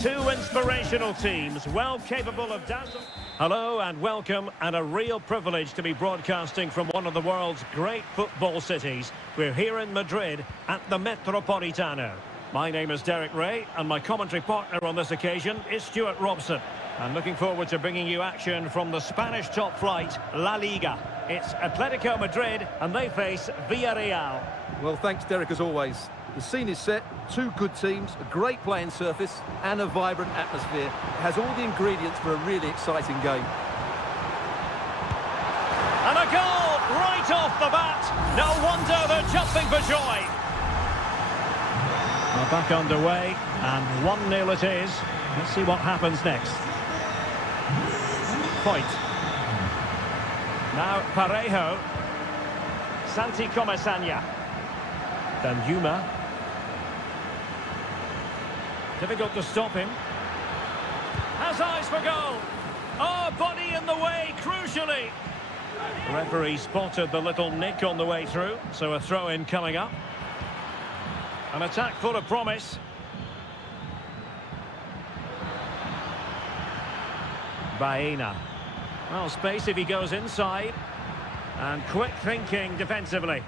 Two inspirational teams, well capable of dazzling. Hello and welcome, and a real privilege to be broadcasting from one of the world's great football cities. We're here in Madrid at the Metropolitano. My name is Derek Ray, and my commentary partner on this occasion is Stuart Robson. I'm looking forward to bringing you action from the Spanish top flight, La Liga. It's Atletico Madrid, and they face Villarreal. Well, thanks, Derek, as always. The scene is set, two good teams, a great playing surface, and a vibrant atmosphere. It has all the ingredients for a really exciting game. And a goal right off the bat. No wonder they're jumping for joy. We're back underway, and 1-0 it is. Let's see what happens next. Point. Now Parejo. Santi Comesaña. Danjuma. Difficult to stop him. Has eyes for goal. Oh, body in the way, crucially. The referee spotted the little nick on the way through, so a throw-in coming up. An attack full of promise. Baena. Well, space if he goes inside. And quick thinking defensively.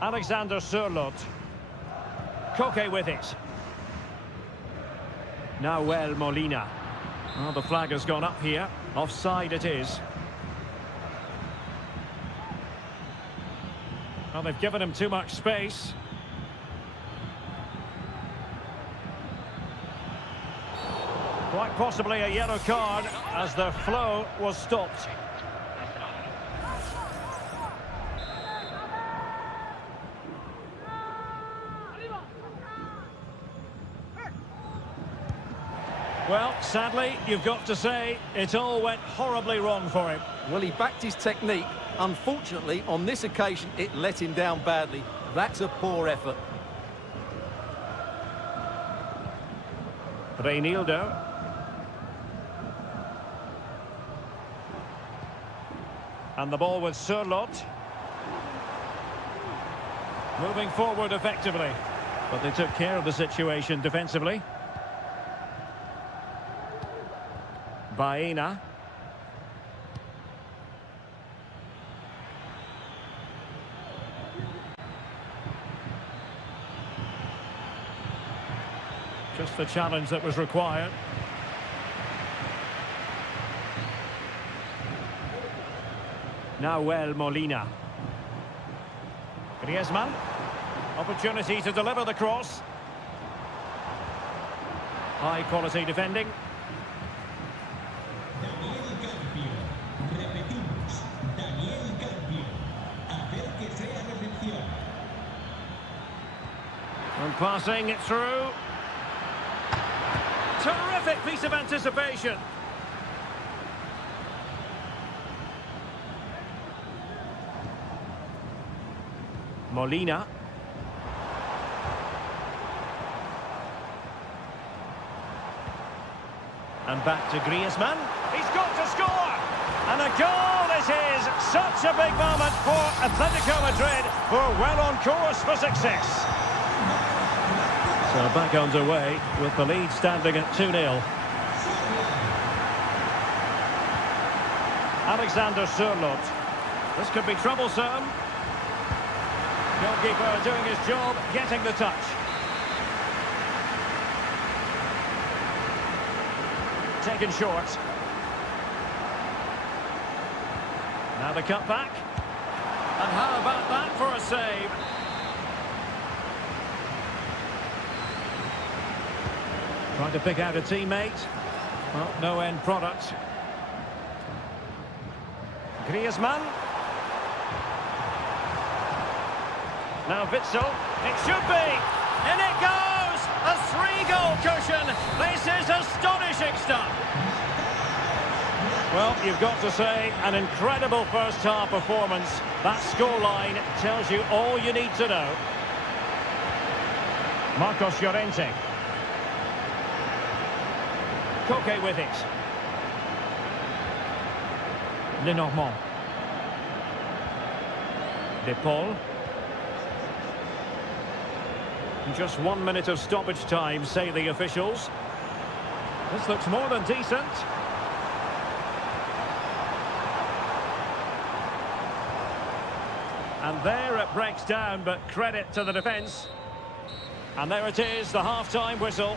Alexander Sørloth. Koke with it. Nahuel Molina. Well, the flag has gone up here. Offside it is. Well, they've given him too much space. Quite possibly a yellow card as the flow was stopped. Well, sadly, you've got to say, it all went horribly wrong for him. Well, he backed his technique. Unfortunately, on this occasion, it let him down badly. That's a poor effort. Reinildo. And the ball with Sørloth. Moving forward effectively. But they took care of the situation defensively. Baena. Just the challenge that was required. Nahuel Molina. Griezmann. Opportunity to deliver the cross. High quality defending. And passing it through. Terrific piece of anticipation. Molina. And back to Griezmann. He's got to score! And a goal it is! Such a big moment for Atletico Madrid, who are well on course for success. So back underway with the lead standing at 2-0. Alexander Sørloth. This could be troublesome. Goalkeeper doing his job, getting the touch. Taken short. Now the cut back. And how about that for a save? Trying to pick out a teammate. Well, no end product. Griezmann. Now Witsel. It should be. And it goes! A 3-goal cushion. This is astonishing stuff. Well, you've got to say, an incredible first-half performance. That scoreline tells you all you need to know. Marcos Llorente. Koke with it. Lenormand. De Paul. Just 1 minute of stoppage time, say the officials. This looks more than decent. And there it breaks down, but credit to the defence. And there it is, the half-time whistle.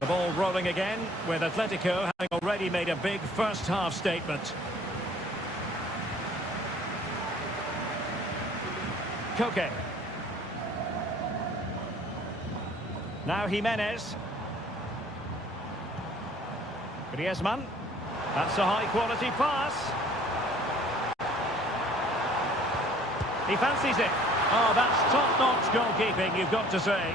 The ball rolling again, with Atletico having already made a big first-half statement. Koke. Now Jimenez. Griezmann. That's a high-quality pass. He fancies it. Oh, that's top-notch goalkeeping, you've got to say.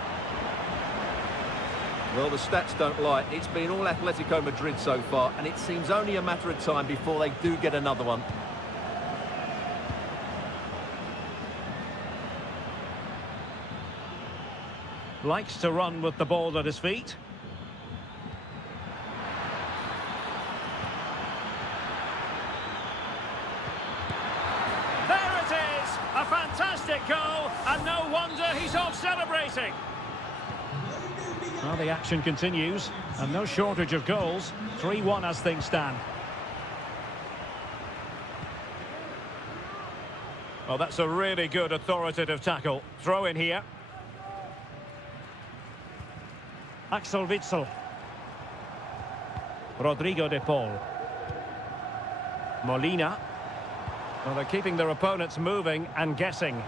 Well, the stats don't lie. It's been all Atletico Madrid so far, and it seems only a matter of time before they do get another one. Likes to run with the ball at his feet. There it is! A fantastic goal, and no wonder he's off celebrating. Well, the action continues, and no shortage of goals. 3-1 as things stand. Well, that's a really good authoritative tackle. Throw in here. Axel Witsel. Rodrigo de Paul. Molina. Well, they're keeping their opponents moving and guessing.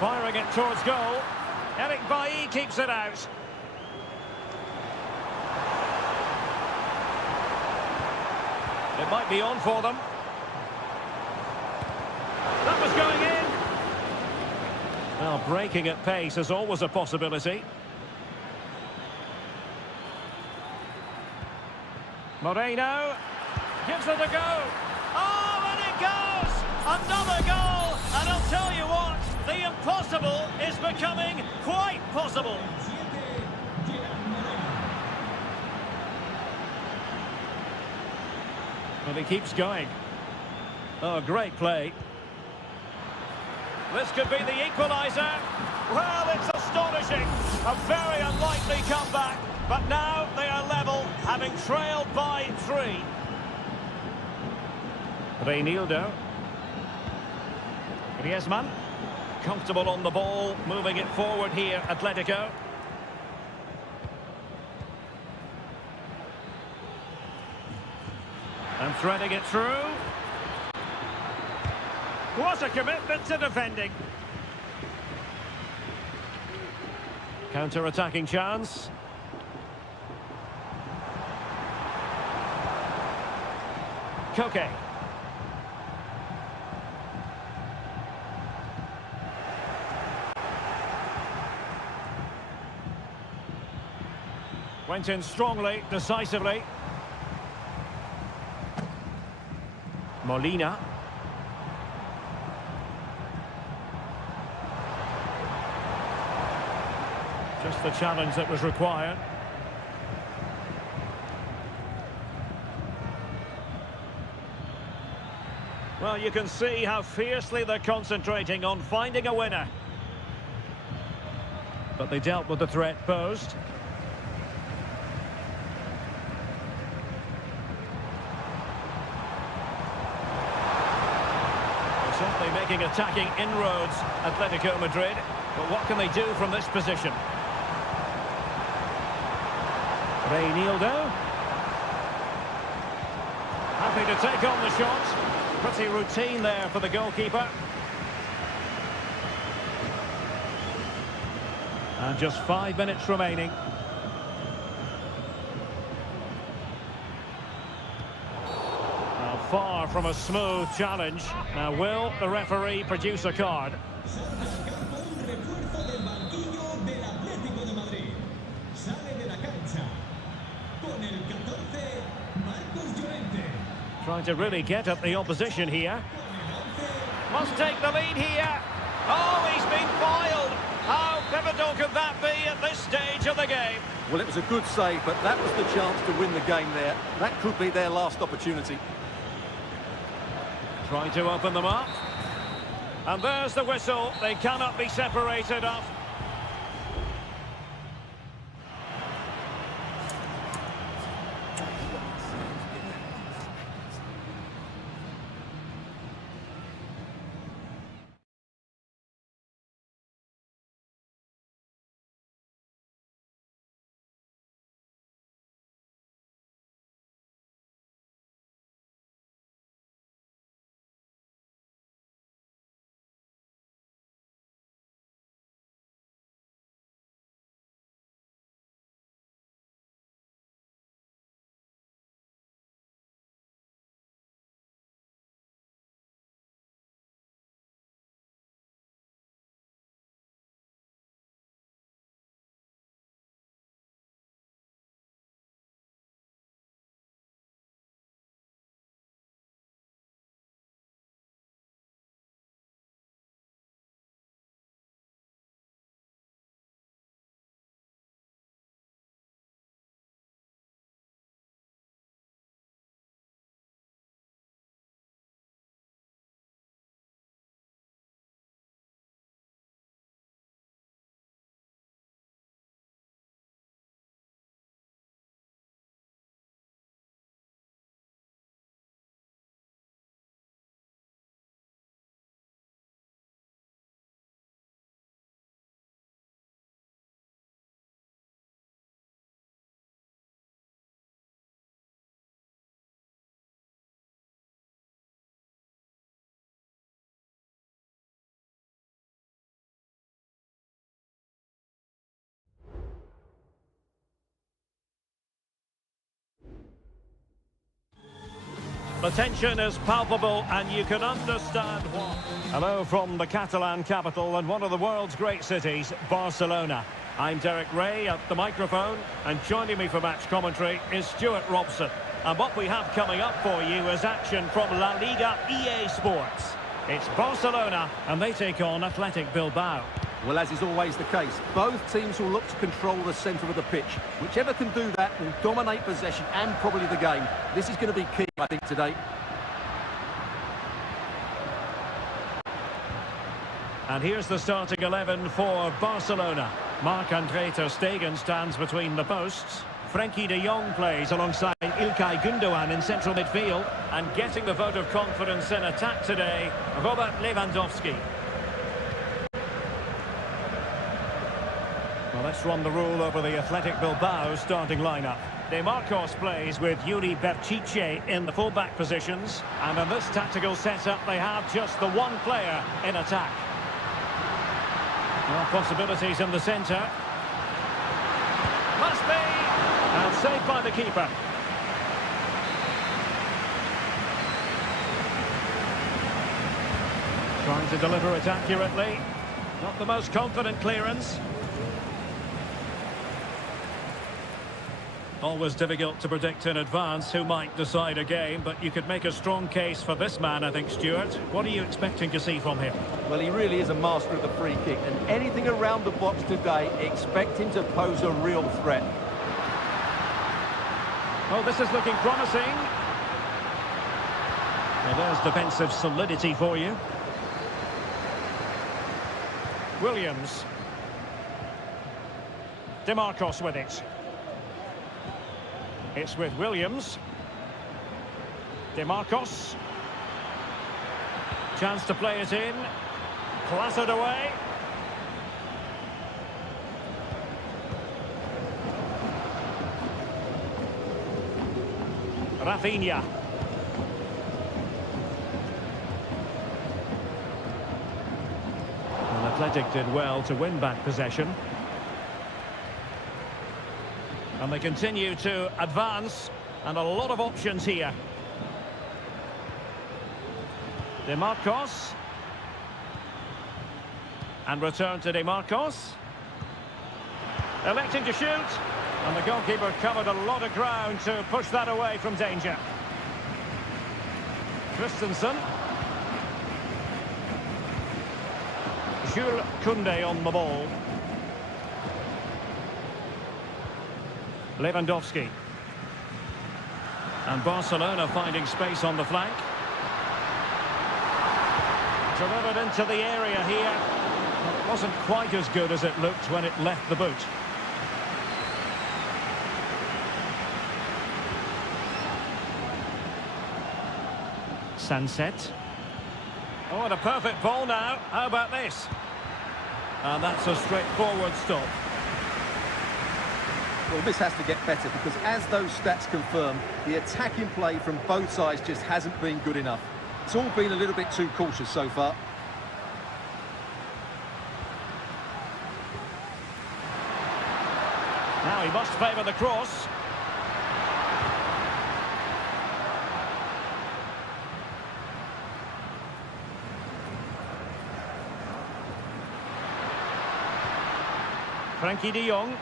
Firing it towards goal. Eric Bailly keeps it out. It might be on for them. That was going in. Well, breaking at pace is always a possibility. Moreno gives it a go. Oh, and it goes! Another goal! And I'll tell you what, the impossible is becoming quite possible. And he keeps going. Oh, great play. This could be the equaliser. Well, it's astonishing. A very unlikely comeback. But now they are level, having trailed by 3. Reinildo. Griezmann. Comfortable on the ball, moving it forward here, Atletico. And threading it through. What a commitment to defending. Counter-attacking chance. Koke. Went in strongly, decisively. Molina. Just the challenge that was required. Well, you can see how fiercely they're concentrating on finding a winner. But they dealt with the threat posed. They're certainly making attacking inroads, Atletico Madrid. But what can they do from this position? Reinildo. Happy to take on the shot. Pretty routine there for the goalkeeper. And just 5 minutes remaining. Now, far from a smooth challenge. Now, will the referee produce a card? Trying to really get at the opposition here. Must take the lead here. Oh, he's been foiled. How pivotal could that be at this stage of the game? Well, it was a good save, but that was the chance to win the game there. That could be their last opportunity. Trying to open them up. And there's the whistle. They cannot be separated up. The tension is palpable and you can understand why. Hello from the Catalan capital and one of the world's great cities, Barcelona. I'm Derek Ray at the microphone, and joining me for match commentary is Stuart Robson. And what we have coming up for you is action from La Liga EA Sports. It's Barcelona and they take on Athletic Bilbao. Well, as is always the case, both teams will look to control the centre of the pitch. Whichever can do that will dominate possession and probably the game. This is going to be key, I think, today. And here's the starting 11 for Barcelona. Marc-Andre ter Stegen stands between the posts. Frenkie de Jong plays alongside Ilkay Gundogan in central midfield. And getting the vote of confidence in attack today, Robert Lewandowski. Well, let's run the rule over the Athletic Bilbao starting lineup. De Marcos plays with Yuri Berchiche in the full-back positions. And in this tactical setup, they have just the one player in attack. Well, possibilities in the centre. Must be! And saved by the keeper. Trying to deliver it accurately. Not the most confident clearance. Always difficult to predict in advance who might decide a game, but you could make a strong case for this man, I think, Stuart. What are you expecting to see from him? Well, he really is a master of the free kick, and anything around the box today, expect him to pose a real threat. Oh, this is looking promising. Well, there's defensive solidity for you. Williams. De Marcos with it. It's with Williams. De Marcos. Chance to play it in. Clattered away. Rafinha. And Athletic did well to win back possession. And they continue to advance, and a lot of options here. De Marcos. And return to De Marcos. Electing to shoot. And the goalkeeper covered a lot of ground to push that away from danger. Christensen. Jules Koundé on the ball. Lewandowski. And Barcelona finding space on the flank. Delivered into the area here. Well, it wasn't quite as good as it looked when it left the boot. Sunset. Oh, and a perfect ball now. How about this? And that's a straightforward stop. Well, this has to get better because as those stats confirm, the attacking play from both sides just hasn't been good enough. It's all been a little bit too cautious so far. Now he must favour the cross. Frankie de Jong.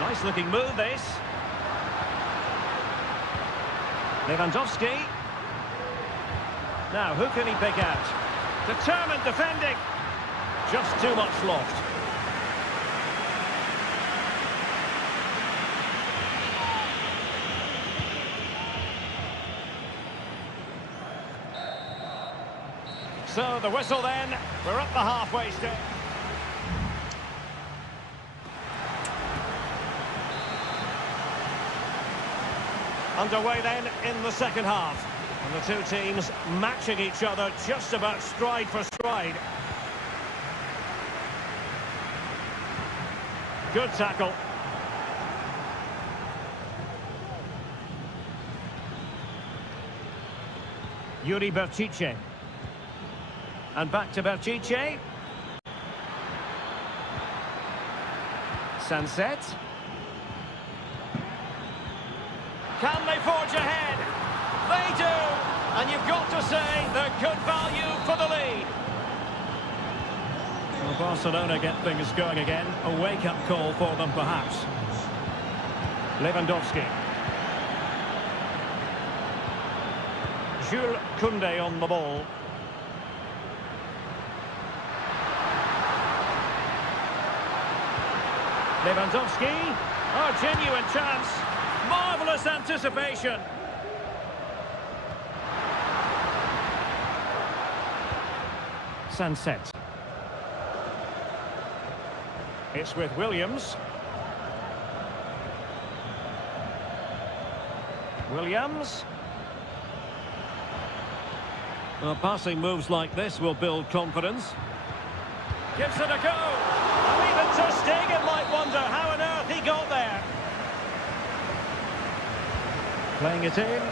Nice looking move this. Lewandowski. Now who can he pick out? Determined defending. Just too much loft. So the whistle then, we're at the halfway stage. Underway then in the second half. And the two teams matching each other just about stride for stride. Good tackle. Yuri Berchiche. And back to Berchiche. Sunset. Can they forge ahead? They do! And you've got to say they're good value for the lead. Well, Barcelona get things going again. A wake-up call for them, perhaps. Lewandowski. Jules Koundé on the ball. Lewandowski. Oh, genuine chance. Marvellous anticipation. Sunset. It's with Williams. Williams. Well, passing moves like this will build confidence. Gives it a go. And even Ter Stegen might wonder how on earth he got there. Playing it in.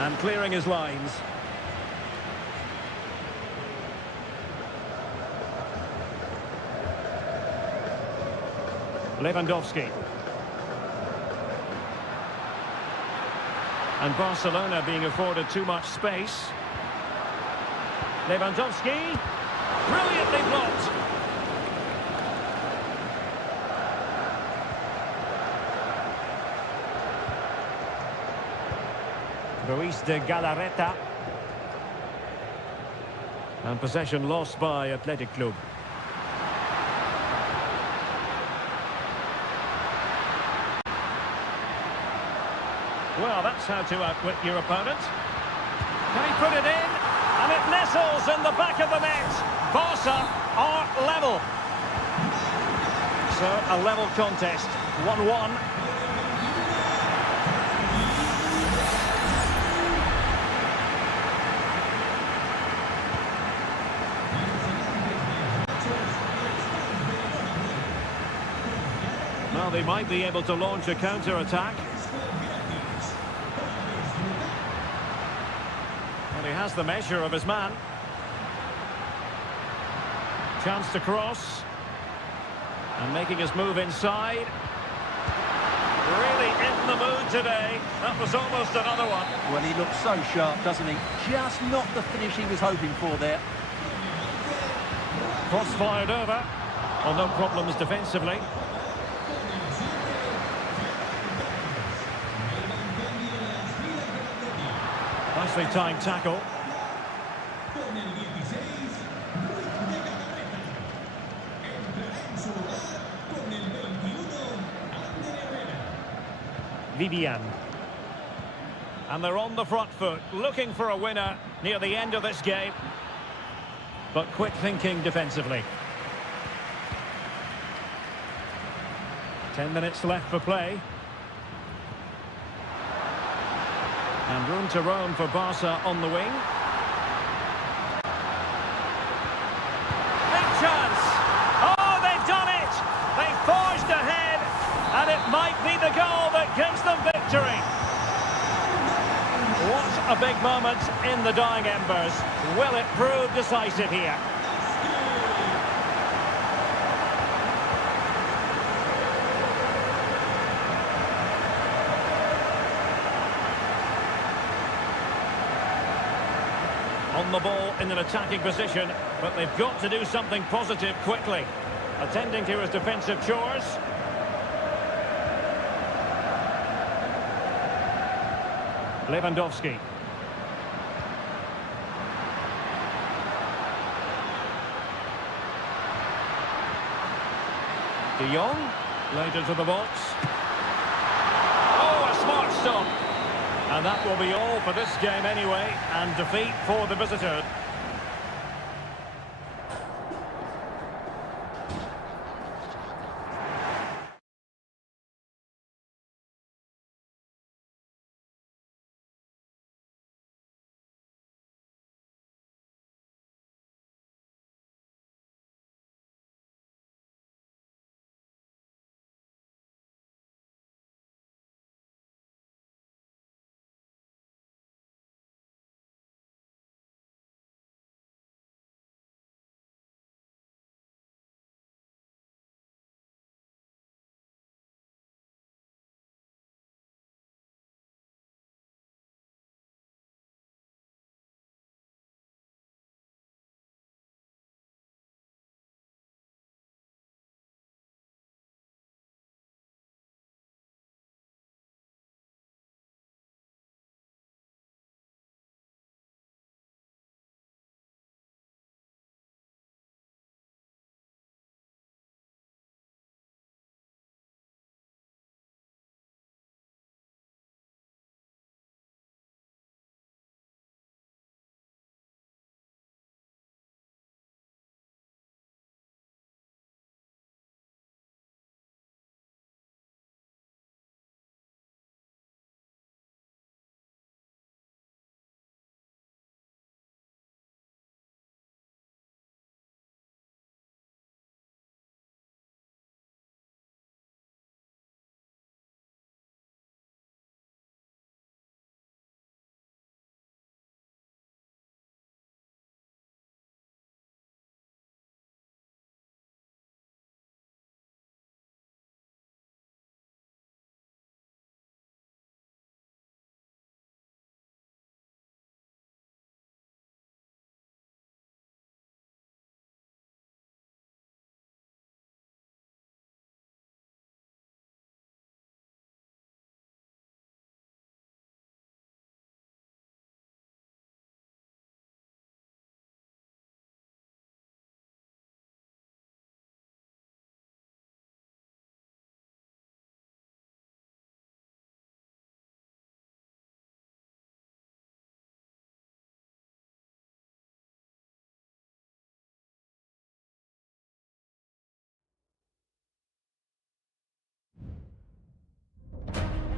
And clearing his lines. Lewandowski. And Barcelona being afforded too much space. Lewandowski. Brilliantly blocked. Ruiz de Galarreta. And possession lost by Athletic Club. Well, that's how to outwit your opponent. Can he put it in? And it nestles in the back of the net. Barca are level. So, a level contest. 1-1. Well, they might be able to launch a counter-attack. He has the measure of his man. Chance to cross. And making his move inside. Really in the mood today. That was almost another one. Well, he looks so sharp, doesn't he? Just not the finish he was hoping for there. Cross fired over. Well, no problems defensively. Nicely timed tackle. Vivian. And they're on the front foot, looking for a winner near the end of this game. But quick thinking defensively. 10 minutes left for play. And room to roam for Barca on the wing. Big chance! Oh, they've done it! They forged ahead, and it might be the goal that gives them victory. What a big moment in the dying embers. Will it prove decisive here? On the ball in an attacking position, but they've got to do something positive quickly. Attending to his defensive chores. Lewandowski. De Jong, laid into the box. Oh, a smart stop. And that will be all for this game anyway, and defeat for the visitor.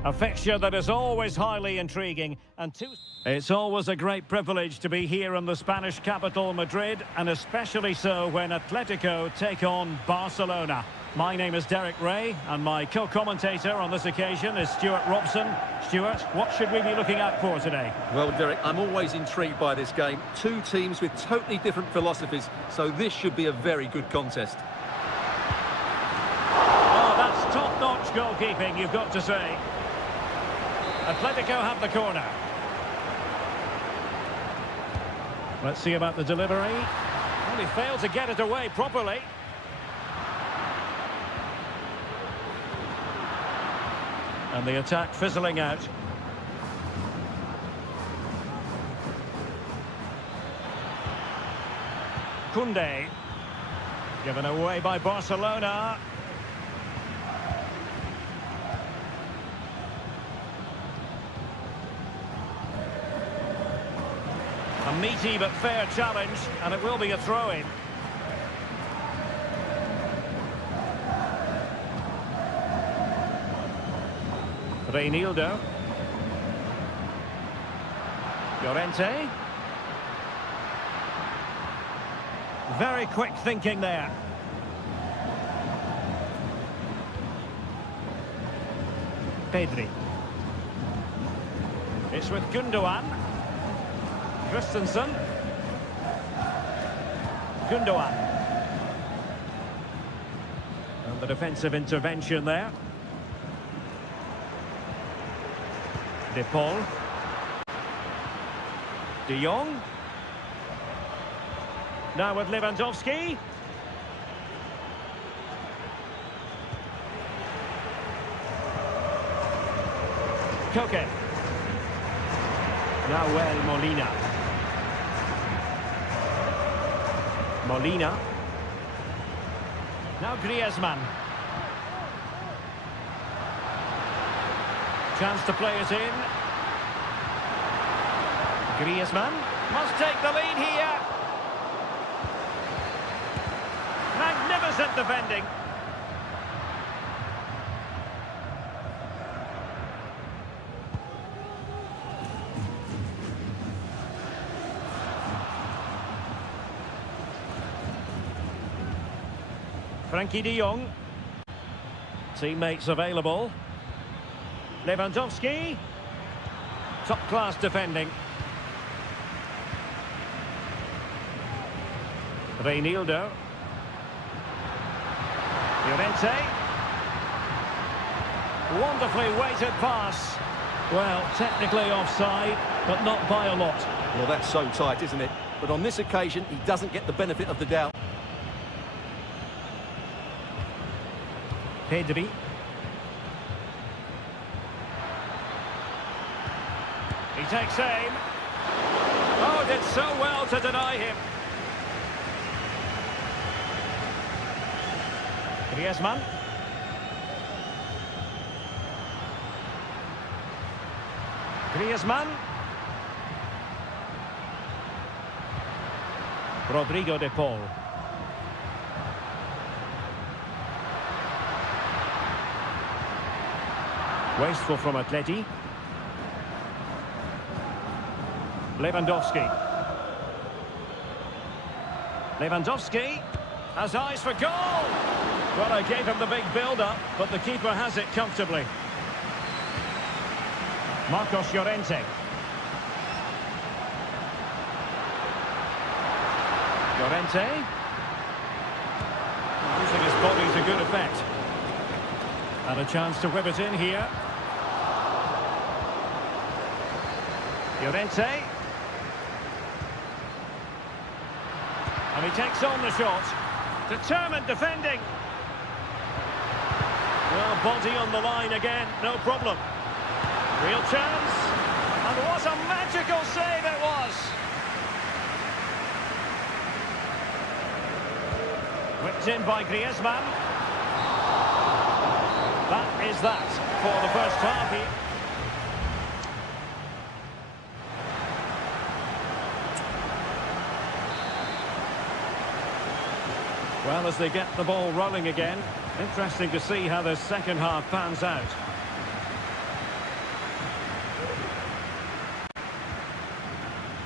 A fixture that is always highly intriguing, and it's always a great privilege to be here in the Spanish capital, Madrid, and especially so when Atletico take on Barcelona. My name is Derek Ray, and my co-commentator on this occasion is Stuart Robson. Stuart, what should we be looking out for today? Well, Derek, I'm always intrigued by this game. Two teams with totally different philosophies, so this should be a very good contest. Oh, that's top-notch goalkeeping, you've got to say. Atletico have the corner. Let's see about the delivery. Well, he failed to get it away properly. And the attack fizzling out. Koundé. Given away by Barcelona. meaty but fair challenge, and it will be a throw-in. Reinildo. Llorente. Very quick thinking there. Pedri. It's with Gundogan. Christensen. Gundogan. And the defensive intervention there. De Paul. De Jong. Now with Lewandowski. Koke. Nahuel Molina. Molina. Now Griezmann. Chance to play it in. Griezmann must take the lead here. Magnificent defending. Frankie de Jong. Teammates available. Lewandowski. Top-class defending. Reinildo. Llorente. Wonderfully weighted pass. Well, technically offside, but not by a lot. Well, that's so tight, isn't it? But on this occasion, he doesn't get the benefit of the doubt. Pedri. He takes aim. Oh, did so well to deny him. Griezmann. Griezmann. Rodrigo de Paul. Wasteful from Atleti. Lewandowski. Lewandowski has eyes for goal. Well, I gave him the big build-up, but the keeper has it comfortably. Marcos Llorente. Llorente. Using his body to good effect. And a chance to whip it in here. Llorente. And he takes on the shot. Determined defending. Well, body on the line again, no problem. Real chance. And what a magical save it was. Whipped in by Griezmann. That is that for the first half here. Well, as they get the ball rolling again, interesting to see how the second half pans out.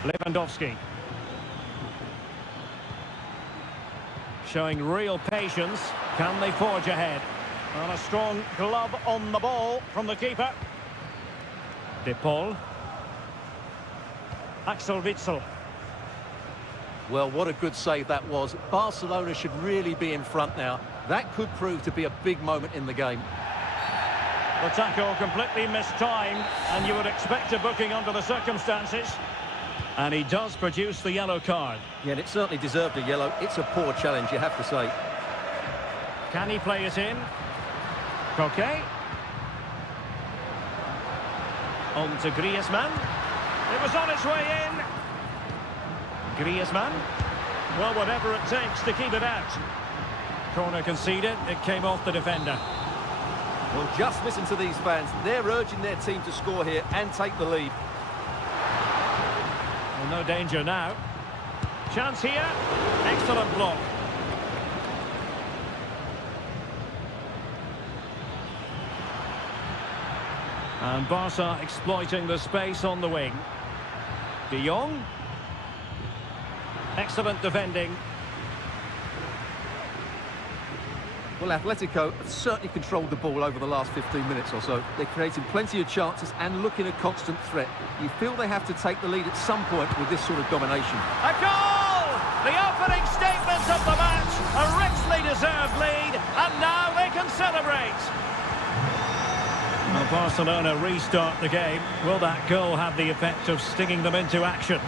Lewandowski. Showing real patience. Can they forge ahead? And a strong glove on the ball from the keeper. De Paul. Axel Witsel. Well, what a good save that was. Barcelona should really be in front now. That could prove to be a big moment in the game. The tackle completely mistimed, and you would expect a booking under the circumstances. And he does produce the yellow card. Yeah, and it certainly deserved a yellow. It's a poor challenge, you have to say. Can he play it in? Koke. On to Griezmann. It was on its way in. Griezmann. Well, whatever it takes to keep it out. Corner conceded. It came off the defender. Well, just listen to these fans. They're urging their team to score here and take the lead. Well, no danger now. Chance here. Excellent block. And Barca exploiting the space on the wing. De Jong. Excellent defending. Well, Atletico have certainly controlled the ball over the last 15 minutes or so. They're creating plenty of chances and looking a constant threat. You feel they have to take the lead at some point with this sort of domination. A goal! The opening statement of the match. A richly deserved lead. And now they can celebrate. Well, Barcelona restart the game. Will that goal have the effect of stinging them into action?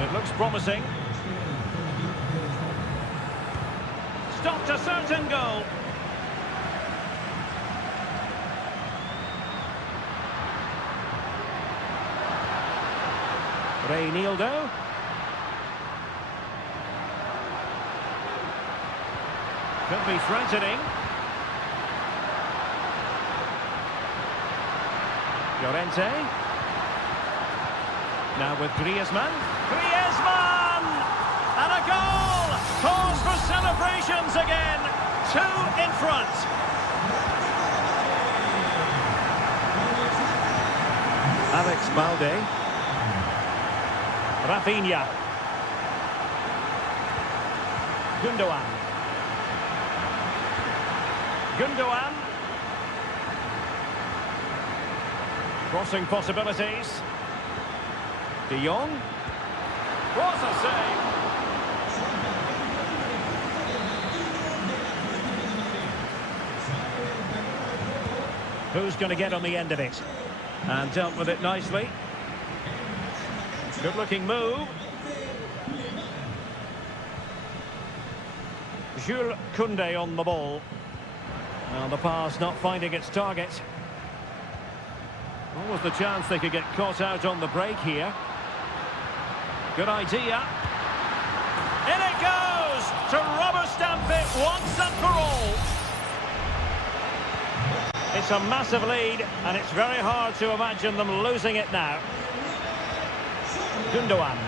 It looks promising. Stopped a certain goal. Reinildo. Could be threatening. Llorente. Now with Griezmann. Griezmann! And a goal! Cause for celebrations again. 2 in front. Alex Balde. Rafinha. Gundogan. Gundogan. Crossing possibilities. De Jong. Was a save. Who's going to get on the end of it? And dealt with it nicely. Good-looking move. Jules Koundé on the ball. Well, the pass not finding its target. What was the chance they could get caught out on the break here? Good idea. In it goes to rubber stamp it once and for all. It's a massive lead, and it's very hard to imagine them losing it now. Gundogan.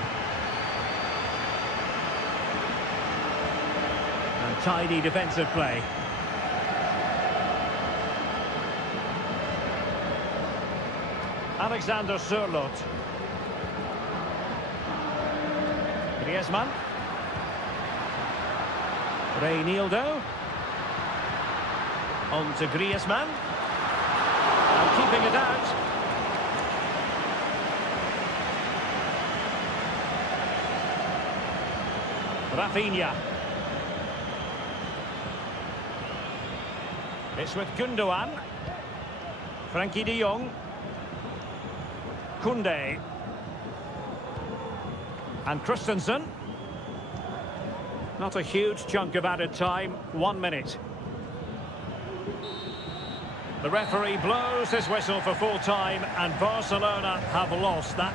And tidy defensive play. Alexander Sørloth. Griezmann. Reinildo. On to Griezmann. And keeping it out. Rafinha. It's with Gundogan. Frankie de Jong. Koundé. And Christensen. Not a huge chunk of added time. 1 minute. The referee blows his whistle for full time, and Barcelona have lost that.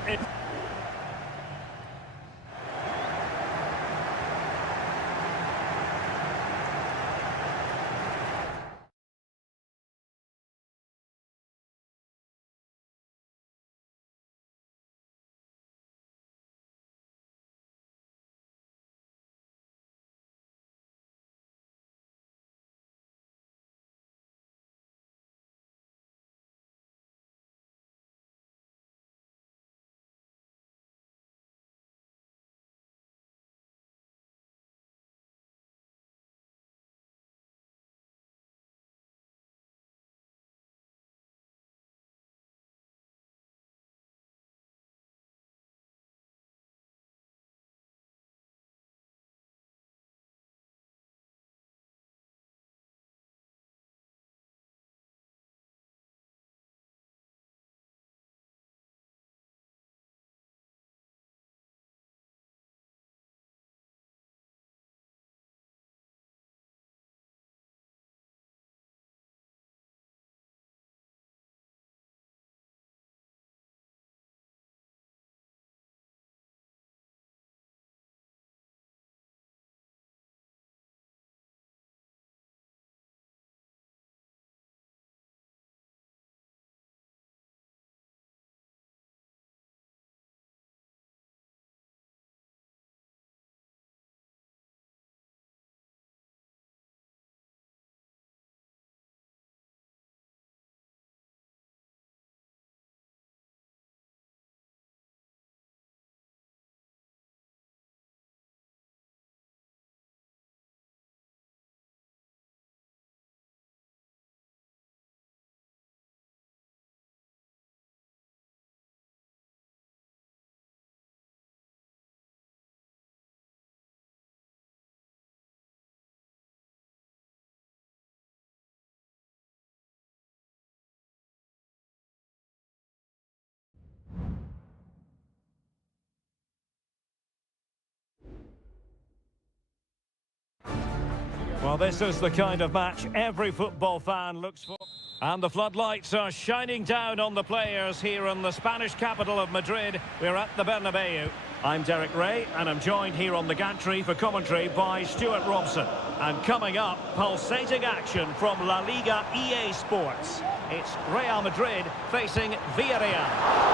Well, this is the kind of match every football fan looks for. And the floodlights are shining down on the players here in the Spanish capital of Madrid. We're at the Bernabeu. I'm Derek Ray, and I'm joined here on the gantry for commentary by Stuart Robson. And coming up, pulsating action from La Liga EA Sports. It's Real Madrid facing Villarreal.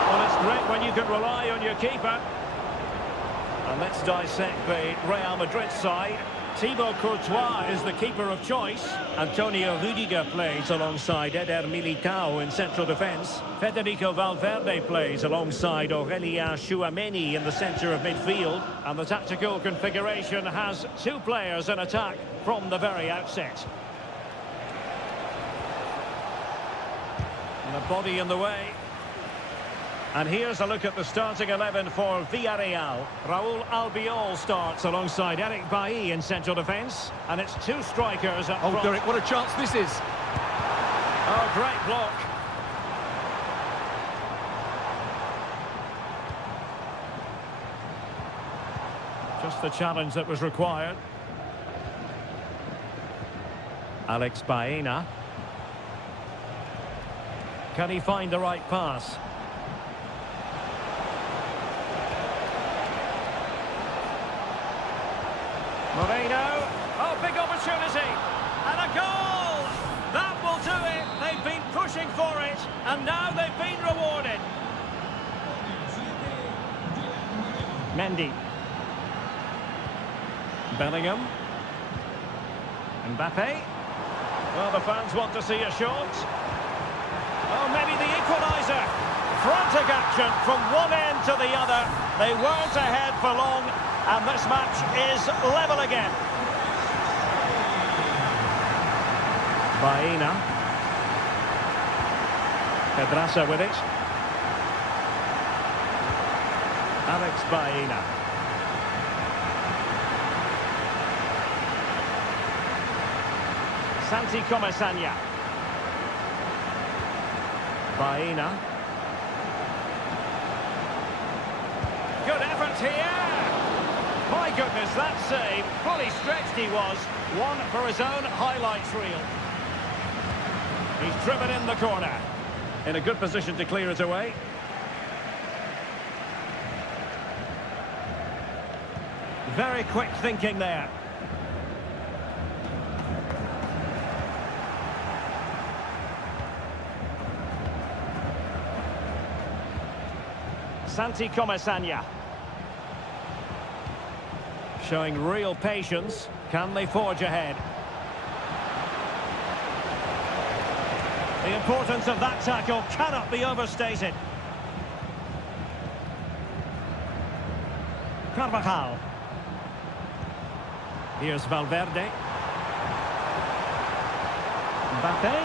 Well, it's great when you can rely on your keeper. And let's dissect the Real Madrid side. Thibaut Courtois is the keeper of choice. Antonio Rudiger plays alongside Eder Militao in central defence. Federico Valverde plays alongside Aurelien Tchouameni in the centre of midfield. And the tactical configuration has two players in attack from the very outset. And a body in the way. And here's a look at the starting 11 for Villarreal. Raúl Albiol starts alongside Eric Bailly in central defence. And it's two strikers up front. Oh, Derek, what a chance this is. Oh, great block. Just the challenge that was required. Alex Baena. Can he find the right pass? Moreno, oh, big opportunity, and a goal! That will do it, they've been pushing for it, and now they've been rewarded. Mendy. Bellingham. Mbappe. Well, the fans want to see a shot. Oh, maybe the equaliser. Frantic action from one end to the other. They weren't ahead for long. And this match is level again. Baena. Pedraza with it. Alex Baena. Santi Comesaña. Baena. Good effort here. My goodness, that save, fully stretched he was. One for his own highlights reel. He's driven in the corner. In a good position to clear it away. Very quick thinking there. Santi Comesaña. Showing real patience. Can they forge ahead? The importance of that tackle cannot be overstated. Carvajal. Here's Valverde. Mbappe.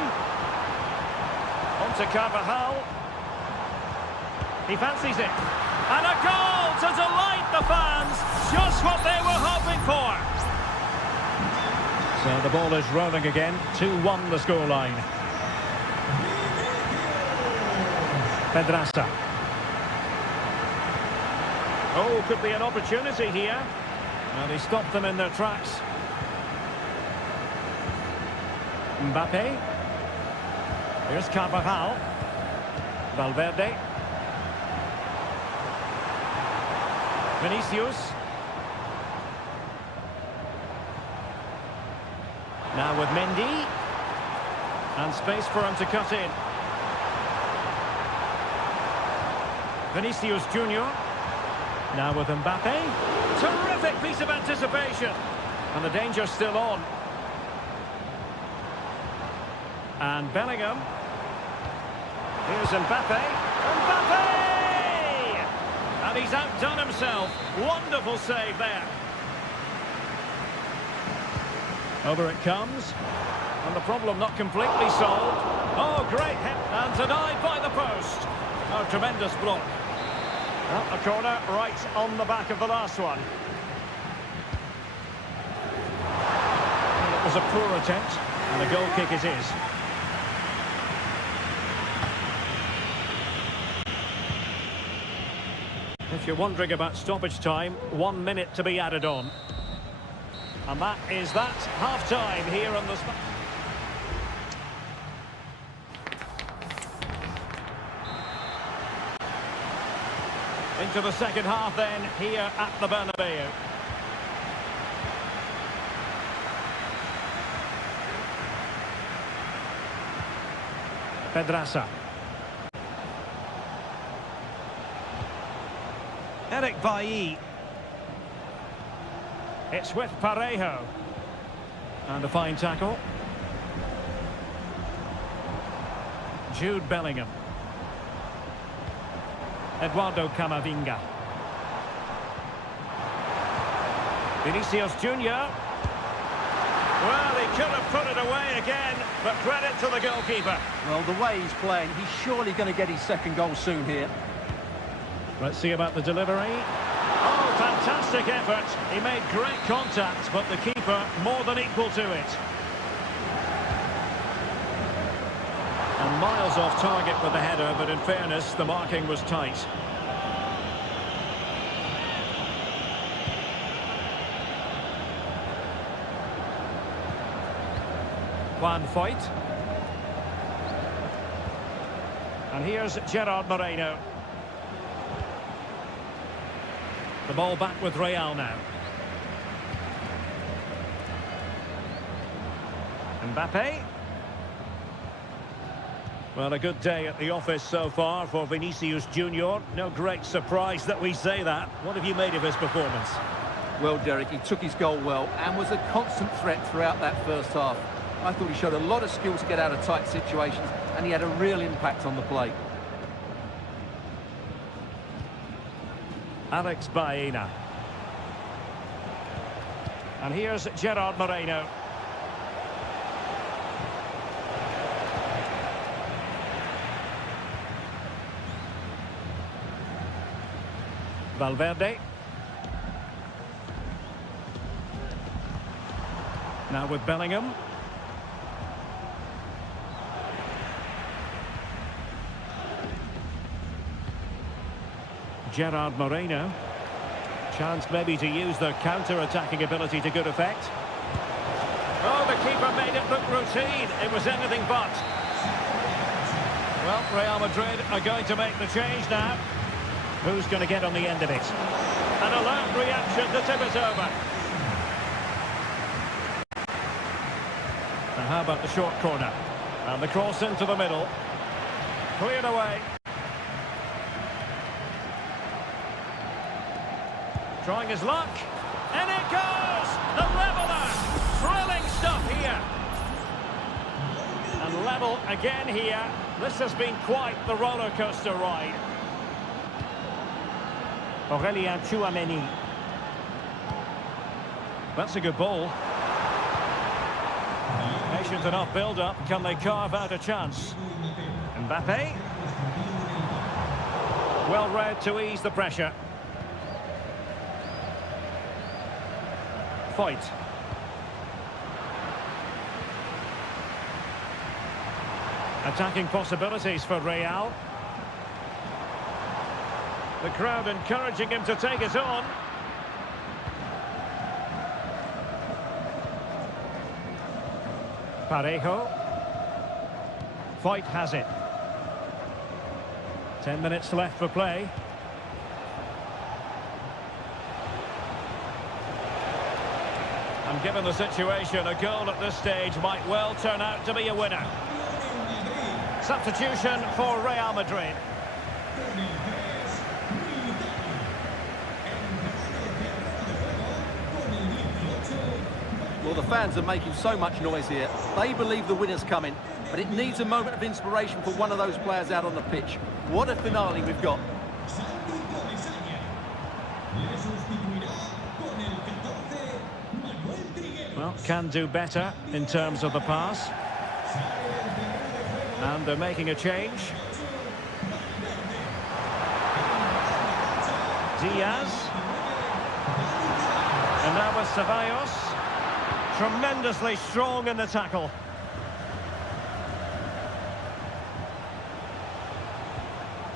On to Carvajal. He fancies it. And a goal to delight the fans. Just what they were hoping for. So the ball is rolling again. 2-1 the scoreline. Pedraza. Oh, could be an opportunity here. And he stopped them in their tracks. Mbappe. Here's Carvajal. Valverde. Vinicius. Now with Mendy. And space for him to cut in. Vinicius Junior. Now with Mbappe. Terrific piece of anticipation. And the danger's still on. And Bellingham. Here's Mbappe. Mbappe! And he's outdone himself. Wonderful save there. Over it comes. And the problem not completely solved. Oh, great hit. And denied by the post. Oh, tremendous block. Well, a corner right on the back of the last one. Well, it was a poor attempt. And a goal kick it is. If you're wondering about stoppage time, 1 minute to be added on. And that is that half-time here on the... Into the second half then, here at the Bernabeu. Pedraza. Eric Bailly. It's with Parejo. And a fine tackle. Jude Bellingham. Eduardo Camavinga. Vinicius Junior. Well, he could have put it away again, but credit to the goalkeeper. Well, the way he's playing, he's surely going to get his second goal soon here. Let's see about the delivery. Oh, fantastic effort. He made great contact, but the keeper more than equal to it. And miles off target with the header, but in fairness, the marking was tight. Juan Foyt. And here's Gerard Moreno. The ball back with Real now. Mbappe. Well, a good day at the office so far for Vinicius Junior. No great surprise that we say that. What have you made of his performance? Well, Derek, he took his goal well and was a constant threat throughout that first half. I thought he showed a lot of skill to get out of tight situations, and he had a real impact on the play. Alex Baena. And here's Gerard Moreno. Valverde. Now with Bellingham. Gerard Moreno. Chance maybe to use their counter-attacking ability to good effect. Oh, the keeper made it look routine. It was anything but. Well, Real Madrid are going to make the change now. Who's going to get on the end of it? An alert reaction to tip it over. And how about the short corner? And the cross into the middle. Cleared away. Trying his luck. And it goes! The leveller! Thrilling stuff here. And level again here. This has been quite the roller coaster ride. Aurélien Tchouameni. That's a good ball. Patient enough build-up. Can they carve out a chance? Mbappe. Well read to ease the pressure. Foyt. Attacking possibilities for Real. The crowd encouraging him to take it on. Parejo. Foyt has it. 10 minutes left for play. And given the situation, a goal at this stage might well turn out to be a winner. Substitution for Real Madrid. Well, the fans are making so much noise here. They believe the winner's coming, but it needs a moment of inspiration for one of those players out on the pitch. What a finale we've got. Well, can do better in terms of the pass. And they're making a change. Diaz. And now with Ceballos. Tremendously strong in the tackle.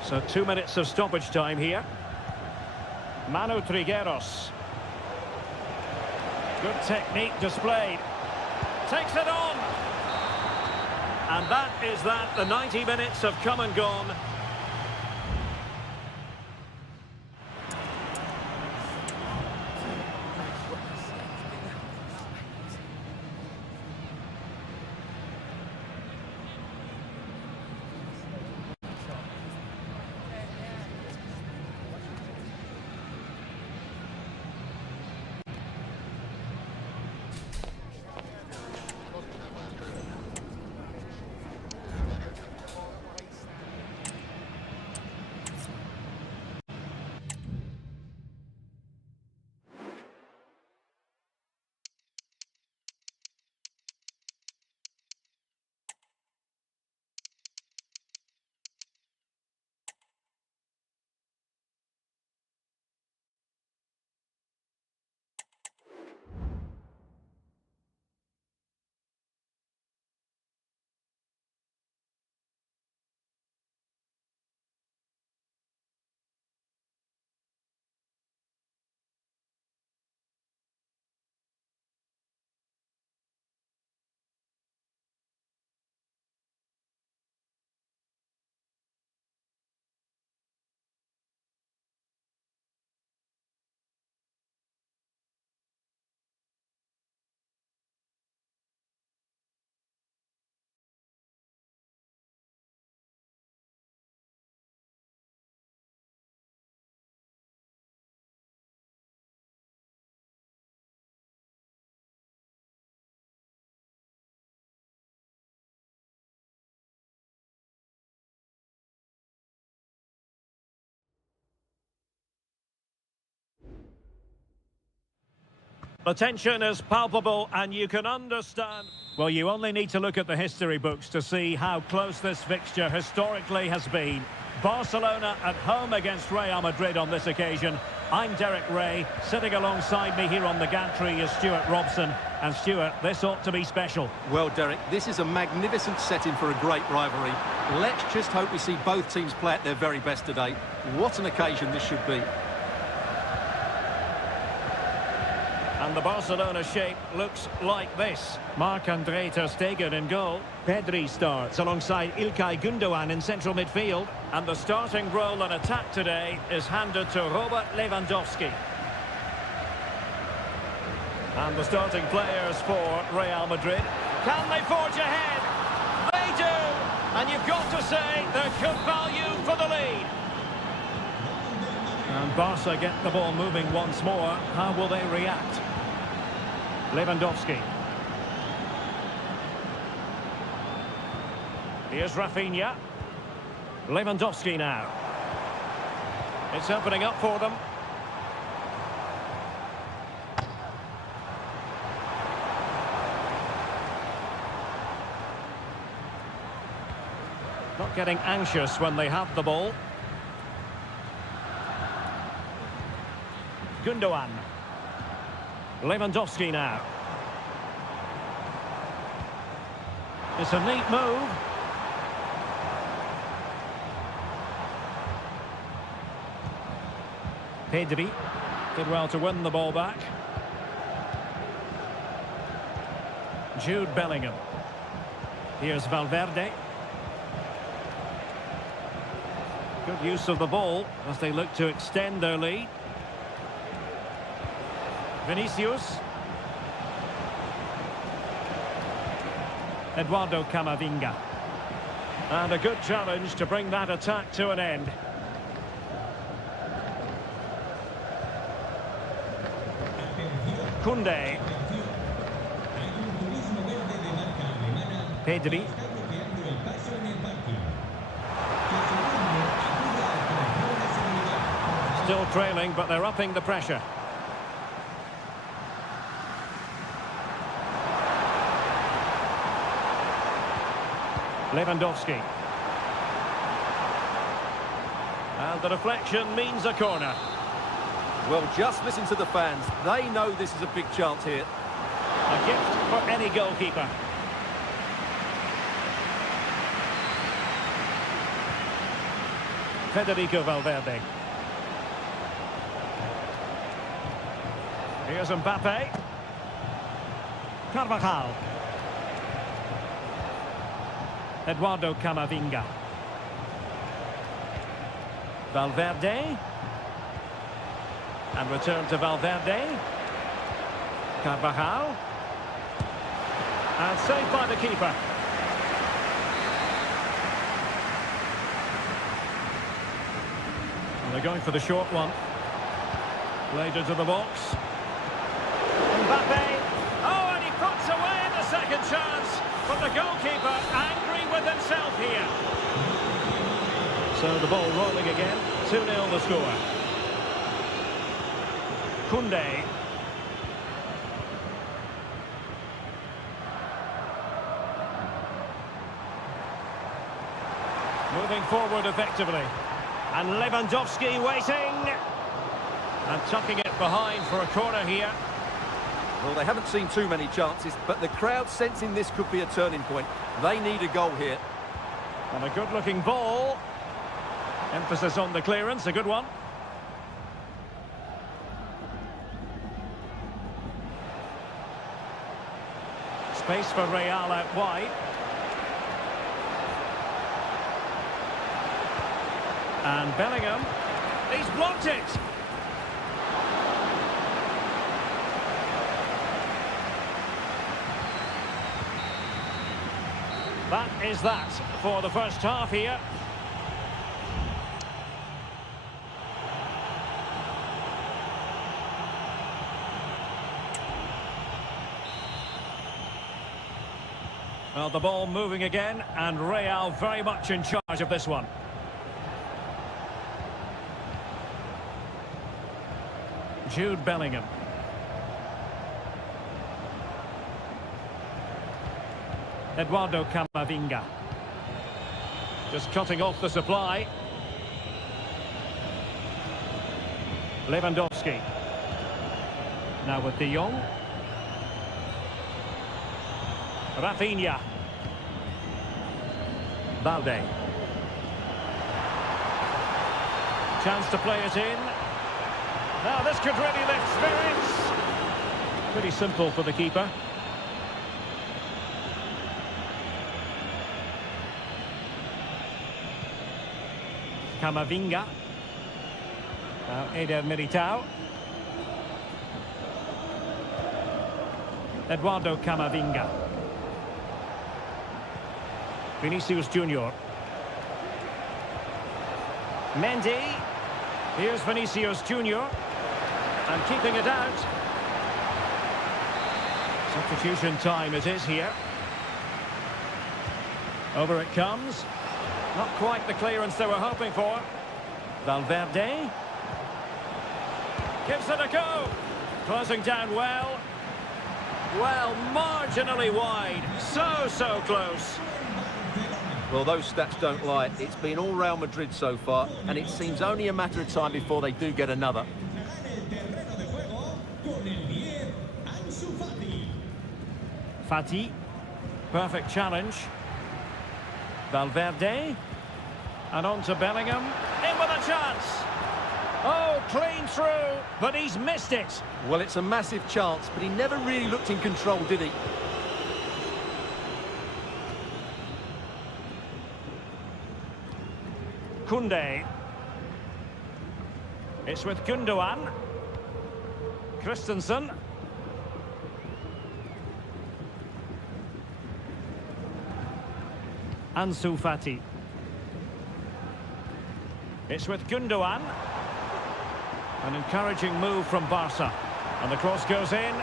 So 2 minutes of stoppage time here. Manu Trigueros. Good technique displayed. Takes it on. And that is that. The 90 minutes have come and gone. The tension is palpable and you can understand. Well, you only need to look at the history books to see how close this fixture historically has been. Barcelona at home against Real Madrid on this occasion. I'm Derek Ray. Sitting alongside me here on the gantry is Stuart Robson. And Stuart, this ought to be special. Well, Derek, this is a magnificent setting for a great rivalry. Let's just hope we see both teams play at their very best today. What an occasion this should be. And the Barcelona shape looks like this. Marc-Andre ter Stegen in goal. Pedri starts alongside İlkay Gündoğan in central midfield. And the starting role in attack today is handed to Robert Lewandowski. And the starting players for Real Madrid. Can they forge ahead? They do! And you've got to say they're good value for the lead. And Barca get the ball moving once more. How will they react? Lewandowski. Here's Rafinha. Lewandowski now. It's opening up for them. Not getting anxious when they have the ball. Gündoğan. Lewandowski now. It's a neat move. Pedri did well to win the ball back. Jude Bellingham. Here's Valverde. Good use of the ball as they look to extend their lead. Vinicius. Eduardo Camavinga. And a good challenge to bring that attack to an end. Koundé. Pedri. Still trailing, but they're upping the pressure. Lewandowski. And the deflection means a corner. Well, just listen to the fans. They know this is a big chance here. A gift for any goalkeeper. Federico Valverde. Here's Mbappe. Carvajal. Eduardo Camavinga. Valverde. And return to Valverde. Carvajal. And saved by the keeper. And they're going for the short one. Played into the box. Mbappe. Oh, and he puts away the second chance. But the goalkeeper angry with himself here. So the ball rolling again. 2-0 the score. Koundé. Moving forward effectively. And Lewandowski waiting. And tucking it behind for a corner here. Well, they haven't seen too many chances, but the crowd sensing this could be a turning point. They need a goal here. And a good-looking ball. Emphasis on the clearance, a good one. Space for Real out wide. And Bellingham. He's blocked it. That is that for the first half here. Well, the ball moving again, and Real very much in charge of this one. Jude Bellingham. Eduardo Camavinga. Just cutting off the supply. Lewandowski. Now with De Jong. Rafinha. Balde. Chance to play it in. Now this could really lift spirits. Pretty simple for the keeper. Camavinga. Now Eder Militao. Eduardo Camavinga. Vinicius Junior. Mendy. Here's Vinicius Junior. And keeping it out. Substitution time it is here. Over it comes. Not quite the clearance they were hoping for. Valverde. Gives it a go. Closing down well. Well, marginally wide. So close. Well, those stats don't lie. It's been all Real Madrid so far, and it seems only a matter of time before they do get another. Fati. Perfect challenge. Valverde. And on to Bellingham. In with a chance. Oh, clean through, but he's missed it. Well, it's a massive chance, but he never really looked in control, did he? Koundé. It's with Gundogan. Christensen. Ansu Fati. It's with Gundogan. An encouraging move from Barca. And the cross goes in.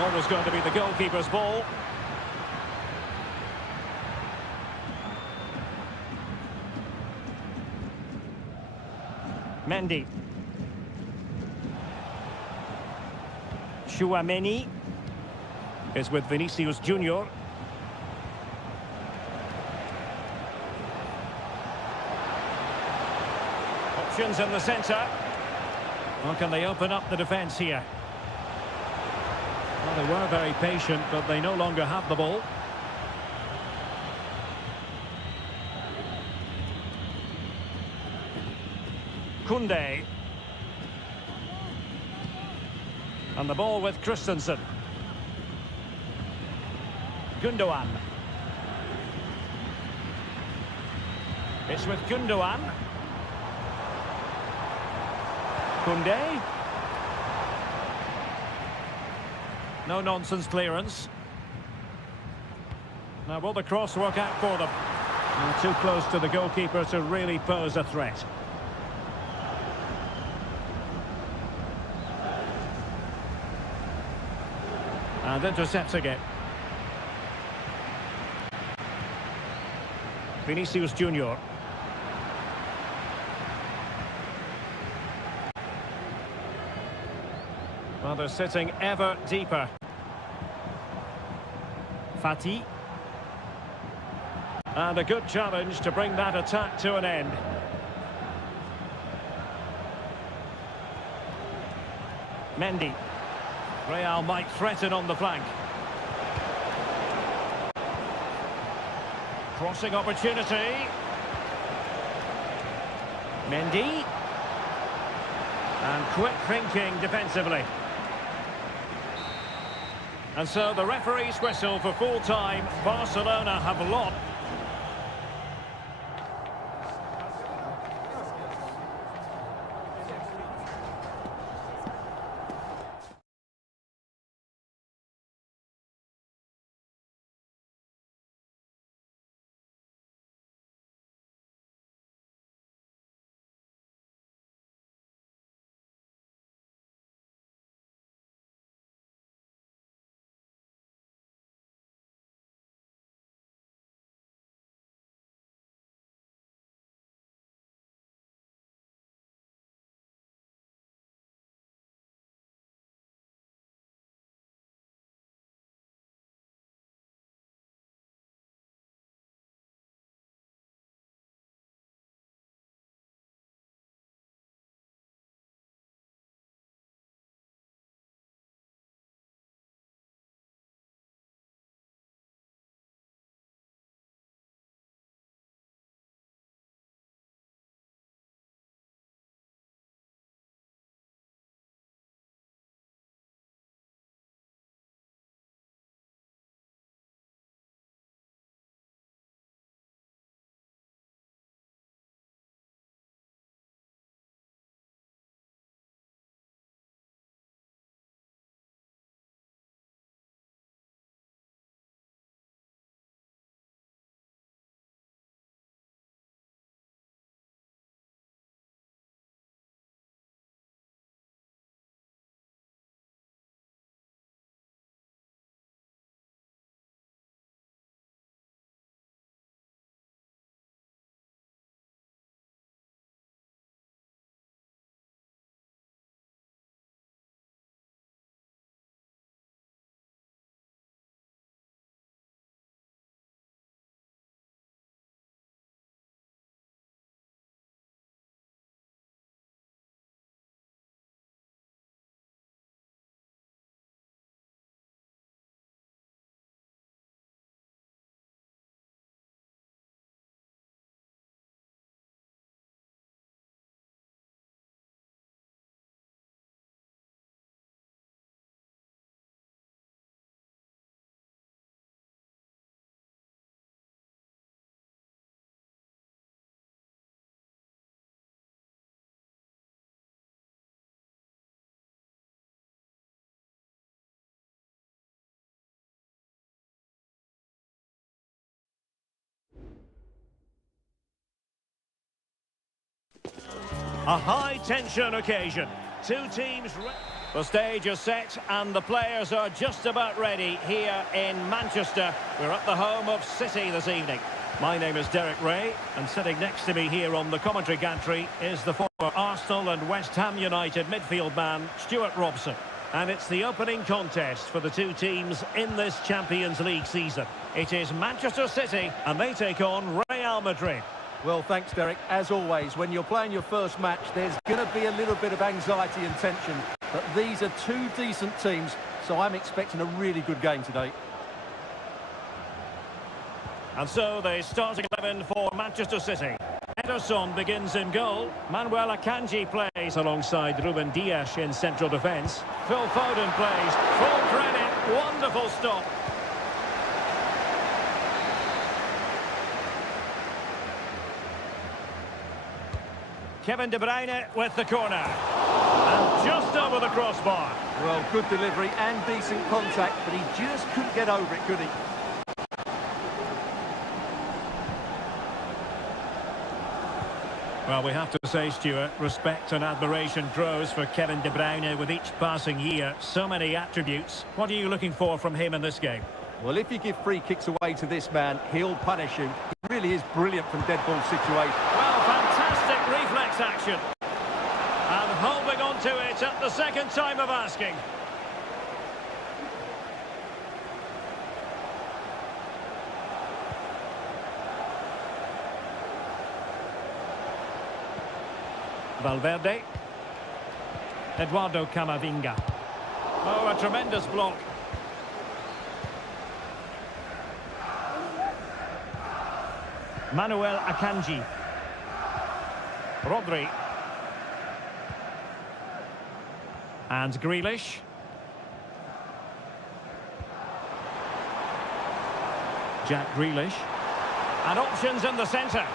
Always going to be the goalkeeper's ball. Mendy. Chouameni is with Vinicius Junior. Options in the centre. Or can they open up the defence here? Well, they were very patient, but they no longer have the ball. Koundé. And the ball with Christensen. Gundogan. It's with Gundogan. Koundé. No nonsense clearance. Now will the cross work out for them? And too close to the goalkeeper to really pose a threat. And intercepting it. Vinicius Junior. Well, they're sitting ever deeper. Fati. And a good challenge to bring that attack to an end. Mendy. Real might threaten on the flank. Crossing opportunity. Mendy. And quick thinking defensively. And so the referee's whistle for full time. Barcelona have lost. A high-tension occasion. Two teams... The stage is set and the players are just about ready here in Manchester. We're at the home of City this evening. My name is Derek Ray, and sitting next to me here on the commentary gantry is the former Arsenal and West Ham United midfield man, Stuart Robson. And it's the opening contest for the two teams in this Champions League season. It is Manchester City, and they take on Real Madrid. Well, thanks, Derek. As always, when you're playing your first match, there's going to be a little bit of anxiety and tension. But these are two decent teams, so I'm expecting a really good game today. And so the starting 11 for Manchester City. Ederson begins in goal. Manuel Akanji plays alongside Ruben Dias in central defence. Phil Foden plays. Full credit. Wonderful stop. Kevin De Bruyne with the corner. And just over the crossbar. Well, good delivery and decent contact, but he just couldn't get over it, could he? Well, we have to say, Stuart, respect and admiration grows for Kevin De Bruyne with each passing year. So many attributes. What are you looking for from him in this game? Well, if you give free kicks away to this man, he'll punish you. He really is brilliant from dead ball situation. Well, fantastic reflex action. And holding on to it at the second time of asking. Valverde. Eduardo Camavinga. Oh, a tremendous block. Manuel Akanji. Rodri. And Grealish. Jack Grealish. And options in the centre.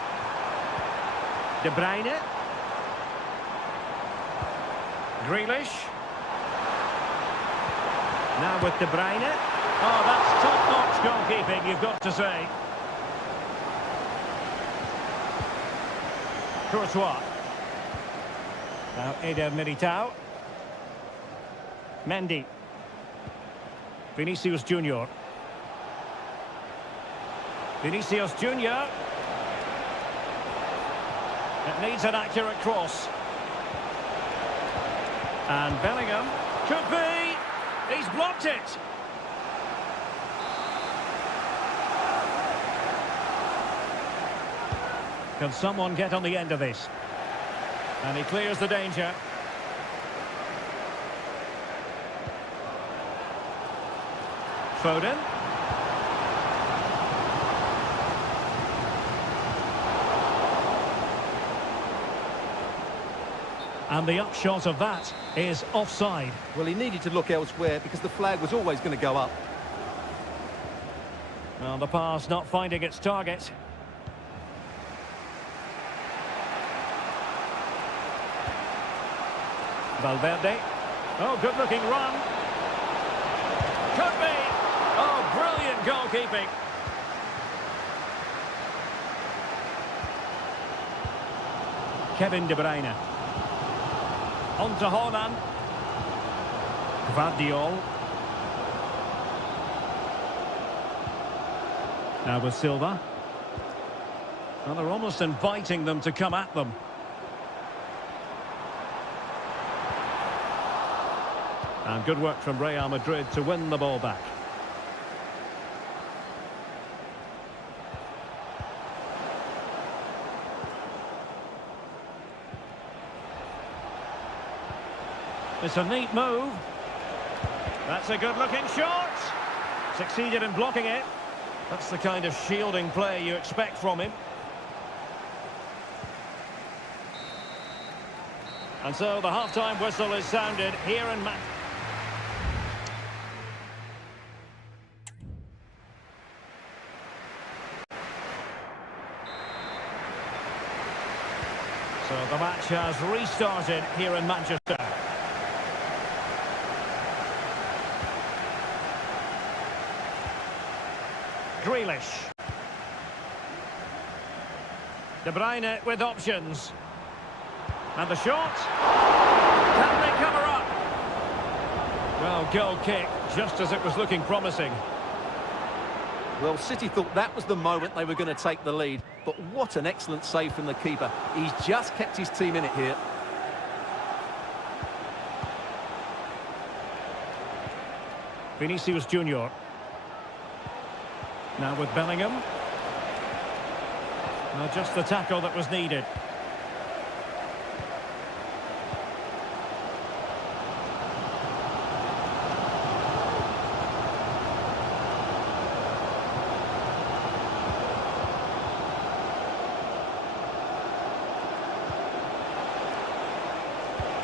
De Bruyne. Grealish. Now with De Bruyne. Oh, that's top-notch goalkeeping, you've got to say. Courtois. Now Eder Militao. Mendy. Vinicius Junior. Vinicius Junior. It needs an accurate cross. And Bellingham. Could be. He's blocked it. Can someone get on the end of this? And he clears the danger. Foden. And the upshot of that is offside. Well, he needed to look elsewhere because the flag was always going to go up. Well, the pass not finding its target. Valverde. Oh, good-looking run. Could be. Oh, brilliant goalkeeping. Kevin De Bruyne. On to Haaland. Gvardiol. Now with Silva. Well, they're almost inviting them to come at them. And good work from Real Madrid to win the ball back. It's a neat move. That's a good-looking shot. Succeeded in blocking it. That's the kind of shielding play you expect from him. And so the half-time whistle is sounded here in Manchester. So the match has restarted here in Manchester. Grealish. De Bruyne with options. And the shot. Can they cover up? Well, goal kick, just as it was looking promising. Well, City thought that was the moment they were going to take the lead. But what an excellent save from the keeper. He's just kept his team in it here. Vinicius Junior. Now with Bellingham. Well, just the tackle that was needed.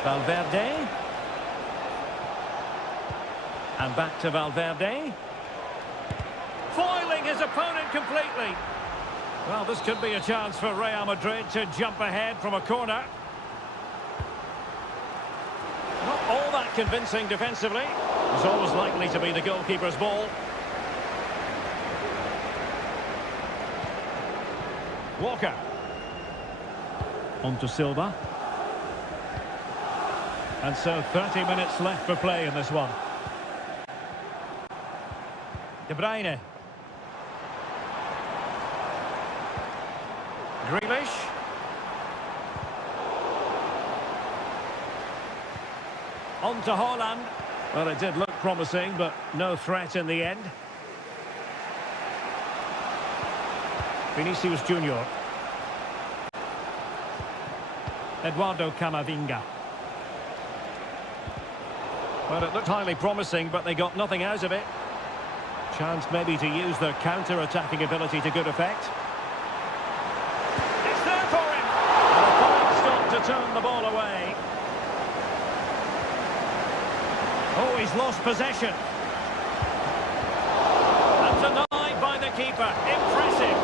Valverde. And back to Valverde. Foiling his opponent completely. Well, this could be a chance for Real Madrid to jump ahead from a corner. convincing defensively. It's always likely to be the goalkeeper's ball. Walker. On to Silva. And so 30 minutes left for play in this one. De Bruyne. Grealish. On to Haaland. Well, it did look promising, but no threat in the end. Vinicius Junior. Eduardo Camavinga. Well, it looked highly promising, but they got nothing out of it. Chance maybe to use their counter-attacking ability to good effect. It's there for him! And a fine stop to turn the ball away. Oh, he's lost possession. And denied by the keeper. Impressive.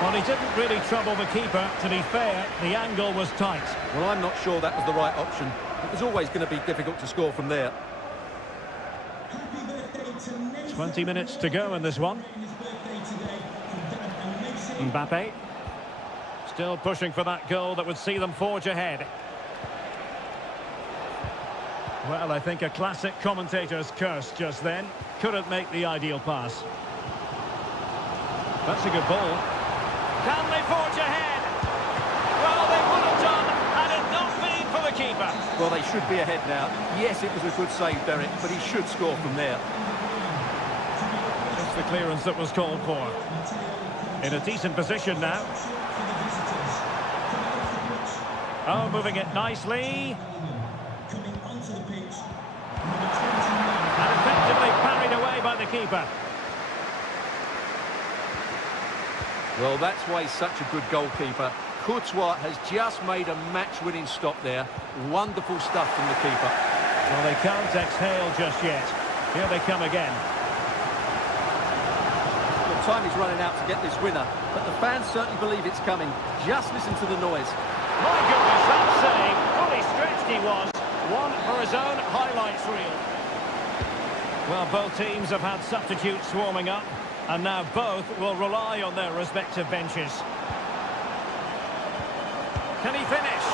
Well, he didn't really trouble the keeper. To be fair, the angle was tight. Well, I'm not sure that was the right option. It was always going to be difficult to score from there. 20 minutes to go in this one. Mbappe. Still pushing for that goal that would see them forge ahead. Well, I think a classic commentator's curse just then. Couldn't make the ideal pass. That's a good ball. Can they forge ahead? Well, they would have done had it not been for the keeper. Well, they should be ahead now. Yes, it was a good save, Derek, but he should score from there. Just the clearance that was called for. In a decent position now. Oh, moving it nicely. And effectively parried away by the keeper. Well, that's why he's such a good goalkeeper. Courtois has just made a match-winning stop there. Wonderful stuff from the keeper. Well, they can't exhale just yet. Here they come again. Well, time is running out to get this winner, but the fans certainly believe it's coming. Just listen to the noise. My goodness, that save. Fully stretched he was. One for his own highlights reel. Well, both teams have had substitutes swarming up, and now both will rely on their respective benches. Can he finish?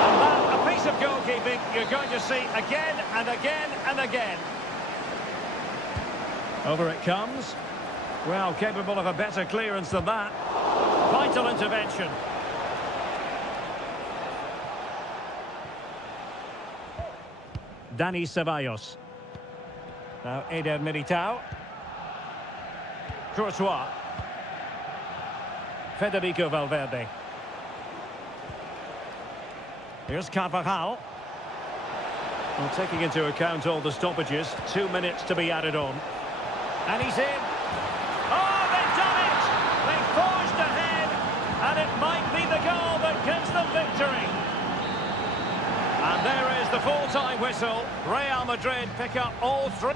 And that, a piece of goalkeeping you're going to see again and again and again. Over it comes. Well, capable of a better clearance than that. Vital intervention. Dani Ceballos. Now Eder Militao. Courtois. Federico Valverde. Here's Carvajal. Well, taking into account all the stoppages, 2 minutes to be added on. And he's in. Oh, they've done it! They've forged ahead, and it might be the goal that gives them victory. And there is the full-time whistle. Real Madrid pick up all three.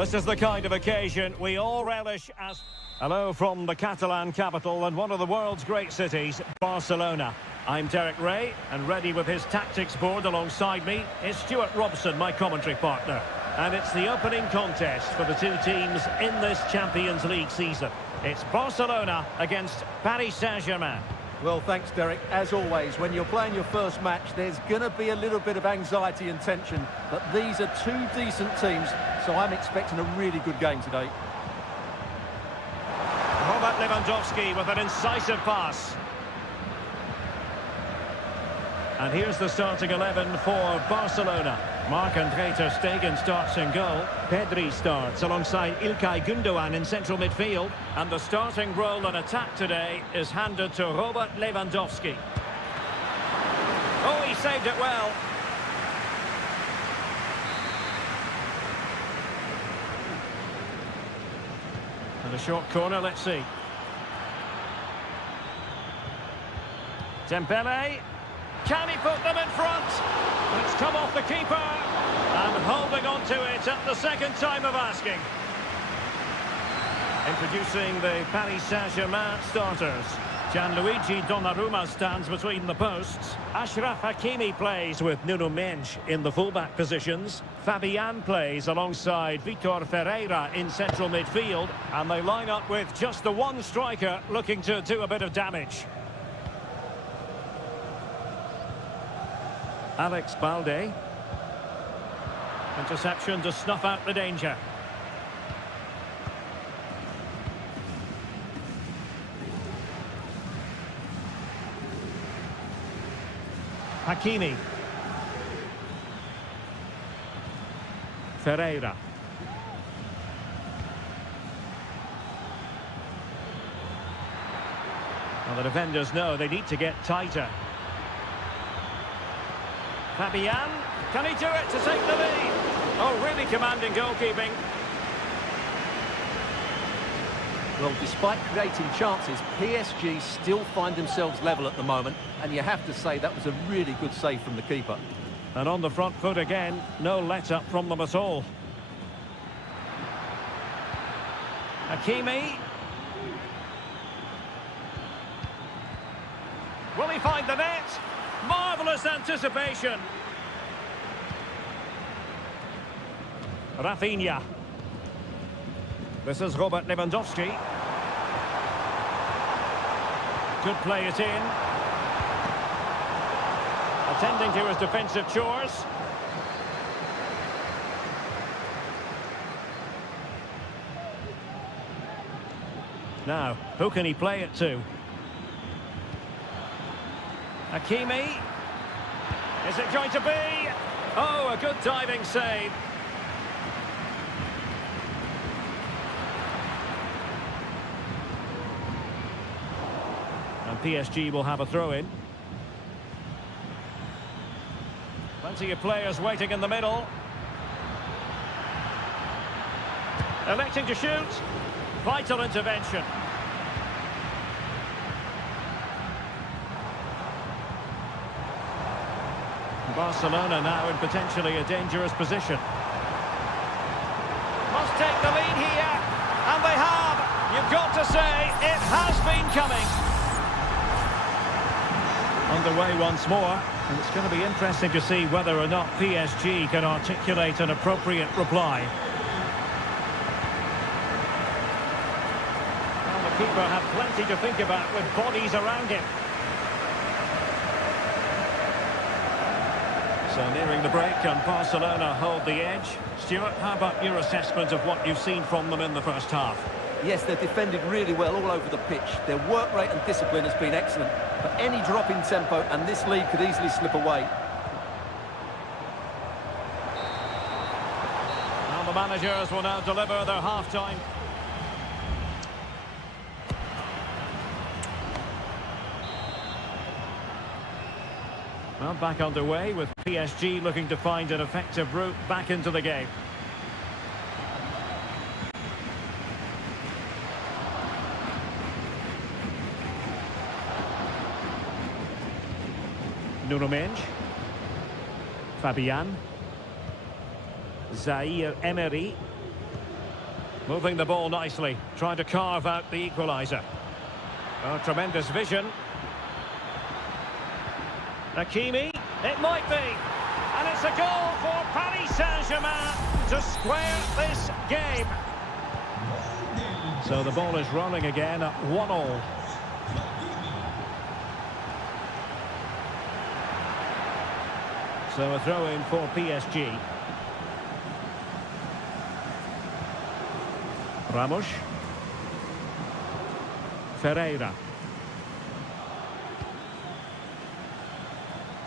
This is the kind of occasion we all relish as... Hello from the Catalan capital and one of the world's great cities, Barcelona. I'm Derek Ray, and ready with his tactics board alongside me is Stuart Robson, my commentary partner. And it's the opening contest for the two teams in this Champions League season. It's Barcelona against Paris Saint-Germain. Well, thanks, Derek. As always, when you're playing your first match, there's going to be a little bit of anxiety and tension. But these are two decent teams, so I'm expecting a really good game today. Robert Lewandowski with an incisive pass. And here's the starting 11 for Barcelona. Marc-André ter Stegen starts in goal. Pedri starts alongside İlkay Gündoğan in central midfield. And the starting role in attack today is handed to Robert Lewandowski. Oh, he saved it well. And a short corner, let's see. Dembele. Can he put them in front? It's come off the keeper. And holding on to it at the second time of asking. Introducing the Paris Saint-Germain starters. Gianluigi Donnarumma stands between the posts. Achraf Hakimi plays with Nuno Mendes in the fullback positions. Fabian plays alongside Vitor Ferreira in central midfield. And they line up with just the one striker looking to do a bit of damage. Alex Balde. Interception to snuff out the danger. Hakimi. Ferreira. Well, the defenders know they need to get tighter. Fabian, can he do it to take the lead? Oh, really commanding goalkeeping. Well, despite creating chances, PSG still find themselves level at the moment, and you have to say that was a really good save from the keeper. And on the front foot again, no let-up from them at all. Hakimi. Will he find the net? Marvellous anticipation. Rafinha. This is Robert Lewandowski. Could play it in. Attending to his defensive chores. Now, who can he play it to? Hakimi. Is it going to be? Oh, a good diving save. And PSG will have a throw-in. Plenty of players waiting in the middle. Electing to shoot. Vital intervention. Barcelona now in potentially a dangerous position. Must take the lead here. And they have. You've got to say, it has been coming. Underway once more. And it's going to be interesting to see whether or not PSG can articulate an appropriate reply. Well, the keeper had plenty to think about with bodies around him. So nearing the break, and Barcelona hold the edge. Stuart, how about your assessment of what you've seen from them in the first half? Yes, they're defending really well all over the pitch. Their work rate and discipline has been excellent. But any drop in tempo and this lead could easily slip away. Well, the managers will now deliver their half-time. Well, back underway with PSG looking to find an effective route back into the game. Nuno Mendes. Fabian. Zaire Emery. Moving the ball nicely, trying to carve out the equaliser. Oh, tremendous vision. Hakimi, it might be. And it's a goal for Paris Saint-Germain to square this game. So the ball is rolling again at 1-1. So a throw in for PSG. Ramos. Ferreira.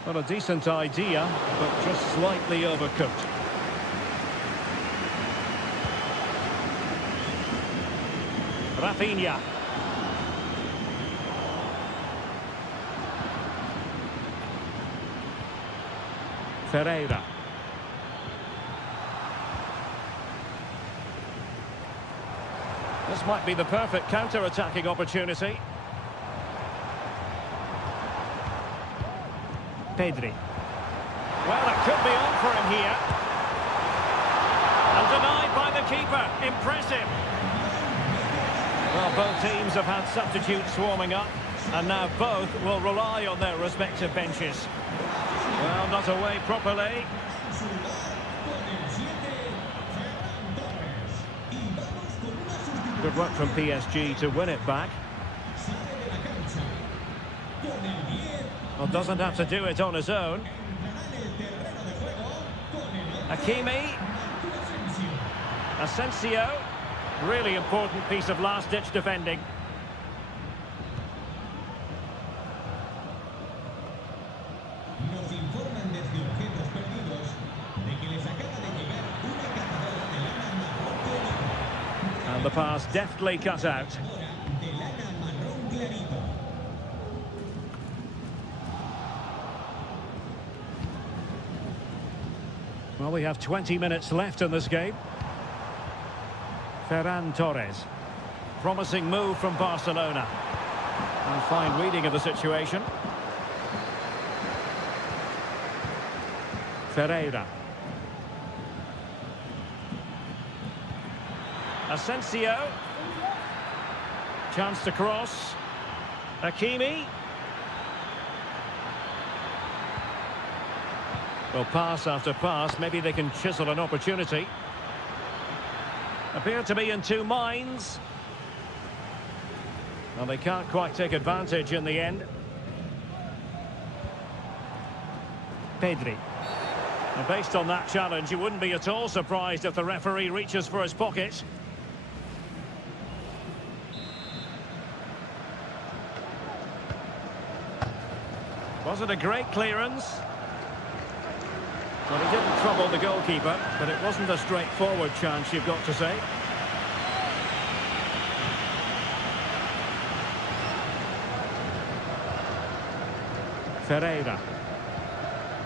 Well, a decent idea, but just slightly overcooked. Rafinha. Ferreira. This might be the perfect counter-attacking opportunity. Pedri. Well, it could be on for him here. And denied by the keeper. Impressive. Well, both teams have had substitutes swarming up, and now both will rely on their respective benches. Well, not away properly. Good work from PSG to win it back. Well, doesn't have to do it on his own. Hakimi. Asensio. Really important piece of last-ditch defending. And the pass deftly cut out. Well, we have 20 minutes left in this game. Ferran Torres. Promising move from Barcelona. And fine reading of the situation. Ferreira. Asensio. Chance to cross. Hakimi. Well, pass after pass, maybe they can chisel an opportunity. Appear to be in two minds. Well, they can't quite take advantage in the end. Pedri. And based on that challenge, you wouldn't be at all surprised if the referee reaches for his pocket. Was it a great clearance? Well, he didn't trouble the goalkeeper, but it wasn't a straightforward chance, you've got to say. Ferreira.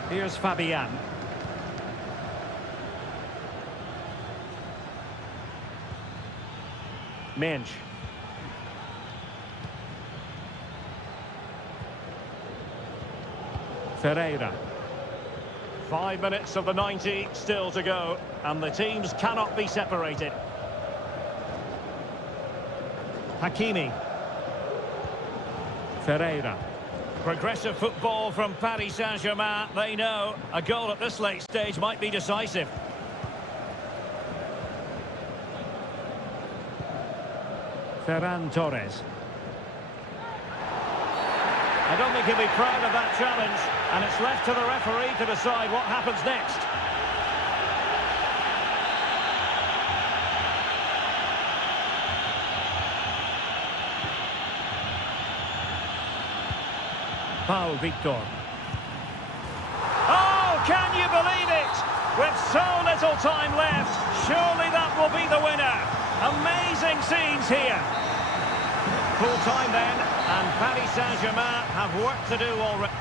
Here's Fabian. Mensch. Ferreira. 5 minutes of the 90 still to go, and the teams cannot be separated. Hakimi. Ferreira. Progressive football from Paris Saint-Germain. They know a goal at this late stage might be decisive. Ferran Torres. I don't think he'll be proud of that challenge, and it's left to the referee to decide what happens next. Paul Victor. Oh, can you believe it? With so little time left, surely that will be the winner. Amazing scenes here. Full time then, and Paris Saint-Germain have work to do already.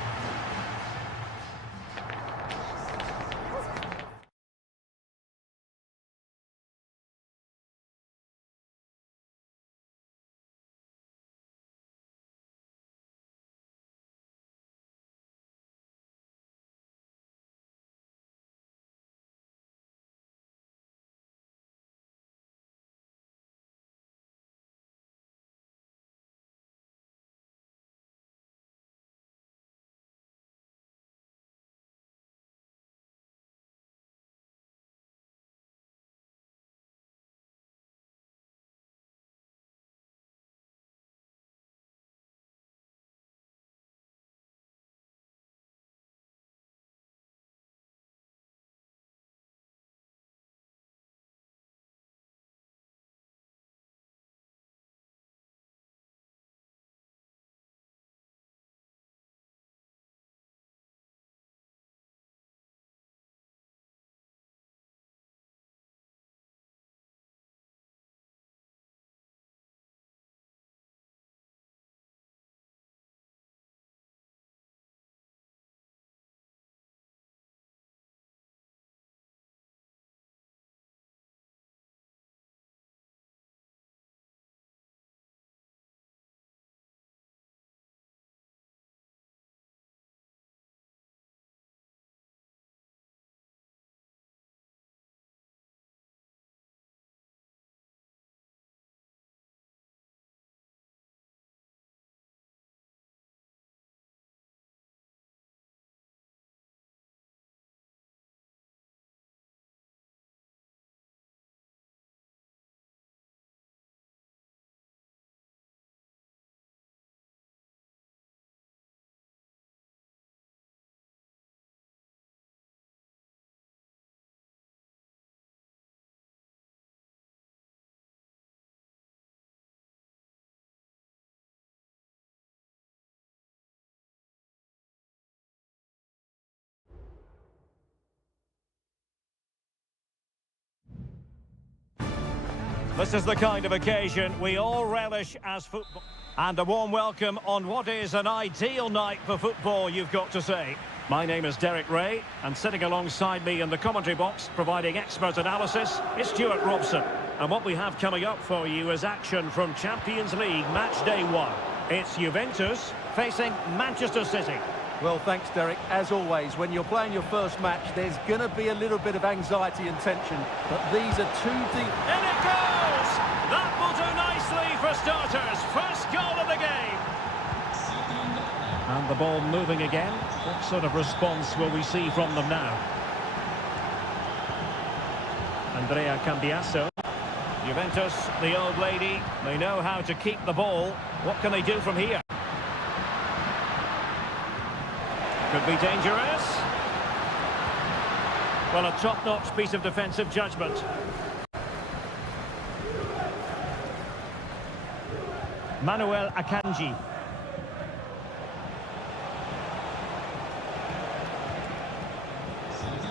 This is the kind of occasion we all relish as football. And a warm welcome on what is an ideal night for football, you've got to say. My name is Derek Ray, and sitting alongside me in the commentary box, providing expert analysis, is Stuart Robson. And what we have coming up for you is action from Champions League match day 1. It's Juventus facing Manchester City. Well, thanks, Derek. As always, when you're playing your first match, there's going to be a little bit of anxiety and tension, but these are two deep... In it goes! That will do nicely for starters. First goal of the game. And the ball moving again. What sort of response will we see from them now? Andrea Cambiasso. Juventus, the old lady, they know how to keep the ball. What can they do from here? Could be dangerous. Well, a top-notch piece of defensive judgment. Manuel Akanji.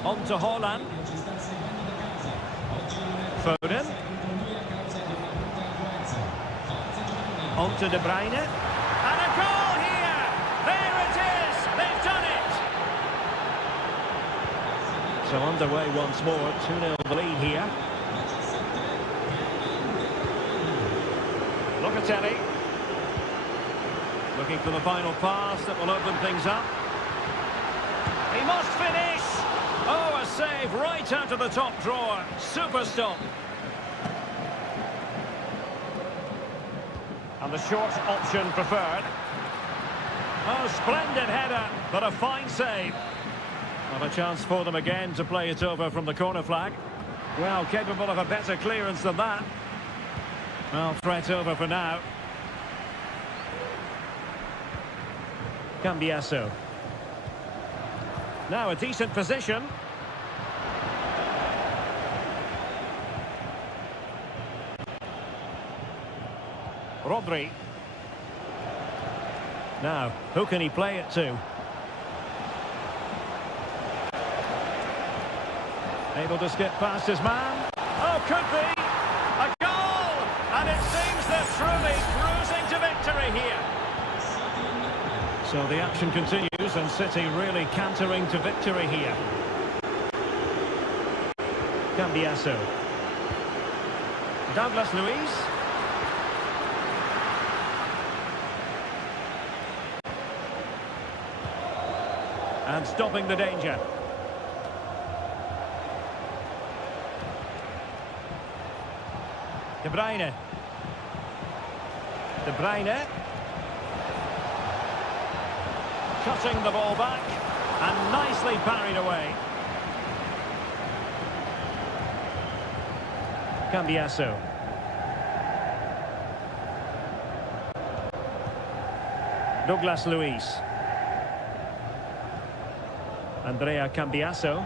On to Haaland. Foden. On to De Bruyne. And a goal here! There it is! They've done it! So underway once more. 2-0 the lead here. Locatelli. Looking for the final pass that will open things up. He must finish! Oh, a save right out of the top drawer. Super stop. And the short option preferred. Oh, splendid header, but a fine save. Not a chance for them again to play it over from the corner flag. Well, capable of a better clearance than that. Well, threat over for now. Cambiasso. Now a decent position. Rodri. Now, who can he play it to? Able to skip past his man. Oh, could be! A goal! And it seems they're truly cruising to victory here. So the action continues and City really cantering to victory here. Cambiasso. Douglas Luiz. And stopping the danger. De Bruyne. De Bruyne. Cutting the ball back. And nicely parried away. Cambiasso. Douglas Luiz. Andrea Cambiasso.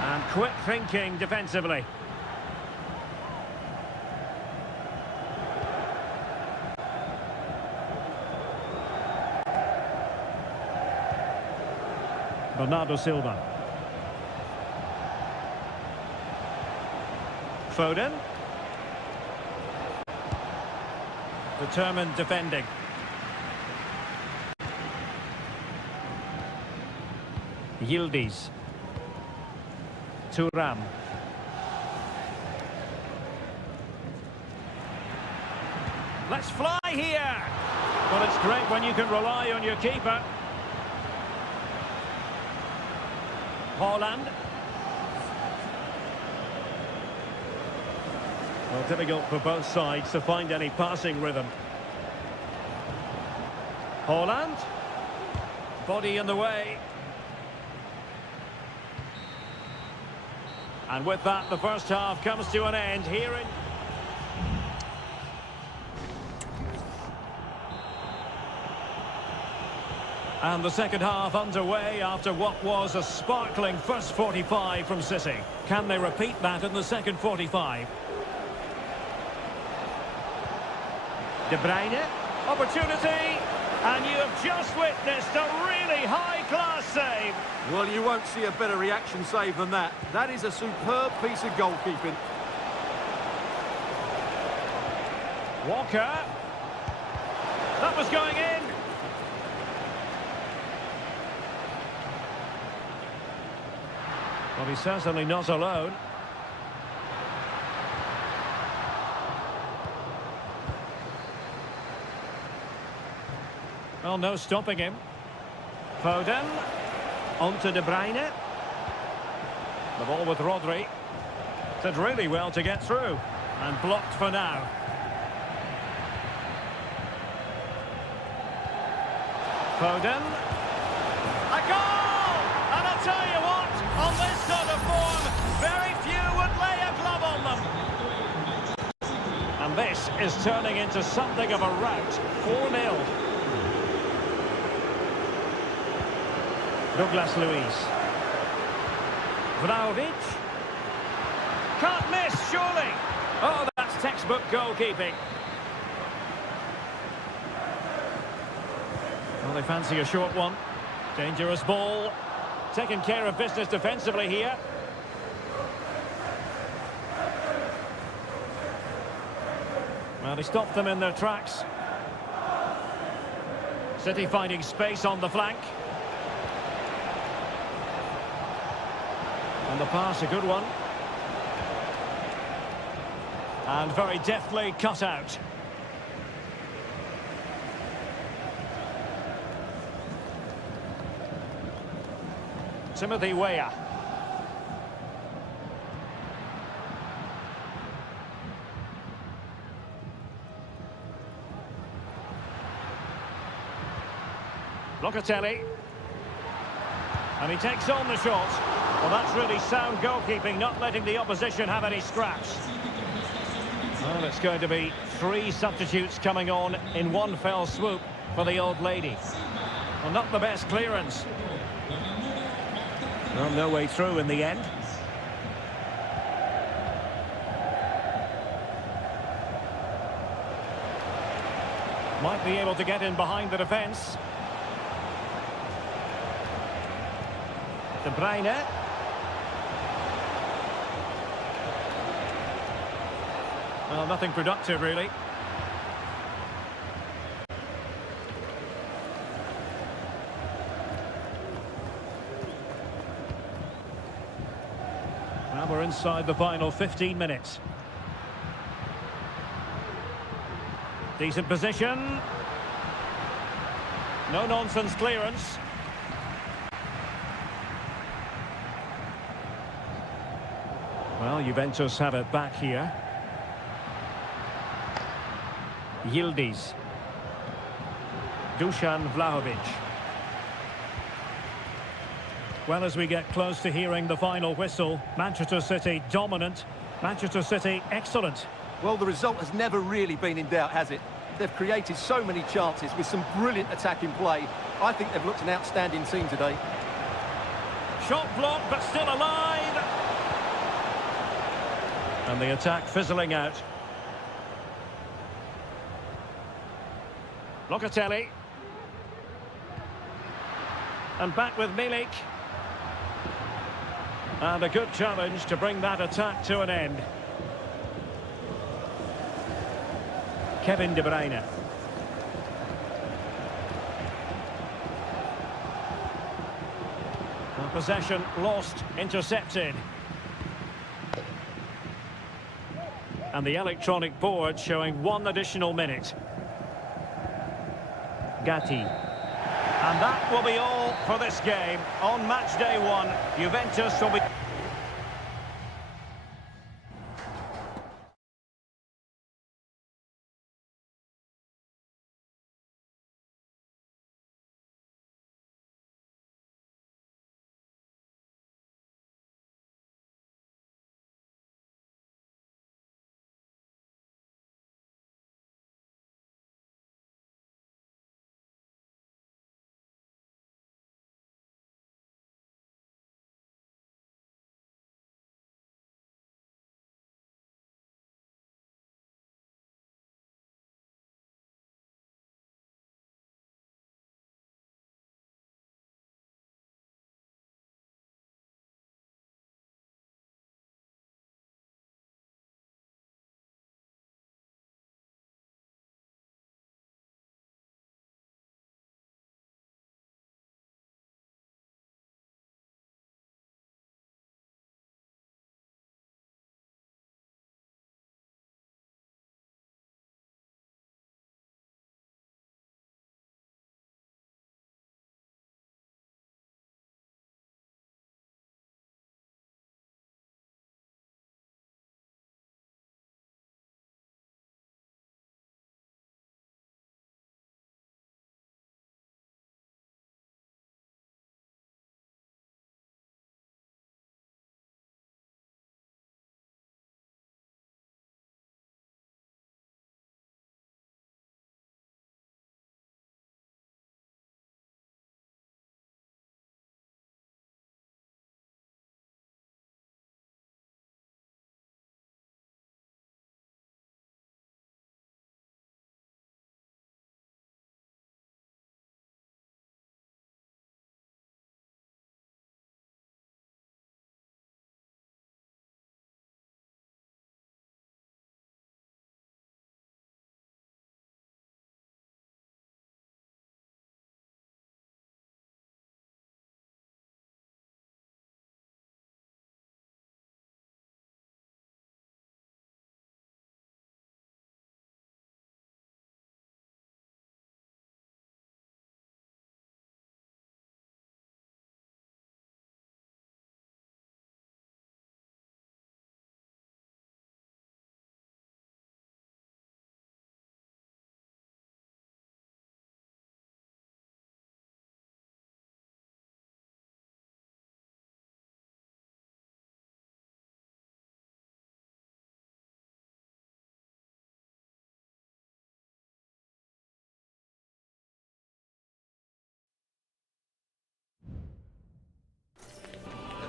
And quick thinking defensively. Bernardo Silva. Foden. Determined defending. Yildiz. Thuram. Let's fly here! Well, it's great when you can rely on your keeper. Haaland. Well, difficult for both sides to find any passing rhythm. Haaland. Body in the way. And with that, the first half comes to an end here in... And the second half underway after what was a sparkling first 45 from City. Can they repeat that in the second 45? De Bruyne. Opportunity. And you have just witnessed a really high-class save. Well, you won't see a better reaction save than that. That is a superb piece of goalkeeping. Walker. That was going in. Well, he's certainly not alone. Well, no stopping him. Foden. On to De Bruyne. The ball with Rodri. Did really well to get through. And blocked for now. Foden. A goal! And I'll tell you what, on this sort of form, very few would lay a glove on them. And this is turning into something of a rout. 4-0. Douglas Luiz. Vlahovic. Can't miss, surely. Oh, that's textbook goalkeeping. Well, they fancy a short one. Dangerous ball. Taking care of business defensively here. Well, he stopped them in their tracks. City finding space on the flank. And the pass, a good one. And very deftly cut out. Timothy Weah. Locatelli. And he takes on the shot. Well, that's really sound goalkeeping, not letting the opposition have any scraps. Well, it's going to be 3 substitutes coming on in one fell swoop for the old lady. Well, not the best clearance. Well, no way through in the end. Might be able to get in behind the defence. De Bruyne. Well, nothing productive, really. Now we're inside the final 15 minutes. Decent position. No-nonsense clearance. Well, Juventus have it back here. Yildiz. Dusan Vlahovic. Well, as we get close to hearing the final whistle, Manchester City dominant, Manchester City excellent. Well, the result has never really been in doubt, has it? They've created so many chances with some brilliant attacking play. I think they've looked an outstanding team today. Shot blocked, but still alive. And the attack fizzling out. Locatelli. And back with Milik. And a good challenge to bring that attack to an end. Kevin De Bruyne. Well, possession lost, intercepted. And the electronic board showing 1 additional minute. Gatti. And that will be all for this game. On match day 1, Juventus will be...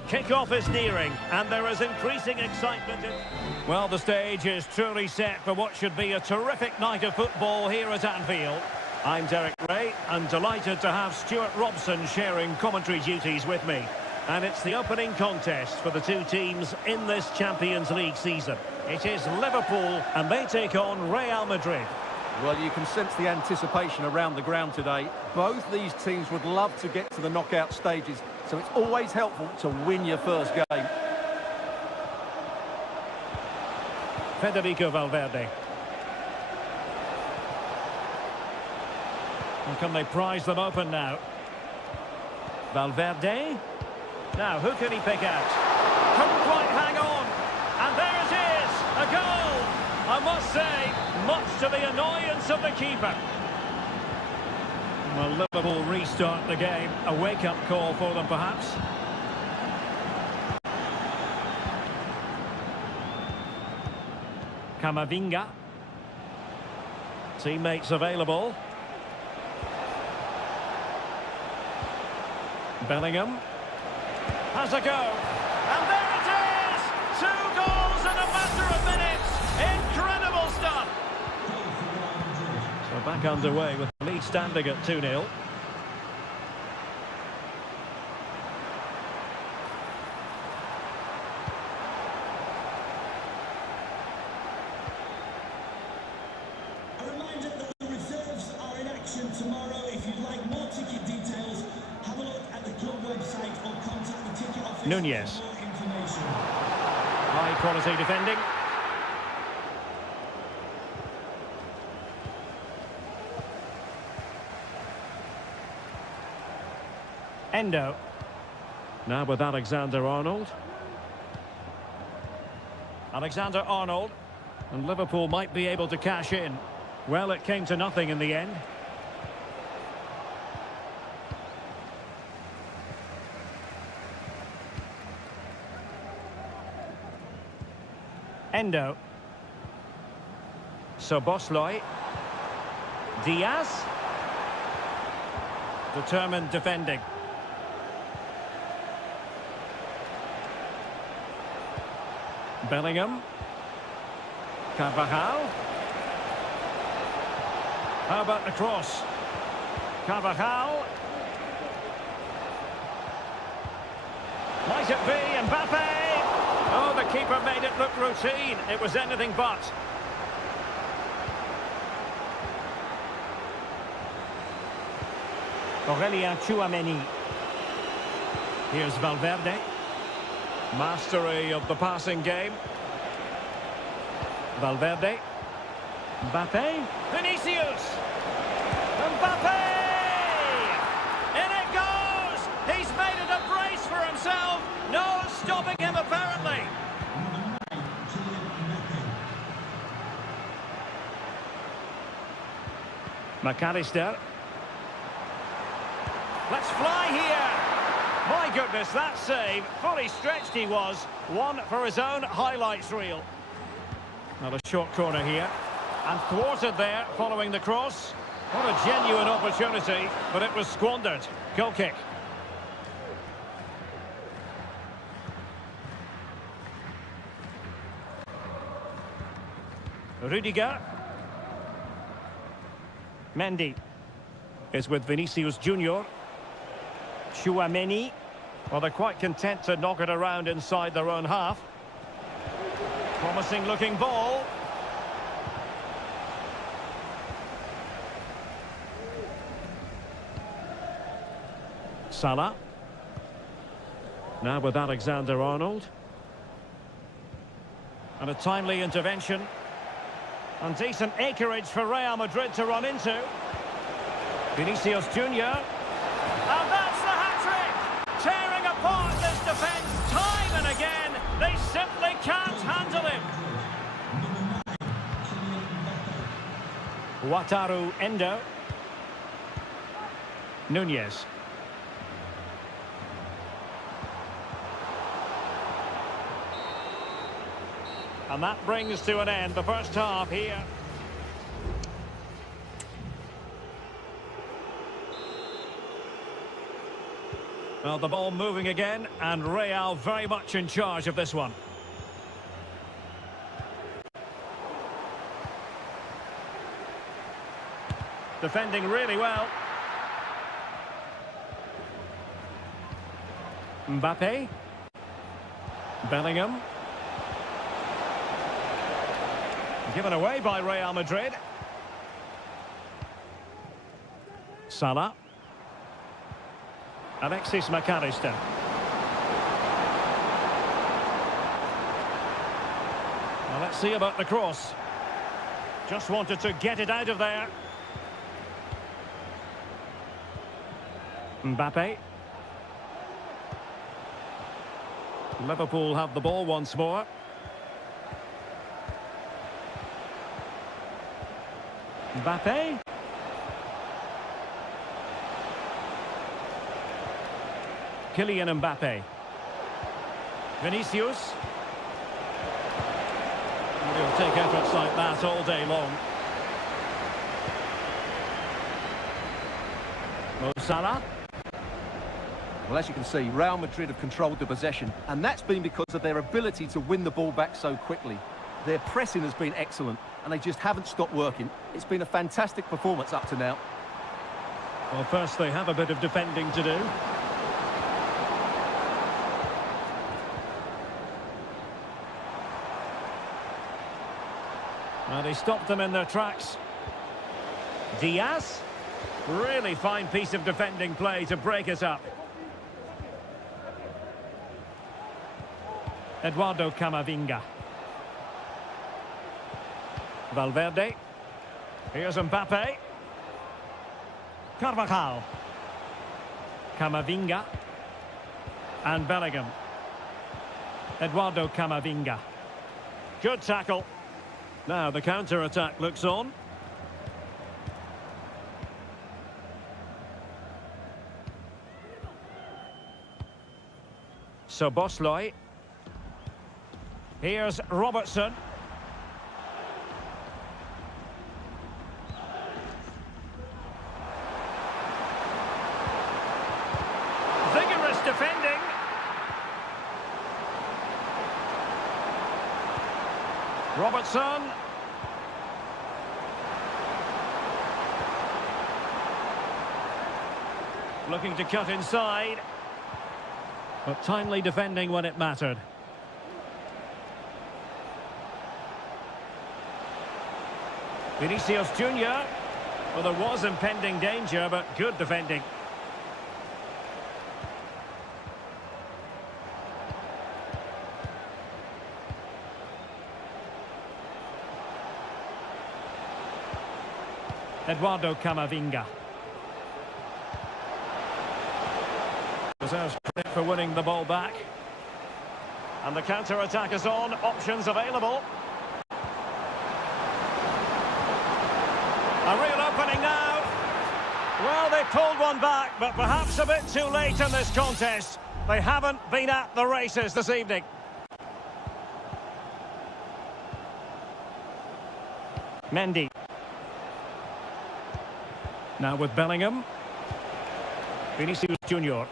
Kick-off is nearing, and there is increasing excitement. Well, the stage is truly set for what should be a terrific night of football here at Anfield. I'm Derek Ray, and delighted to have Stuart Robson sharing commentary duties with me. And it's the opening contest for the two teams in this Champions League season. It is Liverpool, and they take on Real Madrid. Well, you can sense the anticipation around the ground today. Both these teams would love to get to the knockout stages, so it's always helpful to win your first game. Federico Valverde. And can they prize them open now? Valverde. Now, who can he pick out? Couldn't quite hang on. And there it is, a goal. I must say, much to the annoyance of the keeper. Well, Liverpool restart the game. A wake-up call for them, perhaps. Camavinga. Teammates available. Bellingham. Has a go. And there it is! 2 goals in a matter of minutes. Incredible stuff. So back underway with the lead standing at 2-0. A reminder that the reserves are in action tomorrow. If you'd like more ticket details, have a look at the club website or contact the ticket office Nunez. for more information. High quality defending. Endo. Now with Alexander-Arnold. Alexander-Arnold. And Liverpool might be able to cash in. Well, it came to nothing in the end. Endo. Soboslai. Diaz. Determined defending. Bellingham. Carvajal. How about the cross? Carvajal. Might it be Mbappe? Oh, the keeper made it look routine. It was anything but. Aurelien Tchouameni. Here's Valverde. Mastery of the passing game. Valverde. Mbappe. Vinicius. Mbappe! In it goes! He's made it a brace for himself. No stopping him, apparently. McAllister. Let's fly here. My goodness, that save. Fully stretched he was. One for his own highlights reel. Not a short corner here. And thwarted there following the cross. What a genuine opportunity, but it was squandered. Goal kick. Rudiger. Mendy is with Vinicius Junior. Tchouameni. Well, they're quite content to knock it around inside their own half. Promising looking ball. Salah. Now with Alexander-Arnold. And a timely intervention. And decent acreage for Real Madrid to run into. Vinicius Junior. And that's the hat-trick! Tearing apart this defence time and again. They simply can't handle him. Wataru Endo. Nunez. And that brings to an end the first half here. Well, the ball moving again, and Real very much in charge of this one. Defending really well. Mbappe. Bellingham. Given away by Real Madrid. Salah. Alexis McAllister. Well, let's see about the cross. Just wanted to get it out of there. Mbappe. Liverpool have the ball once more. Mbappe. Kylian Mbappe. Vinicius. He'll take efforts like that all day long. Mo Salah. Well, as you can see, Real Madrid have controlled the possession, and that's been because of their ability to win the ball back so quickly. Their pressing has been excellent, and they just haven't stopped working. It's been a fantastic performance up to now. Well, first they have a bit of defending to do. And he stopped them in their tracks. Diaz. Really fine piece of defending play to break it up. Eduardo Camavinga. Valverde. Here's Mbappe. Carvajal. Camavinga. And Bellingham. Eduardo Camavinga. Good tackle. Now the counter-attack looks on. Szoboszlai. Here's Robertson. Vigorous defending. Robertson. Looking to cut inside. But timely defending when it mattered. Vinicius Junior. Well, there was impending danger, but good defending. Eduardo Camavinga. Deserves credit for winning the ball back. And the counter-attack is on. Options available. A real opening now. Well, they pulled one back, but perhaps a bit too late in this contest. They haven't been at the races this evening. Mendy. Now with Bellingham. Vinicius Junior.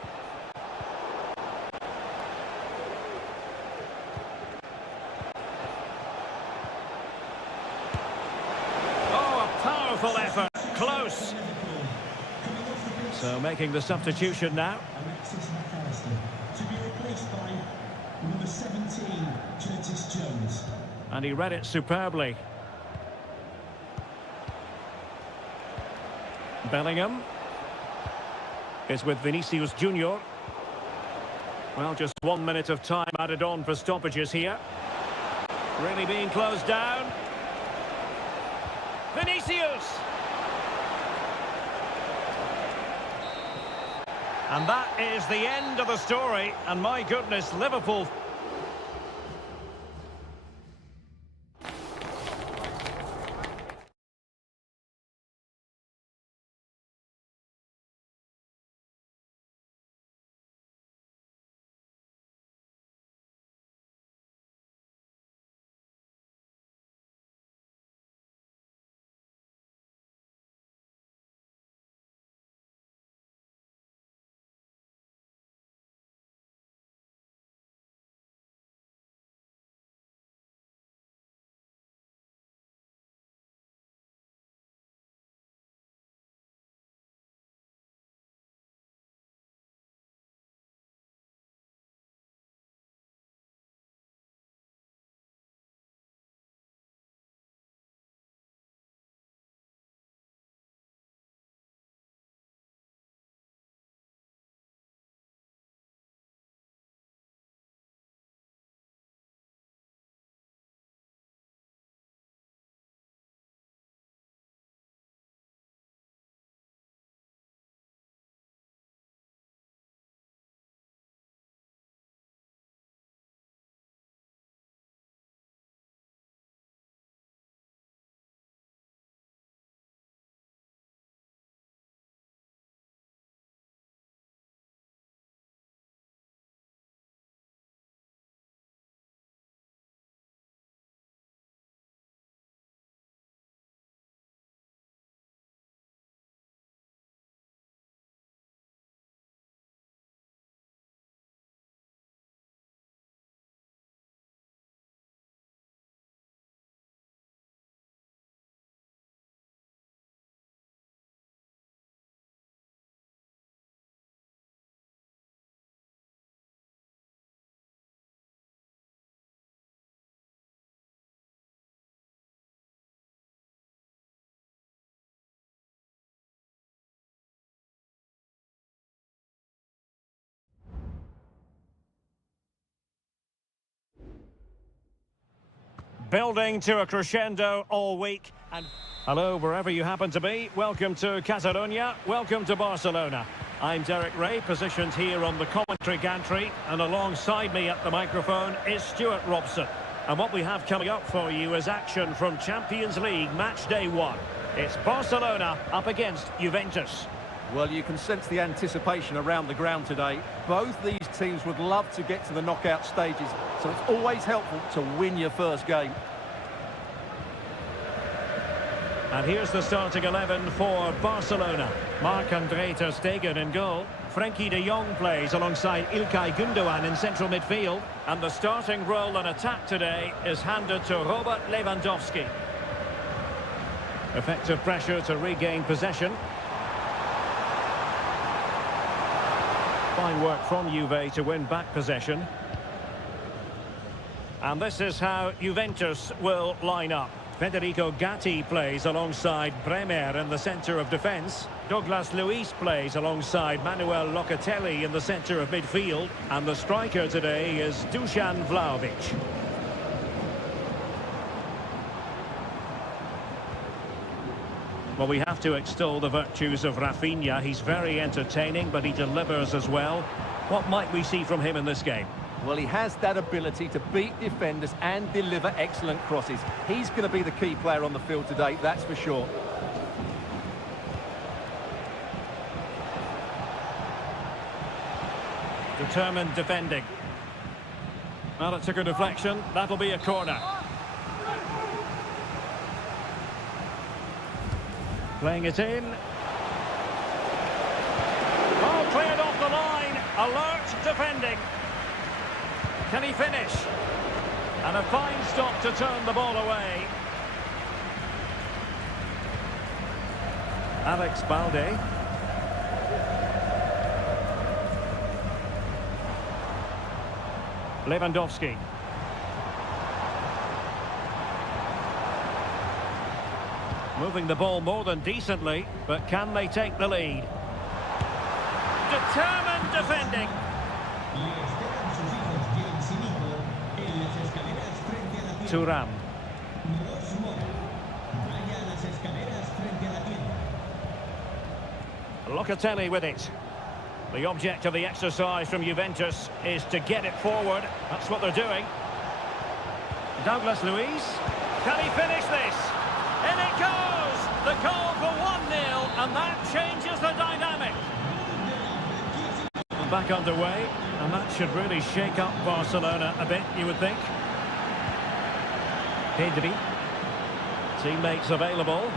Powerful effort, close. So making the substitution now. Alexis McAllister to be replaced by number 17, Curtis Jones. And he read it superbly. Bellingham is with Vinicius Junior. Well, just 1 minute of time added on for stoppages here. Really being closed down. Vinicius! And that is the end of the story. And my goodness, Liverpool building to a crescendo all week. And hello, wherever you happen to be. Welcome to Catalonia. Welcome to Barcelona. I'm Derek Ray, positioned here on the commentary gantry, and alongside me at the microphone is Stuart Robson. And what we have coming up for you is action from Champions League match day 1. It's Barcelona up against Juventus. Well, you can sense the anticipation around the ground today. Both these teams would love to get to the knockout stages, so it's always helpful to win your first game. And here's the starting 11 for Barcelona. Marc-André ter Stegen in goal. Frenkie de Jong plays alongside İlkay Gündoğan in central midfield. And the starting role in attack today is handed to Robert Lewandowski. Effective pressure to regain possession. Fine work from Juve to win back possession. And this is how Juventus will line up. Federico Gatti plays alongside Bremer in the centre of defence. Douglas Luiz plays alongside Manuel Locatelli in the centre of midfield. And the striker today is Dusan Vlahovic. Well, we have to extol the virtues of Rafinha. He's very entertaining, but he delivers as well. What might we see from him in this game? Well, he has that ability to beat defenders and deliver excellent crosses. He's going to be the key player on the field today, that's for sure. Determined defending. Well, it took a deflection. That'll be a corner. Playing it in. Oh, cleared off the line. Alert defending. Can he finish? And a fine stop to turn the ball away. Alex Balde. Lewandowski. Moving the ball more than decently, but can they take the lead? Determined defending. Thuram. Locatelli with it. The object of the exercise from Juventus is to get it forward. That's what they're doing. Douglas Luiz. Can he finish this? In it goes! The goal for 1-0, and that changes the dynamic. Back underway, and that should really shake up Barcelona a bit, you would think. Pedri. Teammates available.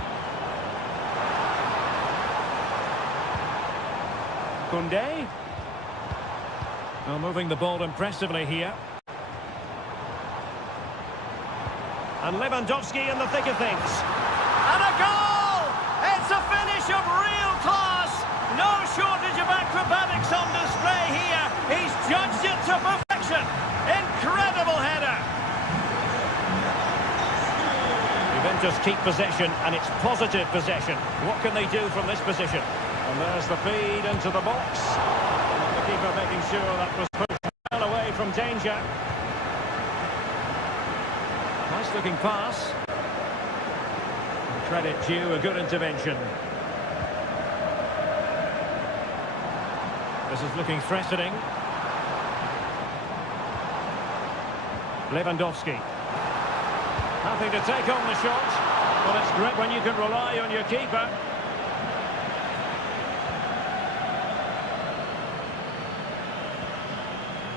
Koundé. Well, moving the ball impressively here. And Lewandowski in the thick of things. And a goal! It's a finish of real class. No shortage of acrobatics on display here. He's judged it to perfection. Incredible header. Juventus keep possession, and it's positive possession. What can they do from this position? And there's the feed into the box. And the keeper making sure that was pushed well away from danger. Nice looking pass. Credit due, a good intervention. This is looking threatening. Lewandowski. Happy to take on the shot. But it's great when you can rely on your keeper.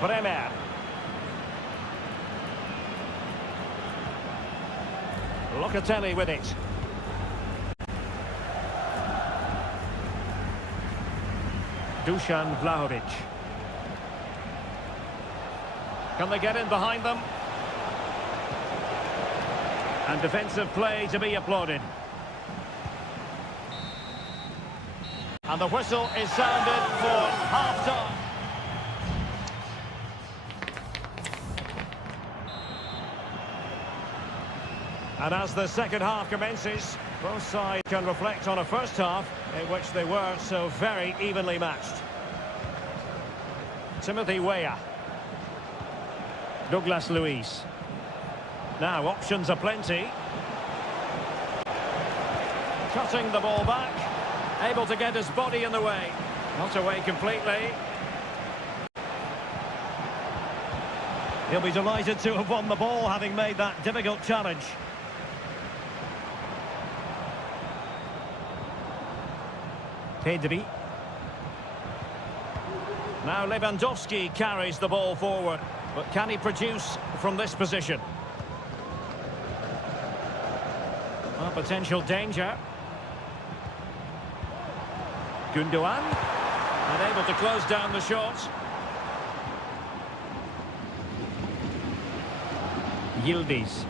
Bremer. Locatelli with it. Dusan Vlahovic. Can they get in behind them? And defensive play to be applauded. And the whistle is sounded for half-time. And as the second half commences, both sides can reflect on a first half in which they were so very evenly matched. Timothy Weah. Douglas Luiz. Now, options are plenty. Cutting the ball back. Able to get his body in the way. Not away completely. He'll be delighted to have won the ball, having made that difficult challenge. Pedri. Now Lewandowski carries the ball forward. But can he produce from this position? Well, potential danger. Gundogan. And able to close down the shot. Yildiz.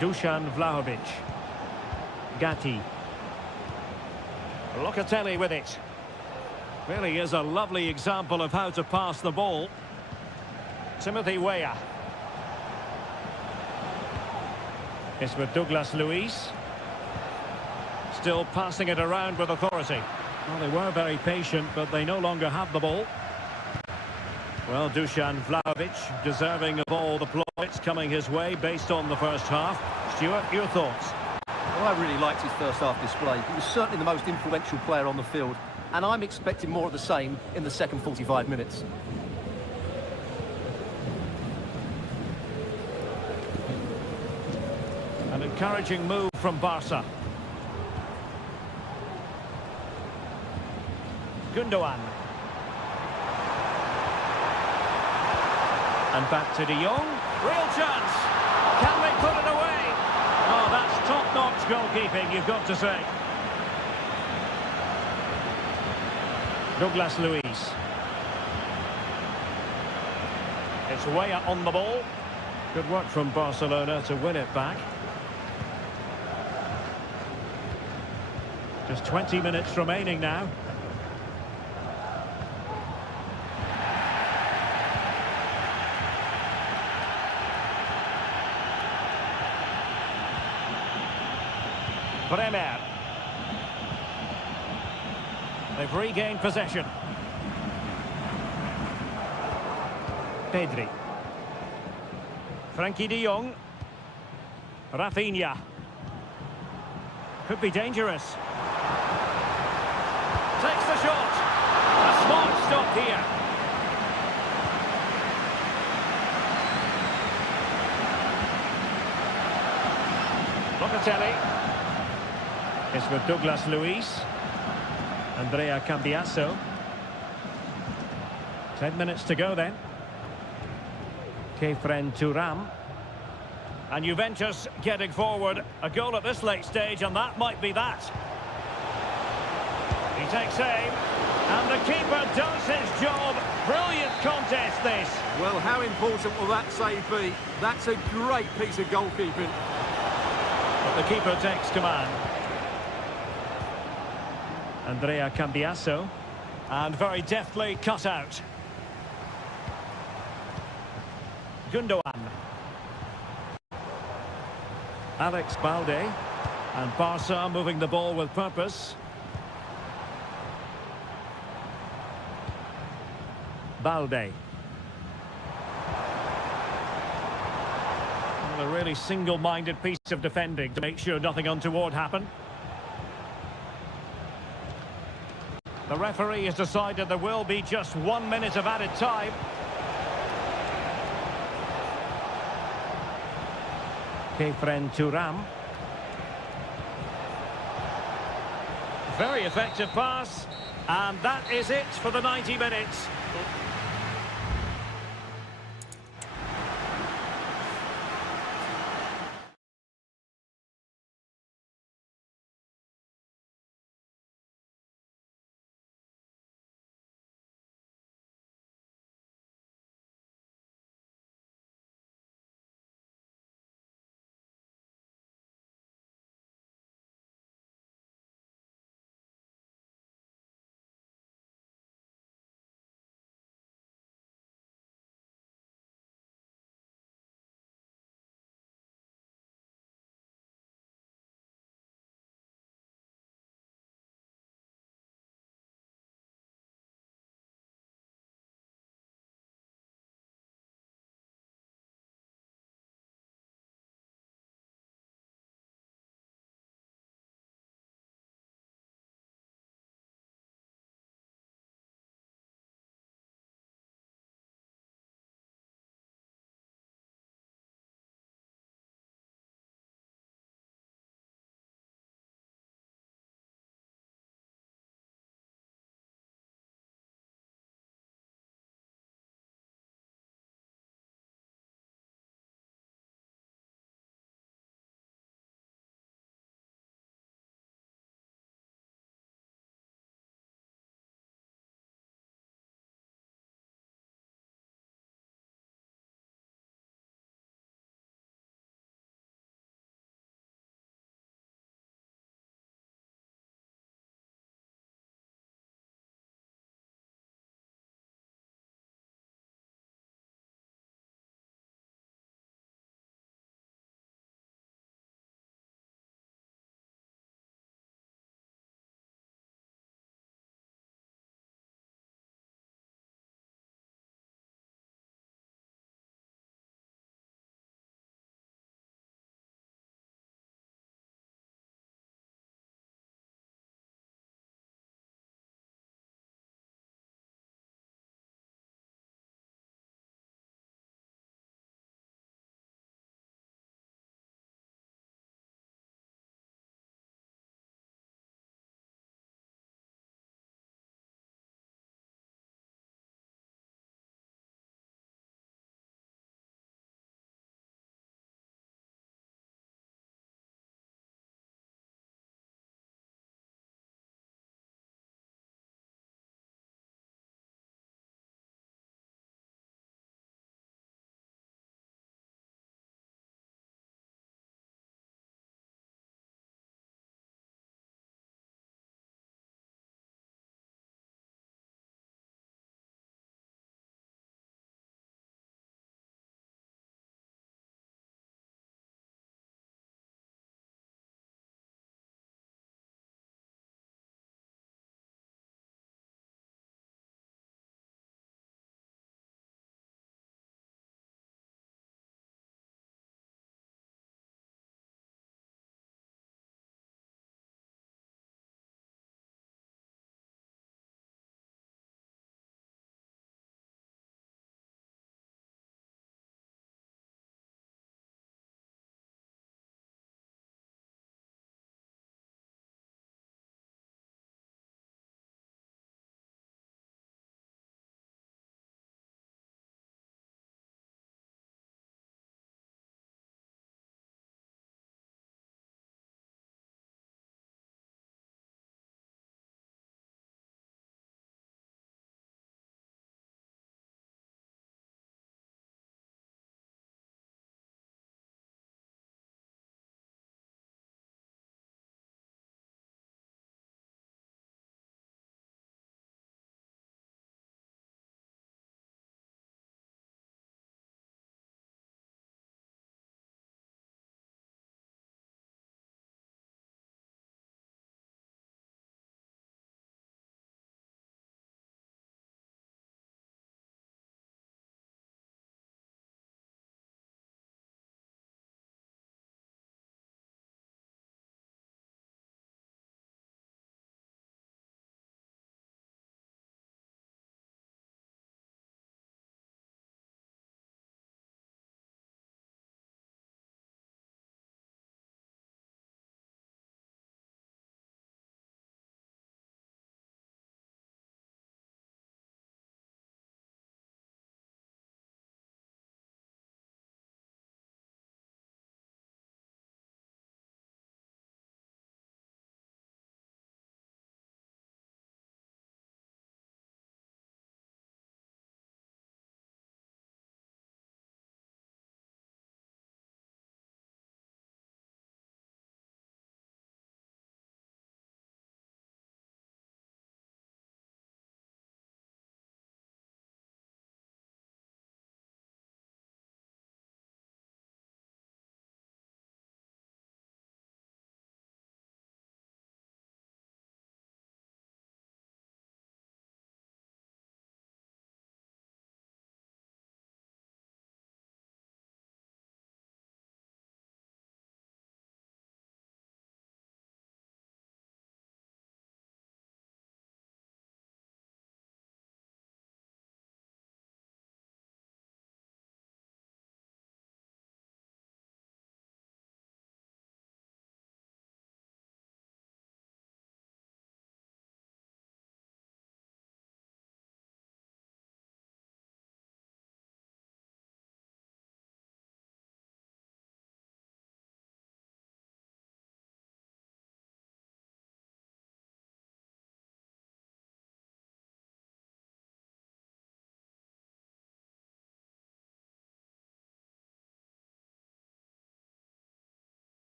Dusan Vlahovic. Gatti. Locatelli with it. Really is a lovely example of how to pass the ball. Timothy Weah. It's with Douglas Luiz. Still passing it around with authority. Well, they were very patient, but they no longer have the ball. Well, Dusan Vlahovic deserving of all the plaudits coming his way based on the first half. Stuart, your thoughts? Well, I really liked his first half display. He was certainly the most influential player on the field, and I'm expecting more of the same in the second 45 minutes. An encouraging move from Barca. Gundogan. And back to De Jong. Real chance. Can they put it away? Oh, that's top-notch goalkeeping, you've got to say. Douglas Luiz. It's Weah on the ball. Good work from Barcelona to win it back. Just 20 minutes remaining now. Bremer. They've regained possession. Pedri. Frankie de Jong. Rafinha. Could be dangerous. Takes the shot. A smart stop here. Locatelli. It's with Douglas Luiz. Andrea Cambiasso. 10 minutes to go then. Kefren Turam. And Juventus getting forward. A goal at this late stage, and that might be that. He takes aim. And the keeper does his job. Brilliant contest, this. Well, how important will that save be? That's a great piece of goalkeeping. But the keeper takes command. Andrea Cambiasso. And very deftly cut out. Gundogan. Alex Balde. And Barca moving the ball with purpose. Balde. Well, a really single-minded piece of defending to make sure nothing untoward happened. The referee has decided there will be just 1 minute of added time. Kefren Turam. Very effective pass. And that is it for the 90 minutes.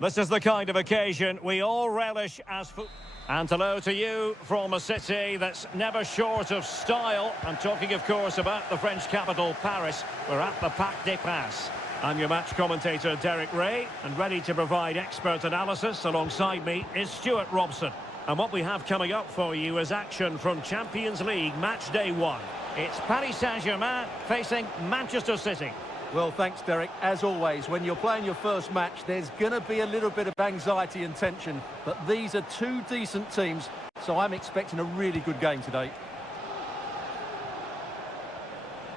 This is the kind of occasion we all relish as football. And hello to you from a city that's never short of style. I'm talking, of course, about the French capital, Paris. We're at the Parc des Princes. I'm your match commentator, Derek Ray, and ready to provide expert analysis alongside me is Stuart Robson. And what we have coming up for you is action from Champions League Match Day 1. It's Paris Saint-Germain facing Manchester City. Well, thanks, Derek. As always, when you're playing your first match, there's going to be a little bit of anxiety and tension. But these are two decent teams, so I'm expecting a really good game today.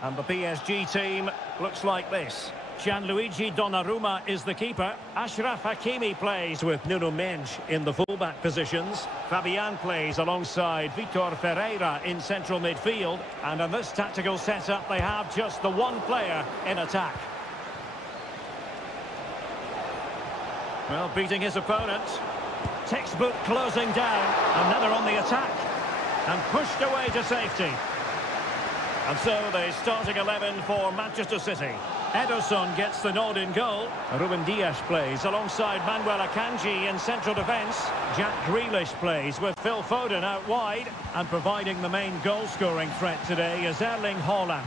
And the PSG team looks like this. Gianluigi Donnarumma is the keeper. Achraf Hakimi plays with Nuno Mendes in the fullback positions. Fabian plays alongside Vitor Ferreira in central midfield. And in this tactical setup, they have just the one player in attack. Well, beating his opponent. Textbook closing down. Another on the attack. And pushed away to safety. And so the starting 11 for Manchester City. Ederson gets the nod in goal. Ruben Dias plays alongside Manuel Akanji in central defence. Jack Grealish plays with Phil Foden out wide. And providing the main goal-scoring threat today is Erling Haaland.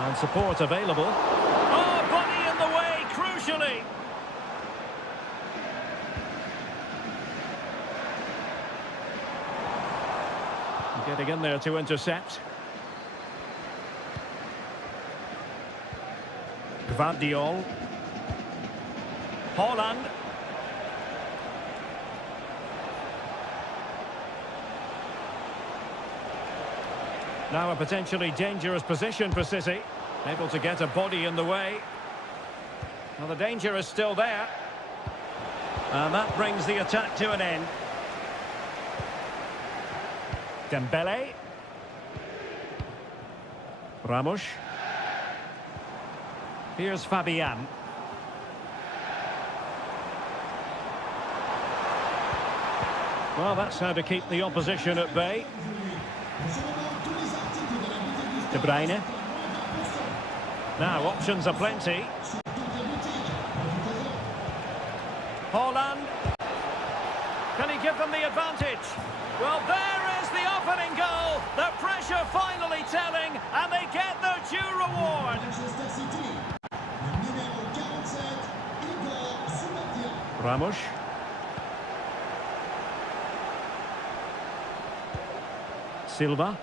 And support available. Oh, body in the way, crucially. Getting in there to intercept. Gvardiol. Haaland. Now a potentially dangerous position for City. Able to get a body in the way. Well, the danger is still there. And that brings the attack to an end. Dembele. Ramos. Here's Fabian. Well, that's how to keep the opposition at bay. De Bruyne. Now, options are plenty. Haaland. Can he give them the advantage? Well, there is the opening goal. The pressure finally telling, and they get their due reward. Ramos. Silva.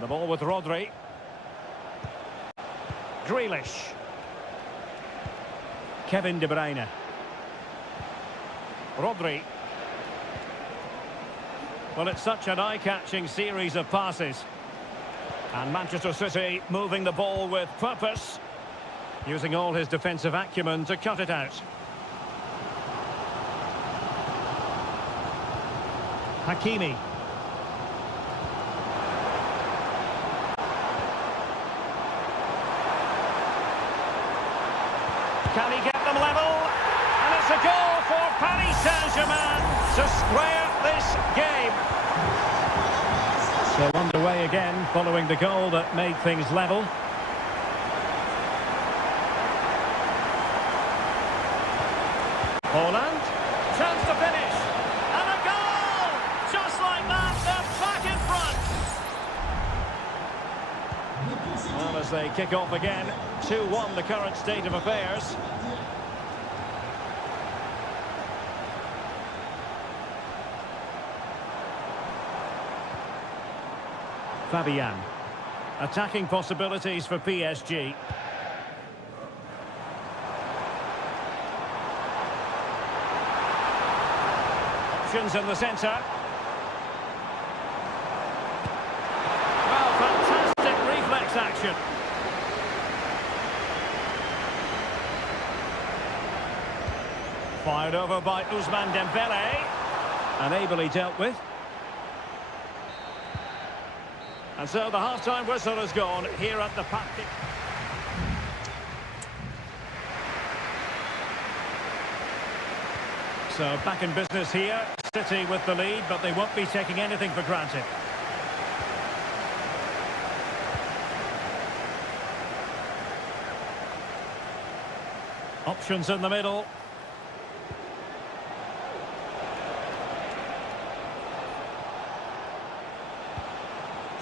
The ball with Rodri. Grealish. Kevin De Bruyne. Rodri. Well, it's such an eye-catching series of passes. And Manchester City moving the ball with purpose, using all his defensive acumen to cut it out. Hakimi. Can he get them level? And it's a goal for Paris Saint-Germain to square this game. So underway again following the goal that made things level. Haaland, chance to finish, and a goal! Just like that, they're back in front. Well, as they kick off again, 2-1 the current state of affairs. Fabian. Attacking possibilities for PSG. Options in the centre. Well, fantastic reflex action. Fired over by Ousmane Dembele. And ably dealt with. And so the half-time whistle has gone here at the Parc. So back in business here. City with the lead, but they won't be taking anything for granted. Options in the middle.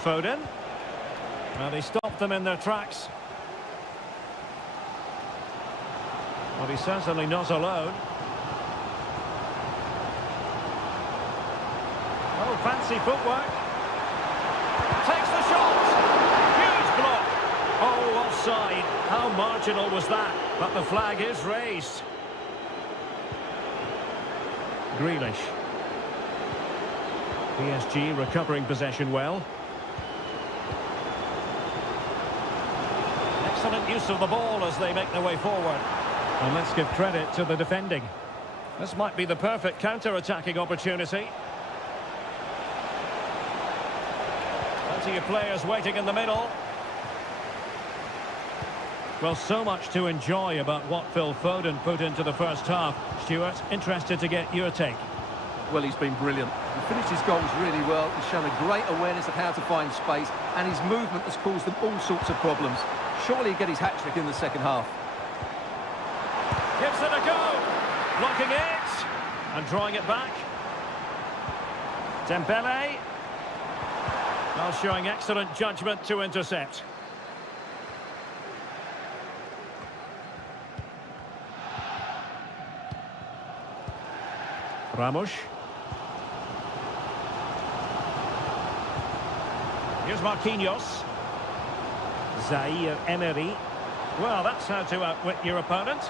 Foden. Well, he stopped them in their tracks. Well, he's certainly not alone. Oh, fancy footwork. Takes the shot. Huge block. Oh, offside. How marginal was that? But the flag is raised. Grealish. PSG recovering possession well. Excellent use of the ball as they make their way forward. And let's give credit to the defending. This might be the perfect counter-attacking opportunity. Plenty of players waiting in the middle. Well, so much to enjoy about what Phil Foden put into the first half. Stuart, interested to get your take. Well, he's been brilliant. He finished his goals really well. He's shown a great awareness of how to find space, and his movement has caused them all sorts of problems. Surely he'll get his hat-trick in the second half. Gives it a go. Blocking it. And drawing it back. Dembele. Well, showing excellent judgment to intercept. Ramos. Here's Marquinhos. Zaire Emery. Well, that's how to outwit your opponent.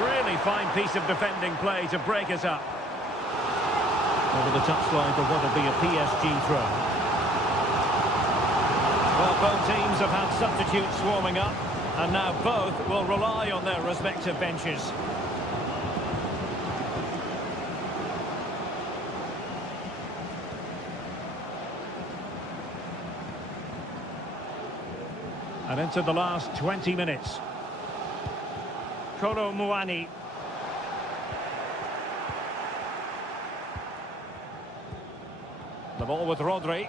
Really fine piece of defending play to break it up. Over the touchline for what will be a PSG throw. Well, both teams have had substitutes warming up, and now both will rely on their respective benches. And into the last 20 minutes. Kolo Muani. The ball with Rodri.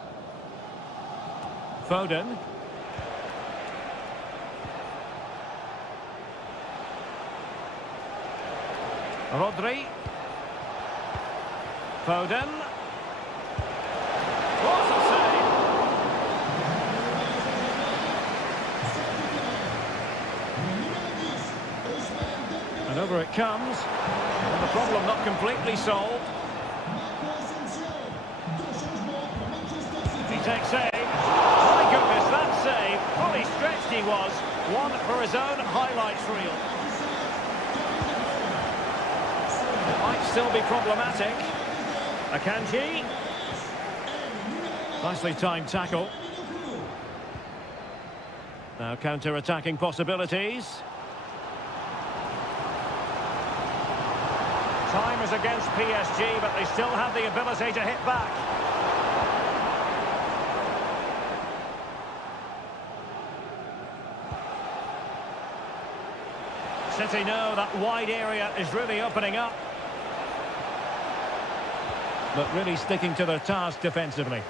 Foden. Rodri. Foden. What a save! And over it comes. And the problem not completely solved. He takes aim. My goodness, that save. Fully stretched he was. One for his own highlights reel. It might still be problematic. Akanji. Nicely timed tackle. Now counter-attacking possibilities. Time is against PSG, but they still have the ability to hit back. City know that wide area is really opening up. But really sticking to their task defensively.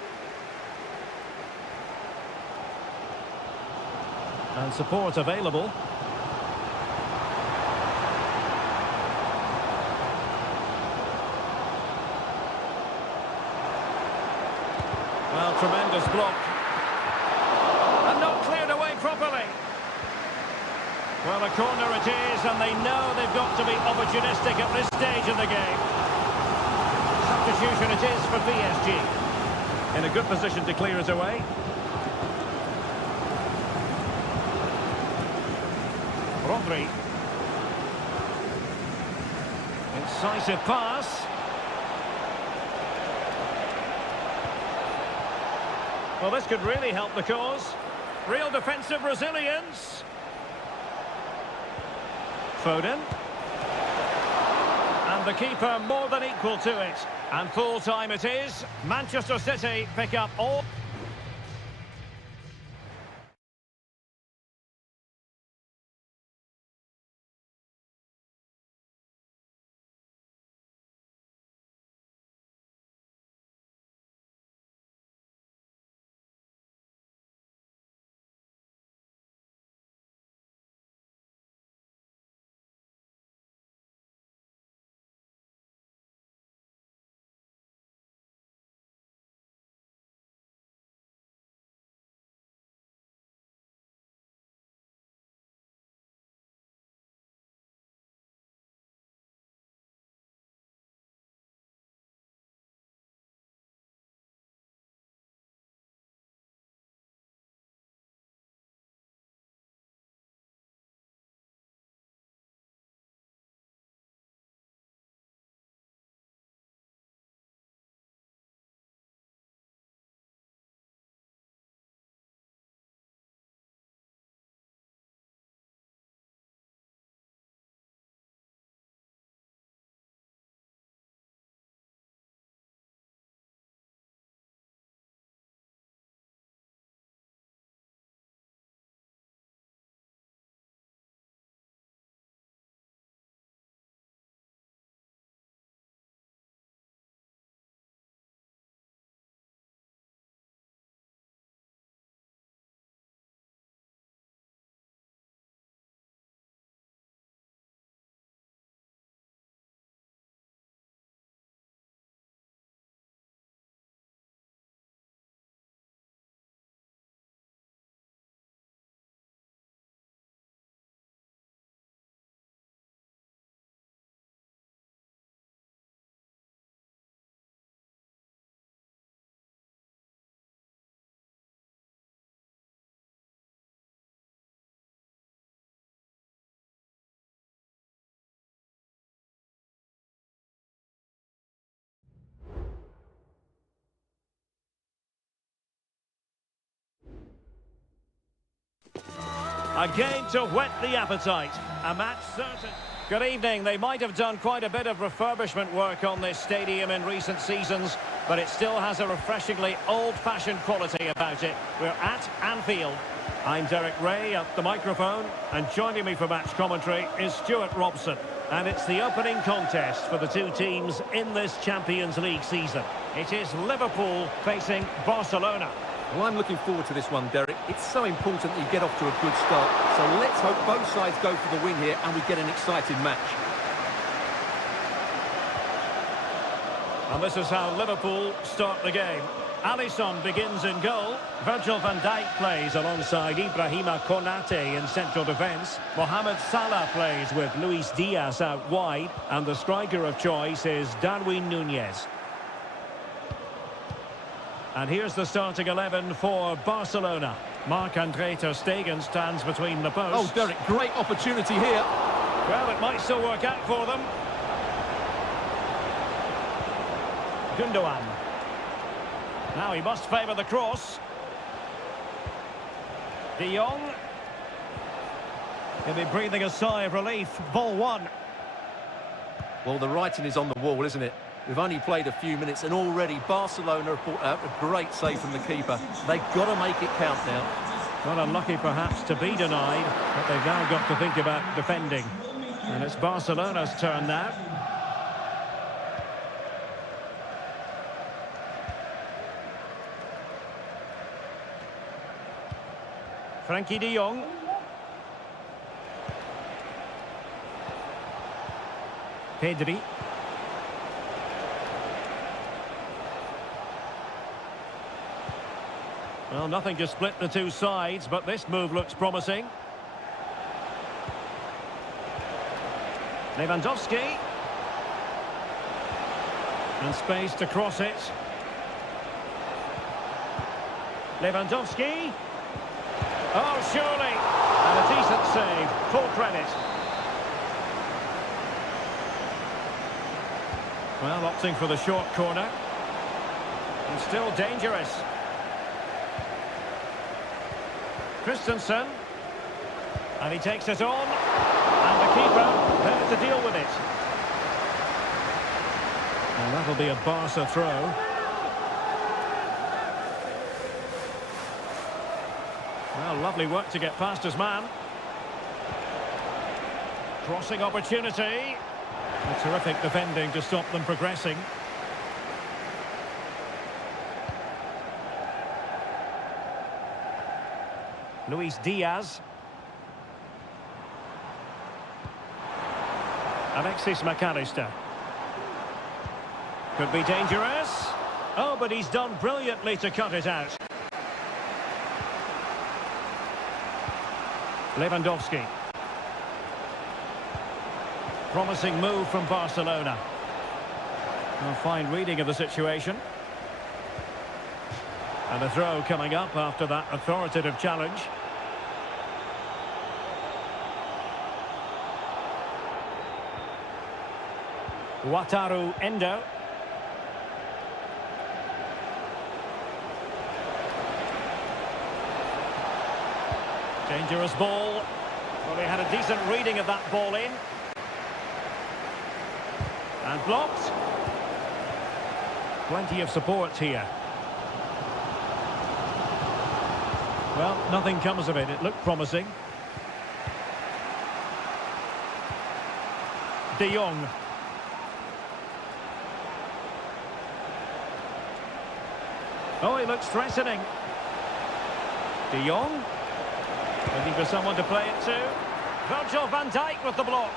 And support available. Well, tremendous block. And not cleared away properly. Well, a corner it is, and they know they've got to be opportunistic at this stage of the game. Substitution it is for PSG. In a good position to clear it away. Rodri. Incisive pass. Well, this could really help the cause. Real defensive resilience. Foden. And the keeper more than equal to it. And full time it is. Manchester City pick up all... A game to whet the appetite. A match certain. Good evening. They might have done quite a bit of refurbishment work on this stadium in recent seasons, but it still has a refreshingly old-fashioned quality about it. We're at Anfield. I'm Derek Ray at the microphone, and joining me for match commentary is Stuart Robson. And it's the opening contest for the two teams in this Champions League season. It is Liverpool facing Barcelona. Well, I'm looking forward to this one, Derek. It's so important that you get off to a good start. So let's hope both sides go for the win here and we get an exciting match. And this is how Liverpool start the game. Alisson begins in goal. Virgil van Dijk plays alongside Ibrahima Konate in central defence. Mohamed Salah plays with Luis Diaz out wide. And the striker of choice is Darwin Núñez. And here's the starting 11 for Barcelona. Marc-André ter Stegen stands between the posts. Oh, Derek, great opportunity here. Well, it might still work out for them. Gundogan. Now he must favour the cross. De Jong. He'll be breathing a sigh of relief. Ball one. Well, the writing is on the wall, isn't it? We've only played a few minutes and already Barcelona have brought out a great save from the keeper. They've got to make it count now. Not unlucky perhaps to be denied, but they've now got to think about defending. And it's Barcelona's turn now. Frankie de Jong. Pedri. Well, nothing to split the two sides, but this move looks promising. Lewandowski. And space to cross it. Lewandowski. Oh, surely. And a decent save. Full credit. Well, opting for the short corner. And still dangerous. Christensen. And he takes it on. And the keeper there to deal with it. And that'll be a Barca throw. Well, lovely work to get past his man. Crossing opportunity. A terrific defending to stop them progressing. Luis Diaz. Alexis McAllister. Could be dangerous. Oh, but he's done brilliantly to cut it out. Lewandowski. Promising move from Barcelona. A fine reading of the situation. And a throw coming up after that authoritative challenge. Wataru Endo. Dangerous ball. Well, he had a decent reading of that ball in. And blocked. Plenty of support here. Well, nothing comes of it. It looked promising. De Jong. Oh, he looks threatening. De Jong. Looking for someone to play it to. Virgil van Dijk with the block.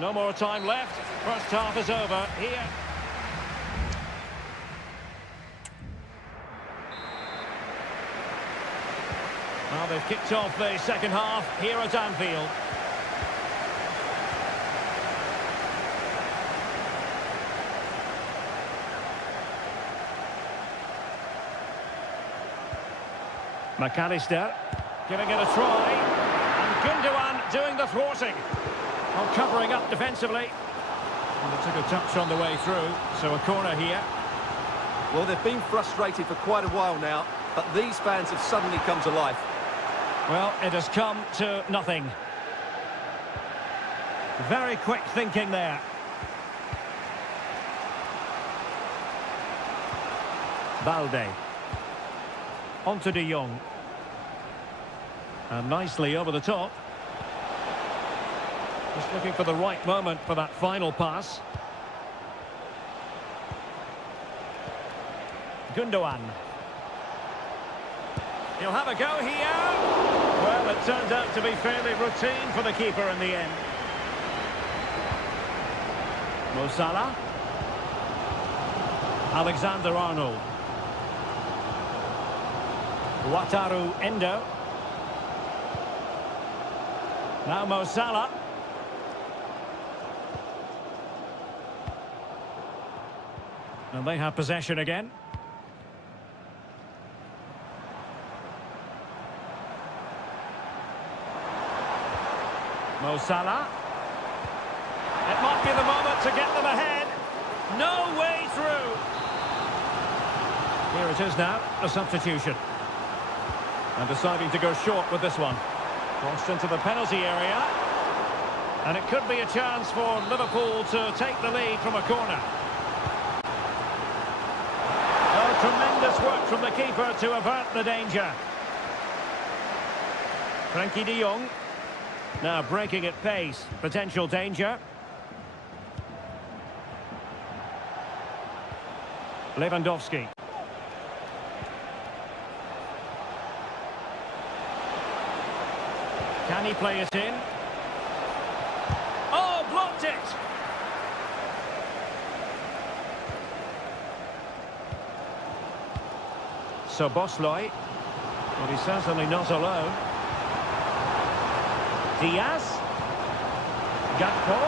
No more time left. First half is over here. Well, they've kicked off the second half here at Anfield. McAllister giving it a try. And Gundogan doing the thwarting. Well, covering up defensively. And they took a touch on the way through, so a corner here. Well, they've been frustrated for quite a while now, but these fans have suddenly come to life. Well, it has come to nothing. Very quick thinking there. Balde. On to De Jong. And nicely over the top. Just looking for the right moment for that final pass. Gundogan. He'll have a go here. Well, it turned out to be fairly routine for the keeper in the end. Mo Salah. Alexander-Arnold. Wataru Endo. Now Mo Salah. And they have possession again. Mo Salah. It might be the moment to get them ahead. No way through. Here it is now, a substitution. And deciding to go short with this one. Crossed into the penalty area. And it could be a chance for Liverpool to take the lead from a corner. Oh, tremendous work from the keeper to avert the danger. Frankie de Jong. Now breaking at pace. Potential danger. Lewandowski. Can he play it in? Oh, blocked it! So Bosley, but he's certainly not alone. Diaz. Gakpo.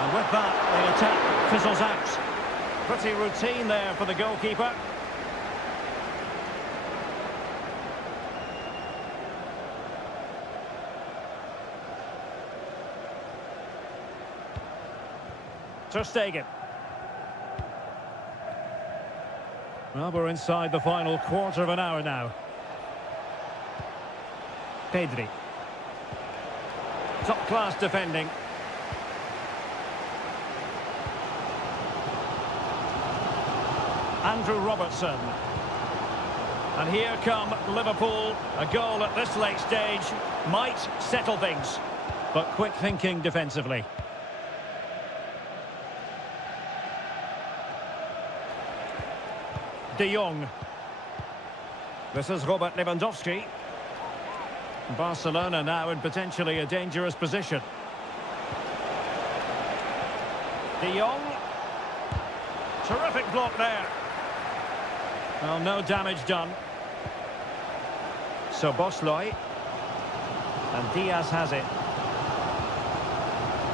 And with that, the attack fizzles out. Pretty routine there for the goalkeeper. Ter Stegen. Well, we're inside the final quarter of an hour now. Pedri. Top-class defending. Andrew Robertson. And here come Liverpool. A goal at this late stage might settle things. But quick thinking defensively. De Jong. This is Robert Lewandowski. Barcelona now in potentially a dangerous position. De Jong. Terrific block there. Well, no damage done. So Bosley. And Diaz has it.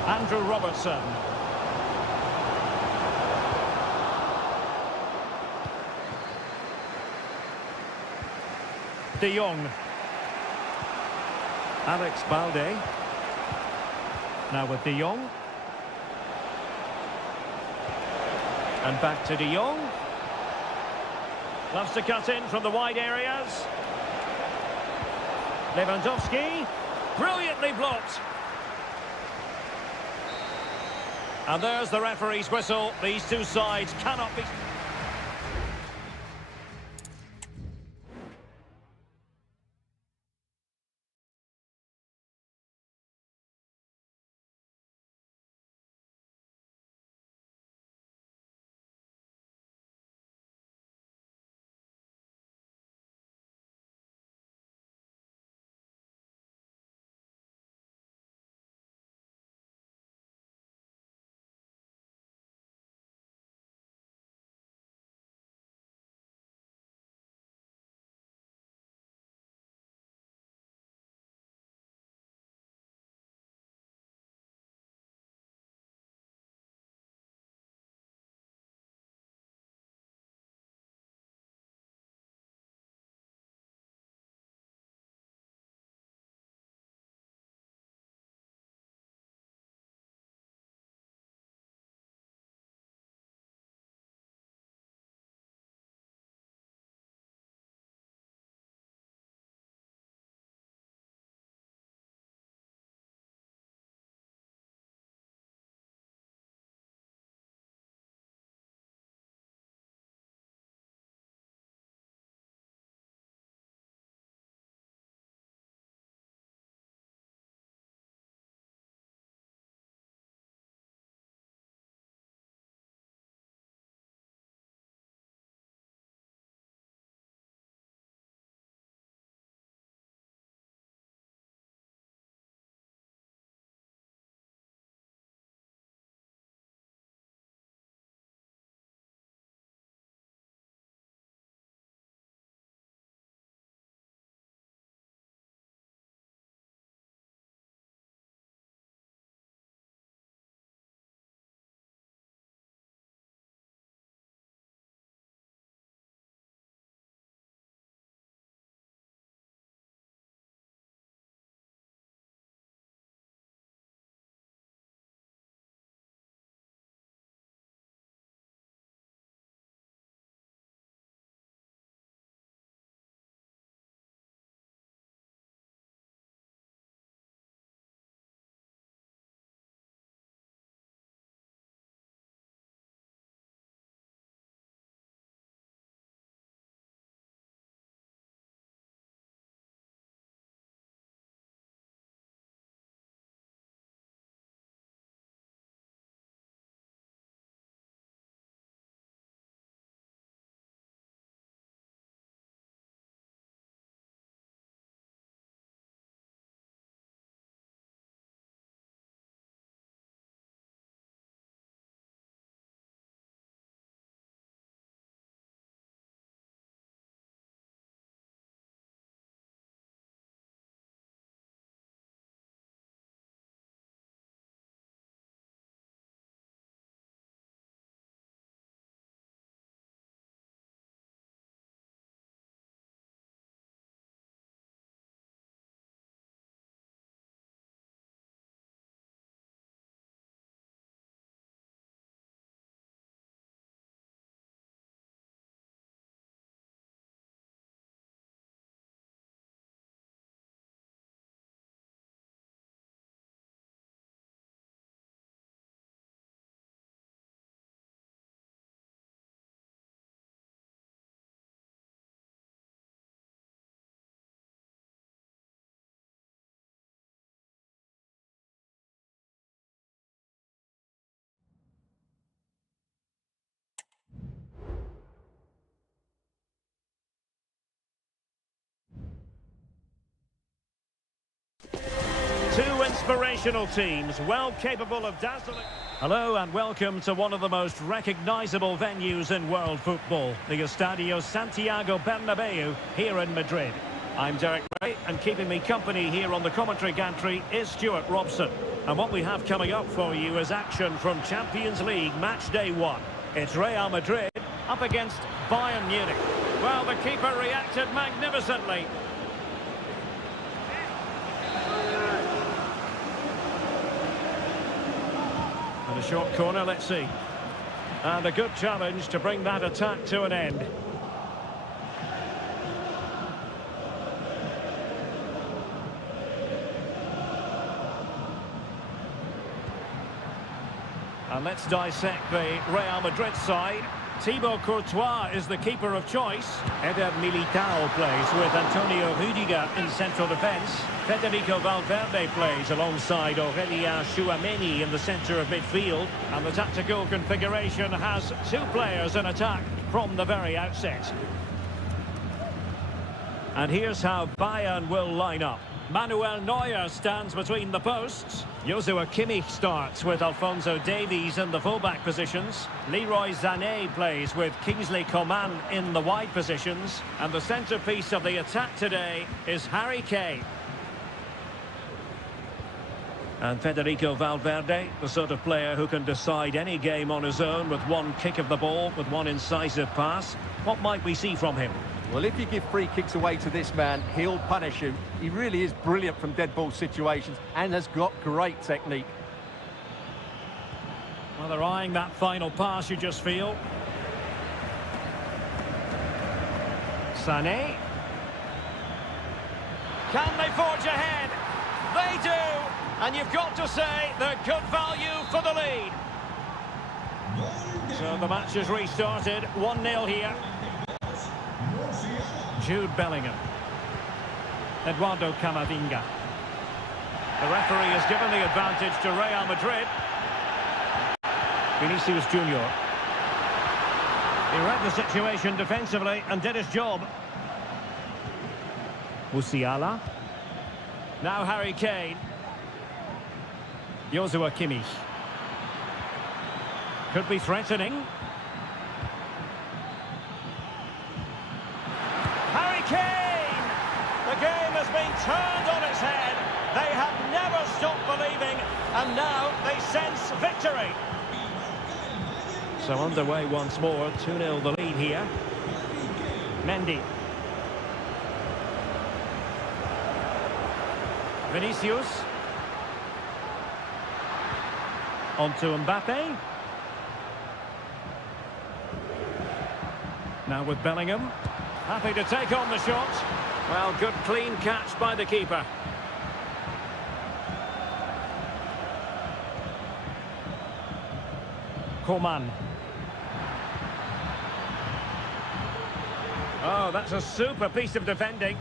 Andrew Robertson. De Jong. Alex Balde. Now with De Jong. And back to De Jong. Loves to cut in from the wide areas. Lewandowski. Brilliantly blocked. And there's the referee's whistle. These two sides cannot be... Aspirational teams, well capable of dazzling. Hello and welcome to one of the most recognisable venues in world football, the Estadio Santiago Bernabeu here in Madrid. I'm Derek Ray, and keeping me company here on the commentary gantry is Stuart Robson. And what we have coming up for you is action from Champions League match day 1. It's Real Madrid up against Bayern Munich. Well, the keeper reacted magnificently. And a short corner, let's see. And a good challenge to bring that attack to an end. And let's dissect the Real Madrid side. Thibaut Courtois is the keeper of choice. Eder Militao plays with Antonio Rudiger in central defence. Federico Valverde plays alongside Aurelien Tchouameni in the centre of midfield. And the tactical configuration has 2 players in attack from the very outset. And here's how Bayern will line up. Manuel Neuer stands between the posts. Joshua Kimmich starts with Alphonso Davies in the fullback positions. Leroy Sané plays with Kingsley Coman in the wide positions. And the centrepiece of the attack today is Harry Kane. And Federico Valverde, the sort of player who can decide any game on his own with one kick of the ball, with one incisive pass. What might we see from him? Well, if you give free kicks away to this man, he'll punish you. He really is brilliant from dead ball situations and has got great technique. Well, they're eyeing that final pass, you just feel. Sané. Can they forge ahead? They do! And you've got to say they're good value for the lead. So the match has restarted. 1-0 here. Jude Bellingham. Eduardo Camavinga. The referee has given the advantage to Real Madrid. Vinicius Junior. He read the situation defensively and did his job. Musiala. Now Harry Kane. Joshua Kimmich. Could be threatening. Harry Kane! The game has been turned on its head. They have never stopped believing, and now they sense victory. So underway once more, 2-0 the lead here. Mendy. Vinicius. On to Mbappe. Now with Bellingham. Happy to take on the shot. Well, good clean catch by the keeper. Coman. Oh, that's a super piece of defending.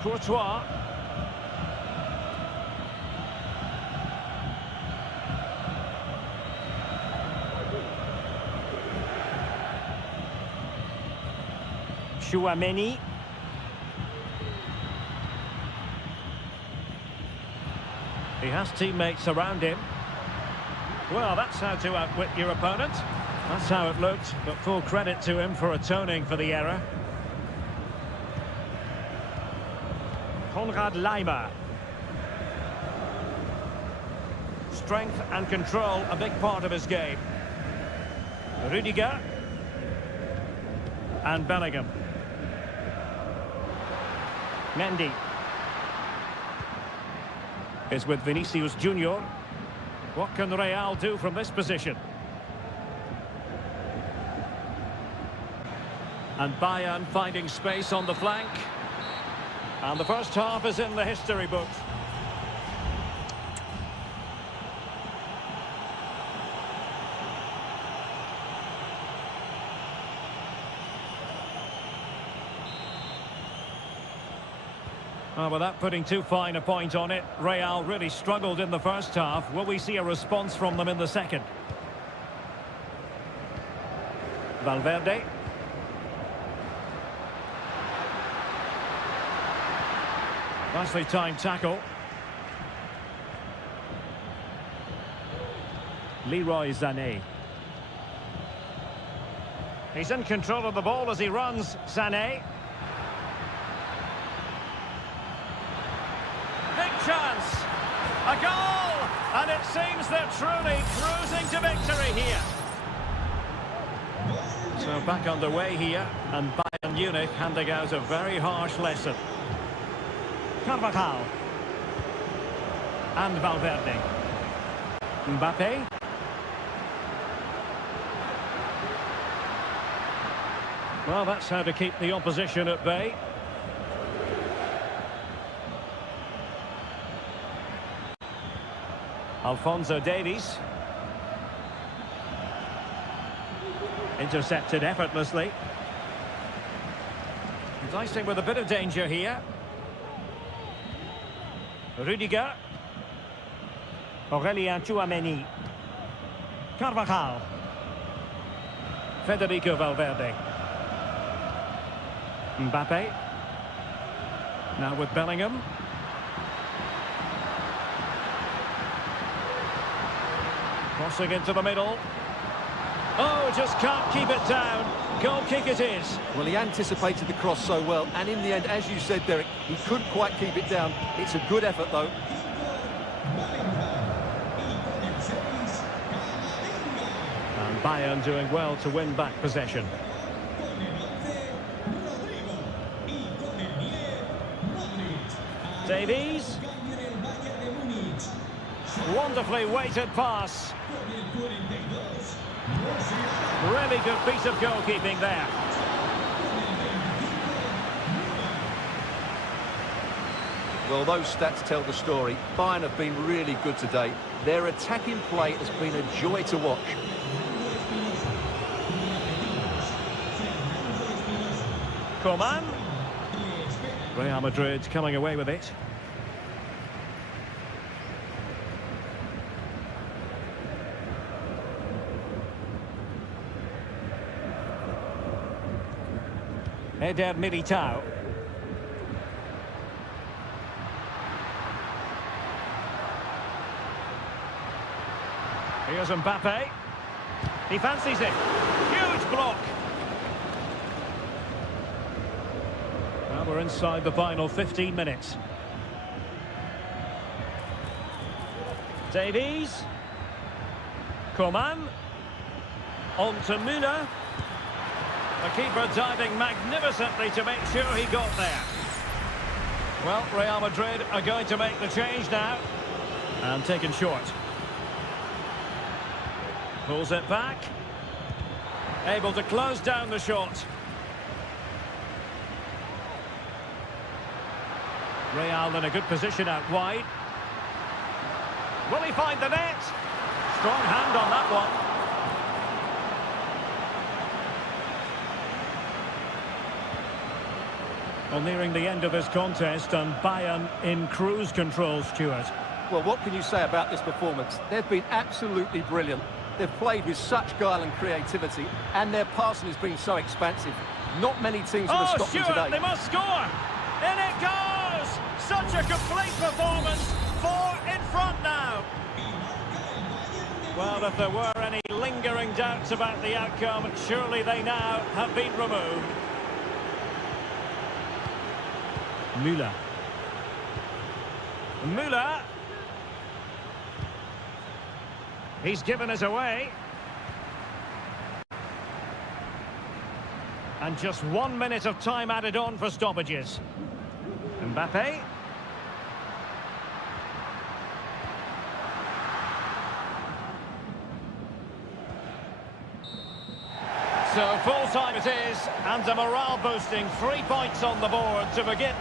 Courtois. Tchouameni. He has teammates around him. Well, that's how to outwit your opponent. That's how it looked, but full credit to him for atoning for the error. Konrad Laimer. Strength and control, a big part of his game. Rudiger. And Bellingham. Mendy. Is with Vinicius Junior. What can Real do from this position? And Bayern finding space on the flank. And the first half is in the history books. Oh, without putting too fine a point on it, Real really struggled in the first half. Will we see a response from them in the second? Valverde. Nicely timed tackle. Leroy Sané. He's in control of the ball as he runs, Sané. Big chance! A goal! And it seems they're truly cruising to victory here. So back underway here, and Bayern Munich handing out a very harsh lesson. Carvajal. And Valverde. Mbappe. Well, that's how to keep the opposition at bay. Alphonso Davies. Intercepted effortlessly. Dicing with a bit of danger here. Rudiger. Aurélien Tchouameni. Carvajal. Federico Valverde. Mbappe. Now with Bellingham. Crossing into the middle. Oh, just can't keep it down. Goal kick it is. Well, he anticipated the cross so well, and in the end, as you said, Derek, he couldn't quite keep it down. It's a good effort, though. And Bayern doing well to win back possession. Davies. Wonderfully weighted pass. Really good piece of goalkeeping there. Well, those stats tell the story. Bayern have been really good today. Their attacking play has been a joy to watch. Coman. Real Madrid coming away with it. Eder Militao. Here's Mbappe. He fancies it. Huge block. Well, we're inside the final 15 minutes. Davies. Coman. On to Müller. The keeper diving magnificently to make sure he got there. Well, Real Madrid are going to make the change now. And taken short. Pulls it back. Able to close down the shot. Real in a good position out wide. Will he find the net? Strong hand on that one. Well, nearing the end of this contest, and Bayern in cruise control, Stuart. Well, what can you say about this performance? They've been absolutely brilliant. They've played with such guile and creativity, and their passing has been so expansive. Not many teams would have stopped them Stuart, today. They must score! In it goes! Such a complete performance. 4 in front now. Well, if there were any lingering doubts about the outcome, surely they now have been removed. Müller. Müller. He's given us away. And just 1 minute of time added on for stoppages. Mbappe. So full time it is, and a morale boosting 3 points on the board to begin.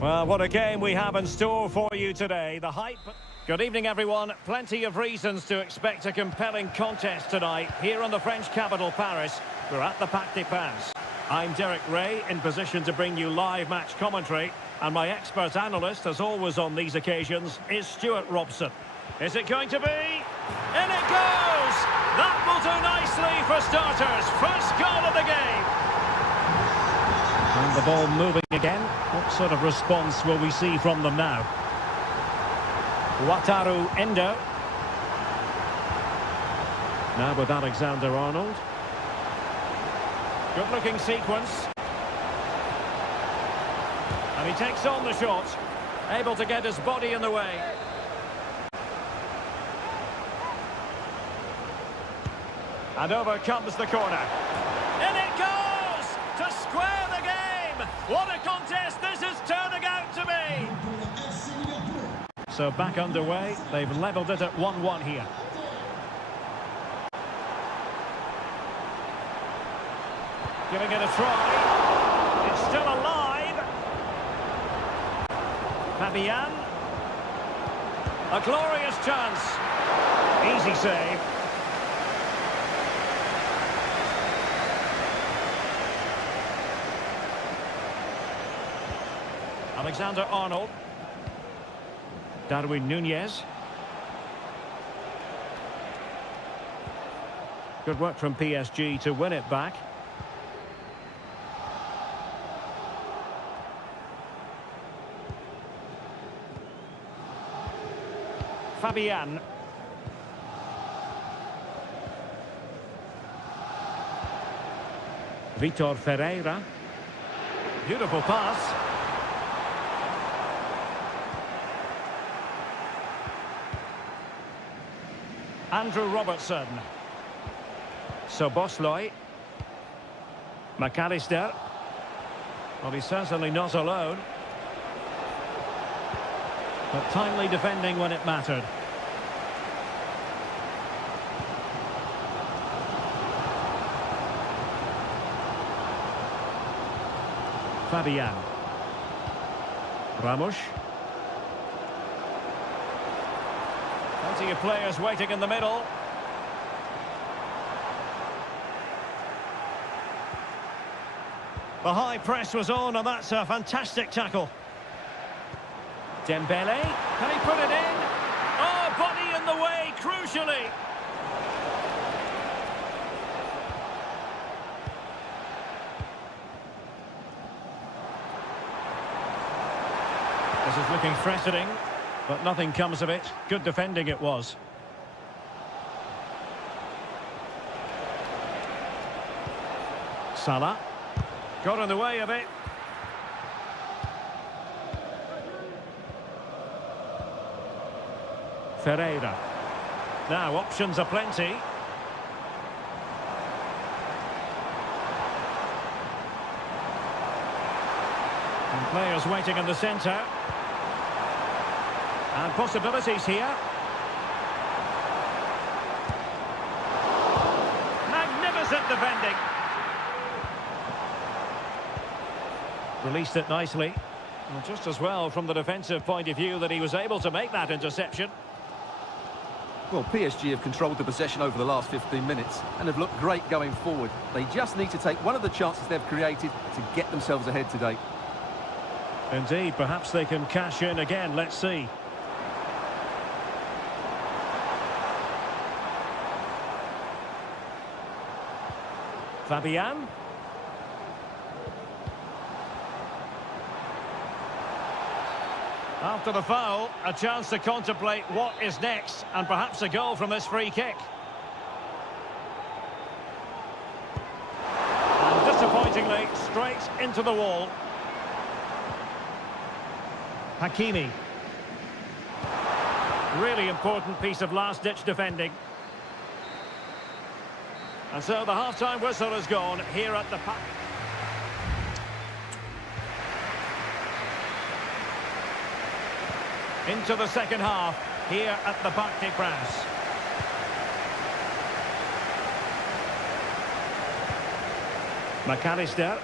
Well, what a game we have in store for you today. The hype. Good evening, everyone. Plenty of reasons to expect a compelling contest tonight here in the French capital, Paris. We're at the Parc des Princes. I'm Derek Ray, in position to bring you live match commentary. And my expert analyst, as always on these occasions, is Stuart Robson. Is it going to be? In it goes! That will do nicely for starters. First goal of the game. And the ball moving again. What sort of response will we see from them now? Wataru Endo. Now with Alexander-Arnold. Good-looking sequence. And he takes on the shot. Able to get his body in the way. And over comes the corner. In it goes! To square the game! What a contest this is turning out to be! So back underway. They've levelled it at 1-1 here. Giving it a try. It's still alive. Fabian. A glorious chance. Easy save. Alexander-Arnold. Darwin Nunez. Good work from PSG to win it back. Fabian. Vitor Ferreira. Beautiful pass. Andrew Robertson. Sobosloy. McAllister. Well, he's certainly not alone. But timely defending when it mattered. Fabian. Ramos. Plenty of players waiting in the middle. The high press was on, and that's a fantastic tackle. Dembele, can he put it in? Oh, body in the way, crucially. This is looking threatening, but nothing comes of it. Good defending it was. Salah. Got in the way of it. Ferreira. Now, options are plenty. And players waiting in the centre. And possibilities here. Magnificent defending. Released it nicely. Well, just as well from the defensive point of view that he was able to make that interception. Well, PSG have controlled the possession over the last 15 minutes and have looked great going forward. They just need to take one of the chances they've created to get themselves ahead today. Indeed, perhaps they can cash in again. Let's see. Fabian. After the foul, a chance to contemplate what is next, and perhaps a goal from this free kick. And disappointingly, straight into the wall. Hakimi. Really important piece of last-ditch defending. And so the half-time whistle has gone here at the Parc. Into the second half here at the Parc des Princes. McAllister.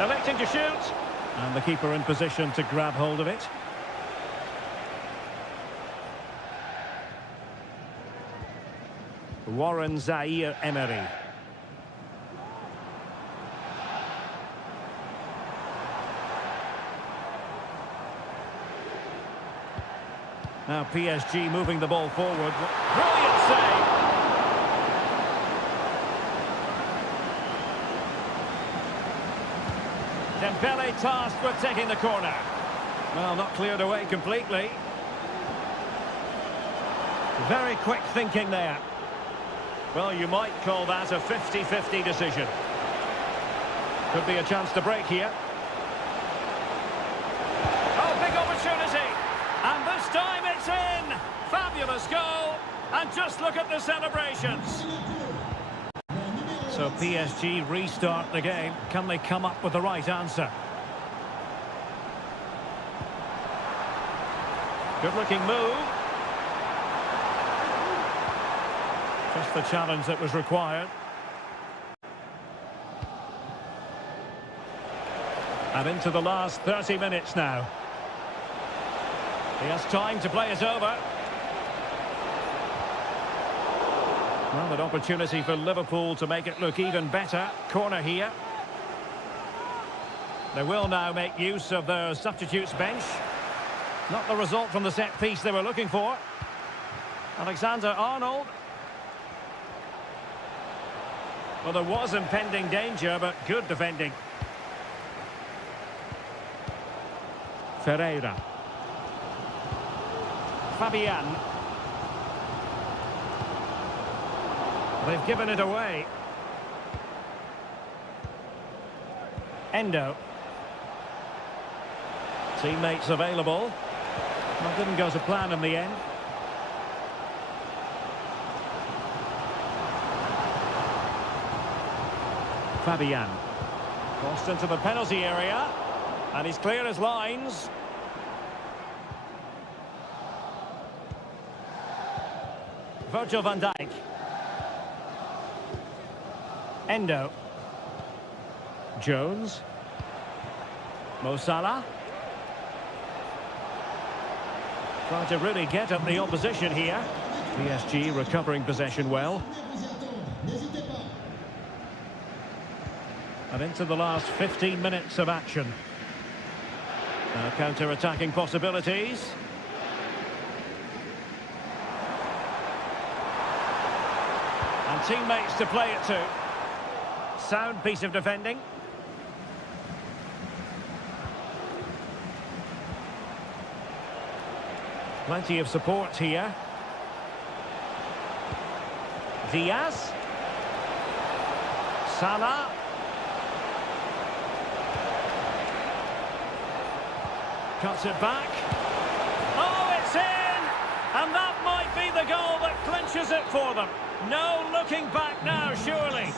Electing to shoot. And the keeper in position to grab hold of it. Warren Zaire-Emery. Now PSG moving the ball forward. Brilliant save. Dembele tasked with taking the corner. Well, not cleared away completely. Very quick thinking there. Well, you might call that a 50-50 decision. Could be a chance to break here. Oh, big opportunity. And this time it's in. Fabulous goal. And just look at the celebrations. So PSG restart the game. Can they come up with the right answer? Good-looking move. Just the challenge that was required. And into the last 30 minutes now. He has time to play it over. Well, an opportunity for Liverpool to make it look even better. Corner here. They will now make use of their substitutes bench. Not the result from the set piece they were looking for. Alexander-Arnold. Well, there was impending danger, but good defending. Ferreira. Fabian. They've given it away. Endo. Teammates available. Well, didn't go to plan in the end. Fabian. Crossed into the penalty area. And he's clear as lines. Virgil van Dijk. Endo. Jones. Mo Salah. Trying to really get at the opposition here. PSG recovering possession well. And into the last 15 minutes of action. Now counter-attacking possibilities. And teammates to play it to. Sound piece of defending. Plenty of support here. Diaz. Salah. Cuts it back. Oh, it's in! And that might be the goal that clinches it for them. No looking back now, surely.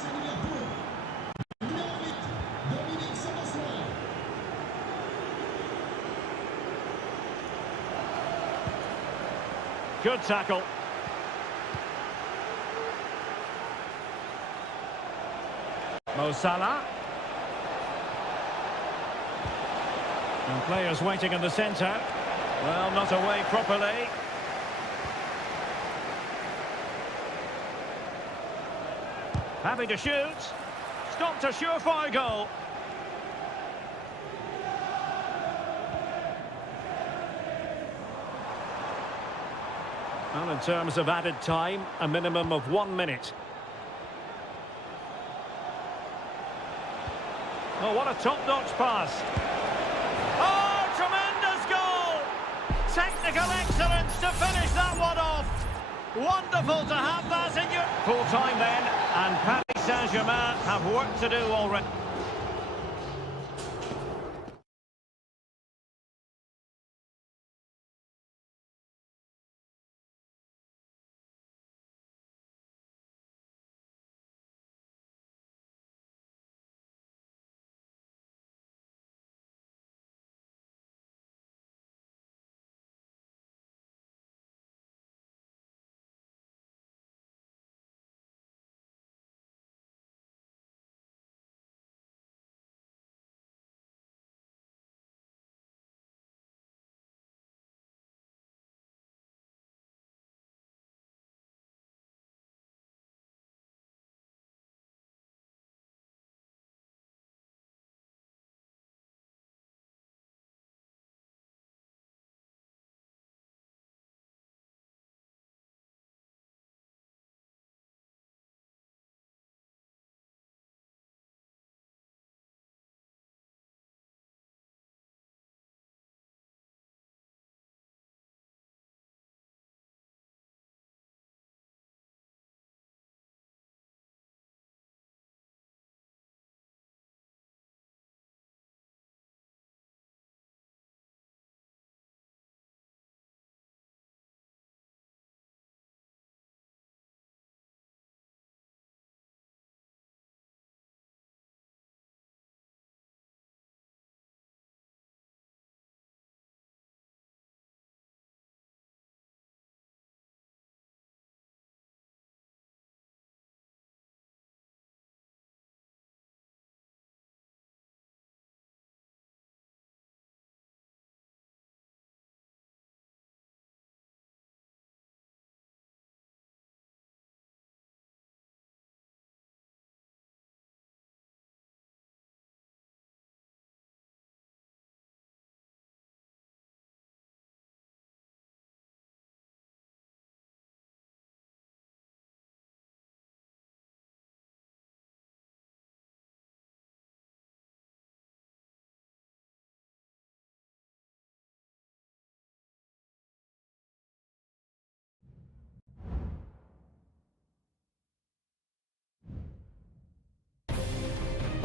Good tackle. Mo Salah. And players waiting in the centre. Well, not away properly. Happy to shoot. Stopped a surefire goal. Well, in terms of added time, a minimum of 1 minute. Oh, what a top-notch pass. Oh, tremendous goal! Technical excellence to finish that one off. Wonderful to have that in your... Full time then, and Paris Saint-Germain have work to do already.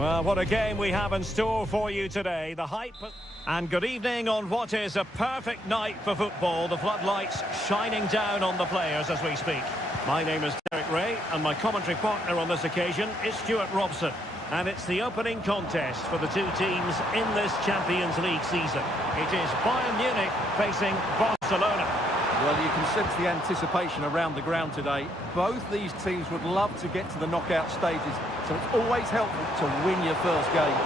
Well, what a game we have in store for you today. The hype... And good evening on what is a perfect night for football. The floodlights shining down on the players as we speak. My name is Derek Ray, and my commentary partner on this occasion is Stuart Robson. And it's the opening contest for the two teams in this Champions League season. It is Bayern Munich facing Barcelona. Well, you can sense the anticipation around the ground today. Both these teams would love to get to the knockout stages, so it's always helpful to win your first game.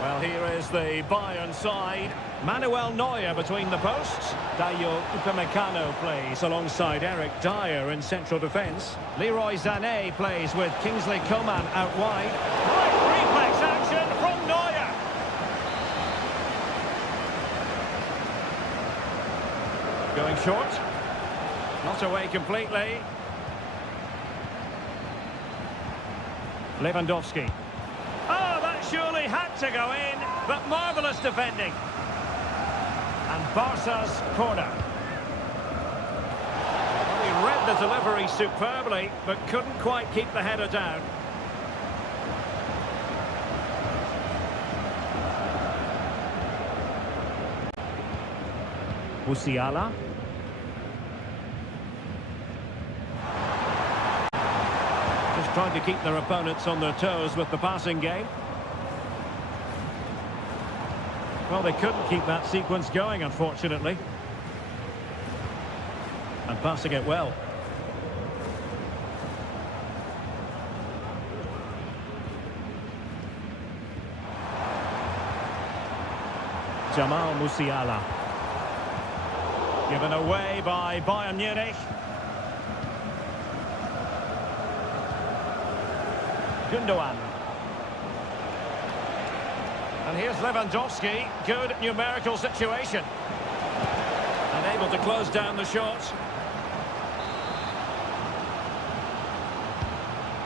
Well, here is the Bayern side. Manuel Neuer between the posts. Dayo Upamecano plays alongside Eric Dyer in central defence. Leroy Sané plays with Kingsley Coman out wide. Right reflex action from Neuer. Going short. Not away completely. Lewandowski. Oh, that surely had to go in, but marvellous defending. And Barca's corner. He read the delivery superbly, but couldn't quite keep the header down. Musiala. Just trying to keep their opponents on their toes with the passing game. Well, they couldn't keep that sequence going, unfortunately. And passing it well. Jamal Musiala. Given away by Bayern Munich. Gundogan. And here's Lewandowski. Good numerical situation. And able to close down the shot.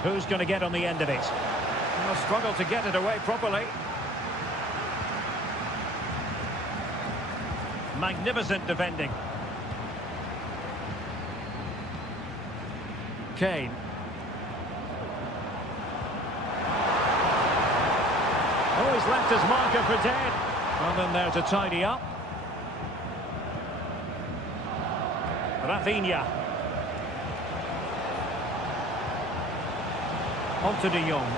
Who's going to get on the end of it? They'll struggle to get it away properly. Magnificent defending. Kane. Oh, he's left his marker for dead. Well, then there to tidy up. Rafinha. On to De Jong.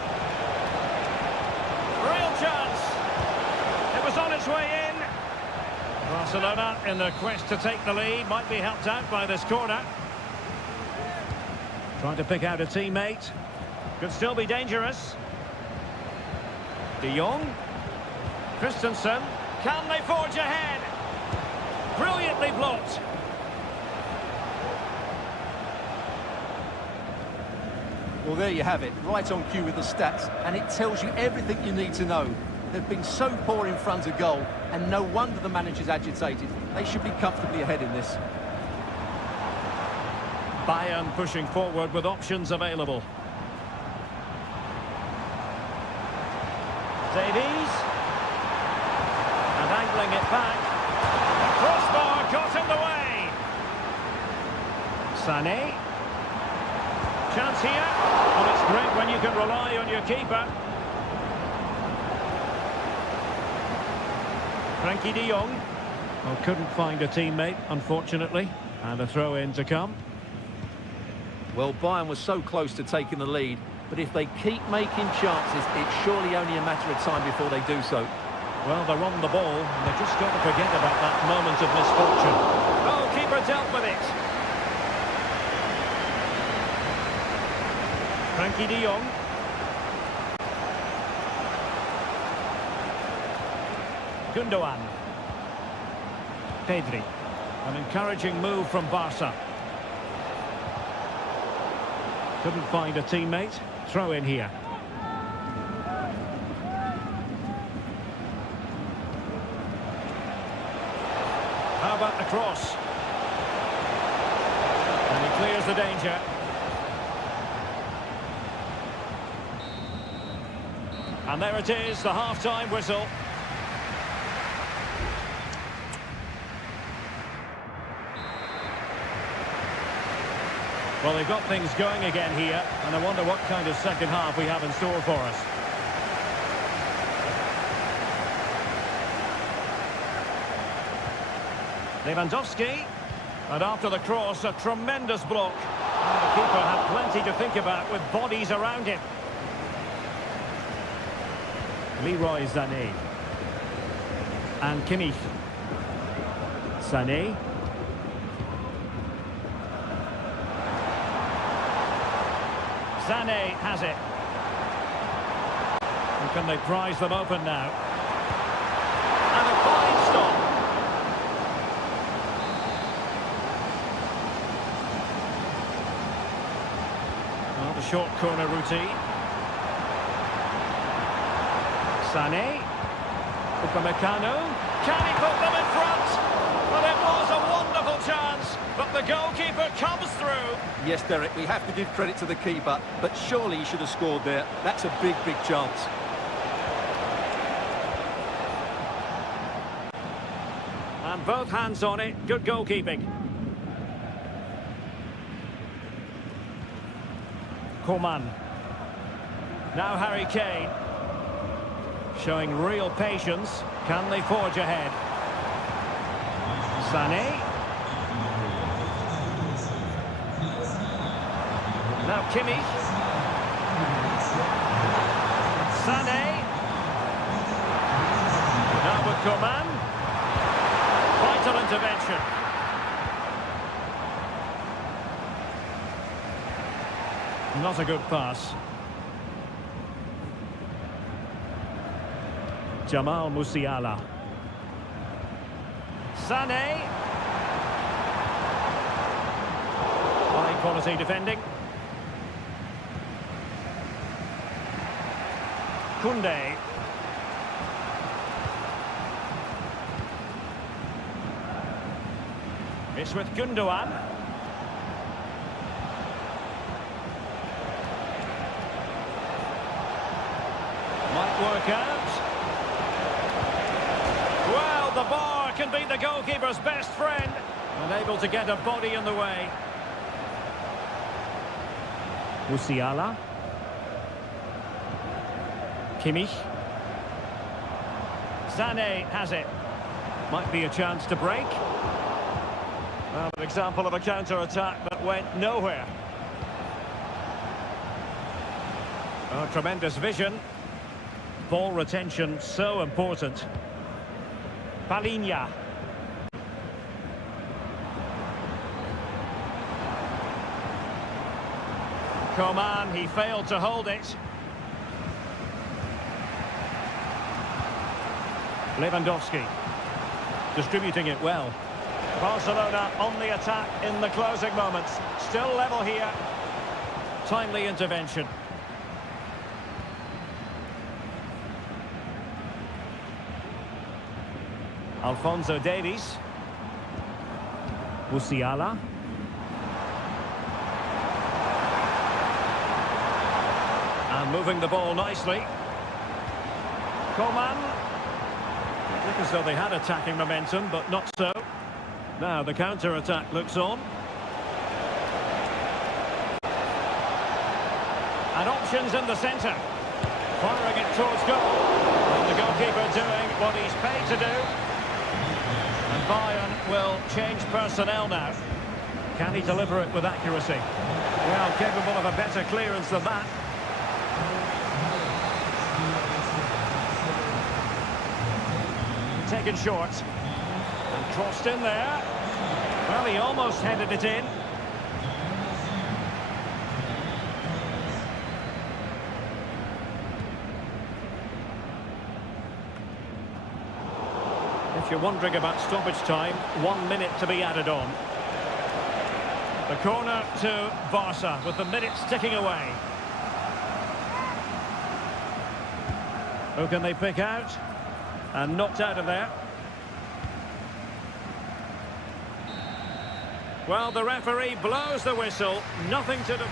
Real chance. It was on its way in. Barcelona in their quest to take the lead might be helped out by this corner. Trying to pick out a teammate. Could still be dangerous. De Jong. Christensen. Can they forge ahead? Brilliantly blocked. Well, there you have it, right on cue with the stats, and it tells you everything you need to know. They've been so poor in front of goal, and no wonder the manager's agitated. They should be comfortably ahead in this. Bayern pushing forward with options available. Davies. And angling it back. The crossbar got in the way. Sané. Chance here. Well, it's great when you can rely on your keeper. Frankie de Jong. Well, couldn't find a teammate, unfortunately. And a throw-in to come. Well, Bayern was so close to taking the lead, but if they keep making chances, it's surely only a matter of time before they do so. Well, they're on the ball, and they've just got to forget about that moment of misfortune. Oh, keeper dealt with it. Frankie de Jong. Gundogan. Pedri. An encouraging move from Barca. Couldn't find a teammate. Throw in here. How about the cross? And he clears the danger. And there it is, the half-time whistle. Well, they've got things going again here, and I wonder what kind of second half we have in store for us. Lewandowski, and after the cross, a tremendous block. And the keeper had plenty to think about with bodies around him. Leroy Sané. And Kimmich. Sané. Sané has it. And can they prize them open now? And a fine stop. Well, the short corner routine. Sané. Upamecano. Can he put them in front? Well, it was a wonderful chance, but the goalkeeper comes through. Yes, Derek, we have to give credit to the keeper, but surely he should have scored there. That's a big, big chance. And both hands on it. Good goalkeeping. Coman. Now Harry Kane. Showing real patience. Can they forge ahead? Sané. Now Kimmich. Sané. Now with Coman. Vital intervention. Not a good pass. Jamal Musiala. Sané. High quality defending. Koundé. It's with Gundogan. Might work out. Well, the bar can be the goalkeeper's best friend. Unable to get a body in the way. Musiala. Kimmich. Sané has it. Might be a chance to break. Well, an example of a counter-attack that went nowhere. Oh, tremendous vision. Ball retention so important. Palinha. Coman, he failed to hold it. Lewandowski. Distributing it well. Barcelona on the attack in the closing moments. Still level here. Timely intervention. Alphonso Davies. Musiala. And moving the ball nicely. Coman. Look as though they had attacking momentum, but not so. Now the counter-attack looks on. And options in the centre. Firing it towards goal. And the goalkeeper doing what he's paid to do. And Bayern will change personnel now. Can he deliver it with accuracy? Well, capable of a better clearance than that. Taken short. And crossed in there. Well, he almost headed it in. If you're wondering about stoppage time, 1 minute to be added on. The corner to Barca with the minutes ticking away. Who can they pick out? And knocked out of there. Well, the referee blows the whistle. Nothing to do.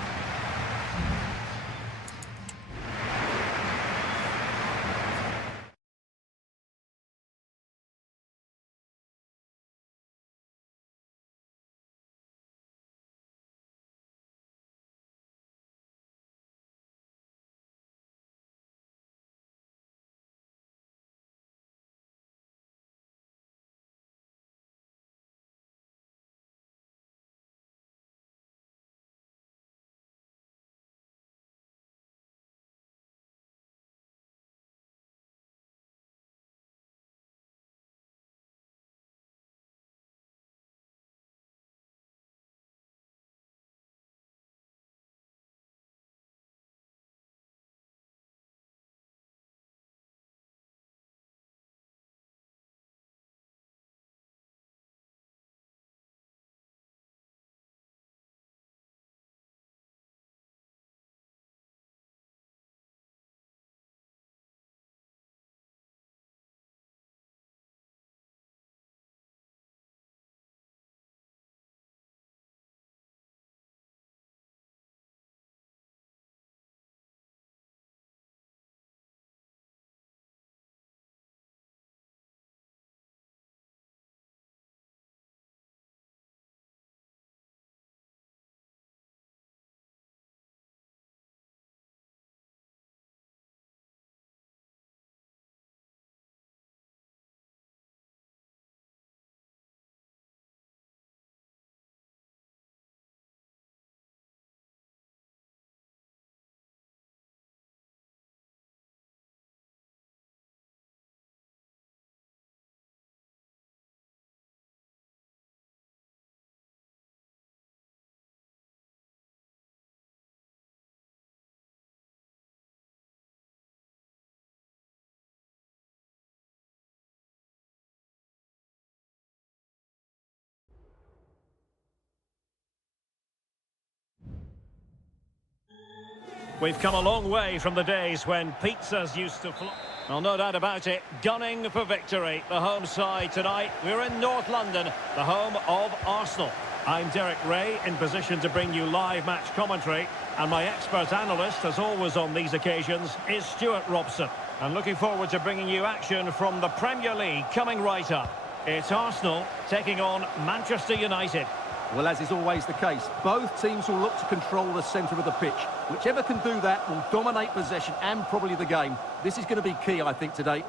We've come a long way from the days when pizzas used to fly. Well, no doubt about it, gunning for victory. The home side tonight. We're in North London, the home of Arsenal. I'm Derek Ray, in position to bring you live match commentary. And my expert analyst, as always on these occasions, is Stuart Robson. And looking forward to bringing you action from the Premier League coming right up. It's Arsenal taking on Manchester United. Well, as is always the case, both teams will look to control the centre of the pitch. Whichever can do that will dominate possession and probably the game. This is going to be key, I think, today.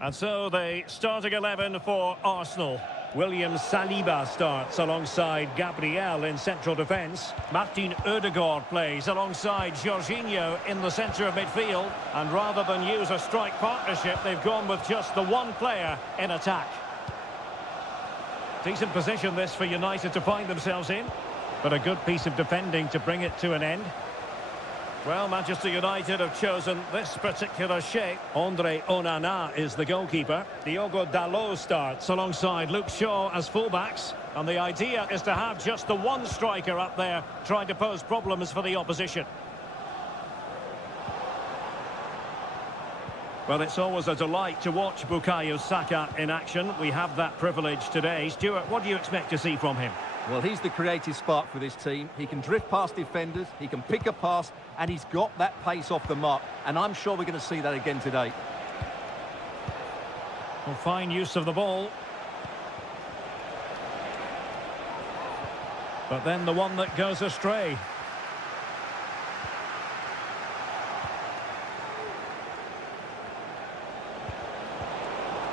And so the starting 11 for Arsenal. William Saliba starts alongside Gabriel in central defence. Martin Ødegaard plays alongside Jorginho in the centre of midfield. And rather than use a strike partnership, they've gone with just the one player in attack. Decent position this for United to find themselves in, but a good piece of defending to bring it to an end. Well, Manchester United have chosen this particular shape. Andre Onana is the goalkeeper. Diogo Dalot starts alongside Luke Shaw as fullbacks. And the idea is to have just the one striker up there trying to pose problems for the opposition. Well, it's always a delight to watch Bukayo Saka in action. We have that privilege today. Stuart, what do you expect to see from him? Well, he's the creative spark for this team. He can drift past defenders, he can pick a pass, and he's got that pace off the mark. And I'm sure we're going to see that again today. Well, fine use of the ball. But then the one that goes astray.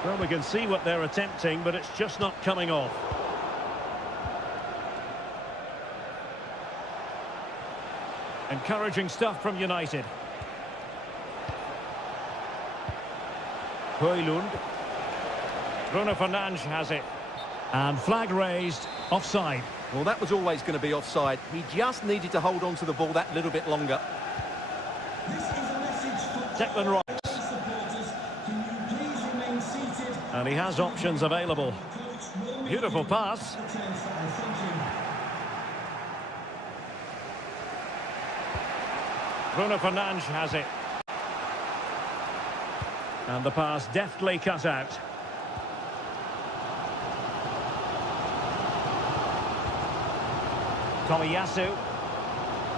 Well, we can see what they're attempting, but it's just not coming off. Encouraging stuff from United. Højlund. Bruno Fernandes has it. And flag raised, offside. Well, that was always going to be offside. He just needed to hold on to the ball that little bit longer. This is a message for Declan Rice. supporters. Can you please remain seated? And he has options available. Beautiful pass. Bruno Fernandes has it. And the pass deftly cut out. Tomiyasu.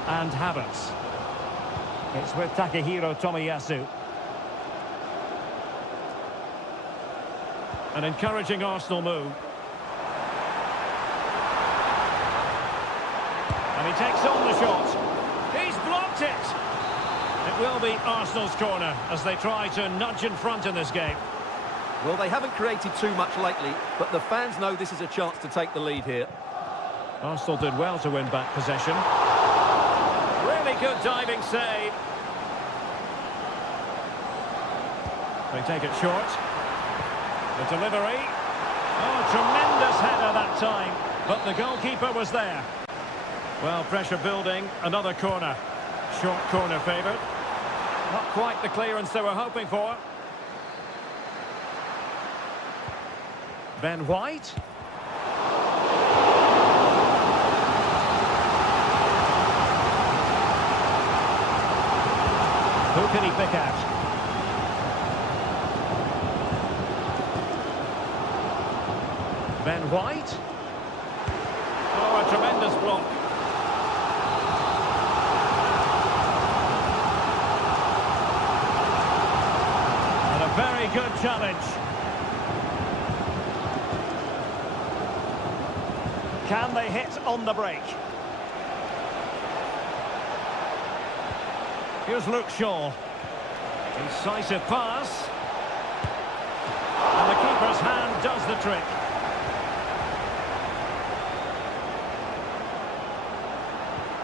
And Havertz. It's with Takehiro Tomiyasu. An encouraging Arsenal move. And he takes on the shot. He's blocked it. It will be Arsenal's corner as they try to nudge in front in this game. Well, they haven't created too much lately, but the fans know this is a chance to take the lead here. Arsenal did well to win back possession. Really good diving save. They take it short. The delivery. Oh, tremendous header that time. But the goalkeeper was there. Well, pressure building. Another corner. Short corner favoured. Not quite the clearance they were hoping for. Ben White. Who can he pick out? Ben White. Oh, a tremendous block. And a very good challenge. Can they hit on the break? Here's Luke Shaw. Incisive pass. And the keeper's hand does the trick.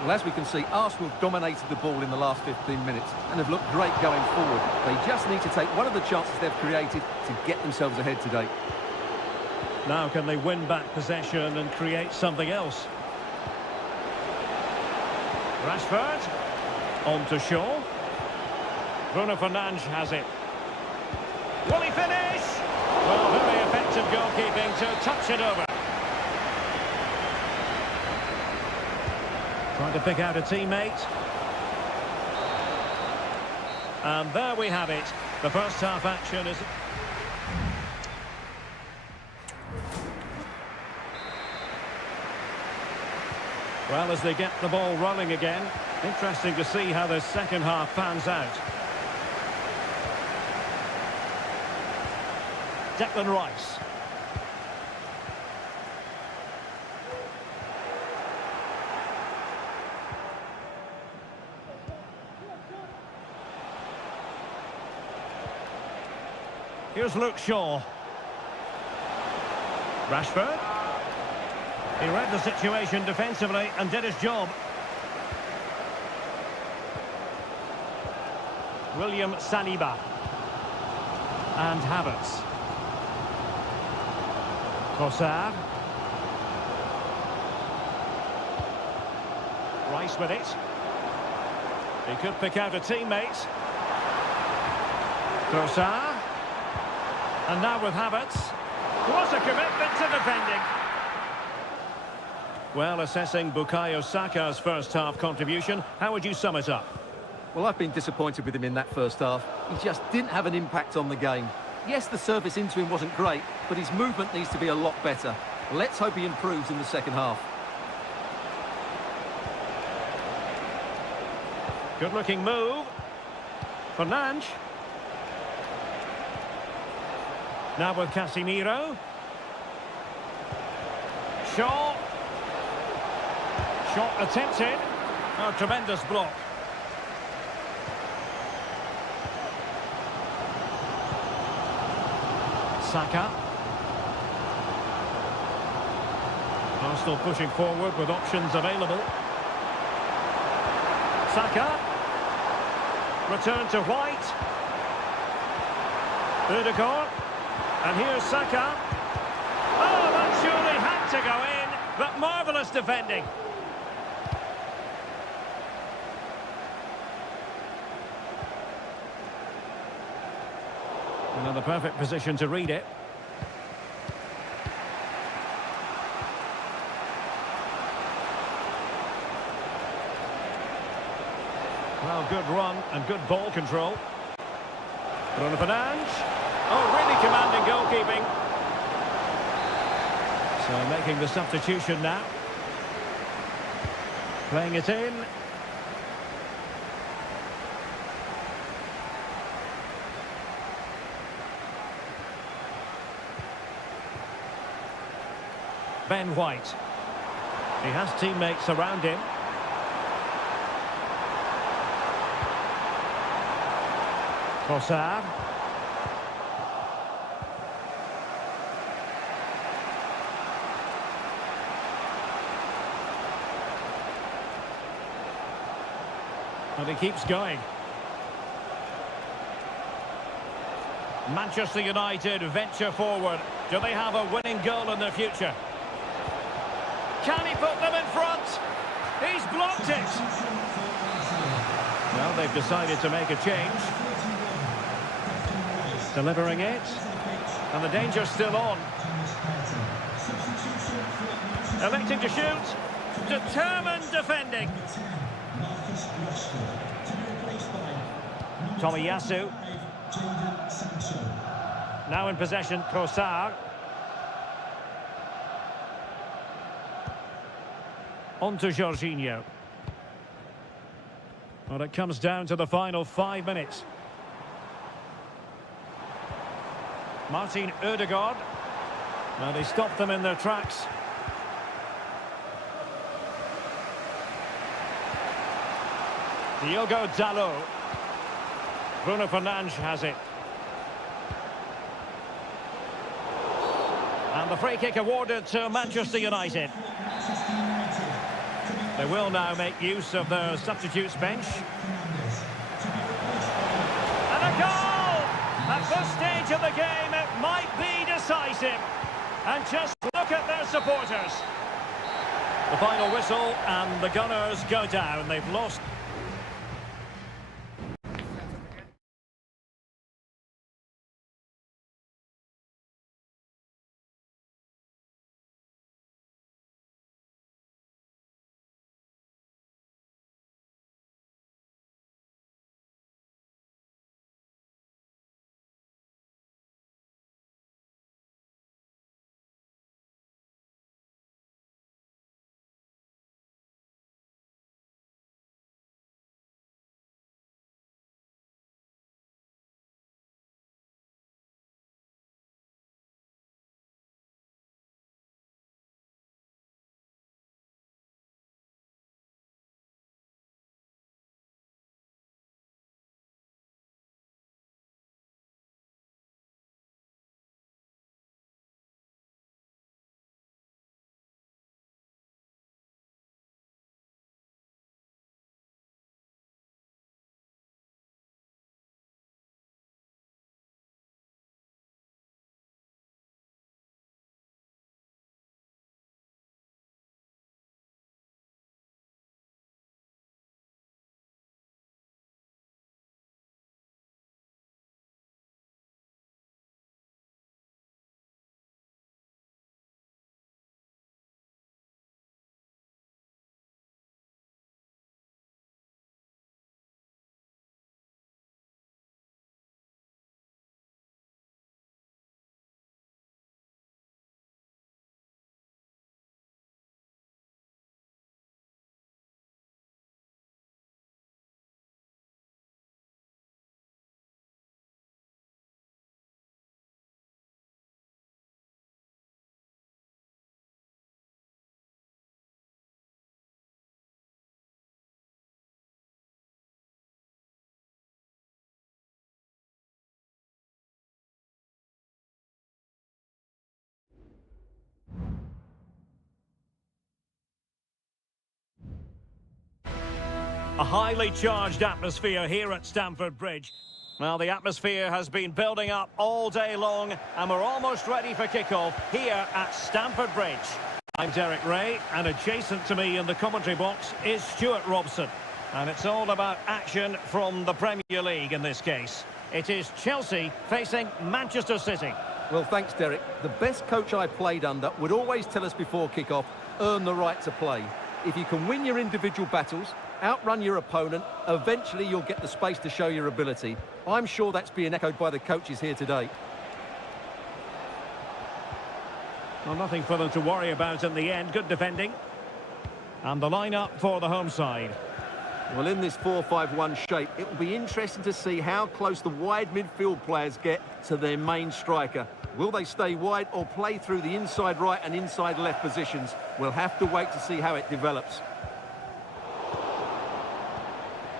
Well, as we can see, Arsenal have dominated the ball in the last 15 minutes and have looked great going forward. They just need to take one of the chances they've created to get themselves ahead today. Now can they win back possession and create something else? Rashford. On to Shaw. Bruno Fernandes has it. Will he finish? Well, very effective goalkeeping to touch it over. Trying to pick out a teammate. And there we have it. The first half action is... Well, as they get the ball running again, interesting to see how the second half pans out. Declan Rice. Here's Luke Shaw. Rashford. He read the situation defensively and did his job. William Saliba. And Havertz. Trossard. Rice with it. He could pick out a teammate. Trossard. And now with Havertz. What a commitment to defending. Well, assessing Bukayo Saka's first half contribution, how would you sum it up? Well, I've been disappointed with him in that first half. He just didn't have an impact on the game. Yes, the service into him wasn't great, but his movement needs to be a lot better. Let's hope he improves in the second half. Good-looking move. Fernandes. Now with Casemiro. Shaw. Shot attempted. Oh, tremendous block. Saka. Arsenal pushing forward with options available. Saka. Return to White. Ødegaard. And here's Saka. Oh, that surely had to go in, but marvellous defending. Another perfect position to read it. Well, good run and good ball control. Bruno Fernandes. Oh, really commanding goalkeeping. So making the substitution now. Playing it in. Ben White. He has teammates around him. Trossard. And he keeps going. Manchester United venture forward. Do they have a winning goal in their future? Can he put them in front? He's blocked it. Well, they've decided to make a change. Delivering it. And the danger's still on. Electing to shoot. Determined defending. Tomiyasu. Now in possession, Trossard. On to Jorginho. Well, it comes down to the final 5 minutes. Martin Ødegaard. Well, they stopped them in their tracks. Diogo Dalot. Bruno Fernandes has it. And the free kick awarded to Manchester United. They will now make use of their substitutes bench. And a goal! At this stage of the game, it might be decisive. And just look at their supporters. The final whistle, and the Gunners go down. They've lost. A highly charged atmosphere here at Stamford Bridge. Well, the atmosphere has been building up all day long, and we're almost ready for kickoff here at Stamford Bridge. I'm Derek Ray, and adjacent to me in the commentary box is Stuart Robson. And it's all about action from the Premier League in this case. It is Chelsea facing Manchester City. Well, thanks, Derek. The best coach I played under would always tell us before kick-off, earn the right to play. If you can win your individual battles, outrun your opponent, eventually you'll get the space to show your ability. I'm sure that's being echoed by the coaches here today. Well, nothing for them to worry about in the end. Good defending. And the line-up for the home side. Well, in this 4-5-1 shape, it will be interesting to see how close the wide midfield players get to their main striker. Will they stay wide or play through the inside right and inside left positions? We'll have to wait to see how it develops.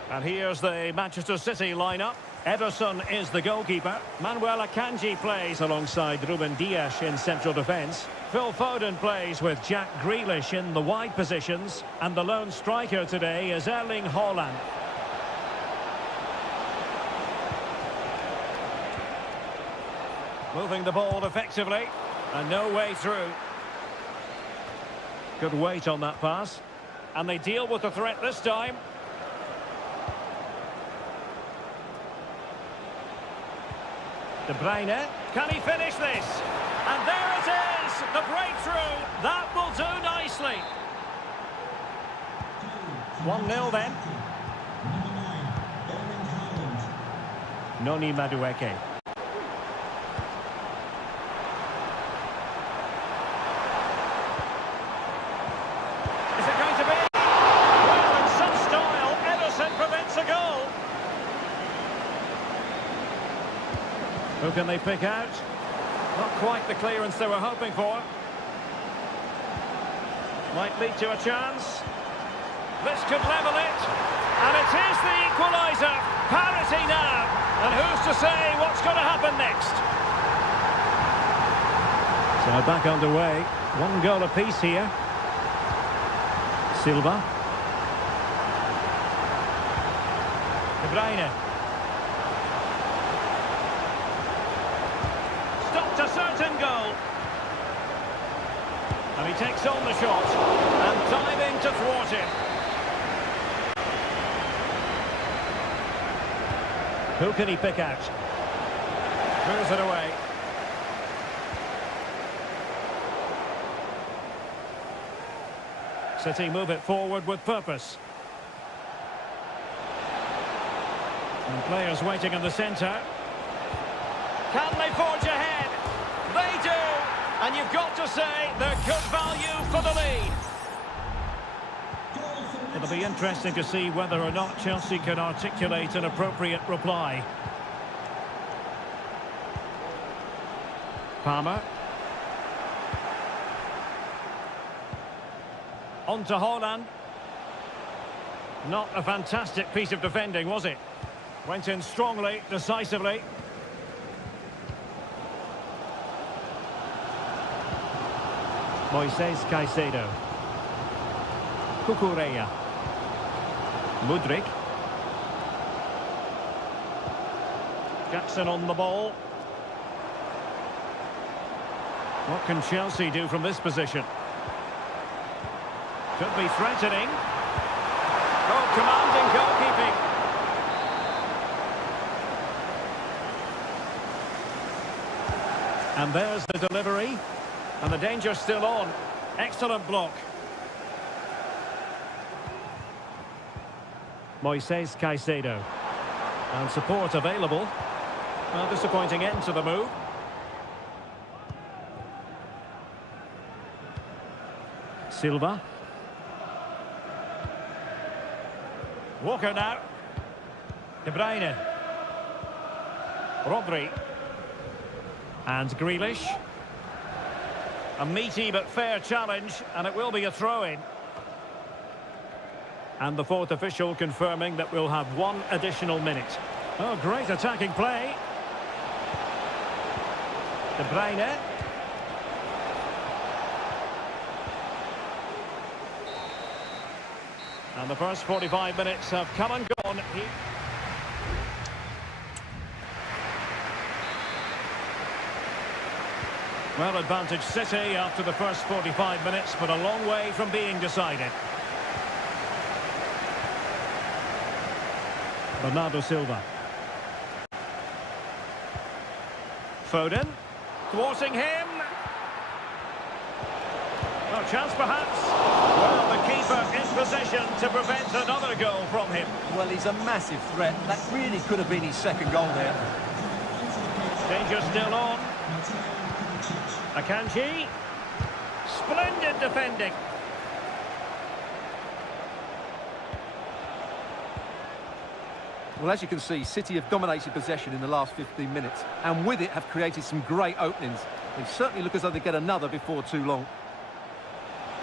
And here's the Manchester City lineup. Ederson is the goalkeeper. Manuel Akanji plays alongside Ruben Dias in central defence. Phil Foden plays with Jack Grealish in the wide positions. And the lone striker today is Erling Haaland. Moving the ball effectively. And no way through. Good weight on that pass. And they deal with the threat this time. De Bruyne, can he finish this? And there it is, the breakthrough. That will do nicely. 1-0 then. Noni Madueke. Is it going to be? Well, in some style, Ederson prevents a goal. Who can they pick out? Not quite the clearance they were hoping for. Might lead to a chance. This could level it. And it is the equaliser. Parity now. And who's to say what's going to happen next? So back underway. 1 goal apiece here. Silva. De Bruyne. A certain goal. And he takes on the shot and diving to thwart him. Who can he pick out? Moves it away. City move it forward with purpose. And players waiting in the centre. Can they forge ahead? They do, and you've got to say they're good value for the lead. It'll be interesting to see whether or not Chelsea can articulate an appropriate reply. Palmer. On to Haaland. Not a fantastic piece of defending, was it? Went in strongly, decisively. Moises Caicedo. Cucurella. Mudryk. Jackson on the ball. What can Chelsea do from this position? Could be threatening. Oh, commanding goalkeeping. And there's the delivery. And the danger's still on. Excellent block. Moises Caicedo. And support available. Well, disappointing end to the move. Silva. Walker now. De Bruyne. Rodri. And Grealish. A meaty but fair challenge, and it will be a throw-in. And the fourth official confirming that we'll have 1 additional minute. Oh, great attacking play. De Bruyne. And the first 45 minutes have come and gone. Well, advantage City after the first 45 minutes, but a long way from being decided. Bernardo Silva. Foden. Thwarting him. Oh, chance perhaps. Well, the keeper in position to prevent another goal from him. Well, he's a massive threat. That really could have been his second goal there. Danger still on. Akanji. Splendid defending. Well, as you can see, City have dominated possession in the last 15 minutes, and with it have created some great openings. They certainly look as though they get another before too long.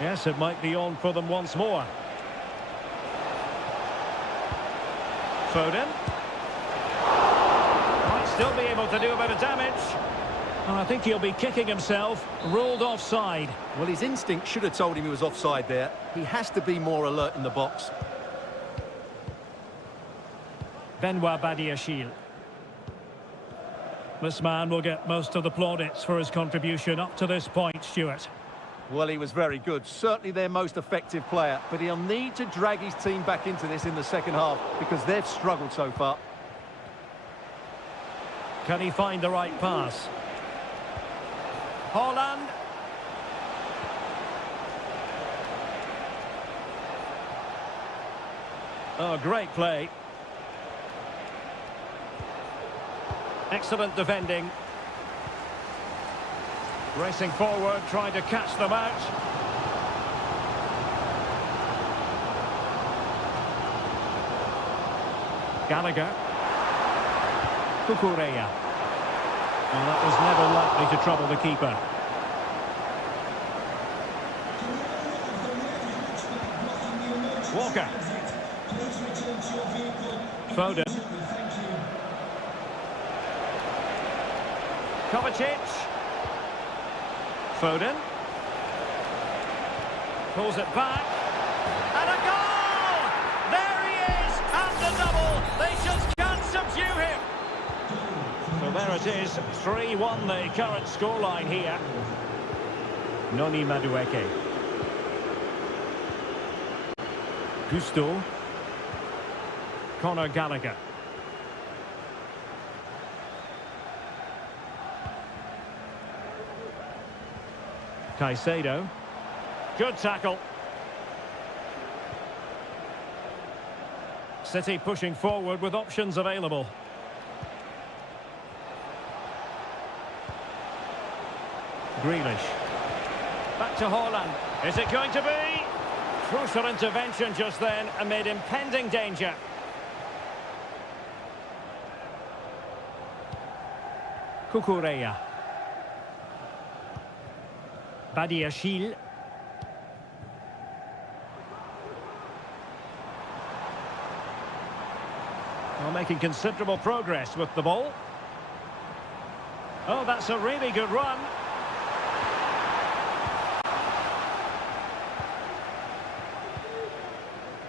Yes, it might be on for them once more. Foden. Might still be able to do a bit of damage. And I think he'll be kicking himself. Ruled offside. Well, his instinct should have told him he was offside there. He has to be more alert in the box. Benoit Badiashile. This man will get most of the plaudits for his contribution up to this point, Stuart. Well, he was very good. Certainly their most effective player. But he'll need to drag his team back into this in the second half because they've struggled so far. Can he find the right pass? Haaland. Oh, great play. Excellent defending. Racing forward, trying to catch them out. Gallagher. Cucurella. Well, that was never likely to trouble the keeper. Walker. Foden. Kovacic. Foden. Pulls it back. And a goal! There he is! And the double! They just can't subdue him! So there it is. 3-1 the current scoreline here. Noni Madueke. Gusto. Conor Gallagher. Caicedo. Good tackle. City pushing forward with options available. Grealish. Back to Haaland. Is it going to be? Crucial intervention just then amid impending danger. Cucurella. Badiashile. Well, making considerable progress with the ball. Oh, that's a really good run.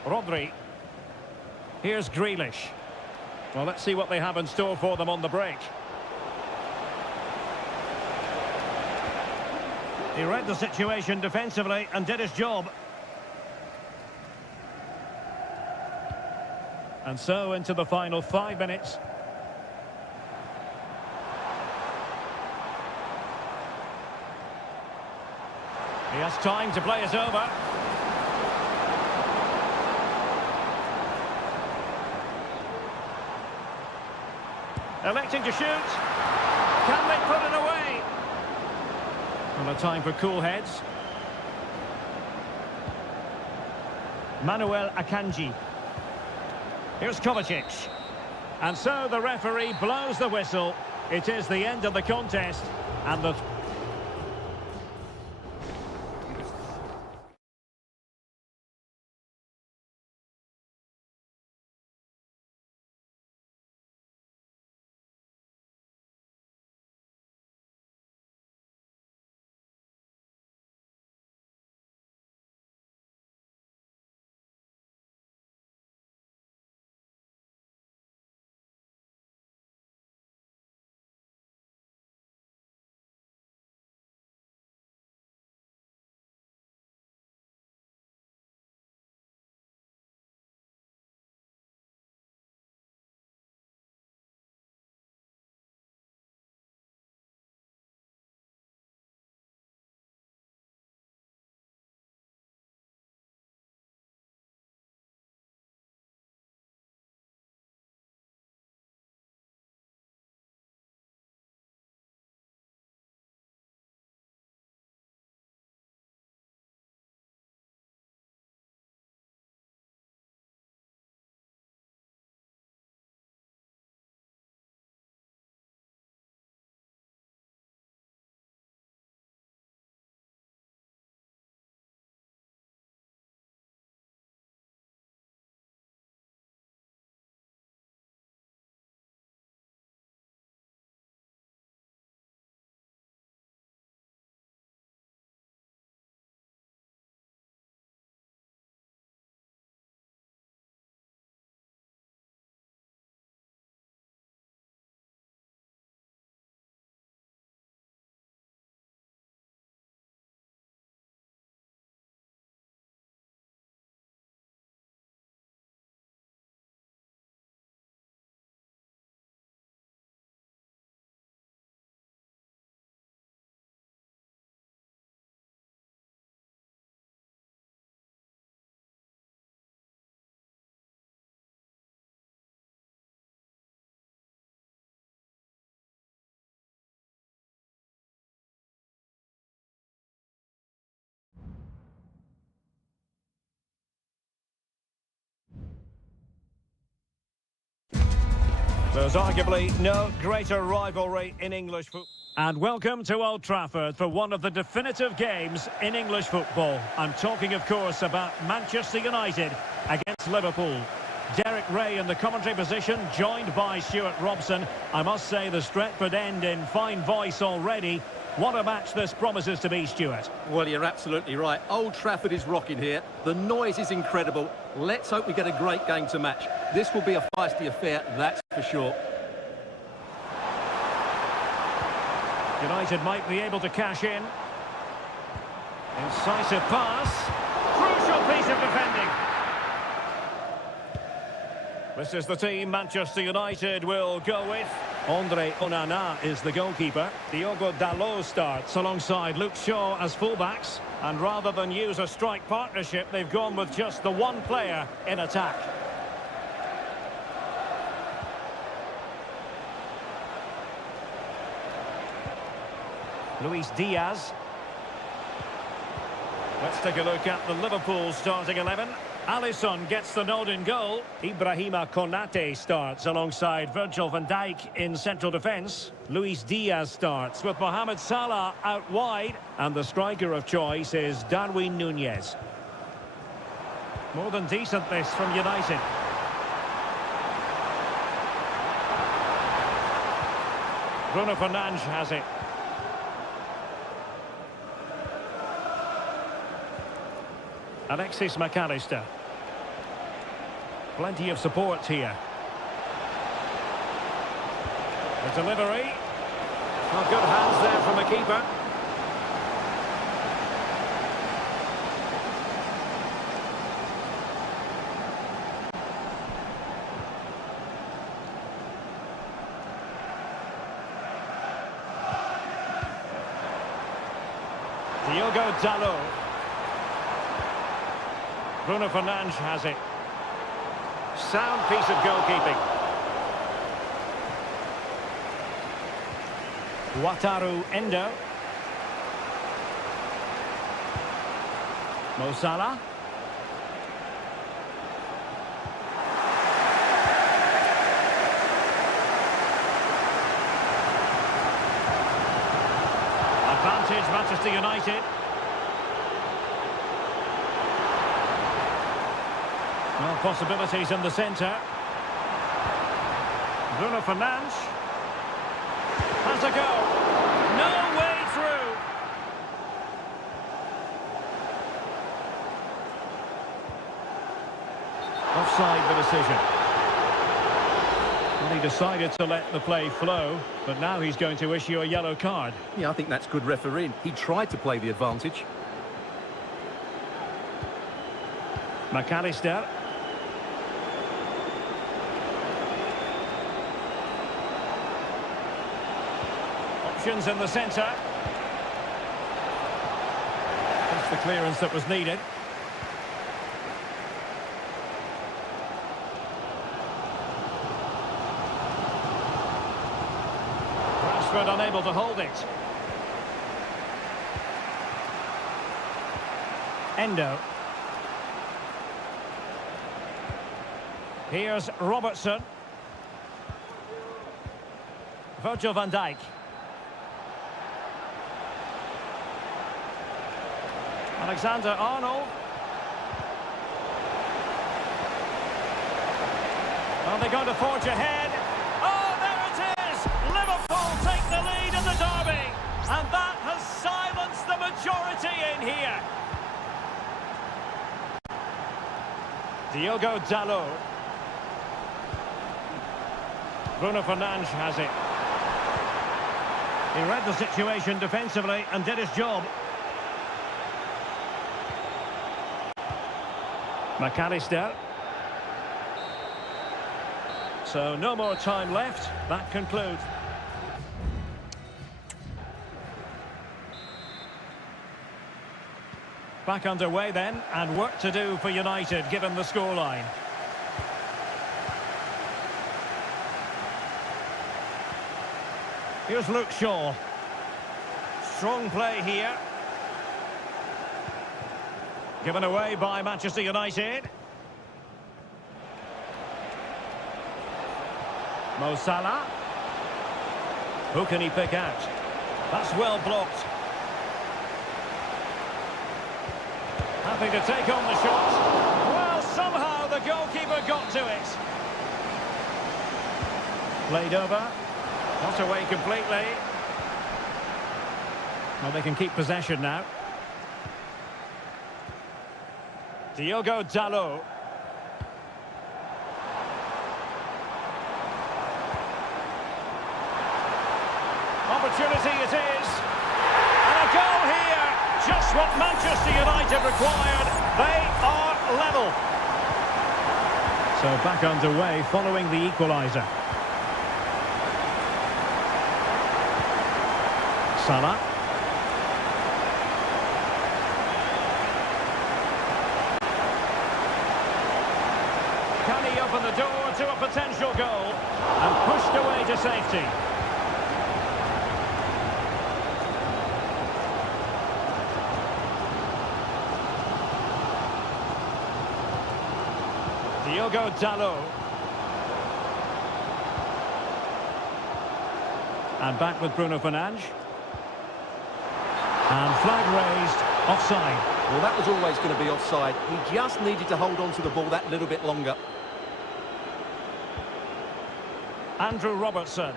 Rodri. Here's Grealish. Well, let's see what they have in store for them on the break. He read the situation defensively and did his job. And so into the final 5 minutes. He has time to play it over. Electing to shoot. Can they put it away? Well, a time for cool heads. Manuel Akanji. Here's Kovacic. And so the referee blows the whistle. It is the end of the contest. And the There's arguably no greater rivalry in English football. And welcome to Old Trafford for one of the definitive games in English football. I'm talking, of course, about Manchester United against Liverpool. Derek Ray in the commentary position, joined by Stuart Robson. I must say the Stretford end in fine voice already. What a match this promises to be, Stuart. Well, you're absolutely right. Old Trafford is rocking here. The noise is incredible. Let's hope we get a great game to match. This will be a feisty affair, that's for sure. United might be able to cash in. Incisive pass. Crucial piece of defending. This is the team Manchester United will go with. Andre Onana is the goalkeeper. Diogo Dalot starts alongside Luke Shaw as fullbacks. And rather than use a strike partnership, they've gone with just the one player in attack. Luis Diaz. Let's take a look at the Liverpool starting 11. Alisson gets the nod in goal. Ibrahima Konate starts alongside Virgil van Dijk in central defence. Luis Diaz starts with Mohamed Salah out wide. And the striker of choice is Darwin Núñez. More than decent this from United. Bruno Fernandes has it. Alexis McAllister. Plenty of support here. The delivery. Well, good hands there from the keeper. Diogo Dalot. Bruno Fernandes has it. Sound piece of goalkeeping. Wataru Endo. Mo Salah. Advantage Manchester United. Well, possibilities in the centre. Bruno Fernandes has a go. No way through. Offside the decision. Well, he decided to let the play flow, but now he's going to issue a yellow card. Yeah, I think that's good refereeing. He tried to play the advantage. McAllister. Options in the centre. That's the clearance that was needed. Rashford unable to hold it. Endo. Here's Robertson. Virgil van Dijk. Alexander-Arnold. Are they going to forge ahead? Oh, there it is! Liverpool take the lead in the derby. And that has silenced the majority in here. Diogo Dalot. Bruno Fernandes has it. He read the situation defensively and did his job. McAllister. So no more time left. That concludes. Back underway then, and work to do for United given the scoreline. Here's Luke Shaw. Strong play here. Given away by Manchester United. Mo Salah. Who can he pick out? That's well blocked. Having to take on the shot. Well, somehow the goalkeeper got to it. Played over. Not away completely. Well, they can keep possession now. Diogo Dalot. Opportunity it is. And a goal here. Just what Manchester United required. They are level. So back underway following the equaliser. Salah. Can he open the door to a potential goal? And pushed away to safety. Diogo Dalot. And back with Bruno Fernandes. And flag raised, offside. Well, that was always going to be offside. He just needed to hold on to the ball that little bit longer. Andrew Robertson.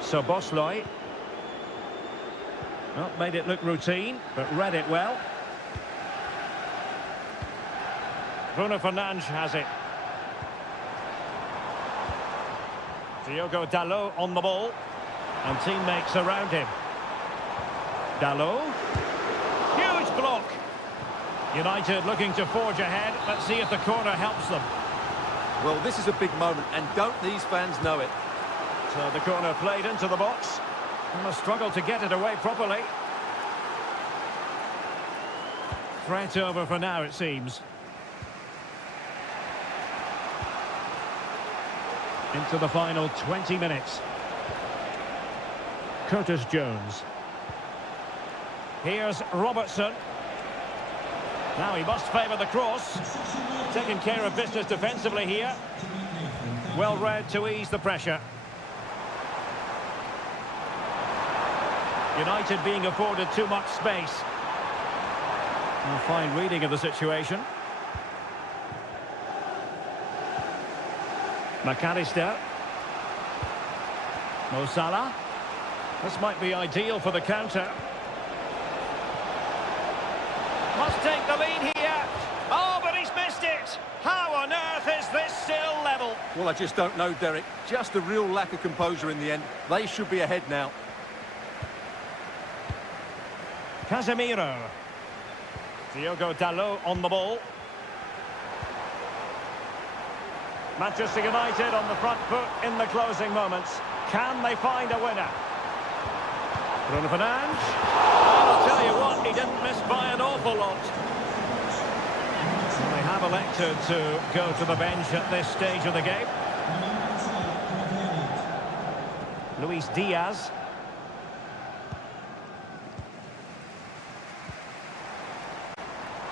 Szoboszlai. Well, made it look routine, but read it well. Bruno Fernandes has it. Diogo Dalot on the ball. And teammates around him. Dalot. Huge block. United looking to forge ahead. Let's see if the corner helps them. Well, this is a big moment, and don't these fans know it? So the corner played into the box. And must struggle to get it away properly. Threat over for now, it seems. Into the final 20 minutes. Curtis Jones. Here's Robertson. Now he must favour the cross. Taking care of business defensively here. Well read to ease the pressure. United being afforded too much space. A fine reading of the situation. McAllister. Mo Salah. This might be ideal for the counter. Must take the lead here. Oh, but he's missed it. How on earth is this still level? Well, I just don't know, Derek. Just a real lack of composure in the end. They should be ahead now. Casemiro. Diogo Dalot on the ball. Manchester United on the front foot in the closing moments. Can they find a winner? Bruno Fernandes. I'll tell you what, he didn't miss by an awful lot. They have elected to go to the bench at this stage of the game. Luis Diaz.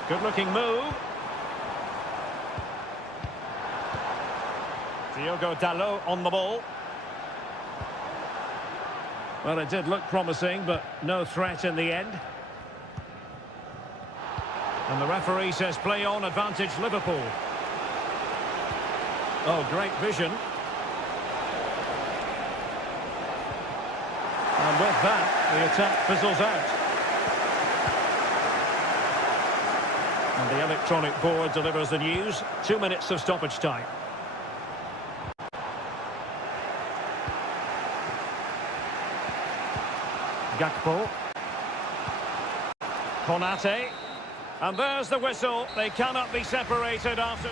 Good-looking move. Diogo Dalot on the ball. Well, it did look promising, but no threat in the end. And the referee says play on, advantage Liverpool. Oh, great vision. And with that, the attack fizzles out. And the electronic board delivers the news. 2 minutes of stoppage time. Gakpo. Konate. And there's the whistle. They cannot be separated after...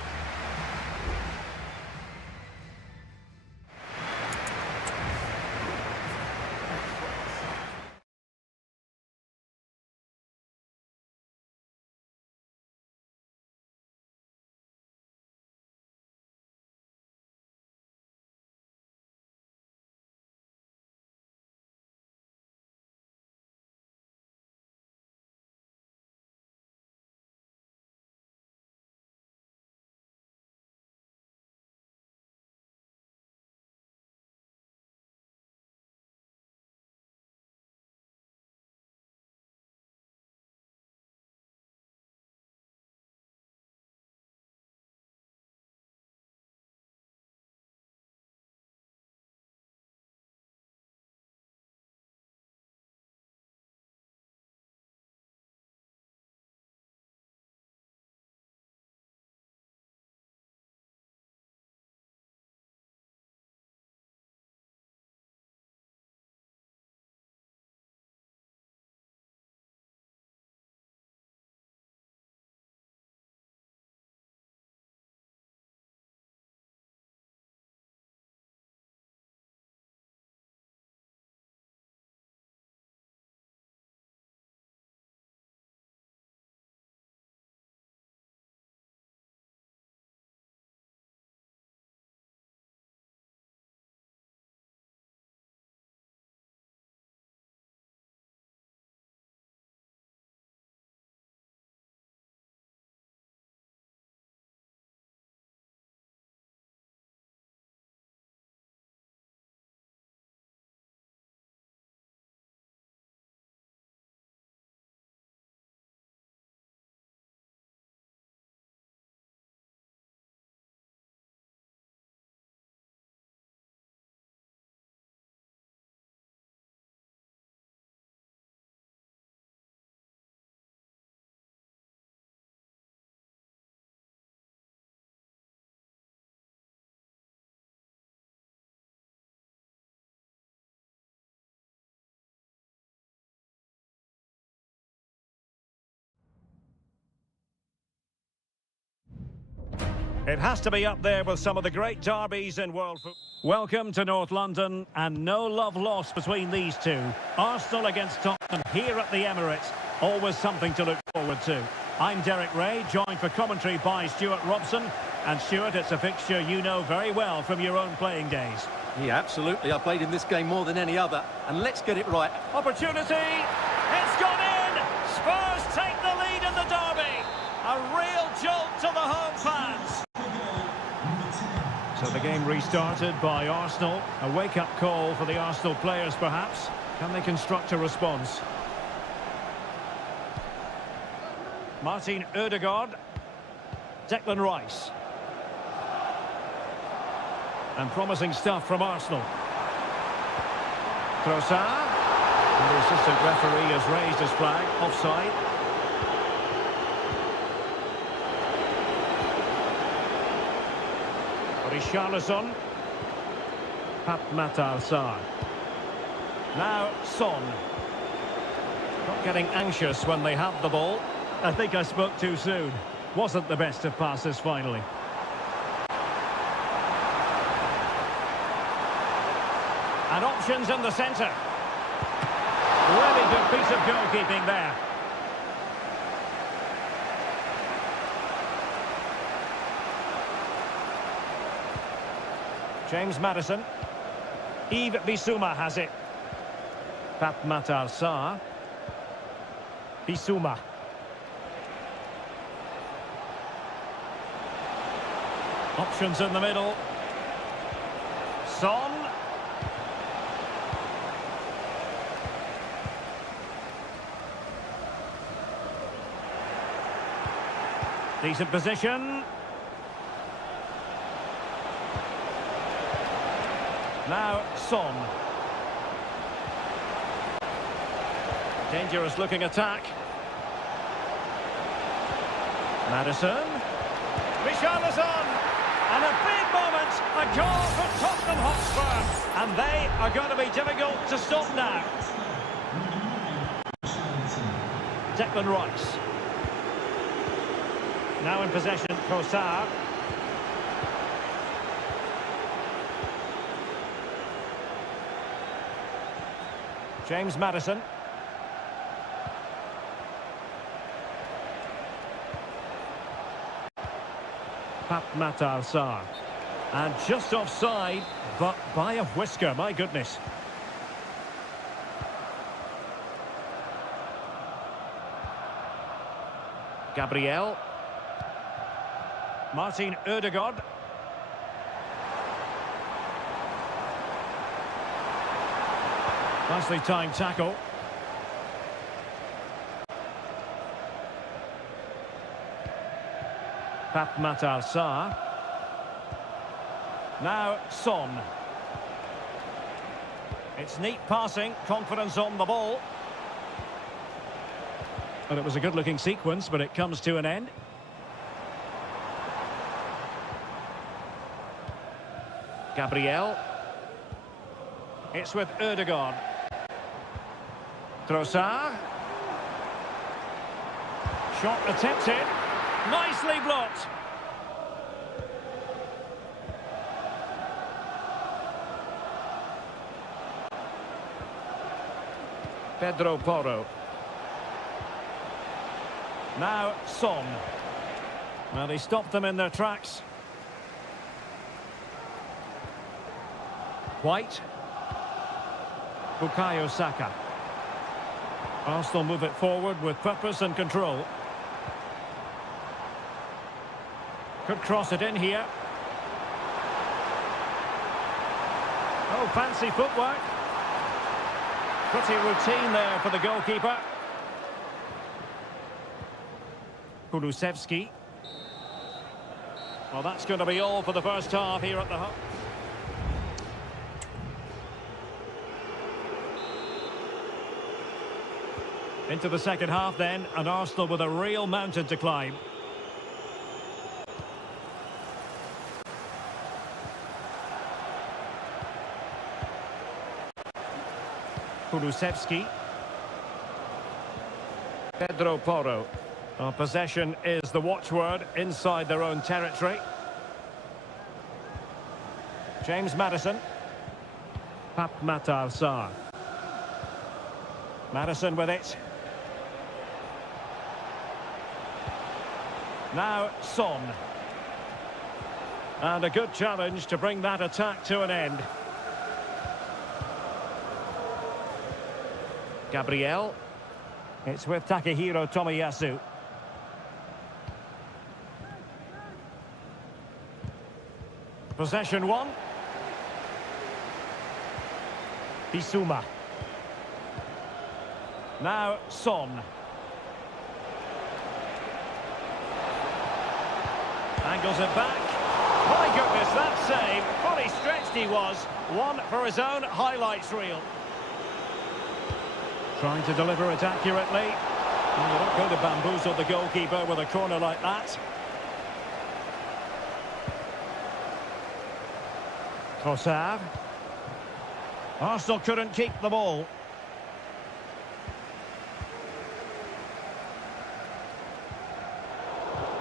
It has to be up there with some of the great derbies in world football. Welcome to North London, and no love lost between these two. Arsenal against Tottenham here at the Emirates. Always something to look forward to. I'm Derek Ray, joined for commentary by Stuart Robson. And Stuart, it's a fixture you know very well from your own playing days. Yeah, absolutely. I played in this game more than any other. And let's get it right. Opportunity! It's gone in! Spurs take the lead in the derby. A real jolt to the home fans. So the game restarted by Arsenal. A wake-up call for the Arsenal players, perhaps. Can they construct a response? Martin Ødegaard. Declan Rice. And promising stuff from Arsenal. Trossard. And the assistant referee has raised his flag. Offside. Richarlison. Matar Sarr. Now Son. Not getting anxious when they have the ball. I think I spoke too soon. Wasn't the best of passes finally. And options in the centre. Really good piece of goalkeeping there. James Maddison. Yves Bissouma has it. Matar Sarr. Bissouma. Options in the middle. Son. Decent position. Now Son. Dangerous looking attack. Maddison. Richarlison. And a big moment, a goal from Tottenham Hotspur. And they are going to be difficult to stop now. Declan Rice. Now in possession, Trossard. James Maddison. Matar Sarr. And just offside, but by a whisker, my goodness. Gabriel. Martin Ødegaard. Nicely timed tackle. Matar Sarr. Now Son. It's neat passing, confidence on the ball. And it was a good-looking sequence, but it comes to an end. Gabriel. It's with Ødegaard. Trossard. Shot attempted. Nicely blocked. Pedro Porro. Now Son. Well, he stopped them in their tracks. White. Bukayo Saka. Arsenal move it forward with purpose and control. Could cross it in here. Oh, fancy footwork. Pretty routine there for the goalkeeper. Kulusevski. Well, that's going to be all for the first half here at the hub. Into the second half then, and Arsenal with a real mountain to climb. Kulusevski. Pedro Porro. Well, possession is the watchword inside their own territory. James Maddison. Pap Matar Sarr. Maddison with it. Now Son. And a good challenge to bring that attack to an end. Gabriel. It's with Takehiro Tomiyasu. Possession one. Bissouma. Now Son. Angles it back. My goodness, that save. Fully stretched he was. One for his own highlights reel. Trying to deliver it accurately. And you don't go to bamboozle the goalkeeper with a corner like that. Trossard. Arsenal couldn't keep the ball.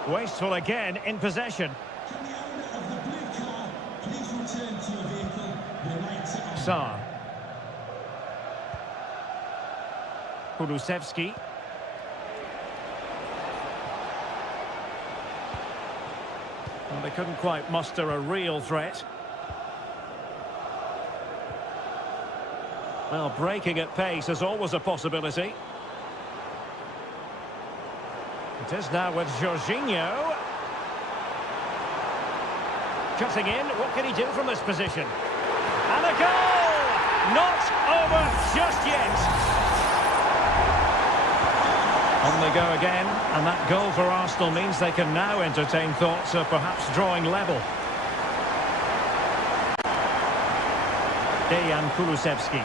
Wasteful again in possession. Can the owner of the blue car please return to your vehicle? The lights are on. Sarr. Kulusevski. Well, they couldn't quite muster a real threat. Well, breaking at pace is always a possibility. It is now with Jorginho. Cutting in, what can he do from this position? And a goal! Not over just yet. On they go again, and that goal for Arsenal means they can now entertain thoughts of perhaps drawing level. Dejan Kulusevski.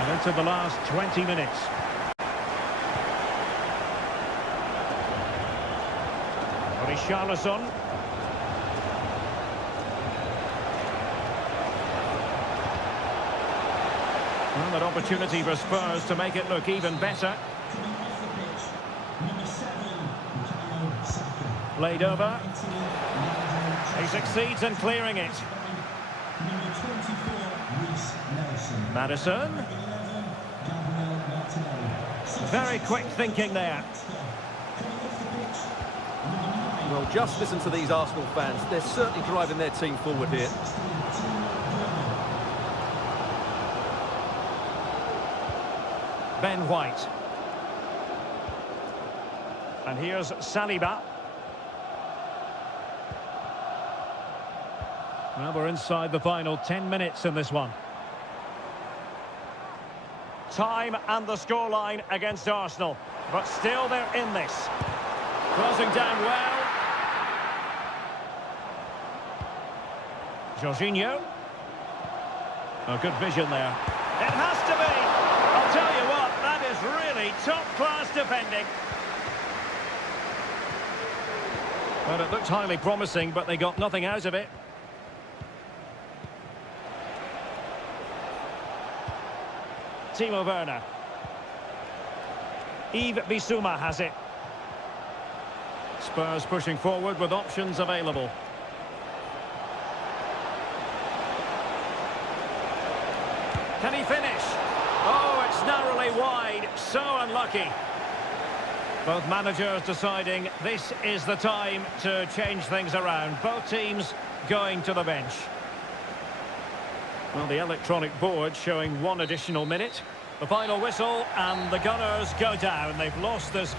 And into the last 20 minutes. Richarlison. Well, an opportunity for Spurs to make it look even better. Coming off the pitch, number 7, Bukayo Saka. Played over. 20, He succeeds in clearing it. number 24, Reece Nelson. Maddison. 11, Gabriel Martinelli. Very quick thinking there. Coming off the pitch, number 9. Well, just listen to these Arsenal fans. They're certainly driving their team forward here. Ben White. And here's Saliba. Well, we're inside the final 10 minutes in this one. Time and the scoreline against Arsenal. But still they're in this. Closing down well. Jorginho. Oh, good vision there. It has to be. I'll tell you what, that is really top-class defending. Well, it looked highly promising, but they got nothing out of it. Timo Werner. Yves Bissouma has it. Spurs pushing forward with options available. Can he finish? Oh, it's narrowly wide. So unlucky. Both managers deciding this is the time to change things around. Both teams going to the bench. Well, the electronic board showing 1 additional minute. The final whistle, and the Gunners go down. They've lost this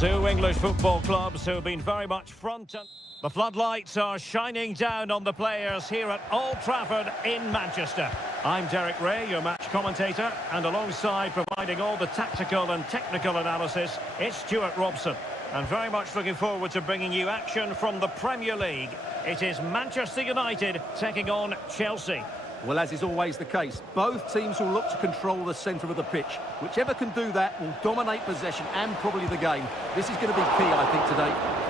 Two English football clubs who have been very much front and... The floodlights are shining down on the players here at Old Trafford in Manchester. I'm Derek Ray, your match commentator, and alongside providing all the tactical and technical analysis, it's Stuart Robson. And very much looking forward to bringing you action from the Premier League. It is Manchester United taking on Chelsea. Well, as is always the case, both teams will look to control the centre of the pitch. Whichever can do that will dominate possession and probably the game. This is going to be key, I think, today.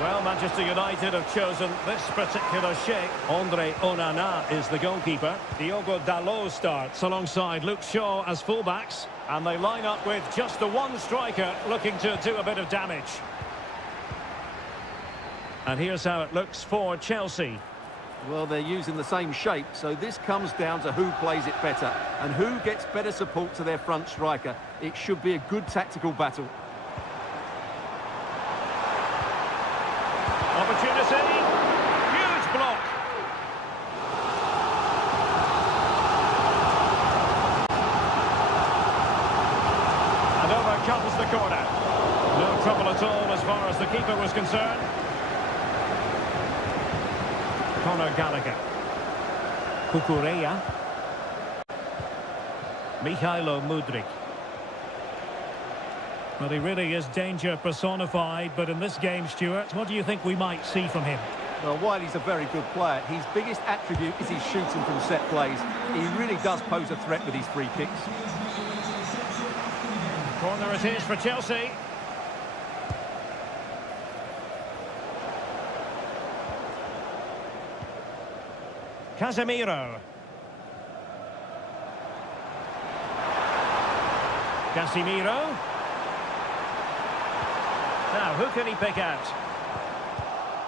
Well, Manchester United have chosen this particular shape. Andre Onana is the goalkeeper. Diogo Dalot starts alongside Luke Shaw as fullbacks. And they line up with just the one striker looking to do a bit of damage. And here's how it looks for Chelsea. Well, they're using the same shape, so this comes down to who plays it better and who gets better support to their front striker. It should be a good tactical battle. Opportunity. Huge block. And over comes the corner. No trouble at all as far as the keeper was concerned. Conor Gallagher. Kukureya. Mihailo Mudryk. Well, he really is danger personified, but in this game, Stuart, what do you think we might see from him? Well, while he's a very good player, his biggest attribute is his shooting from set plays. He really does pose a threat with his free kicks. Corner it is for Chelsea. Casemiro. Casemiro. Now, who can he pick out?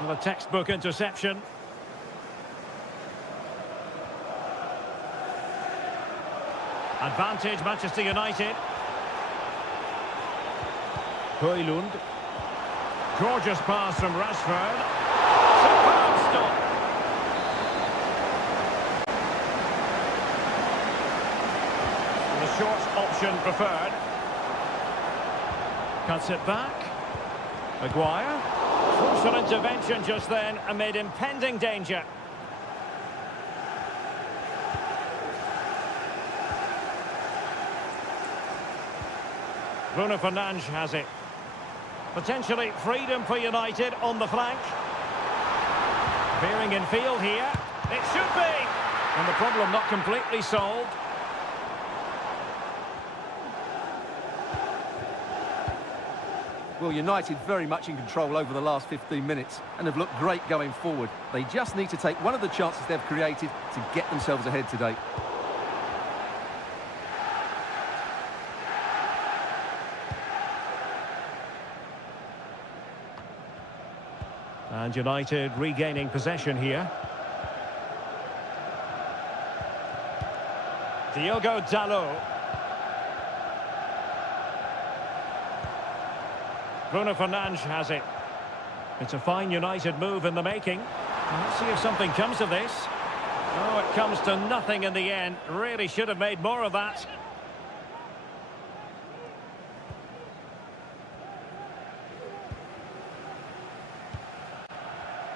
Well, a textbook interception. Advantage, Manchester United. Højlund. Gorgeous pass from Rashford. Superb stop. The short option preferred. Cuts it back. Maguire. Crucial intervention just then amid impending danger. Bruno Fernandes has it. Potentially freedom for United on the flank. Veering in field here. It should be! And the problem not completely solved. Well, United very much in control over the last 15 minutes and have looked great going forward. They just need to take one of the chances they've created to get themselves ahead today. And United regaining possession here. Diogo Dalot. Bruno Fernandes has it. It's a fine United move in the making. Let's see if something comes of this. Oh, it comes to nothing in the end. Really should have made more of that.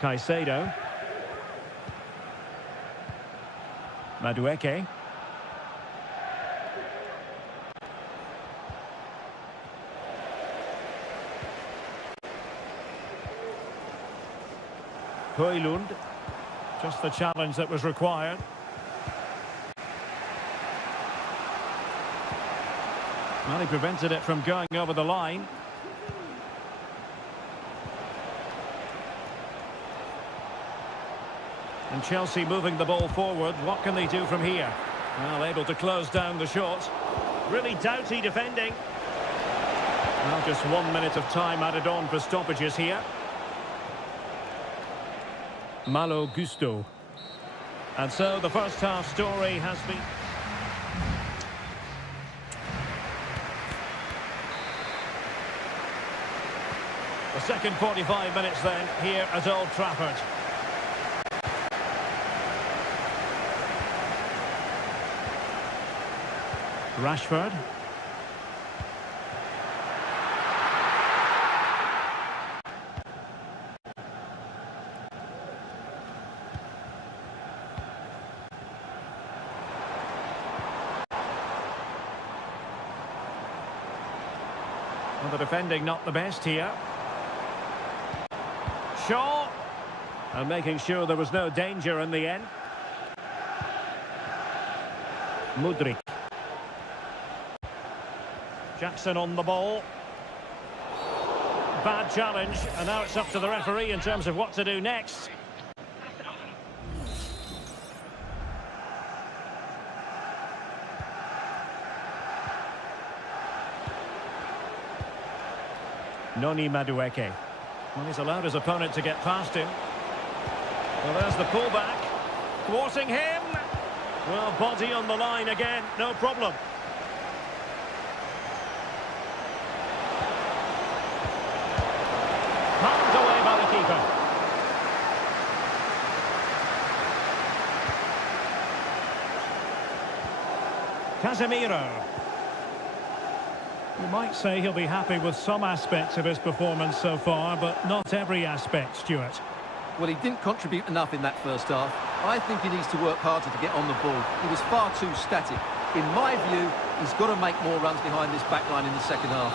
Caicedo. Madueke. Højlund. Just the challenge that was required. Well, he prevented it from going over the line. And Chelsea moving the ball forward. What can they do from here? Well, able to close down the shot. Really doughty defending. Well, just 1 minute of time added on for stoppages here. Malo Gusto. And so the first half story has been... The second 45 minutes then here at Old Trafford. Rashford. Well, the defending not the best here. Shaw. And making sure there was no danger in the end. Mudryk. Jackson on the ball. Bad challenge, and now it's up to the referee in terms of what to do next. Noni Madueke. Well, he's allowed his opponent to get past him. Well, there's the pullback. Thwarting him. Well, body on the line again, no problem. Palmed away by the keeper. Casemiro. You might say he'll be happy with some aspects of his performance so far, but not every aspect, Stuart. Well, he didn't contribute enough in that first half. I think he needs to work harder to get on the ball. He was far too static. In my view, he's got to make more runs behind this back line in the second half.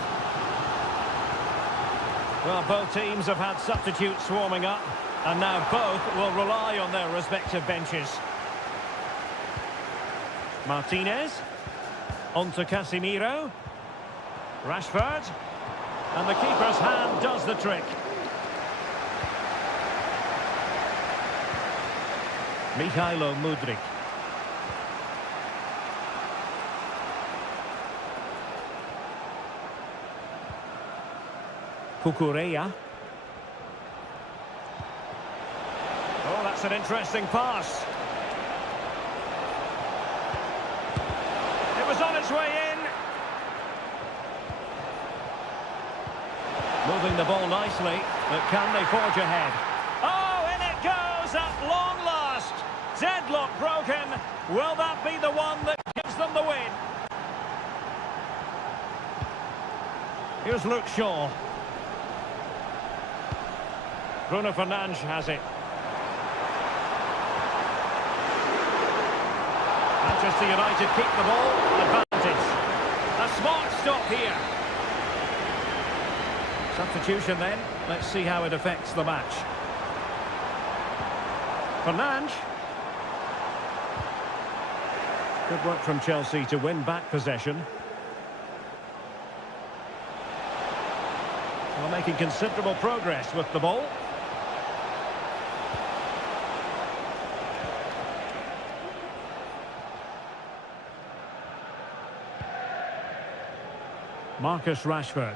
Well, both teams have had substitutes warming up, and now both will rely on their respective benches. Martinez. On to Casemiro. Rashford. And the keeper's hand does the trick. Mikhailo Mudryk. Kukureya. Oh, that's an interesting pass. It was on its way in. Moving the ball nicely, but can they forge ahead? Oh, in it goes at long last. Deadlock broken. Will that be the one that gives them the win? Here's Luke Shaw. Bruno Fernandes has it. Manchester United keep the ball. Advantage. A smart stop here. Substitution then. Let's see how it affects the match. Fernandes. Good work from Chelsea to win back possession. Well, making considerable progress with the ball. Marcus Rashford.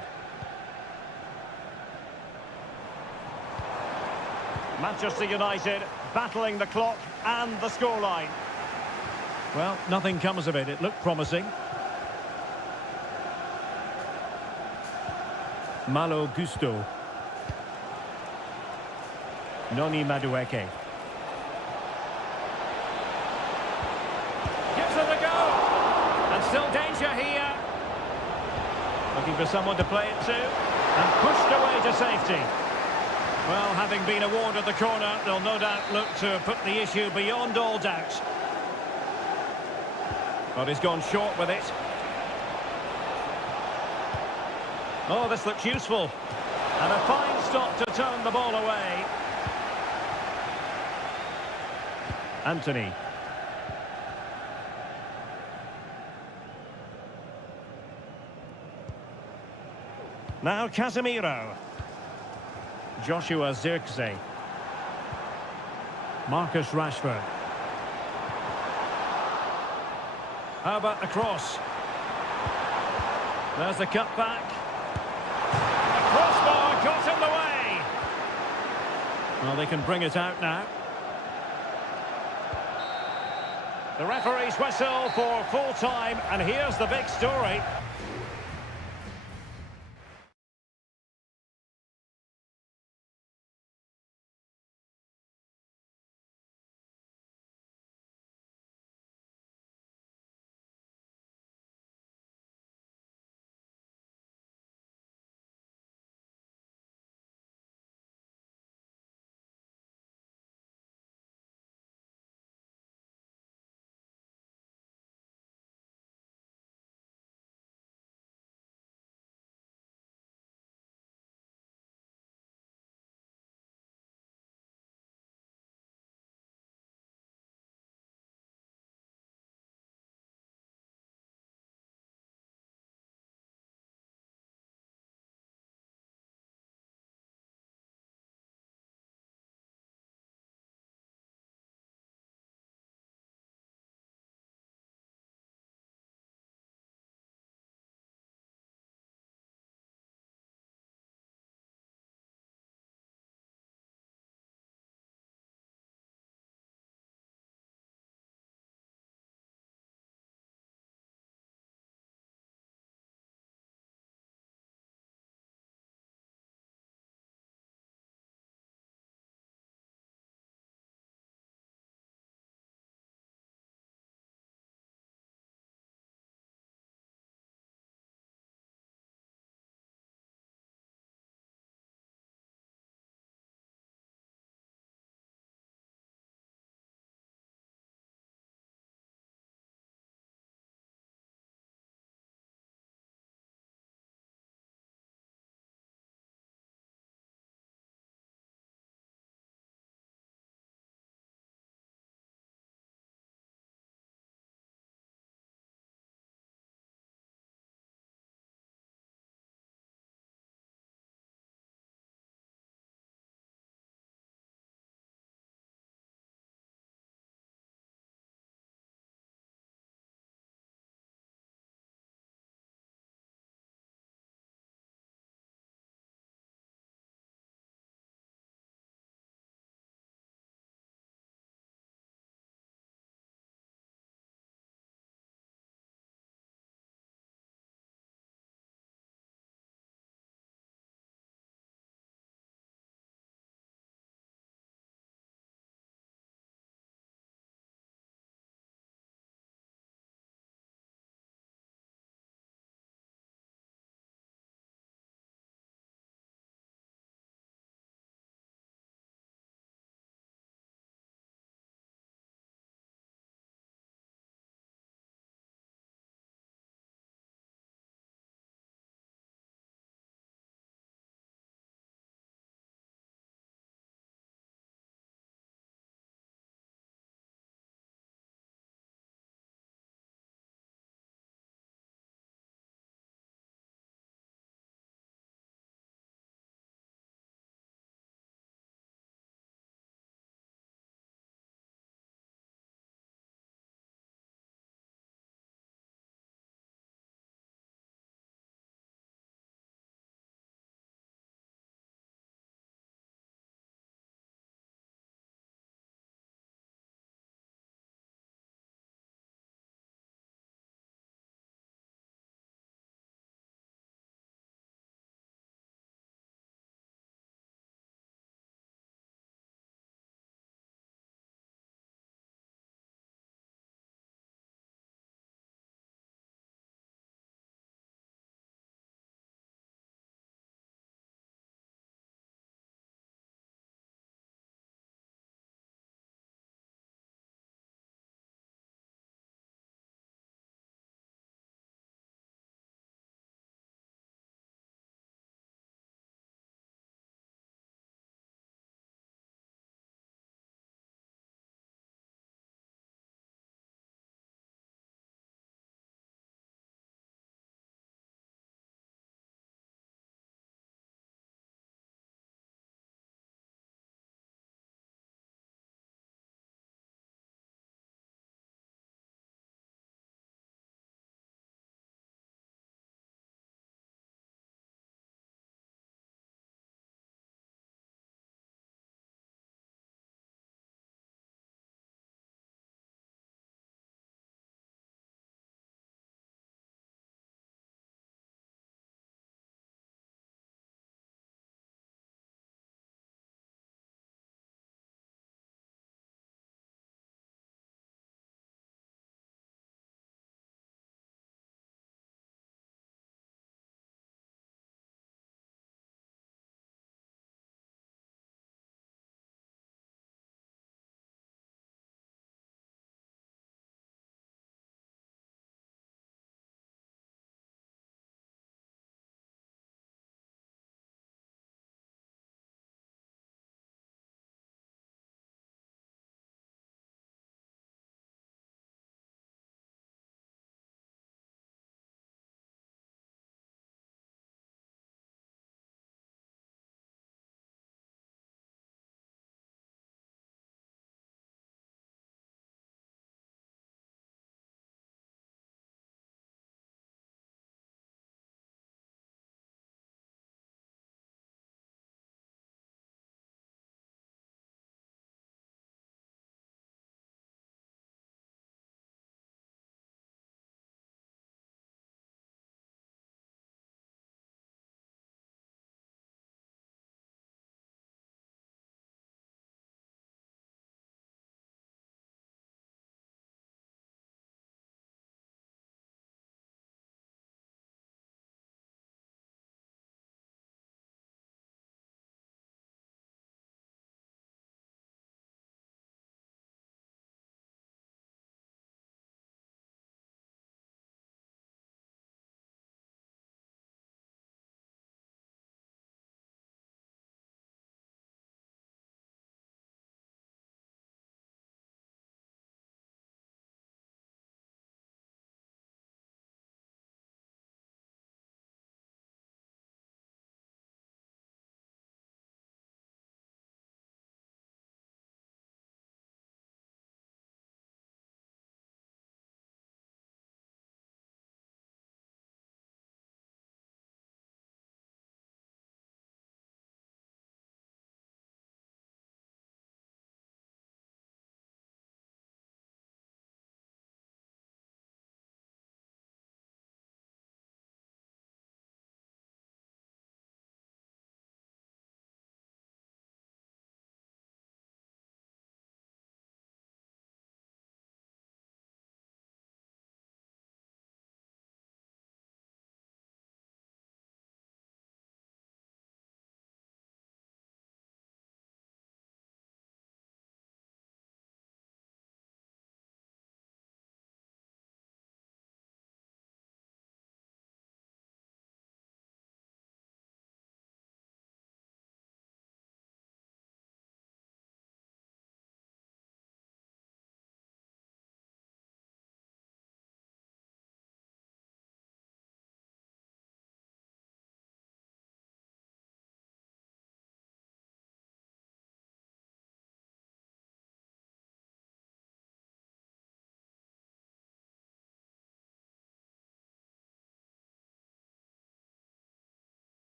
Manchester United battling the clock and the scoreline. Well, nothing comes of it. It looked promising. Malo Gusto. Noni Madueke. Gives it a go. And still danger here. Looking for someone to play it to. And pushed away to safety. Well, having been awarded the corner, they'll no doubt look to put the issue beyond all doubt. But he's gone short with it. Oh, this looks useful. And a fine stop to turn the ball away. Anthony. Now Casemiro. Joshua Zirkzee. Marcus Rashford. How about the cross? There's the cutback. The crossbar got in the way. Well, they can bring it out now. The referee's whistle for full time, and here's the big story.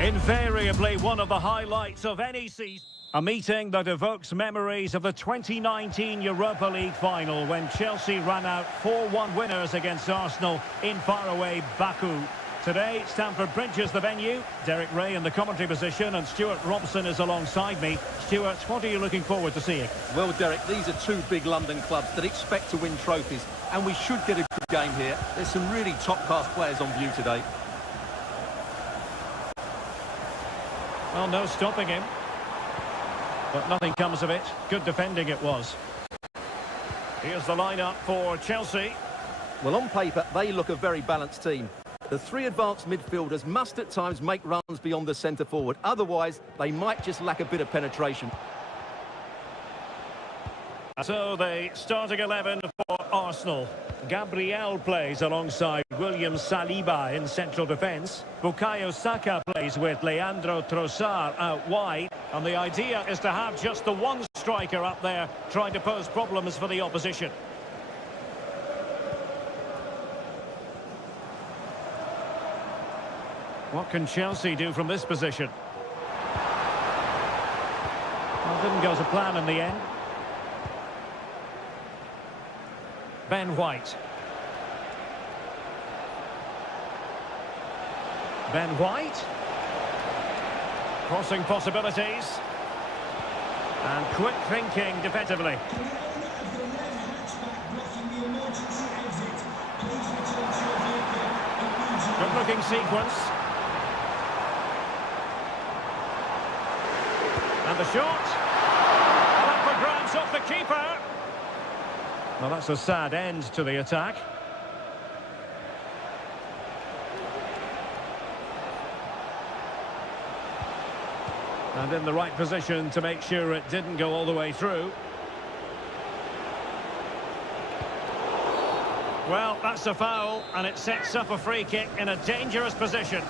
Invariably one of the highlights of any season. A meeting that evokes memories of the 2019 Europa League final when Chelsea ran out 4-1 winners against Arsenal in faraway Baku. Today, Stamford Bridge is the venue. Derek Ray in the commentary position and Stuart Robson is alongside me. Stuart, what are you looking forward to seeing? Well, Derek, these are two big London clubs that expect to win trophies, and we should get a good game here. There's some really top-class players on view today. Well, no stopping him. But nothing comes of it. Good defending it was. Here's the lineup for Chelsea. Well, on paper, they look a very balanced team. The three advanced midfielders must at times make runs beyond the centre-forward. Otherwise, they might just lack a bit of penetration. So the starting 11 for Arsenal. Gabriel plays alongside William Saliba in central defence. Bukayo Saka plays with Leandro Trossard out wide. And the idea is to have just the one striker up there trying to pose problems for the opposition. What can Chelsea do from this position? Well, didn't go to plan in the end. Ben White. Ben White. Crossing possibilities. And quick thinking defensively. Good looking sequence. And the shot. And up for grabs off the keeper. Well, that's a sad end to the attack. And in the right position to make sure it didn't go all the way through. Well, that's a foul, and it sets up a free kick in a dangerous position.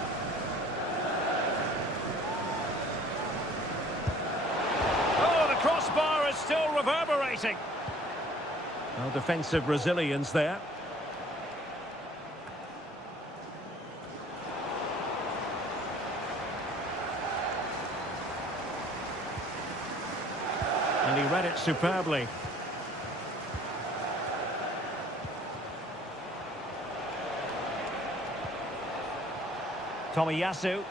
Oh, the crossbar is still reverberating. Well, defensive resilience there. And he read it superbly. Tomiyasu.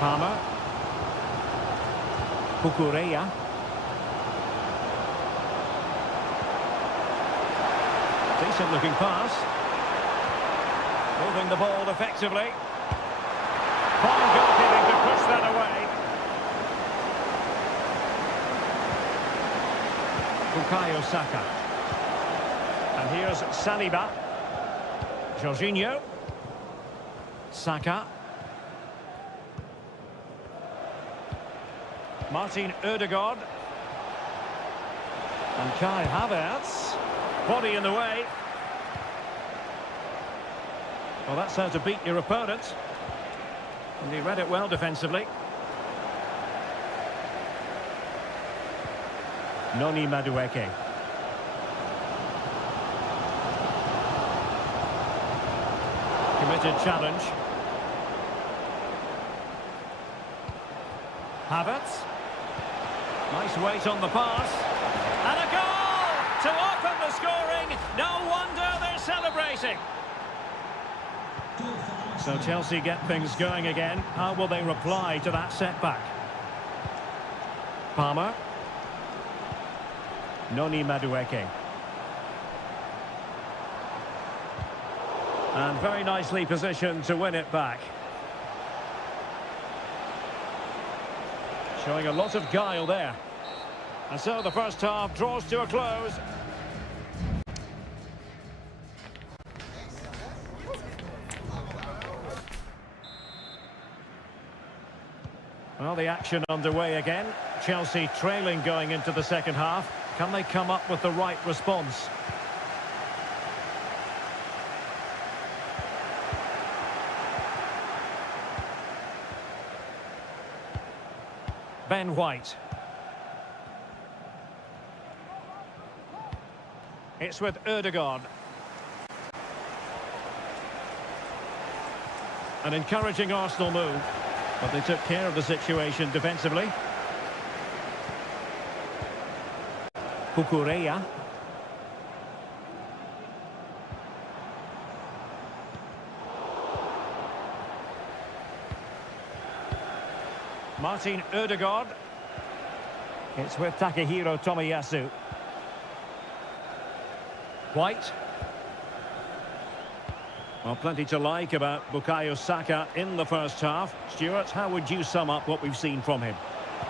Palmer. Kukureya. Decent looking pass. Moving the ball effectively. Fine goalkeeping to push that away. Bukayo Saka. And here's Saliba. Jorginho. Saka. Martin Ødegaard. And Kai Havertz. Body in the way. Well, that's how to beat your opponent. And he read it well defensively. Noni Madueke. Committed challenge. Havertz. Nice weight on the pass. And a goal to open the scoring. No wonder they're celebrating. So Chelsea get things going again. How will they reply to that setback? Palmer. Noni Madueke. And very nicely positioned to win it back. Showing a lot of guile there. And so the first half draws to a close. Well, the action underway again. Chelsea trailing going into the second half. Can they come up with the right response? Ben White. It's with Ødegaard. An encouraging Arsenal move, but they took care of the situation defensively. Kukureya. Martin Ødegaard. It's with Takehiro Tomiyasu. White. Well, plenty to like about Bukayo Saka in the first half. Stuart, how would you sum up what we've seen from him?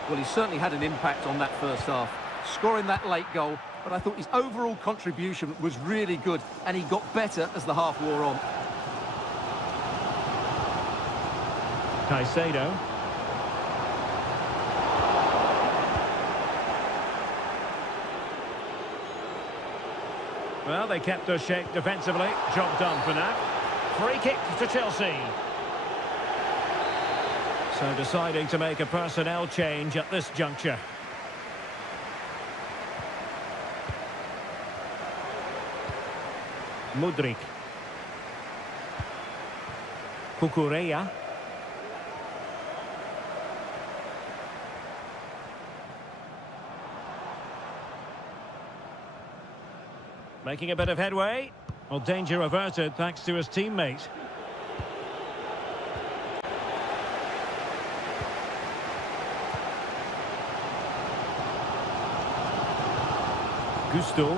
Well, he certainly had an impact on that first half, scoring that late goal, but I thought his overall contribution was really good, and he got better as the half wore on. Caicedo. Well, they kept their shape defensively. Job done for now. Free kick to Chelsea. So deciding to make a personnel change at this juncture. Mudryk. Kukureya. Making a bit of headway. Well, danger averted thanks to his teammate. Gusto.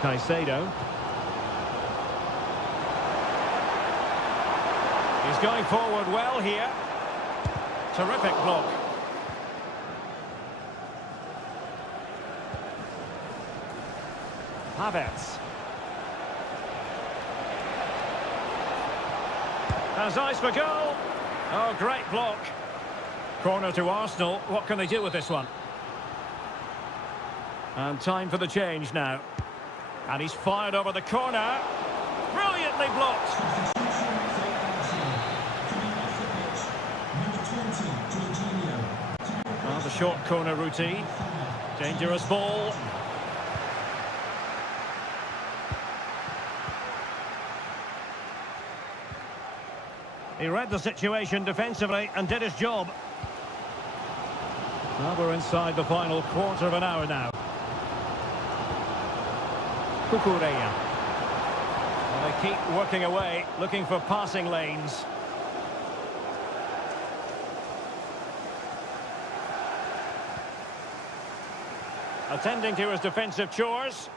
Caicedo. He's going forward well here. Terrific block. Havertz. Has eyes for goal. Oh, great block. Corner to Arsenal. What can they do with this one? And time for the change now. And he's fired over the corner. Brilliantly blocked. Well, the short corner routine. Dangerous ball. He read the situation defensively and did his job. Now we're inside the final quarter of an hour now. Kukureya. Well, they keep working away, looking for passing lanes. Attending to his defensive chores.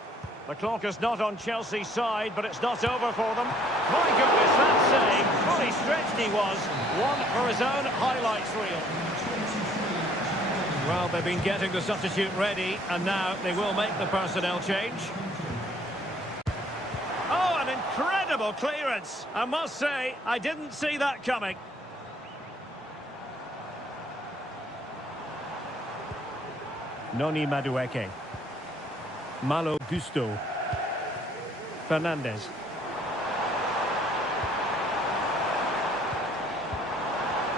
The clock is not on Chelsea's side, but it's not over for them. My goodness, that save. Fully stretched he was. One for his own highlights reel. Well, they've been getting the substitute ready, and now they will make the personnel change. Oh, an incredible clearance. I must say, I didn't see that coming. Noni Madueke. Malo Gusto. Fernandez.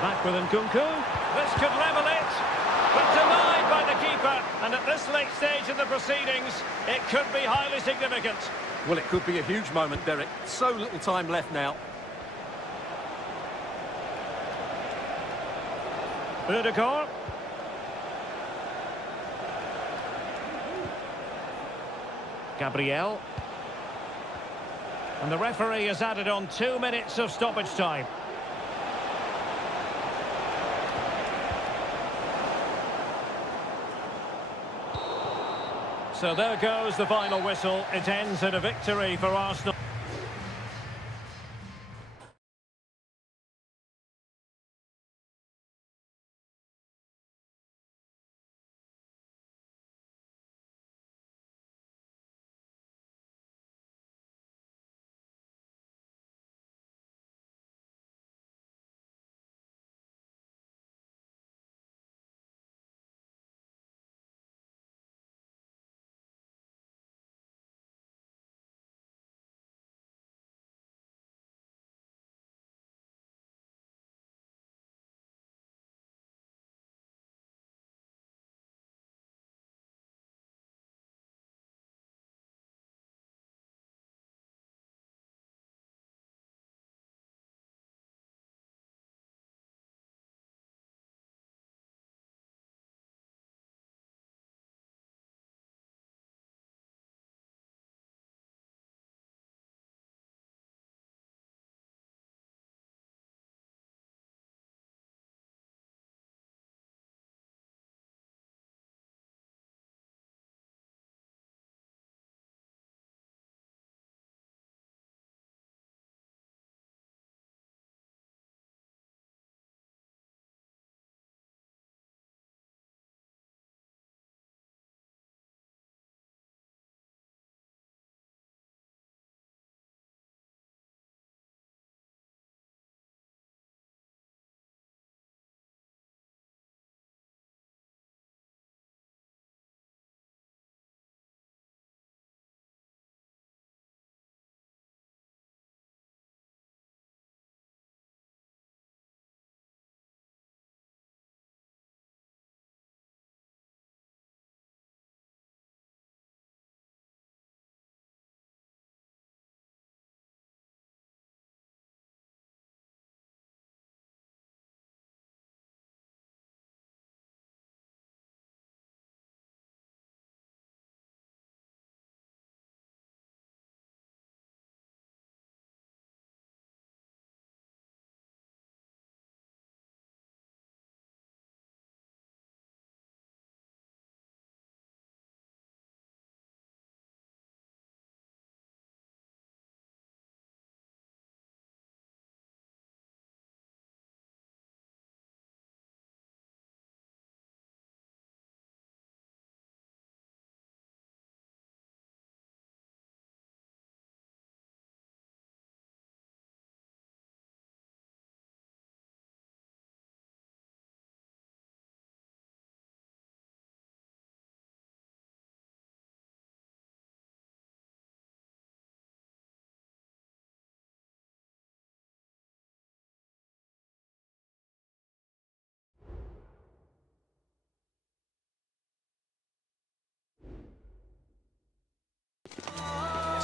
Back with Nkunku. This could level it. But denied by the keeper. And at this late stage in the proceedings, it could be highly significant. Well, it could be a huge moment, Derek. So little time left now. Ødegaard. Gabriel. And the referee has added on 2 minutes of stoppage time. So there goes the final whistle. It ends in a victory for Arsenal.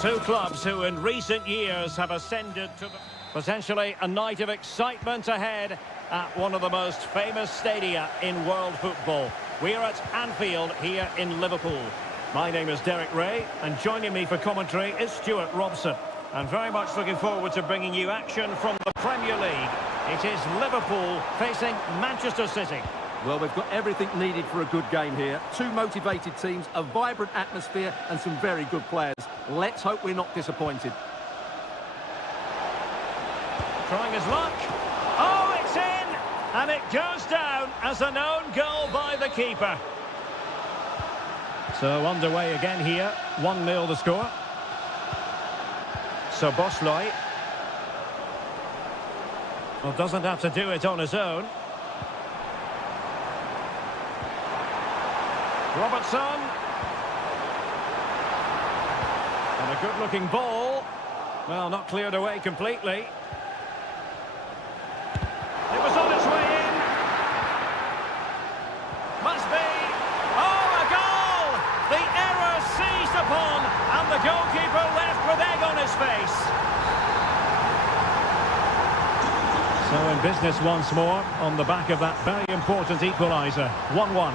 Two clubs who in recent years have ascended to the... Potentially a night of excitement ahead at one of the most famous stadia in world football. We're at Anfield here in Liverpool. My name is Derek Ray, and joining me for commentary is Stuart Robson. And very much looking forward to bringing you action from the Premier League. It is Liverpool facing Manchester City. Well, we've got everything needed for a good game here. Two motivated teams, a vibrant atmosphere and some very good players. Let's hope we're not disappointed. Trying his luck. Oh, it's in! And it goes down as an own goal by the keeper. So underway again here. 1-0 the score. So Bosloy. Well, doesn't have to do it on his own. Robertson. And a good-looking ball. Well, not cleared away completely. It was on its way in. Must be. Oh, a goal! The error seized upon, and the goalkeeper left with egg on his face. So in business once more on the back of that very important equaliser. 1-1.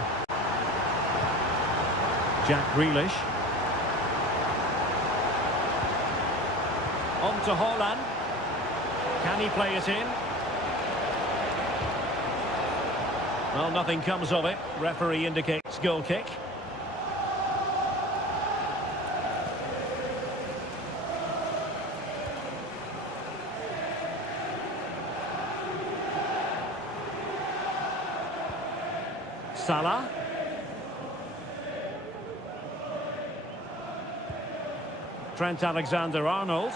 Jack Grealish. On to Haaland. Can he play it in? Well, nothing comes of it. Referee indicates goal kick. Salah. Trent Alexander-Arnold.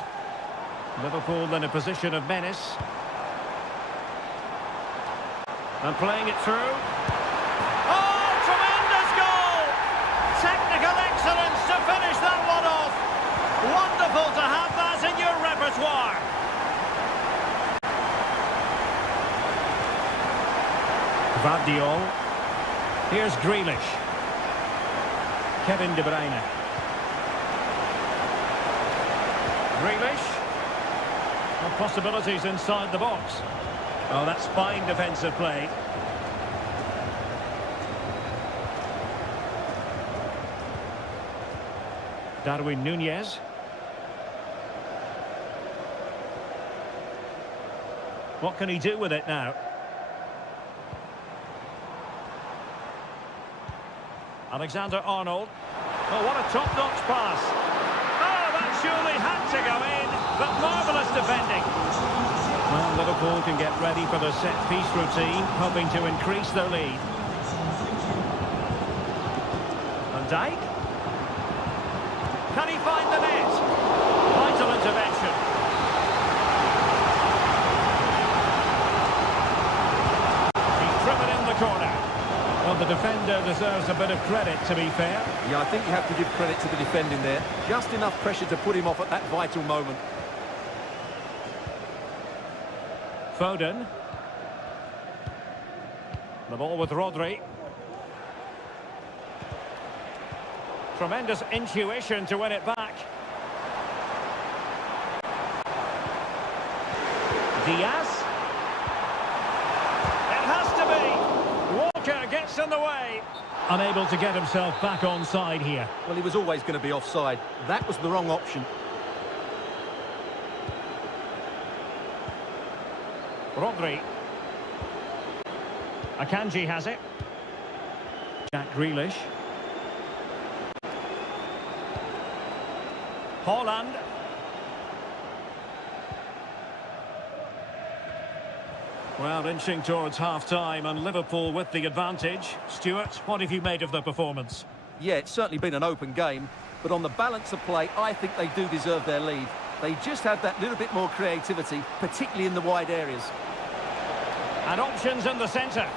Liverpool in a position of menace. And playing it through. Oh, tremendous goal! Technical excellence to finish that one off. Wonderful to have that in your repertoire. Vardiol. Here's Grealish. Kevin De Bruyne. Grealish. Well, possibilities inside the box. Oh, that's fine defensive play. Darwin Núñez. What can he do with it now? Alexander-Arnold. Oh, what a top-notch pass. Oh, that surely had to go in, but marvellous defending. Well, Liverpool can get ready for the set-piece routine, hoping to increase their lead. Van Dijk. Can he find the net? Vital intervention. He's driven in the corner. Well, the defender deserves a bit of credit, to be fair. Yeah, I think you have to give credit to the defending there. Just enough pressure to put him off at that vital moment. Foden. The ball with Rodri. Tremendous intuition to win it back. Diaz. It has to be. Walker gets in the way. Unable to get himself back on side here. Well, he was always going to be offside. That was the wrong option. Rodri. Akanji has it. Jack Grealish. Haaland. Well, inching towards half-time and Liverpool with the advantage. Stuart, what have you made of the performance? Yeah, it's certainly been an open game, but on the balance of play, I think they do deserve their lead. They just have that little bit more creativity, particularly in the wide areas. And options in the centre.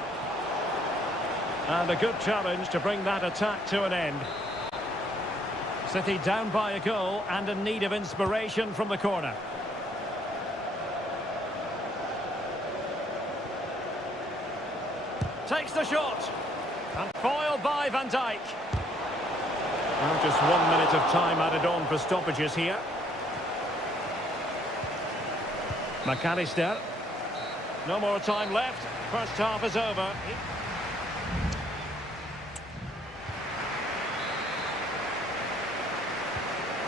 And a good challenge to bring that attack to an end. City down by a goal and in need of inspiration from the corner. Takes the shot. And foiled by Van Dijk. Well, just 1 minute of time added on for stoppages here. McAllister. No more time left. First half is over.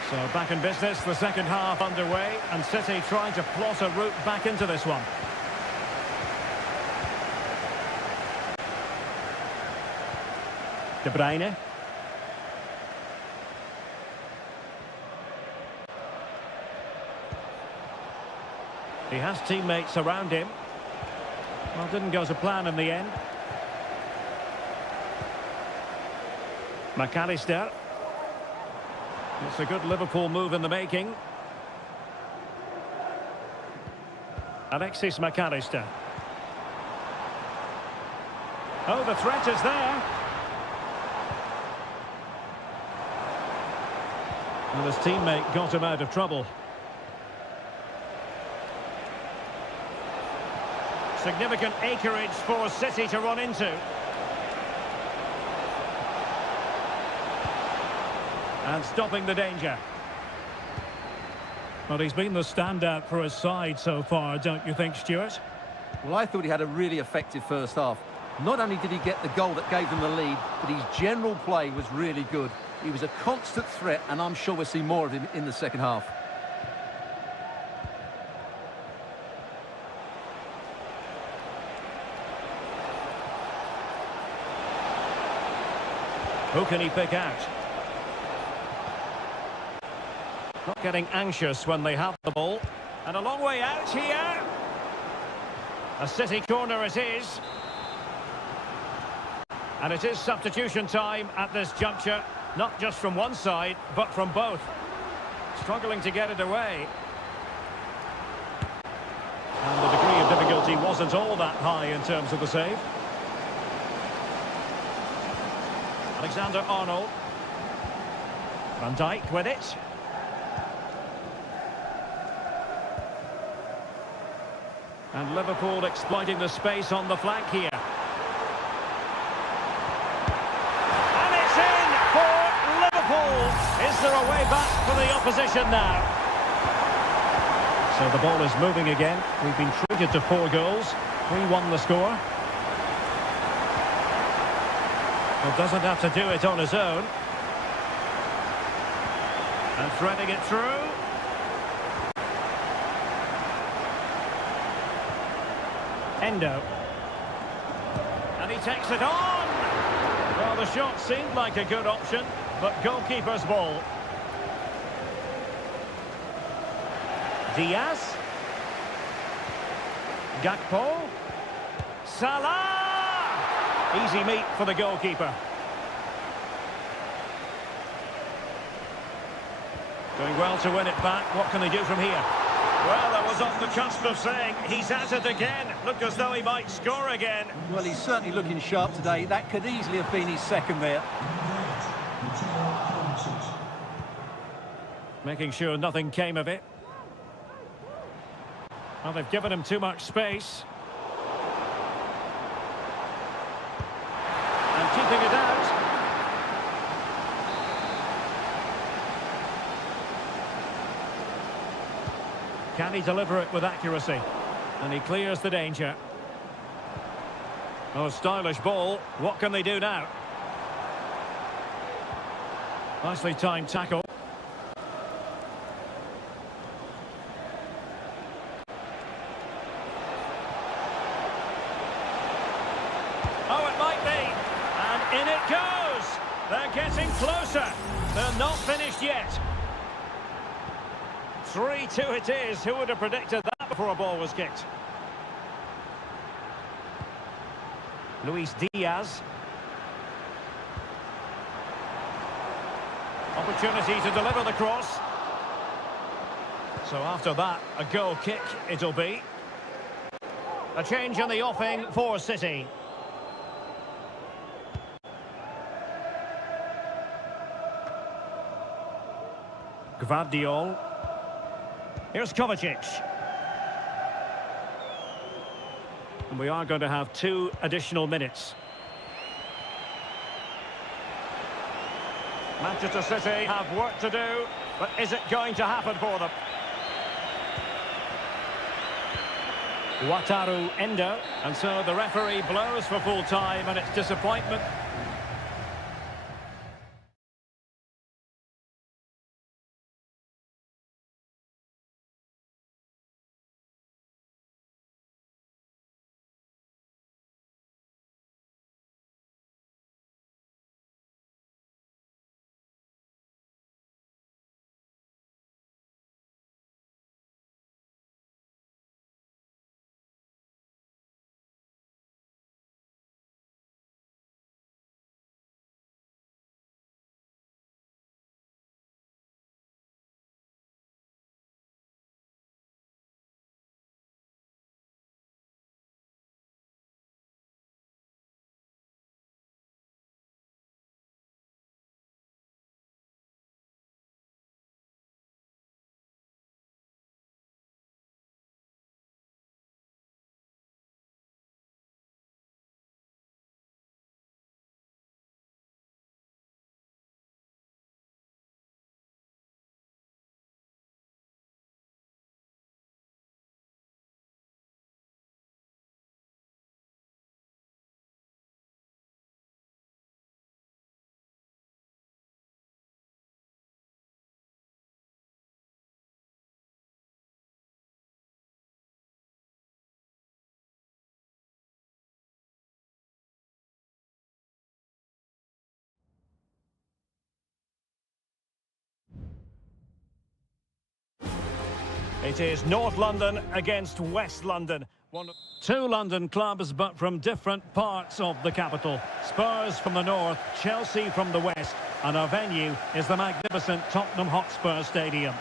So back in business, the second half underway, and City trying to plot a route back into this one. De Bruyne. He has teammates around him. Well, didn't go to plan in the end. McAllister. It's a good Liverpool move in the making. Alexis McAllister. Oh, the threat is there. And his teammate got him out of trouble. Significant acreage for City to run into. And stopping the danger. Well, he's been the standout for his side so far, don't you think, Stuart? Well, I thought he had a really effective first half. Not only did he get the goal that gave them the lead, but his general play was really good. He was a constant threat, and I'm sure we'll see more of him in the second half. Who can he pick out? Not getting anxious when they have the ball. And a long way out here. A City corner it is. And it is substitution time at this juncture. Not just from one side, but from both. Struggling to get it away. And the degree of difficulty wasn't all that high in terms of the save. Alexander-Arnold. Van Dijk with it. And Liverpool exploiting the space on the flank here. And it's in for Liverpool. Is there a way back for the opposition now? So the ball is moving again. We've been treated to 4 goals. 3-1 the score. Well, doesn't have to do it on his own. And threading it through. Endo. And he takes it on! Well, the shot seemed like a good option, but goalkeeper's ball. Diaz. Gakpo. Salah! Easy meat for the goalkeeper. Doing well to win it back. What can they do from here? Well, I was on the cusp of saying he's at it again. Look as though he might score again. Well, he's certainly looking sharp today. That could easily have been his second there. Making sure nothing came of it. Well, they've given him too much space. And keeping it out. Can he deliver it with accuracy? And he clears the danger. Oh, stylish ball. What can they do now? Nicely timed tackle. Oh, it might be. And in it goes. They're getting closer. They're not finished yet. 3-2 it is. Who would have predicted that before a ball was kicked? Luis Diaz. Opportunity to deliver the cross. So after that, a goal kick it'll be. A change in the offing for City. Gvardiol. Here's Kovacic. And we are going to have 2 additional minutes. Manchester City have work to do, but is it going to happen for them? Wataru Endo, and so the referee blows for full time, and it's disappointment. It is North London against West London. Two London clubs, but from different parts of the capital. Spurs from the north, Chelsea from the west, and our venue is the magnificent Tottenham Hotspur Stadium.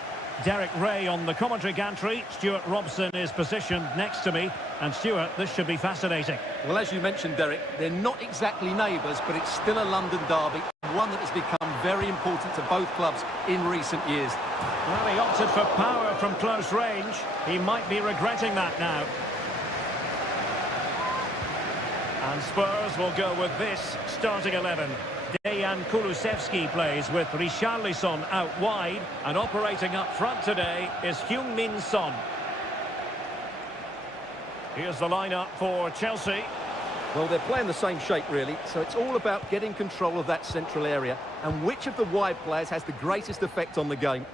Derek Ray on the commentary gantry. Stuart Robson is positioned next to me. And Stuart, this should be fascinating. Well, as you mentioned, Derek, they're not exactly neighbours, but it's still a London derby, one that has become very important to both clubs in recent years. Well, he opted for power from close range. He might be regretting that now. And Spurs will go with this starting 11. Dejan Kulusevski plays with Richarlison out wide, and operating up front today is Heung-min Son. Here's the lineup for Chelsea. Well, they're playing the same shape, really, so it's all about getting control of that central area and which of the wide players has the greatest effect on the game.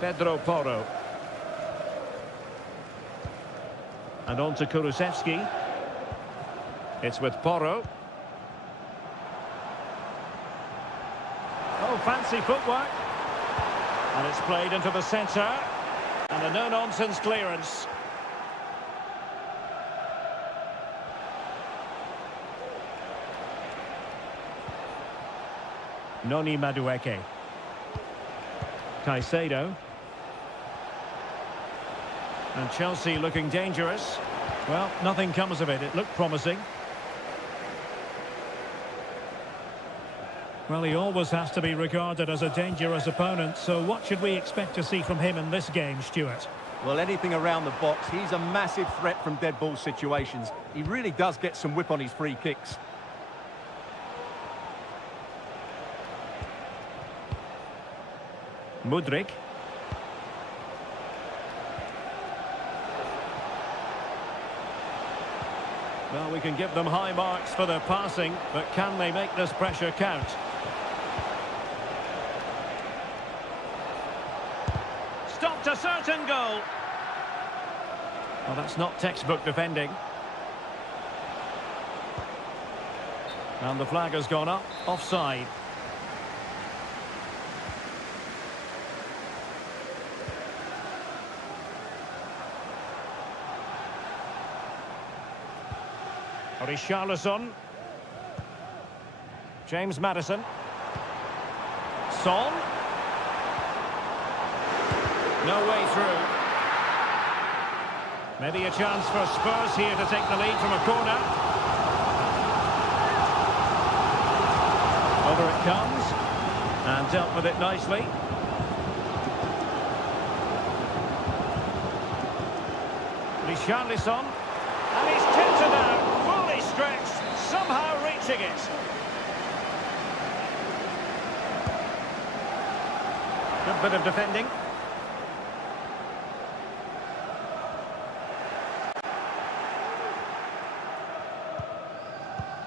Pedro Porro. And on to Kulusevski. It's with Porro. Oh, fancy footwork. And it's played into the centre. And a no-nonsense clearance. Noni Madueke. Caicedo. And Chelsea looking dangerous. Well, nothing comes of it. It looked promising. Well, he always has to be regarded as a dangerous opponent, so what should we expect to see from him in this game, Stuart? Well, anything around the box. He's a massive threat from dead ball situations. He really does get some whip on his free kicks. Mudryk. Well, we can give them high marks for their passing, but can they make this pressure count? Stopped a certain goal. Well, that's not textbook defending. And the flag has gone up, offside. Richarlison. James Maddison. Son. No way through. Maybe a chance for Spurs here to take the lead from a corner. Over it comes. And dealt with it nicely. Richarlison. And he's tipped it out. Stretched, somehow reaching it. Good bit of defending.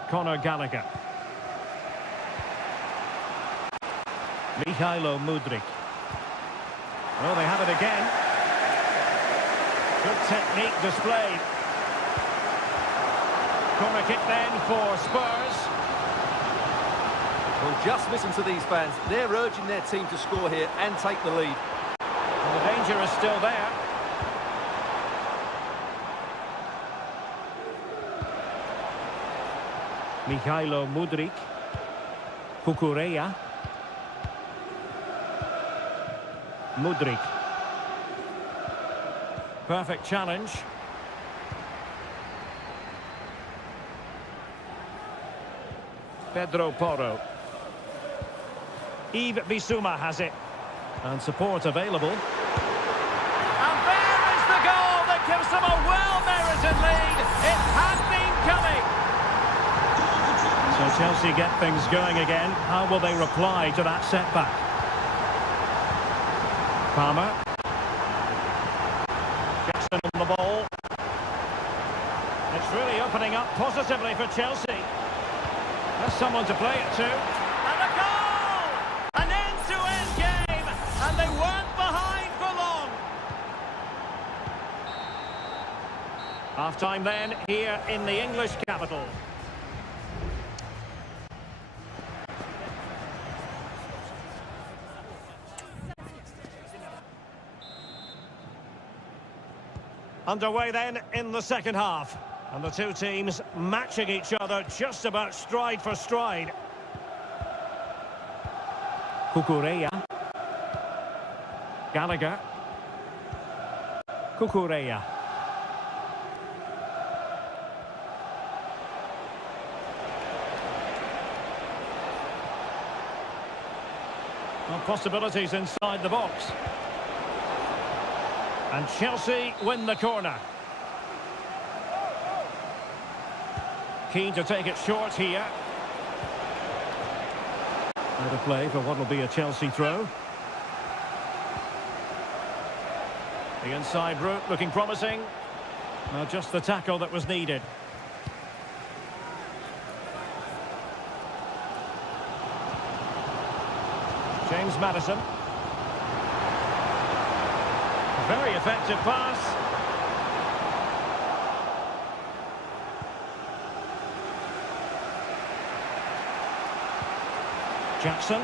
Conor Gallagher. Mihailo Mudryk. Oh, they have it again. Good technique displayed. Corner kick then for Spurs. Well, just listen to these fans. They're urging their team to score here and take the lead. And the danger is still there. Mihailo Mudryk. Kukureya. Mudryk. Perfect challenge. Pedro Porro. Yves Bissouma has it. And support available. And there is the goal that gives them a well-merited lead. It had been coming. So Chelsea get things going again. How will they reply to that setback? Palmer. Jackson on the ball. It's really opening up positively for Chelsea. There's someone to play it to. And a goal! An end-to-end game. And they weren't behind for long. Half-time then, here in the English capital. Underway then in the second half. And the two teams matching each other just about stride for stride. Kukureya. Gallagher. Kukureya. Well, possibilities inside the box. And Chelsea win the corner. Keen to take it short here. Out of play for what will be a Chelsea throw. The inside route looking promising. Well, just the tackle that was needed. James Maddison. Very effective pass. Jackson.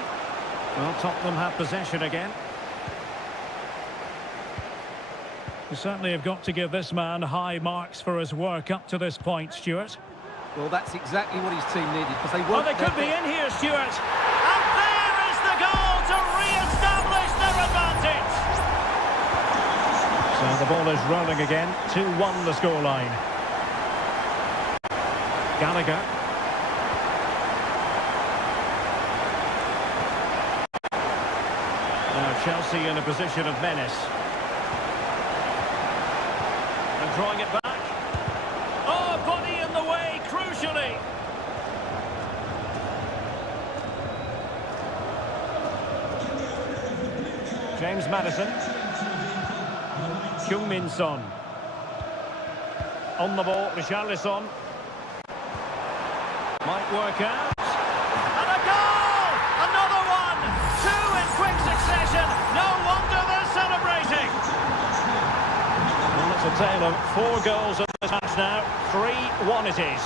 Well, Tottenham have possession again. You certainly have got to give this man high marks for his work up to this point, Stuart. Well, that's exactly what his team needed, because they Well, weren't... they could be in here, Stuart. And there is the goal to re-establish their advantage. So the ball is rolling again. 2-1 the scoreline. Gallagher. Now Chelsea in a position of menace. And drawing it back. Oh, body in the way, crucially. James Maddison. Heung-min Son. On the ball, Richarlison. Might work out. And a goal! Another one! Two in quick succession. No wonder they're celebrating. Well, it's a tale of 4 goals in this match now. 3-1 it is.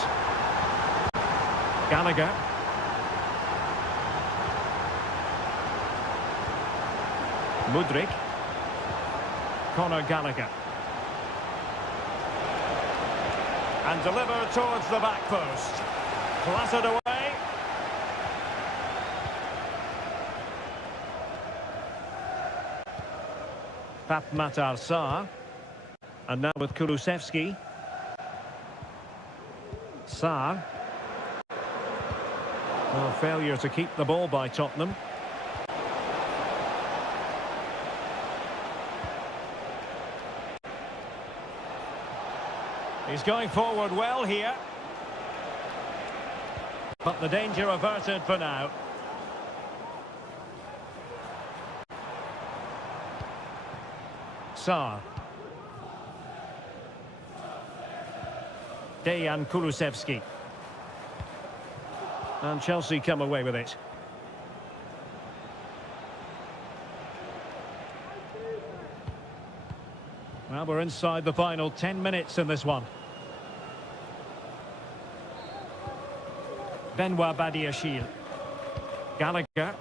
Gallagher. Mudryk. Conor Gallagher. And delivered towards the back post. Clattered away. Matar Sarr. And now with Kulusevski. Sarr. Well, failure to keep the ball by Tottenham. He's going forward well here. But the danger averted for now. Saar. Dejan Kulusevski. And Chelsea come away with it. Well, we're inside the final 10 minutes in this one. Benoit Badiashile. Gallagher.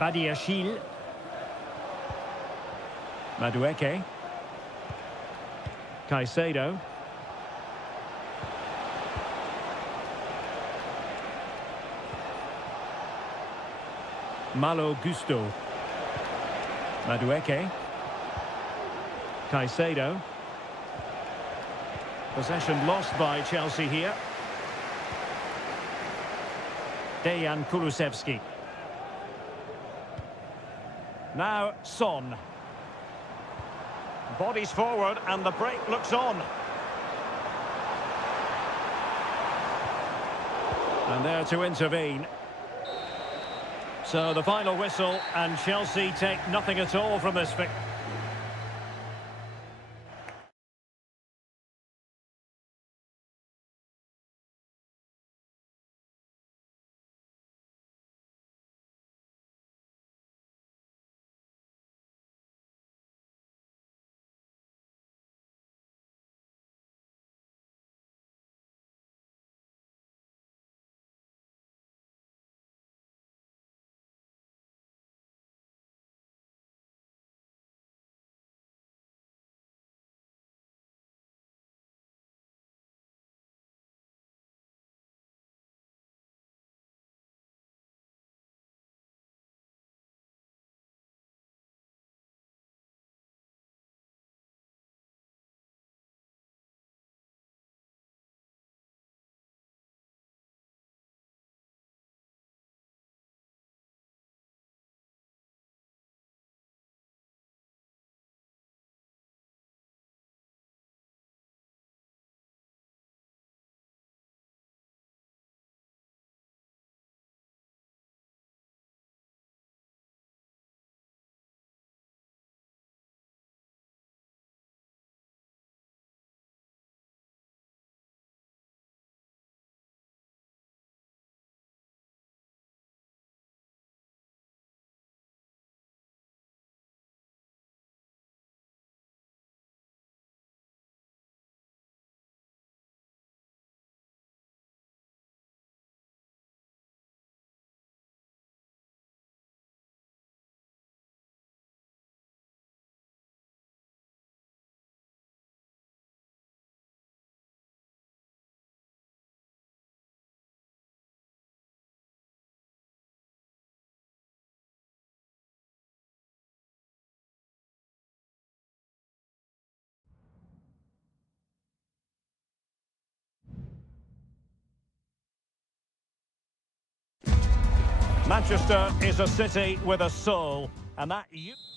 Badiashile. Madueke. Caicedo. Malo Gusto. Madueke. Caicedo. Possession lost by Chelsea here. Dejan Kulusevski. Now Son. Bodies forward and the break looks on. And there to intervene. So the final whistle, and Chelsea take nothing at all from this victory. Manchester is a city with a soul, and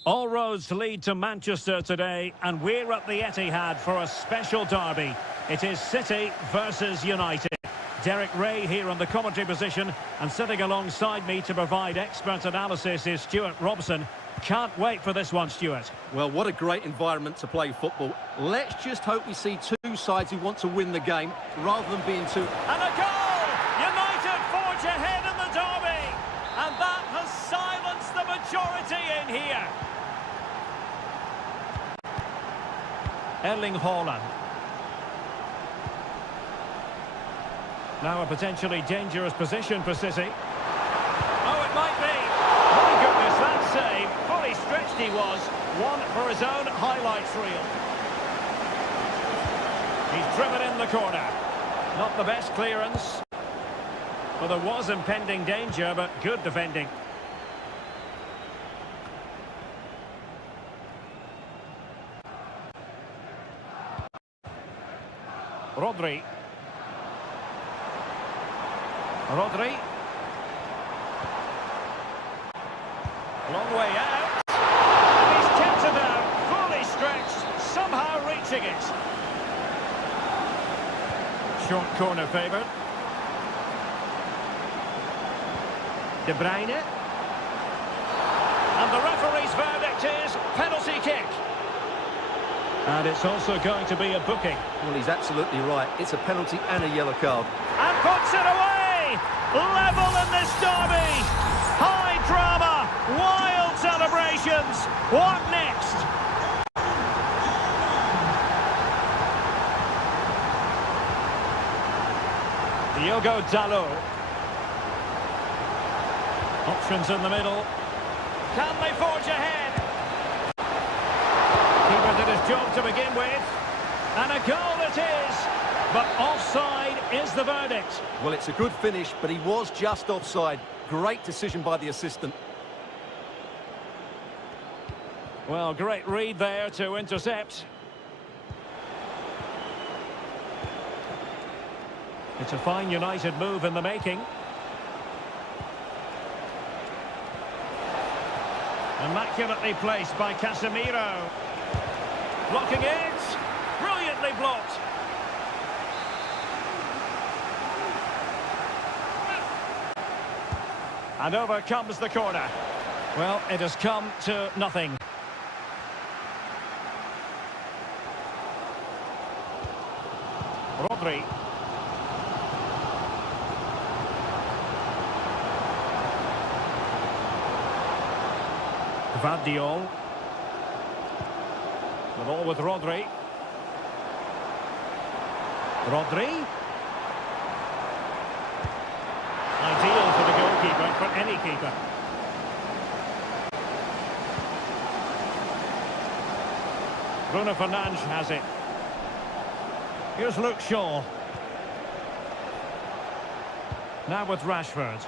all roads lead to Manchester today, and we're at the Etihad for a special derby. It is City versus United. Derek Ray here on the commentary position, and sitting alongside me to provide expert analysis is Stuart Robson. Can't wait for this one, Stuart. Well, what a great environment to play football. Let's just hope we see two sides who want to win the game rather than being too... And a goal! United forge ahead in the derby, and that has silenced the majority in here. Erling Haaland. Now a potentially dangerous position for City. Oh, it might be. My goodness, that save. Fully stretched he was. One for his own highlights reel. He's driven in the corner. Not the best clearance. Well, there was impending danger, but good defending. Rodri. Rodri. Long way out. And he's kept it out. Fully stretched. Somehow reaching it. Short corner favoured. De Bruyne. referee's verdict is penalty kick. And it's also going to be a booking. Well, he's absolutely right. It's a penalty and a yellow card. And puts it away! Level in this derby! High drama! Wild celebrations! What next? Diogo Dalot. Options in the middle. Can they forge ahead? Keeper did his job to begin with. And a goal it is. But offside is the verdict. Well, it's a good finish, but he was just offside. Great decision by the assistant. Well, great read there to intercept. It's a fine United move in the making. Immaculately placed by Casemiro. Blocking it. Brilliantly blocked. And over comes the corner. Well, it has come to nothing. Rodri. Vardiol. The ball with Rodri. Rodri. Ideal for the goalkeeper, for any keeper. Bruno Fernandes has it. Here's Luke Shaw. Now with Rashford.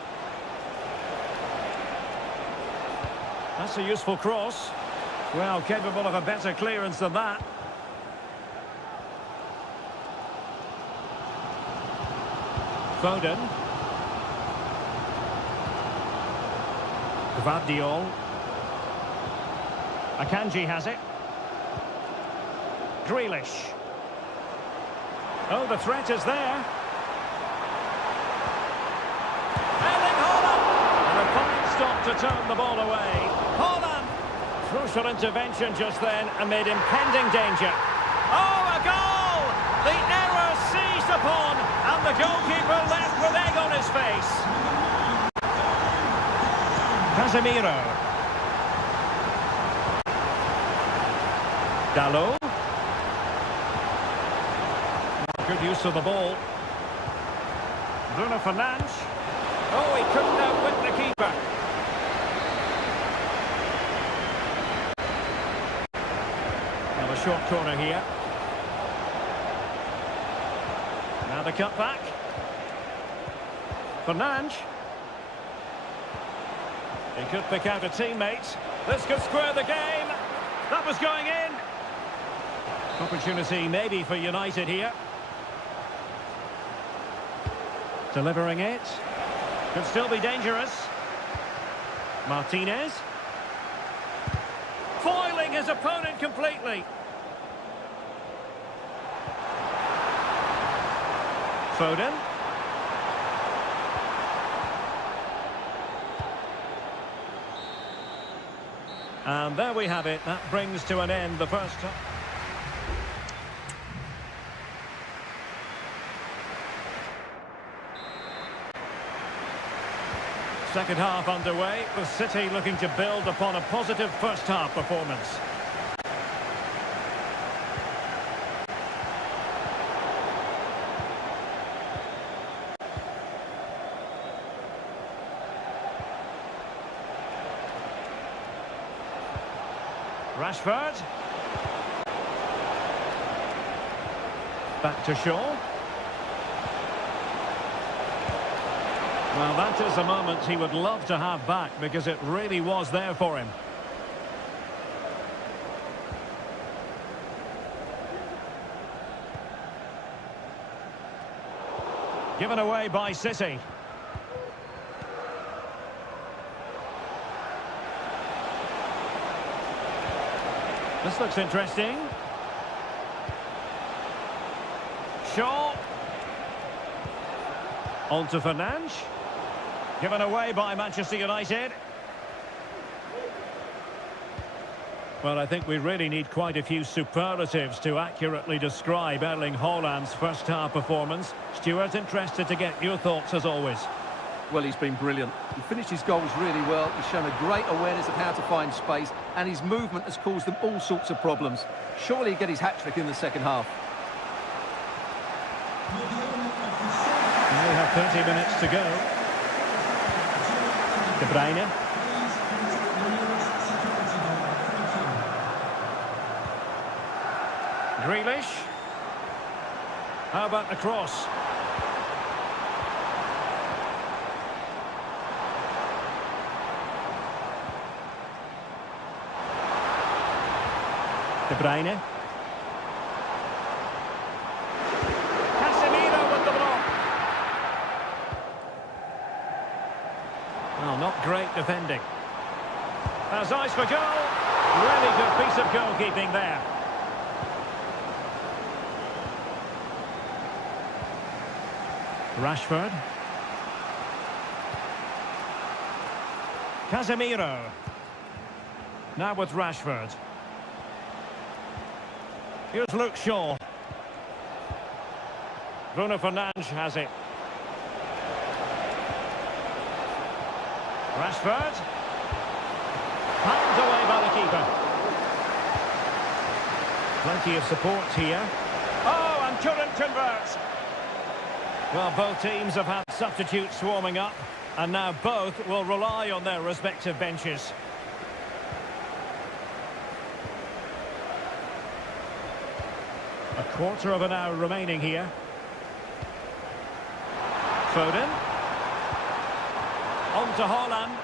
That's a useful cross. Well, capable of a better clearance than that. Foden. Vardiol. Akanji has it. Grealish. Oh, the threat is there. Erling Haaland! And a fine stop to turn the ball away. Haaland! Crucial intervention just then amid impending danger. Oh, a goal! The error seized upon, and the goalkeeper left with egg on his face. Casemiro. Dalot. Good use of the ball. Bruno Fernandes. Oh, he couldn't outwit the keeper. Now a short corner here. Now the cut back. Fernandes. He could pick out a teammate. This could square the game. That was going in. Opportunity maybe for United here. Delivering it. Could still be dangerous. Martinez. Foiling his opponent completely. Foden. And there we have it. That brings to an end the first half. Second half underway, with City looking to build upon a positive first half performance. Rashford. Back to Shaw. Well, that is a moment he would love to have back because it really was there for him. Given away by City. This looks interesting. Shaw. On to Fernandes. Given away by Manchester United. Well, I think we really need quite a few superlatives to accurately describe Erling Haaland's first-half performance. Stuart, interested to get your thoughts as always. Well, he's been brilliant. He finished his goals really well. He's shown a great awareness of how to find space, and his movement has caused them all sorts of problems. Surely he'll get his hat-trick in the second half. And we have 30 minutes to go. De Bruyne. Grealish. How about the cross? De Bruyne. Casemiro with the block. Well, not great defending. Has eyes for goal. Really good piece of goalkeeping there. Rashford. Casemiro. Now with Rashford. Here's Luke Shaw. Bruno Fernandes has it. Rashford. Pounded away by the keeper. Plenty of support here. Oh, and couldn't convert. Well, both teams have had substitutes warming up, and now both will rely on their respective benches. A quarter of an hour remaining here. Foden. On to Haaland.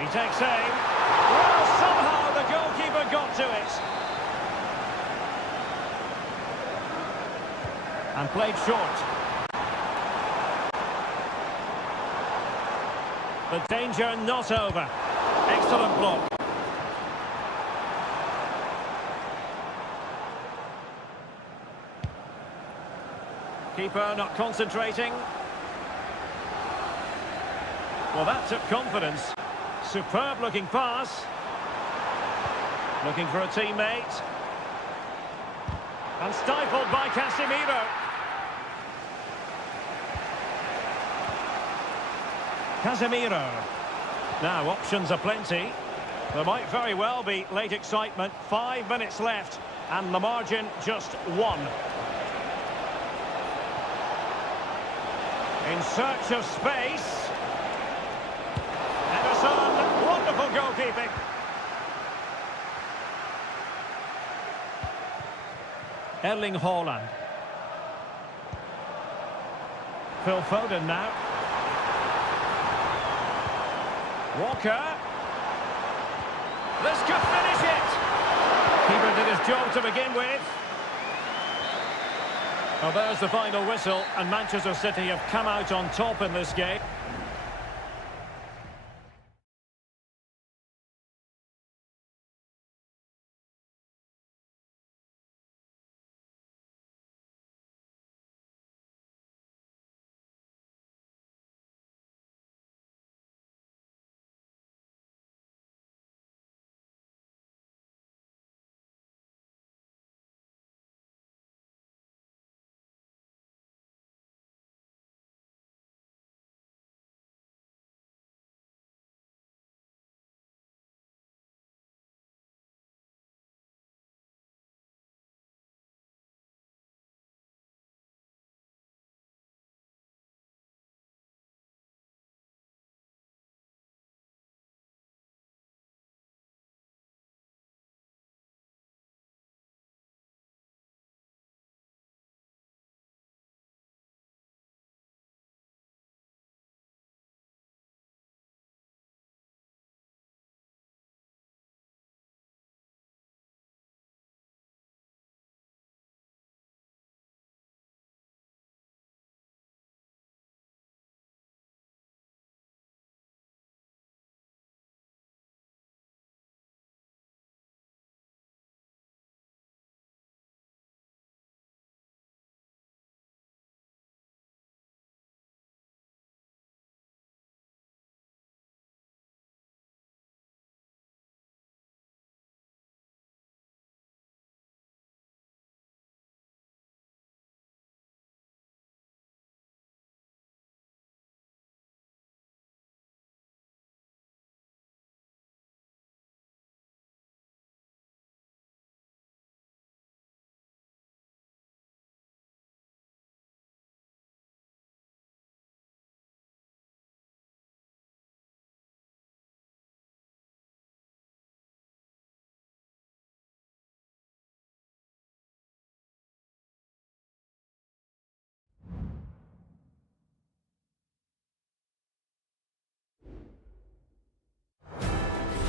He takes aim. Well, somehow the goalkeeper got to it. And played short. The danger not over. Excellent block. Keeper not concentrating. Well, that took confidence. Superb looking pass. Looking for a teammate. And stifled by Casemiro. Casemiro. Now, options are plenty. There might very well be late excitement. 5 minutes left, and the margin just 1. In search of space. Ederson, wonderful goalkeeping. Erling Haaland. Phil Foden now. Walker. This could finish it. Keeper did his job to begin with. Well, there's the final whistle, and Manchester City have come out on top in this game.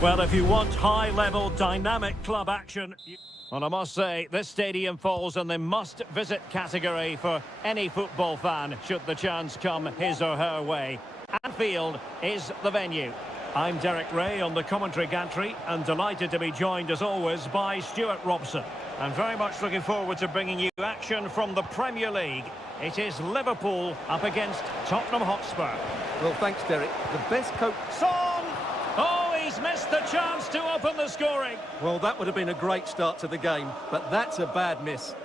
Well, if you want high-level, dynamic club action... Well, I must say, this stadium falls in the must-visit category for any football fan, should the chance come his or her way. Anfield is the venue. I'm Derek Ray on the commentary gantry, and delighted to be joined, as always, by Stuart Robson. And very much looking forward to bringing you action from the Premier League. It is Liverpool up against Tottenham Hotspur. Well, thanks, Derek. The best coach... Son! Oh, he's missed the chance to open the scoring. Well, that would have been a great start to the game, but that's a bad miss.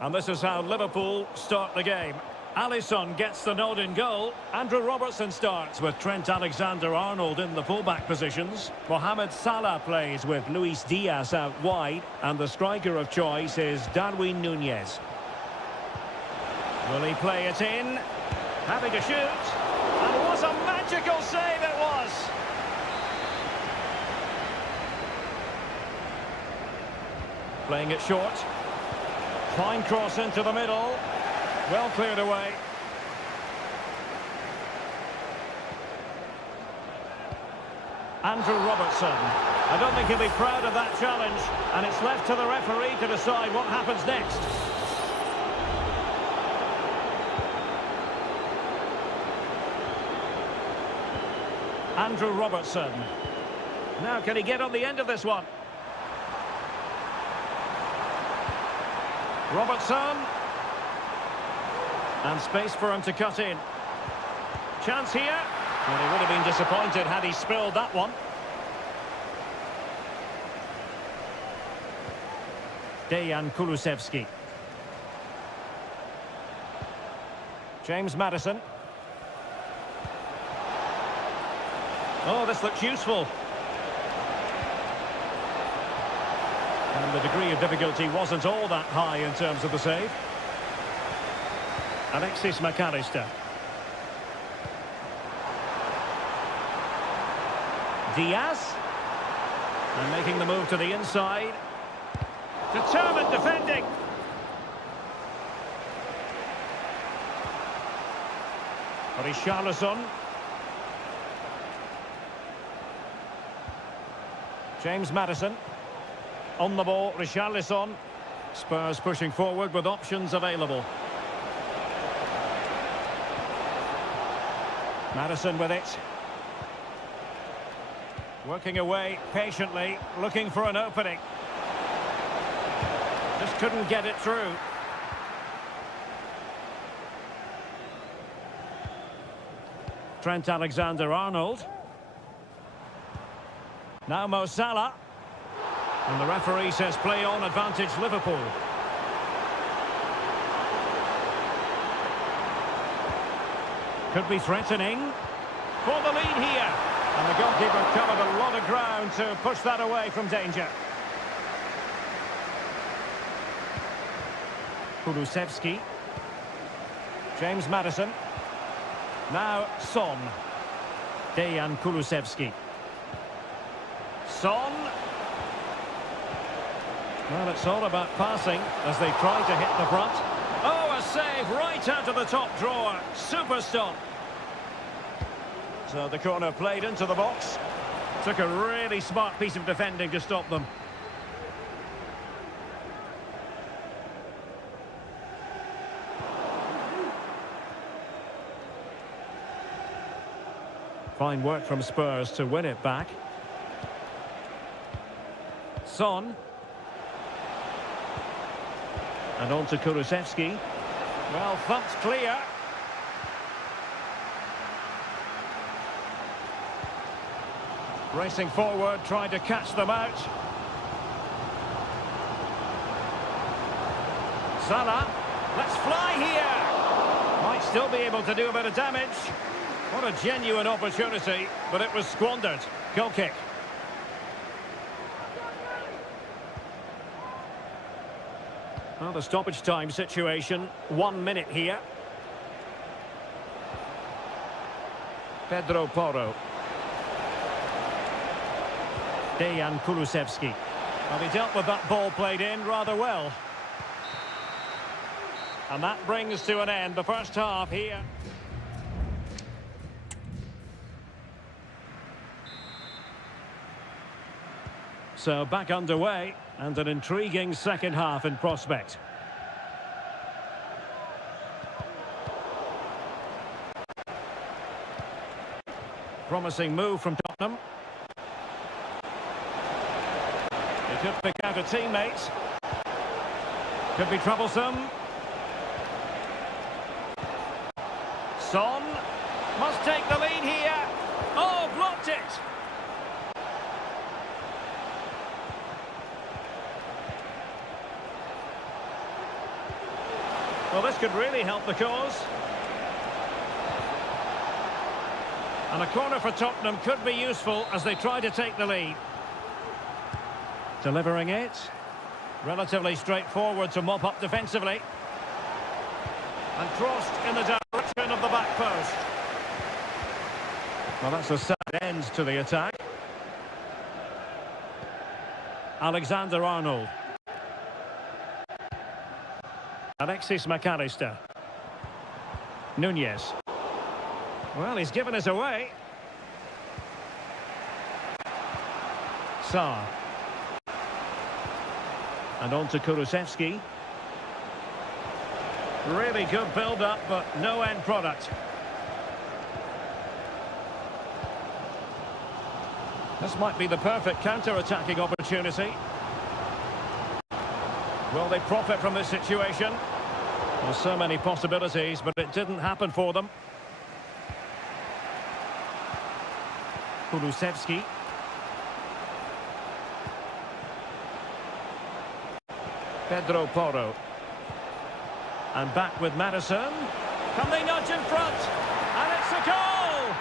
And this is how Liverpool start the game. Alisson gets the nod in goal. Andrew Robertson starts with Trent Alexander-Arnold in the fullback positions. Mohamed Salah plays with Luis Diaz out wide. And the striker of choice is Darwin Núñez. Will he play it in? Having to shoot. And what a magical save it was! Playing it short. Fine cross into the middle. Well cleared away. Andrew Robertson. I don't think he'll be proud of that challenge, and it's left to the referee to decide what happens next. Andrew Robertson. Now, can he get on the end of this one? Robertson. And space for him to cut in. Chance here. Well, he would have been disappointed had he spilled that one. Dejan Kulusevski. James Maddison. Oh, this looks useful. And the degree of difficulty wasn't all that high in terms of the save. Alexis McAllister. Diaz. And making the move to the inside. Determined defending. Richarlison. James Maddison. On the ball, Richarlison. Spurs pushing forward with options available. Maddison with it. Working away patiently, looking for an opening. Just couldn't get it through. Trent Alexander-Arnold. Now Mo Salah. And the referee says play on, advantage Liverpool. Could be threatening for the lead here. And the goalkeeper covered a lot of ground to push that away from danger. Kulusevski. James Maddison. Now Son. Dejan Kulusevski. Son. Well, it's all about passing as they try to hit the front. Oh, a save right out of the top drawer. Super stop. So the corner played into the box. Took a really smart piece of defending to stop them. Fine work from Spurs to win it back. Son. And on to Kulusevski. Well, thumped clear. Racing forward, trying to catch them out. Salah. Let's fly here. Might still be able to do a bit of damage. What a genuine opportunity, but it was squandered. Goal kick. Well, the stoppage time situation, 1 minute here. Pedro Porro. Dejan Kulusevski. Well, he dealt with that ball played in rather well. And that brings to an end the first half here. So back underway and an intriguing second half in prospect. Promising move from Tottenham. He could pick out a teammate. Could be troublesome. Son must take the lead here. Oh, blocked it. Well, this could really help the cause. And a corner for Tottenham could be useful as they try to take the lead. Delivering it. Relatively straightforward to mop up defensively. And crossed in the direction of the back post. Well, that's a sad end to the attack. Alexander-Arnold. Alexis McAllister. Nunez. Well, he's given us away. Sarr. And on to Kulusevski. Really good build-up, but no end product. This might be the perfect counter-attacking opportunity. Will they profit from this situation? There's so many possibilities, but it didn't happen for them. Kulusevski. Pedro Porro. And back with Madison. Can they nudge in front? And it's a goal!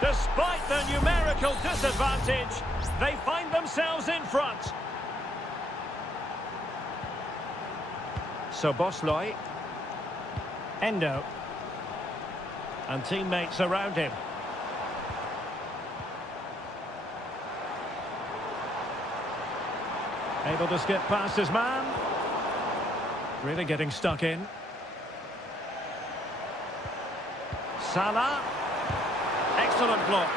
Despite the numerical disadvantage, they find themselves in front. So Bosloy. Endo. And teammates around him. Able to skip past his man. Really getting stuck in. Salah. Excellent block.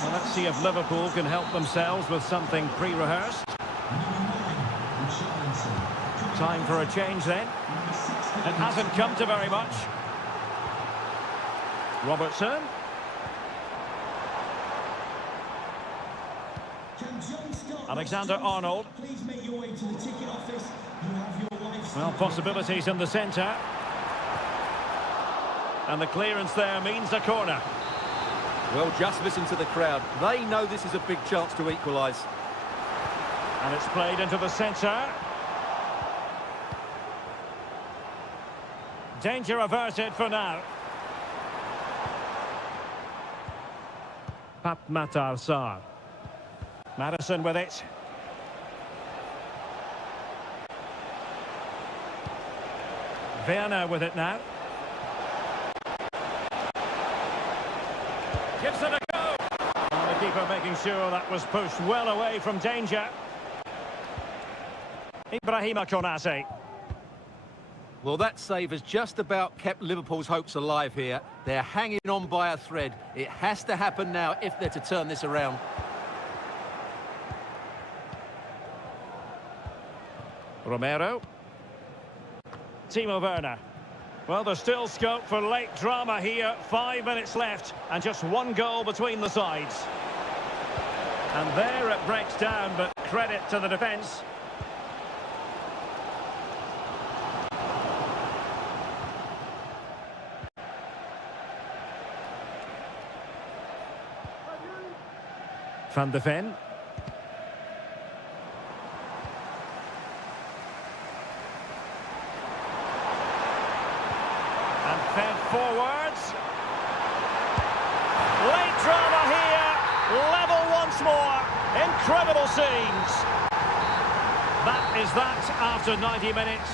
Well, let's see if Liverpool can help themselves with something pre-rehearsed. Time for a change then. It hasn't come to very much. Robertson. Alexander-Arnold. Please make your way to the ticket office. You have your wife's... Well, possibilities in the centre. And the clearance there means a corner. Well, just listen to the crowd. They know this is a big chance to equalise. And it's played into the centre. Danger averted for now. Pap Matar Sarr. Madison with it. Werner with it now. Gives it a go. And the keeper making sure that was pushed well away from danger. Ibrahima Konate. Well, that save has just about kept Liverpool's hopes alive here. They're hanging on by a thread. It has to happen now if they're to turn this around. Romero. Timo Werner. Well, there's still scope for late drama here. 5 minutes left and just one goal between the sides. And there it breaks down, but credit to the defence. Van de Ven. And fed forwards. Late drama here. Level once more. Incredible scenes. That is that after 90 minutes.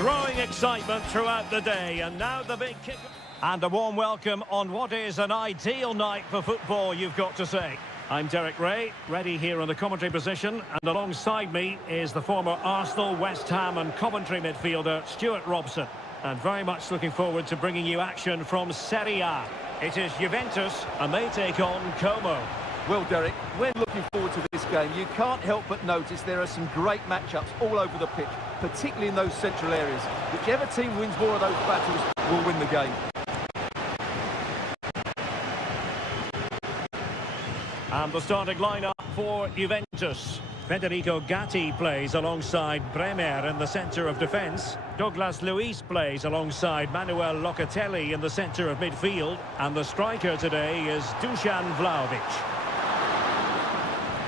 Growing excitement throughout the day, and now the big kick. And a warm welcome on what is an ideal night for football, you've got to say. I'm Derek Ray, ready here in the commentary position, and alongside me is the former Arsenal, West Ham and Coventry midfielder Stuart Robson. And very much looking forward to bringing you action from Seria. It is Juventus, and they take on Como. Well, Derek, when looking forward to this game, you can't help but notice there are some great matchups all over the pitch, particularly in those central areas. Whichever team wins more of those battles will win the game. And the starting lineup for Juventus. Federico Gatti plays alongside Bremer in the centre of defence. Douglas Luiz plays alongside Manuel Locatelli in the centre of midfield. And the striker today is Dusan Vlahovic.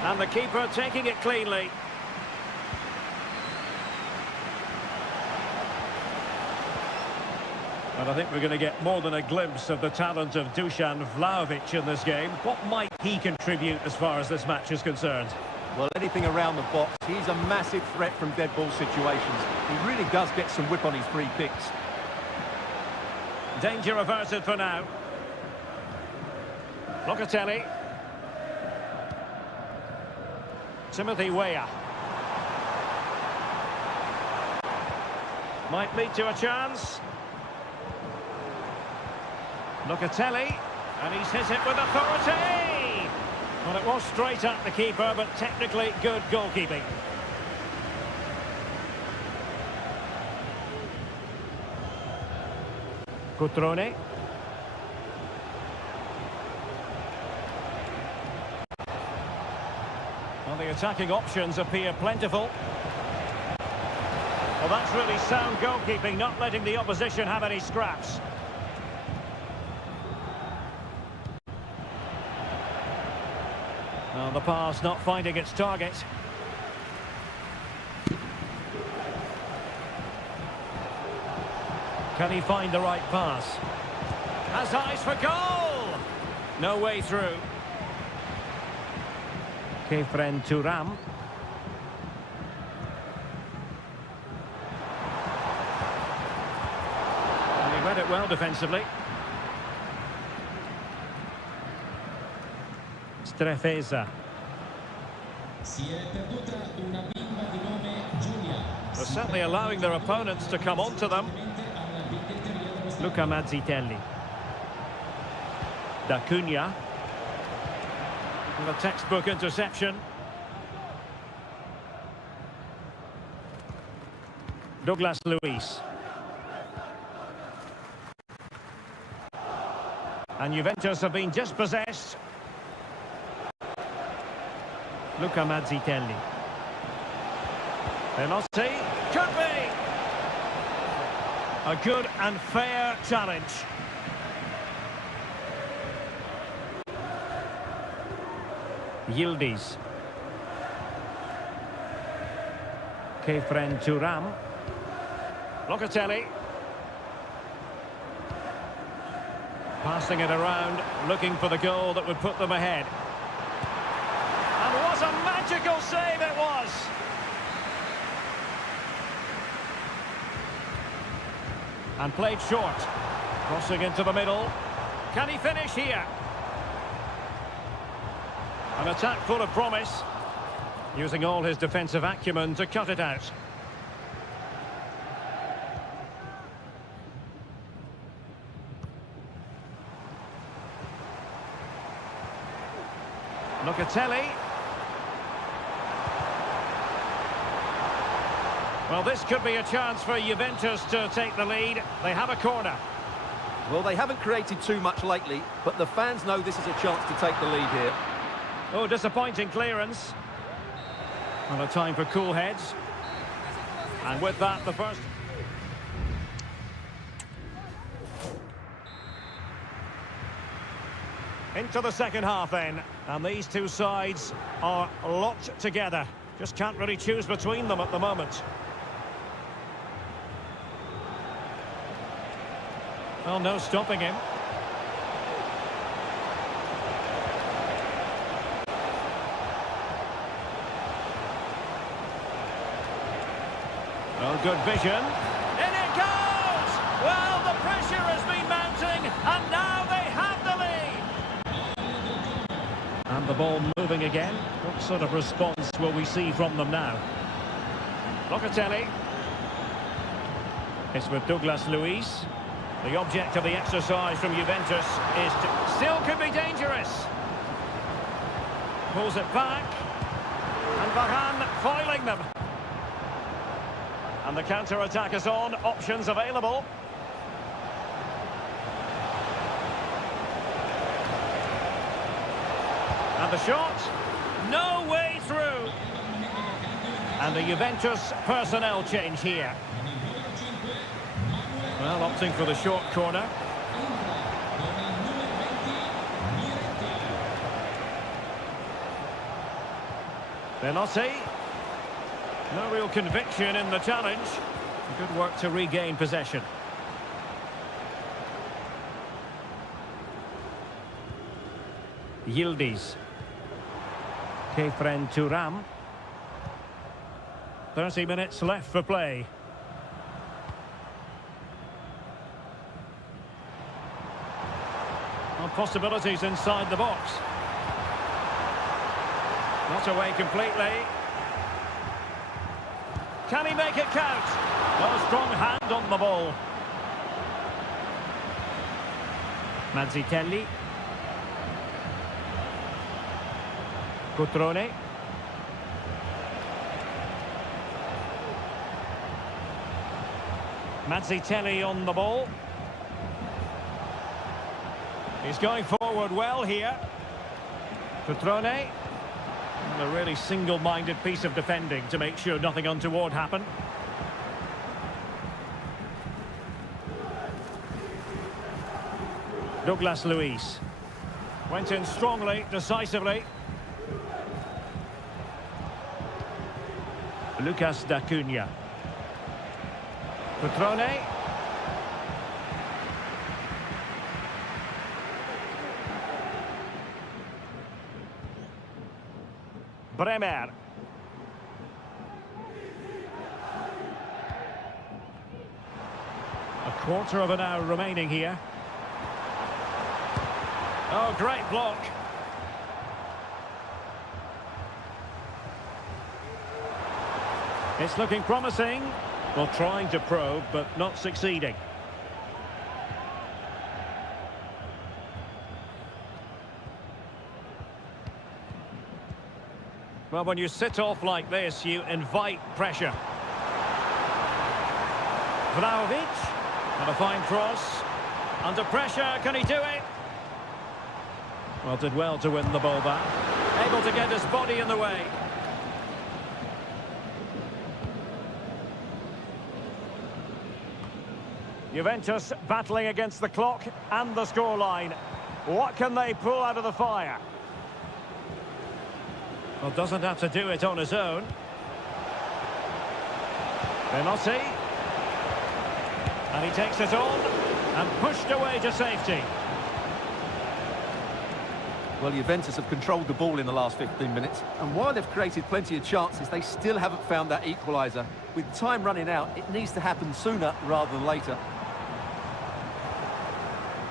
And the keeper taking it cleanly. And I think we're going to get more than a glimpse of the talent of Dusan Vlahovic in this game. What might he contribute as far as this match is concerned? Well, anything around the box. He's a massive threat from dead ball situations. He really does get some whip on his free kicks. Danger averted for now. Locatelli. Timothy Weah. Might lead to a chance. Locatelli, and he's hit it with authority! Well, it was straight at the keeper, but technically good goalkeeping. Cutrone. Well, the attacking options appear plentiful. Well, that's really sound goalkeeping, not letting the opposition have any scraps. Well, the pass not finding its target. Can he find the right pass? Has eyes for goal! No way through. Kefren Turam. And he read it well defensively. Strefeza. They're certainly allowing their opponents to come onto them. Luca Mazzitelli. Da Cunha. And a textbook interception. Douglas Luiz. And Juventus have been dispossessed. Luca Mazzitelli. Veloci. Could be! A good and fair challenge. Yildiz. Kefren Turam. Locatelli. Passing it around, looking for the goal that would put them ahead. And what a magical save it was! And played short. Crossing into the middle. Can he finish here? An attack full of promise. Using all his defensive acumen to cut it out. Locatelli. Well, this could be a chance for Juventus to take the lead. They have a corner. Well, they haven't created too much lately, but the fans know this is a chance to take the lead here. Oh, disappointing clearance. Well, a time for cool heads. And with that, the first... Into the second half then. And these two sides are locked together. Just can't really choose between them at the moment. Well, no stopping him. Well, good vision. goes! Well, the pressure has been mounting, and now they have the lead. And the ball moving again. What sort of response will we see from them now? Locatelli. It's with Douglas Luiz. The object of the exercise from Juventus is still could be dangerous. Pulls it back. And Varane foiling them. And the counter-attack is on. Options available. And the shot. No way through. And the Juventus personnel change here. Well, opting for the short corner. Velotti. No real conviction in the challenge. Good work to regain possession. Yildiz. Kefren Turam. 30 minutes left for play. Possibilities inside the box. Not away completely. Can he make it count? Well, a strong hand on the ball. Mazzitelli. Cutrone. Mazzitelli on the ball. He's going forward well here. Cutrone. A really single-minded piece of defending to make sure nothing untoward happened. Douglas Luiz. Went in strongly, decisively. Lucas D'Acunha. Cutrone. Bremer. A quarter of an hour remaining here. Oh, great block. It's looking promising. Well, trying to probe, but not succeeding. Well, when you sit off like this, you invite pressure. Vlahovic, and a fine cross. Under pressure, can he do it? Well, did well to win the ball back. Able to get his body in the way. Juventus battling against the clock and the scoreline. What can they pull out of the fire? Well, doesn't have to do it on his own. Velotti. And he takes it on and pushed away to safety. Well, Juventus have controlled the ball in the last 15 minutes, and while they've created plenty of chances, they still haven't found that equaliser. With time running out, it needs to happen sooner rather than later.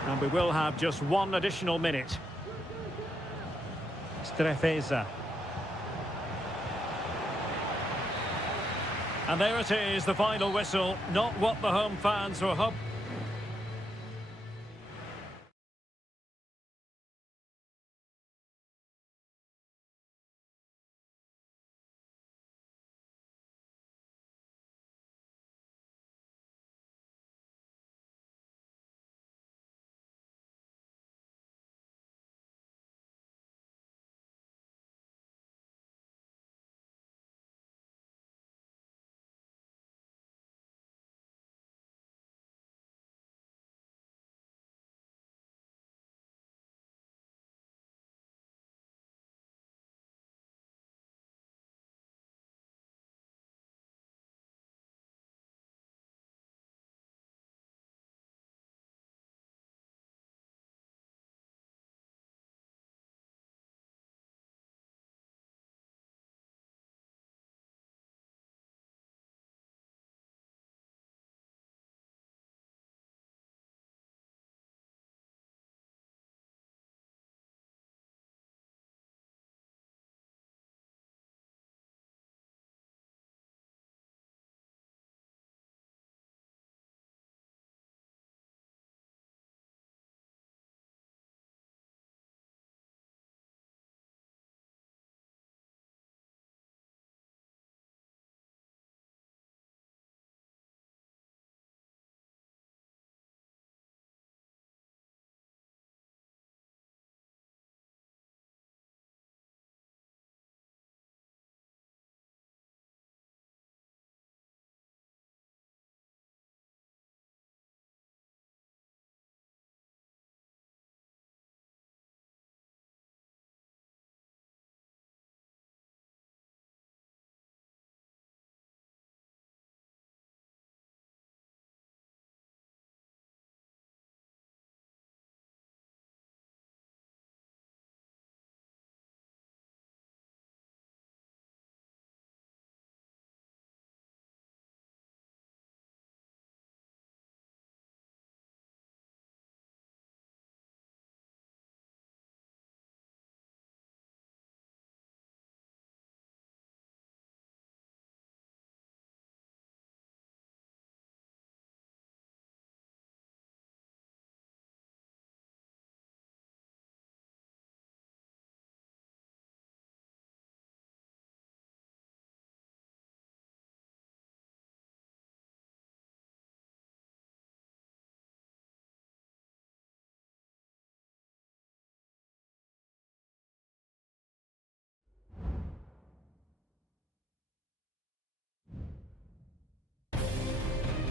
And we will have just one additional minute. Strefeza. And there it is, the final whistle. Not what the home fans were hoping.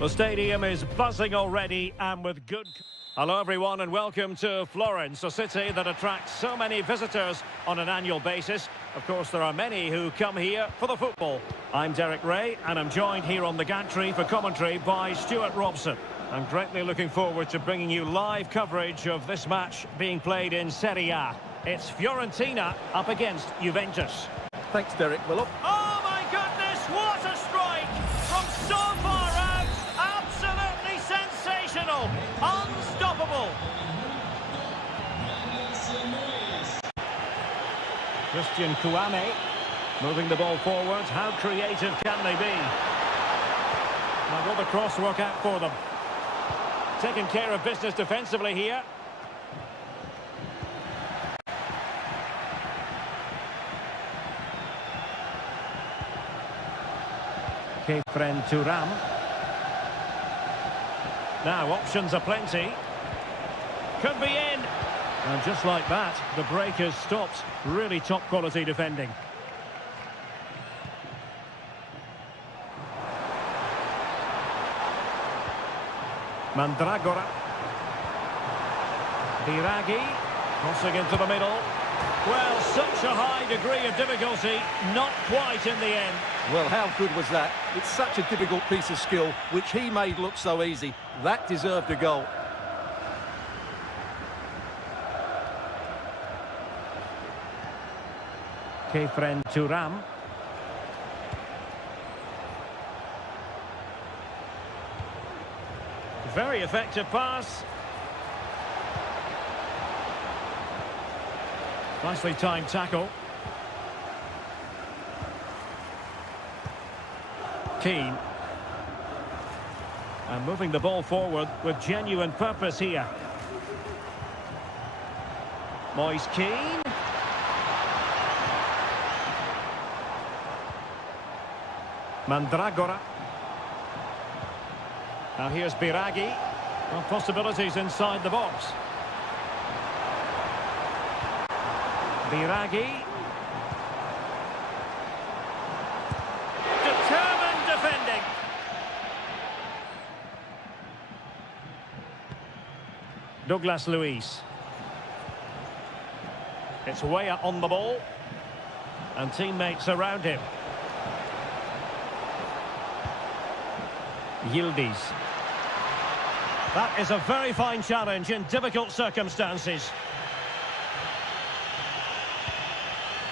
The stadium is buzzing already and with good... Hello everyone and welcome to Florence, a city that attracts so many visitors on an annual basis. Of course, there are many who come here for the football. I'm Derek Ray and I'm joined here on the gantry for commentary by Stuart Robson. I'm greatly looking forward to bringing you live coverage of this match being played in Seria. It's Fiorentina up against Juventus. Thanks, Derek. Well, Oh my goodness, what a strike! From so far out, absolutely sensational, unstoppable. Christian Kouame moving the ball forward. How creative can they be? Now will the cross work out for them? Taking care of business defensively here. Kefren Turam. Now options are plenty. Could be in. And just like that, the break has stopped. Really top quality defending. Mandragora. Biraghi. Crossing into the middle. Well, such a high degree of difficulty, not quite in the end. well, how good was that? It's such a difficult piece of skill, which he made look so easy. That deserved a goal. Kefren Turam. Very effective pass. Nicely timed tackle. Keane. And moving the ball forward with genuine purpose here. Moise Keane. Mandragora. Now here's Biraghi. Well, possibilities inside the box. Biraghi. Determined defending. Douglas Luiz. It's Weah on the ball. And teammates around him. Yildiz. That is a very fine challenge in difficult circumstances.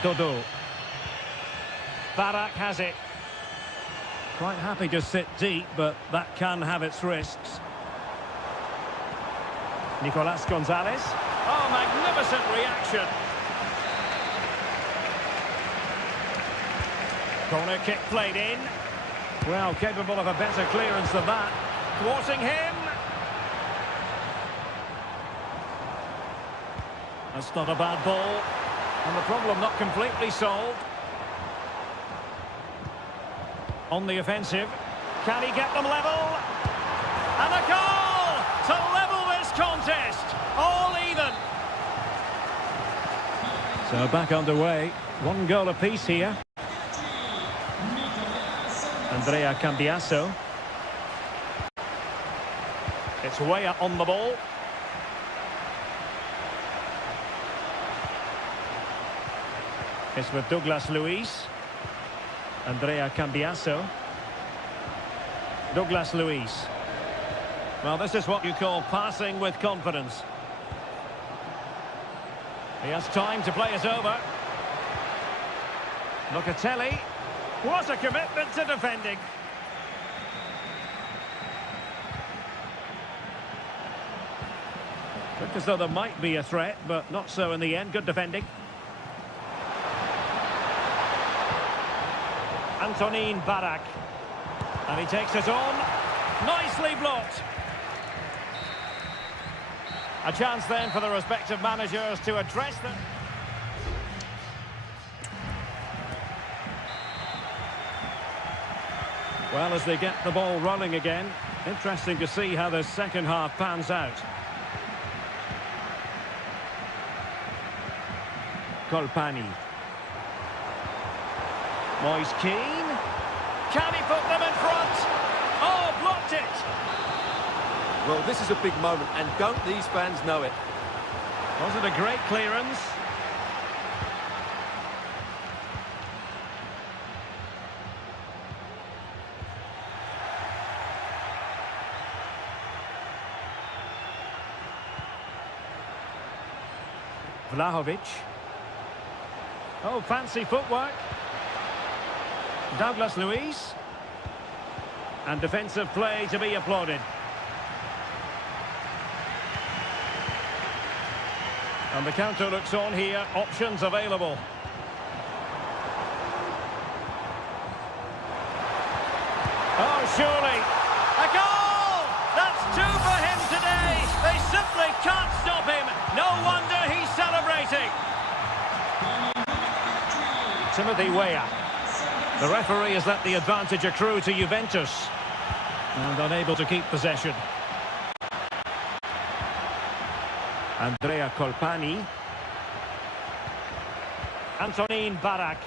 Dodo. Barak has it. Quite happy to sit deep, but that can have its risks. Nicolas Gonzalez. Oh, magnificent reaction. Corner kick played in. Well, capable of a better clearance than that. Thwarting him. That's not a bad ball. And the problem not completely solved. On the offensive. Can he get them level? And a goal to level this contest. All even. So back underway. One goal apiece here. Andrea Cambiasso. It's Weah on the ball. It's with Douglas Luiz. Andrea Cambiasso. Douglas Luiz. Well, this is what you call passing with confidence. He has time to play it over. Locatelli. What a commitment to defending. Looked as though there might be a threat, but not so in the end. Good defending. Antonin Barak. And he takes it on. Nicely blocked. A chance then for the respective managers to address them. Well, as they get the ball rolling again, interesting to see how the second half pans out. Colpani. Moise Keane. Can he put them in front? Oh, blocked it. Well, this is a big moment, and don't these fans know it? Was it a great clearance? Vlahovic. Oh, fancy footwork. Douglas Luiz. And defensive play to be applauded. And the counter looks on here. Options available. Oh, surely. A goal! That's two for him today. They simply can't stop him. No wonder he's celebrating. Timothy Weah. The referee has let the advantage accrue to Juventus. And unable to keep possession. Andrea Colpani. Antonin Barak.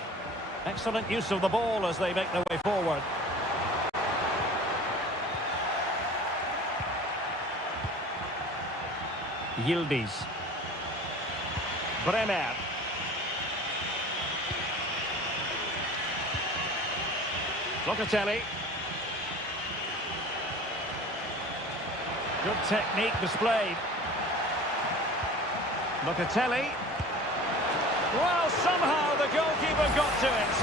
Excellent use of the ball as they make their way forward. Yildiz. Bremer. Locatelli. Good technique displayed. Locatelli. Well, somehow the goalkeeper got to it.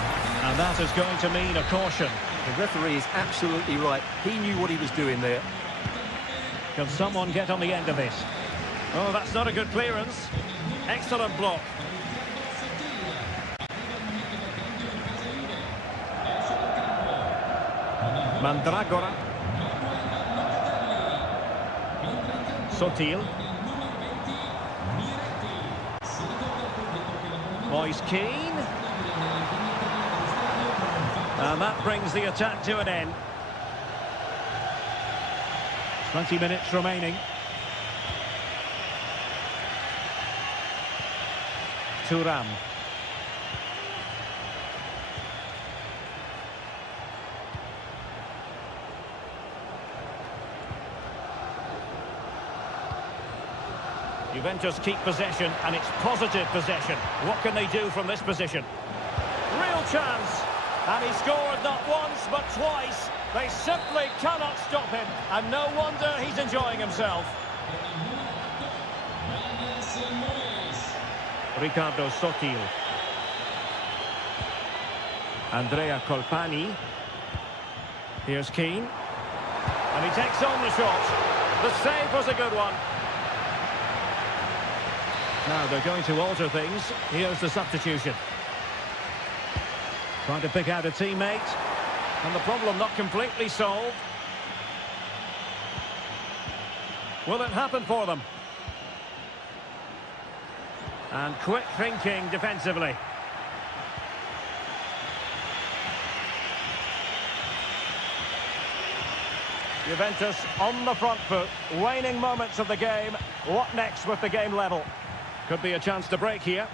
And that is going to mean a caution. The referee is absolutely right. He knew what he was doing there. Can someone get on the end of this? Oh, that's not a good clearance. Excellent block. Mandragora. Sotil. Moise Keane. And that brings the attack to an end. 20 minutes remaining. Thuram. Juventus keep possession, and it's positive possession. What can they do from this position? Real chance, and he scored not once but twice. They simply cannot stop him, and no wonder he's enjoying himself. Ricardo Sotil. Andrea Colpani. Here's Keane. And he takes on the shot. The save was a good one. Now they're going to alter things. Here's the substitution. Trying to pick out a teammate. And the problem not completely solved. Will it happen for them? And quick thinking defensively. Juventus on the front foot. Waning moments of the game. What next with the game level? Could be a chance to break here.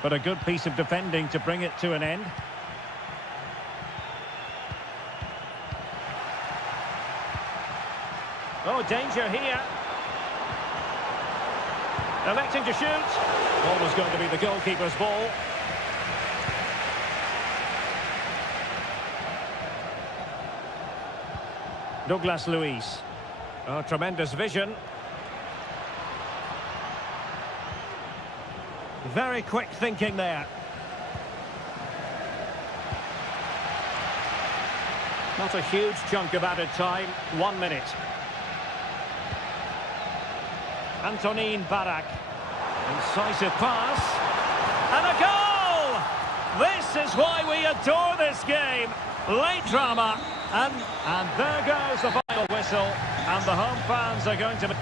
But a good piece of defending to bring it to an end. Oh, danger here. Electing to shoot. Always going to be the goalkeeper's ball. Douglas Luiz. Oh, tremendous vision. Very quick thinking there. Not a huge chunk of added time. 1 minute. Antonin Barak. Incisive pass. And a goal! This is why we adore this game. Late drama. And there goes the final whistle. And the home fans are going to...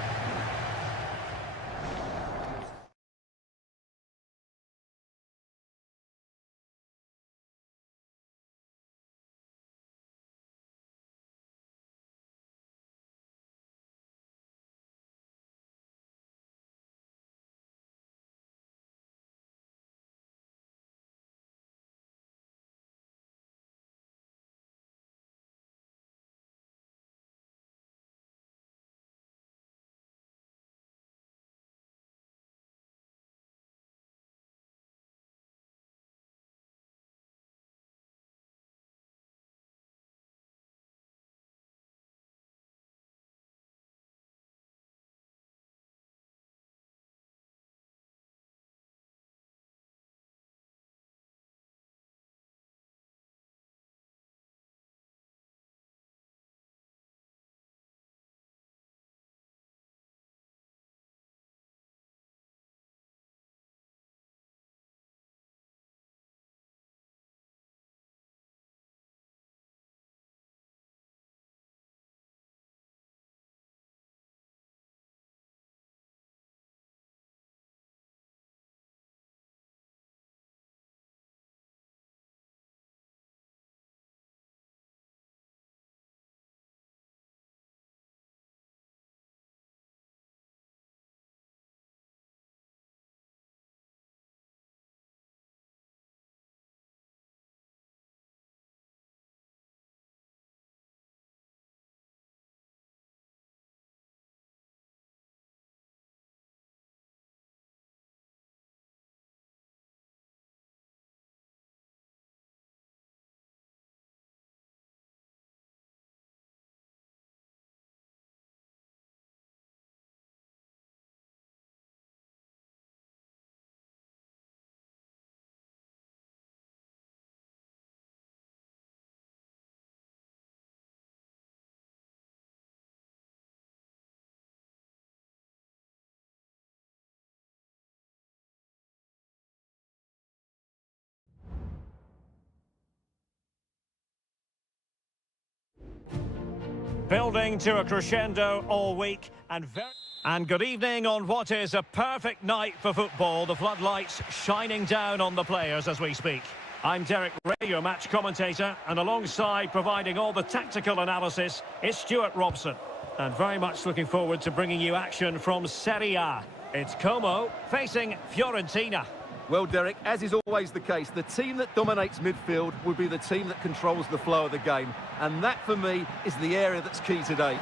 Building to a crescendo all week and good evening on what is a perfect night for football. The floodlights shining down on the players as we speak. I'm Derek Ray, your match commentator, and alongside providing all the tactical analysis is Stuart Robson. And very much looking forward to bringing you action from Seria. It's Como facing Fiorentina. Well, Derek, as is always the case, the team that dominates midfield will be the team that controls the flow of the game. And that, for me, is the area that's key today.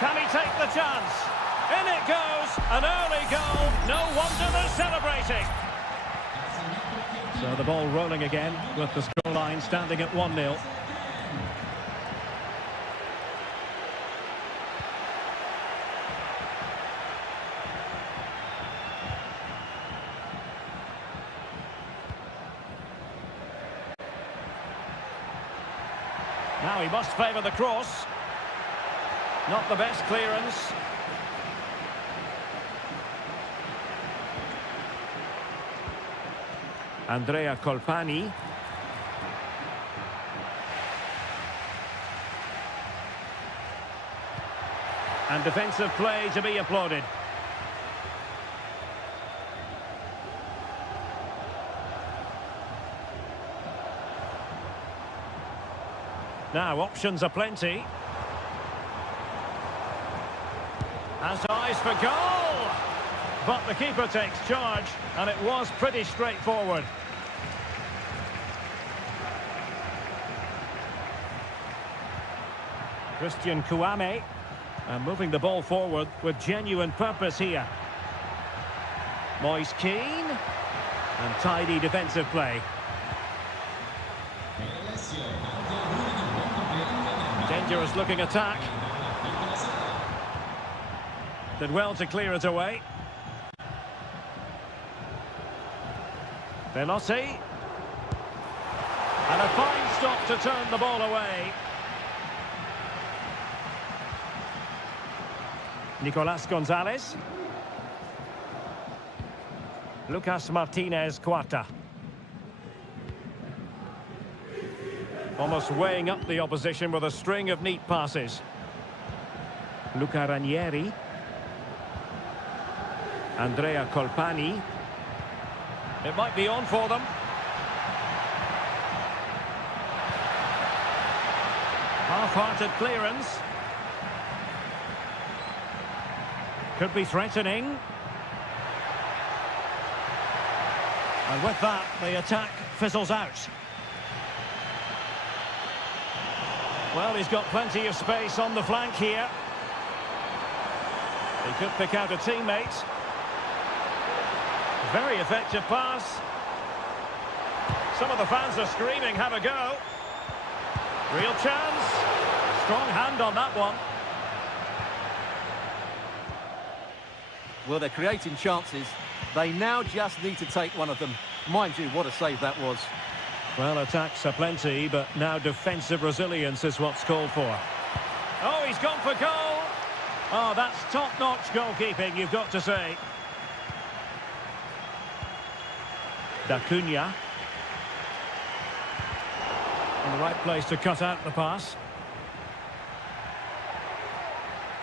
Can he take the chance? In it goes, an early goal. No wonder they're celebrating. So the ball rolling again with the scoreline standing at 1-0. Now he must favour the cross. Not the best clearance. Andrea Colpani. And defensive play to be applauded. Now, options are plenty. Has eyes for goal! But the keeper takes charge, and it was pretty straightforward. Christian Kouame, and moving the ball forward with genuine purpose here. Moise Keane, and tidy defensive play. Dangerous looking attack. Did well to clear it away. Veloci. And a fine stop to turn the ball away. Nicolas Gonzalez. Lucas Martinez Cuarta. Almost weighing up the opposition with a string of neat passes. Luca Ranieri. Andrea Colpani. It might be on for them. Half-hearted clearance. Could be threatening. And with that, the attack fizzles out. Well, he's got plenty of space on the flank here. He could pick out a teammate. Very effective pass. Some of the fans are screaming, have a go. Real chance. Strong hand on that one. Well, they're creating chances. They now just need to take one of them. Mind you, what a save that was. Well, attacks are plenty, but now defensive resilience is what's called for. Oh, he's gone for goal. Oh, that's top-notch goalkeeping, you've got to say. D'Acunha. In the right place to cut out the pass.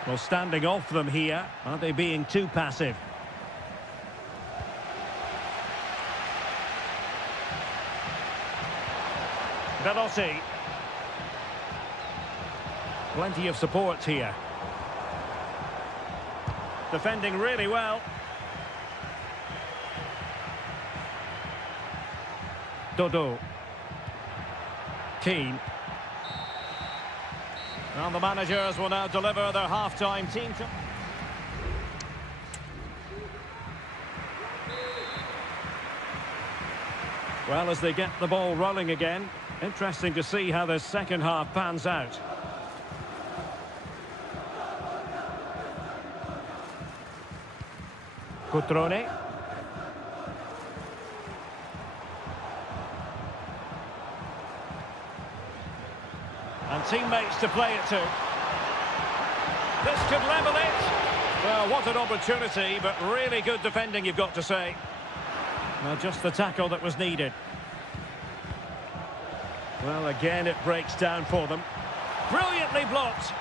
Well, standing off them here, aren't they being too passive? Veloci. Plenty of support here. Defending really well. Dodo. Keane. And the managers will now deliver their half-time team. Well, as they get the ball rolling again, interesting to see how the second half pans out. Cutrone. And teammates to play it to. This could level it. Well, what an opportunity, but really good defending, you've got to say. Well, just the tackle that was needed. Well, again, it breaks down for them. Brilliantly blocked.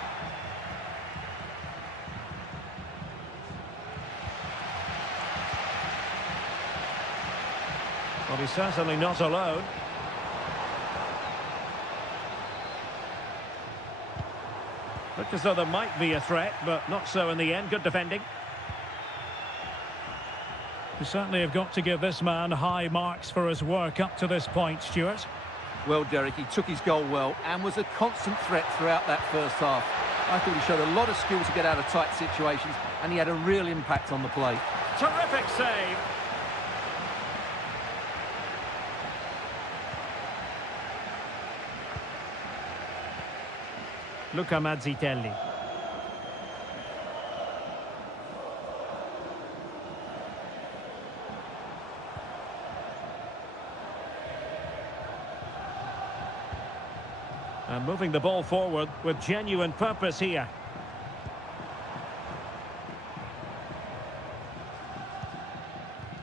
Well, he's certainly not alone. Looked as though there might be a threat, but not so in the end. Good defending. You certainly have got to give this man high marks for his work up to this point, Stuart. Well, Derek, he took his goal well and was a constant threat throughout that first half. I thought he showed a lot of skill to get out of tight situations, and he had a real impact on the play. Terrific save. Luca Mazzitelli. And moving the ball forward with genuine purpose here.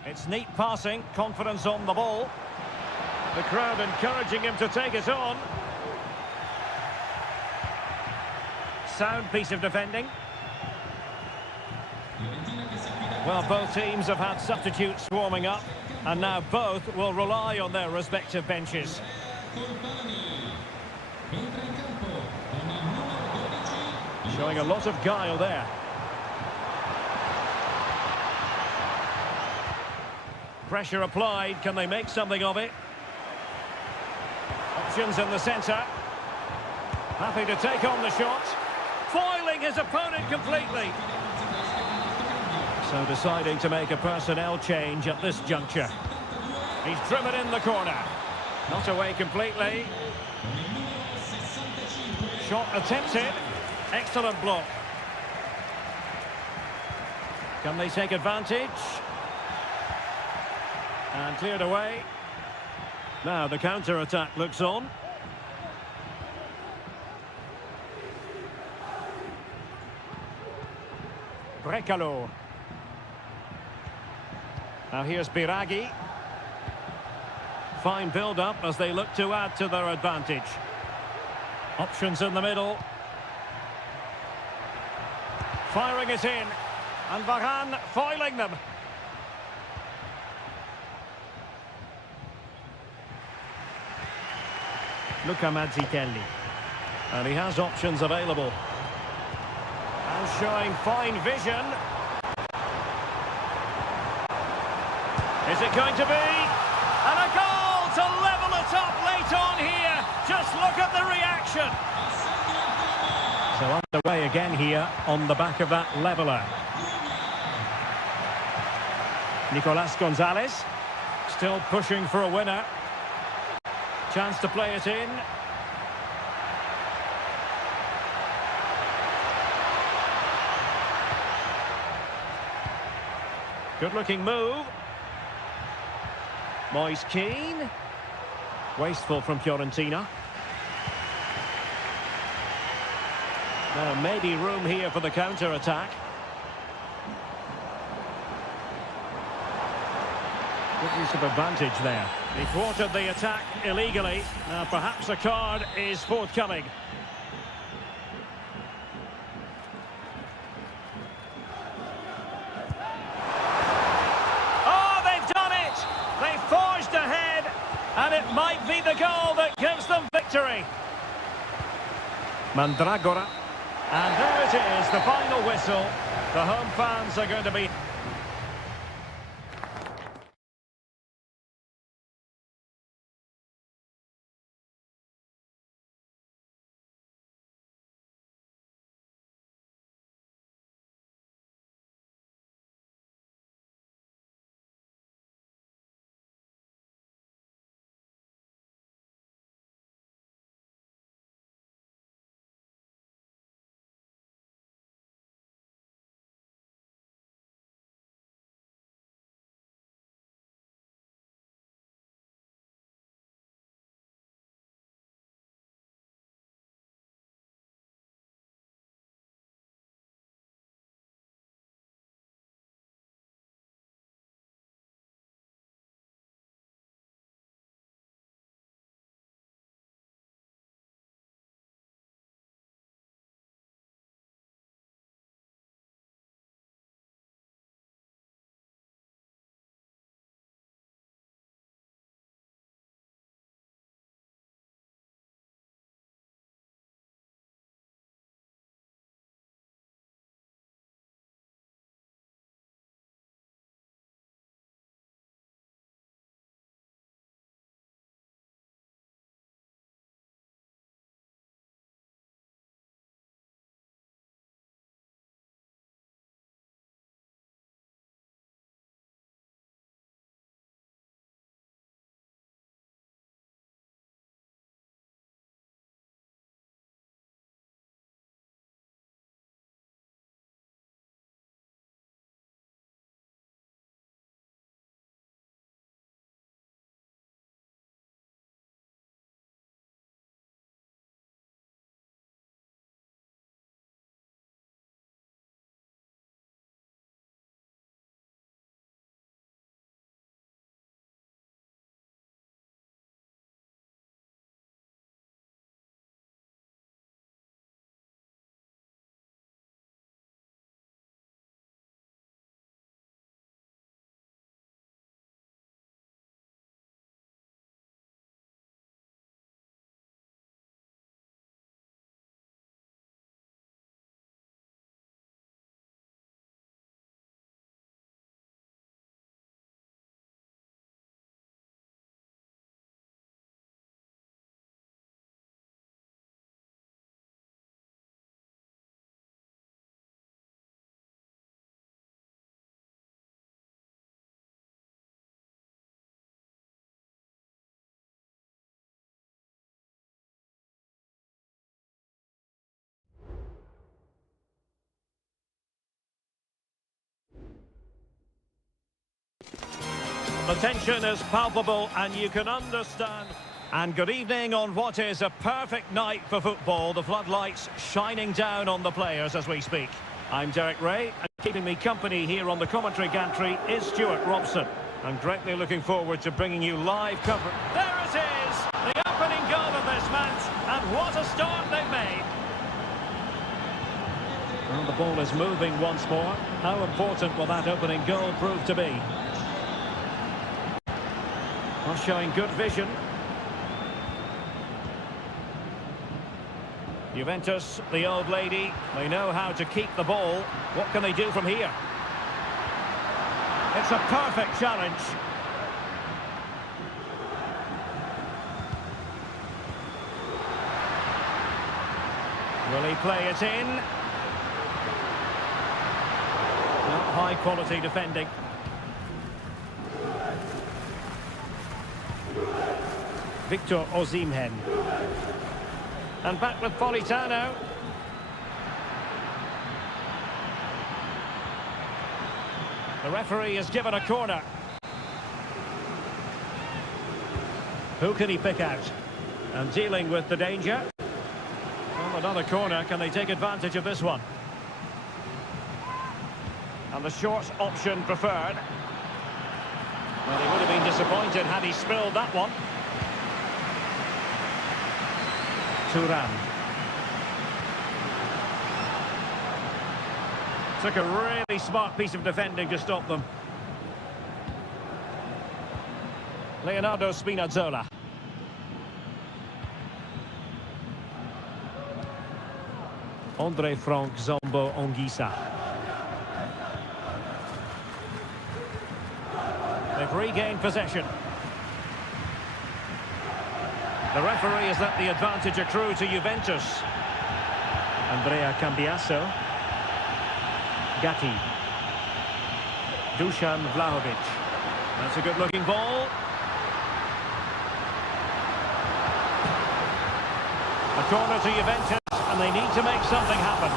It's neat passing, confidence on the ball. The crowd encouraging him to take it on. Sound piece of defending. Well, both teams have had substitutes warming up, and now both will rely on their respective benches. Showing a lot of guile there. Pressure applied. Can they make something of it? Options in the centre. Happy to take on the shot. Foiling his opponent completely. So deciding to make a personnel change at this juncture. He's driven in the corner. Not away completely. Shot attempted. Excellent block. Can they take advantage? And cleared away. Now the counter-attack looks on. Brecalo. Now here's Biraghi. Fine build-up as they look to add to their advantage. Options in the middle. Firing it in. And Varane foiling them. Luca Mazzitelli. And he has options available. And showing fine vision. Is it going to be? And a goal to level it up late on here. Just look at the reaction. So underway again here on the back of that leveller. Nicolas Gonzalez still pushing for a winner. Chance to play it in. Good looking move. Moise Keane. Wasteful from Fiorentina. Now maybe room here for the counter-attack. Good use of advantage there. He thwarted the attack illegally. Now perhaps a card is forthcoming. Oh, they've done it! They forged ahead, and it might be the goal that gives them victory. Mandragora. And there it is, the final whistle. The home fans are going to be The tension is palpable and you can understand. And good evening on what is a perfect night for football. The floodlights shining down on the players as we speak. I'm Derek Ray, and keeping me company here on the commentary gantry is Stuart Robson. I'm greatly looking forward to bringing you live coverage. There it is! The opening goal of this match, and what a start they've made. Well, the ball is moving once more. How important will that opening goal prove to be? Well, showing good vision. Juventus, the old lady, they know how to keep the ball. What can they do from here? It's a perfect challenge. Will he play it in? Not high quality defending. Victor Osimhen. And back with Politano. The referee has given a corner. Who can he pick out? And dealing with the danger. Well, another corner. Can they take advantage of this one? And the short option preferred. Well, he would have been disappointed had he spilled that one. Thuram. Took a really smart piece of defending to stop them. Leonardo Spinazzola. Andre Frank Zombo Ongisa. They've regained possession. The referee has let the advantage accrue to Juventus. Andrea Cambiasso. Gatti. Dusan Vlahovic. That's a good-looking ball. A corner to Juventus, and they need to make something happen.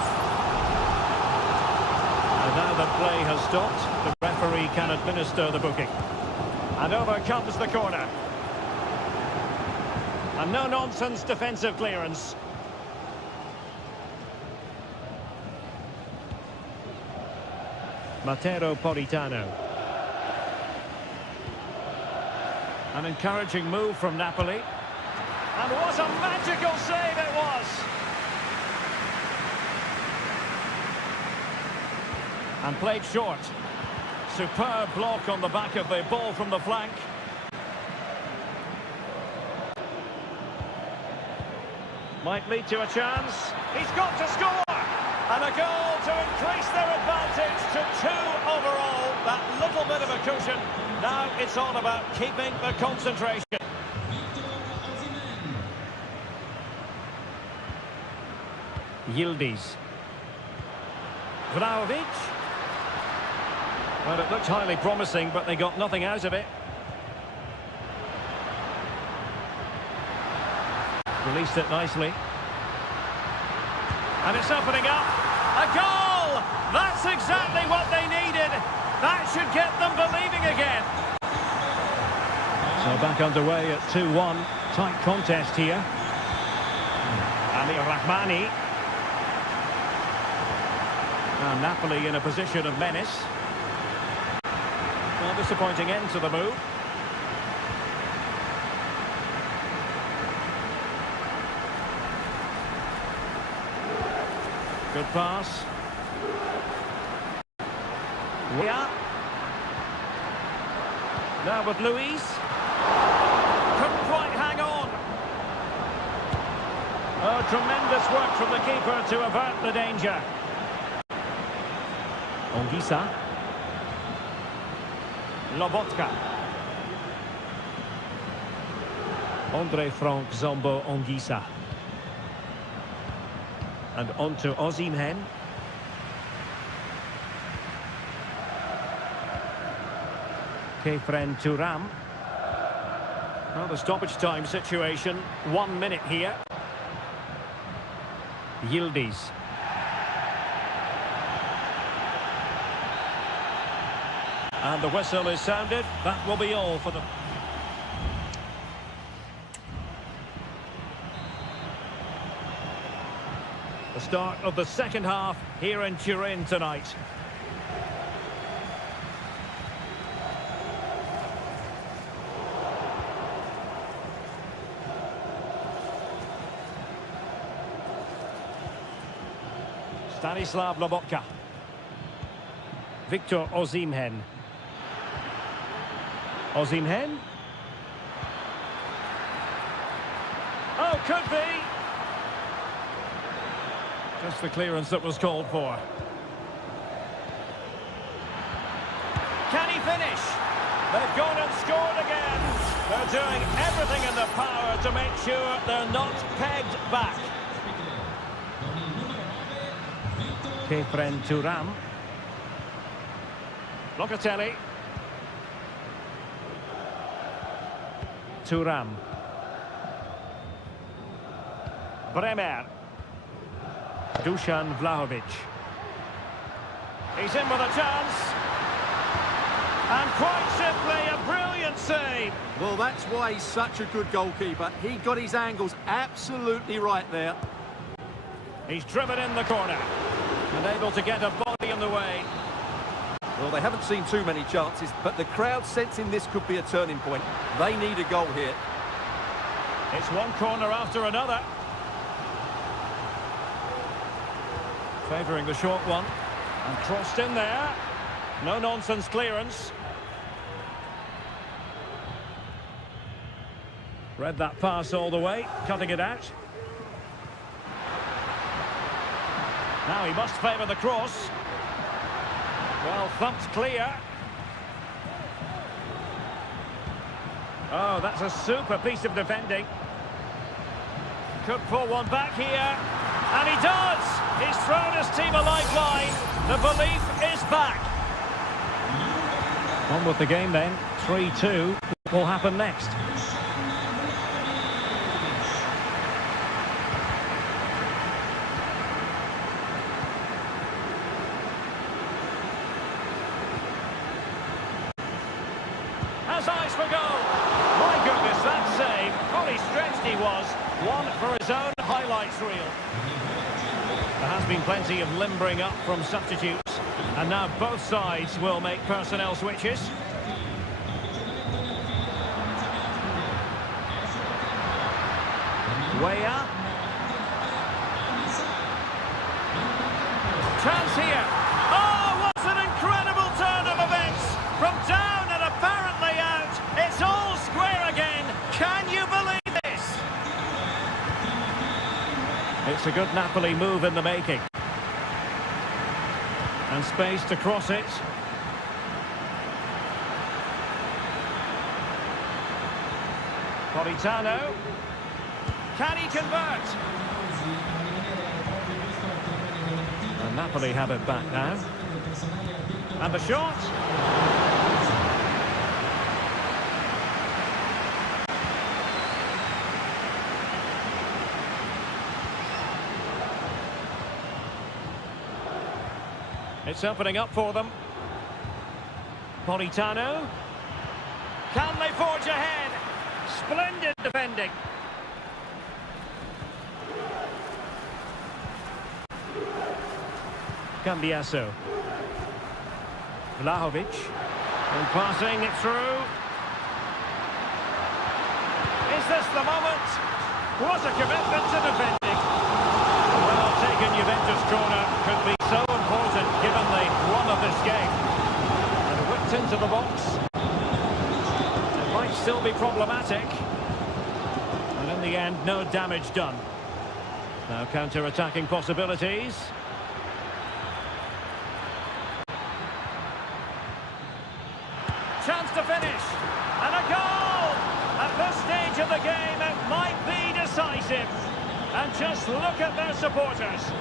And now that play has stopped, the referee can administer the booking. And over comes the corner. A no-nonsense defensive clearance. Matteo Politano. An encouraging move from Napoli. And what a magical save it was! And played short. Superb block on the back of the ball from the flank. Might lead to a chance. He's got to score! And a goal to increase their advantage to 2 overall. That little bit of a cushion. Now it's all about keeping the concentration. Yildiz. Vlahovic. Well, it looked highly promising, but they got nothing out of it. Released it nicely. And it's opening up. A goal! That's exactly what they needed. That should get them believing again. So back underway at 2-1. Tight contest here. Ali Rahmani. And Napoli in a position of menace. Well, disappointing end to the move. Good pass. Yeah. Now with Luis. Couldn't quite hang on. Oh, tremendous work from the keeper to avert the danger. Ongisa. Lobotka. Andre Frank Zombo Ongisa. And on to Osimhen. Kefren Thuram. Well, the stoppage time situation. 1 minute here. Yildiz. And the whistle is sounded. That will be all for the... The start of the second half here in Turin tonight. Stanislav Lobotka. Victor Osimhen. Osimhen. Oh, could be. Just the clearance that was called for. Can he finish? They've gone and scored again. They're doing everything in their power to make sure they're not pegged back. Kefren Turam. Locatelli. Turam. Bremer. Dusan Vlahovic. He's in with a chance. And quite simply a brilliant save. Well, that's why he's such a good goalkeeper. He got his angles absolutely right there. He's driven in the corner. And able to get a body in the way. Well, they haven't seen too many chances, but the crowd sensing this could be a turning point. They need a goal here. It's one corner after another. Favouring the short one. And crossed in there. No-nonsense clearance. Read that pass all the way, cutting it out. Now he must favour the cross. Well, thumped clear. Oh, that's a super piece of defending. Could pull one back here. And he does! He's thrown his team a lifeline. The belief is back. On with the game then. 3-2. What will happen next? Has eyes for goal. My goodness, that save. Fully stretched he was. One for his own highlights reel. There has been plenty of limbering up from substitutes. And now both sides will make personnel switches. Way up. Chance here. Oh, what an incredible turn of events. From down and apparently out. It's all square again. Can you believe this? It's a good Napoli move in the making. And space to cross it. Politano. Can he convert? And Napoli have it back now. And the shot. It's opening up for them. Politano. Can they forge ahead? Splendid defending. Cambiaso. Vlahovic. And passing it through. Is this the moment? What a commitment to defending. Well taken Juventus corner. Could be so important given the run of this game. And whipped into the box. It might still be problematic. And in the end, no damage done. Now counter-attacking possibilities. Chance to finish. And a goal! At this stage of the game, it might be decisive. And just look at their supporters.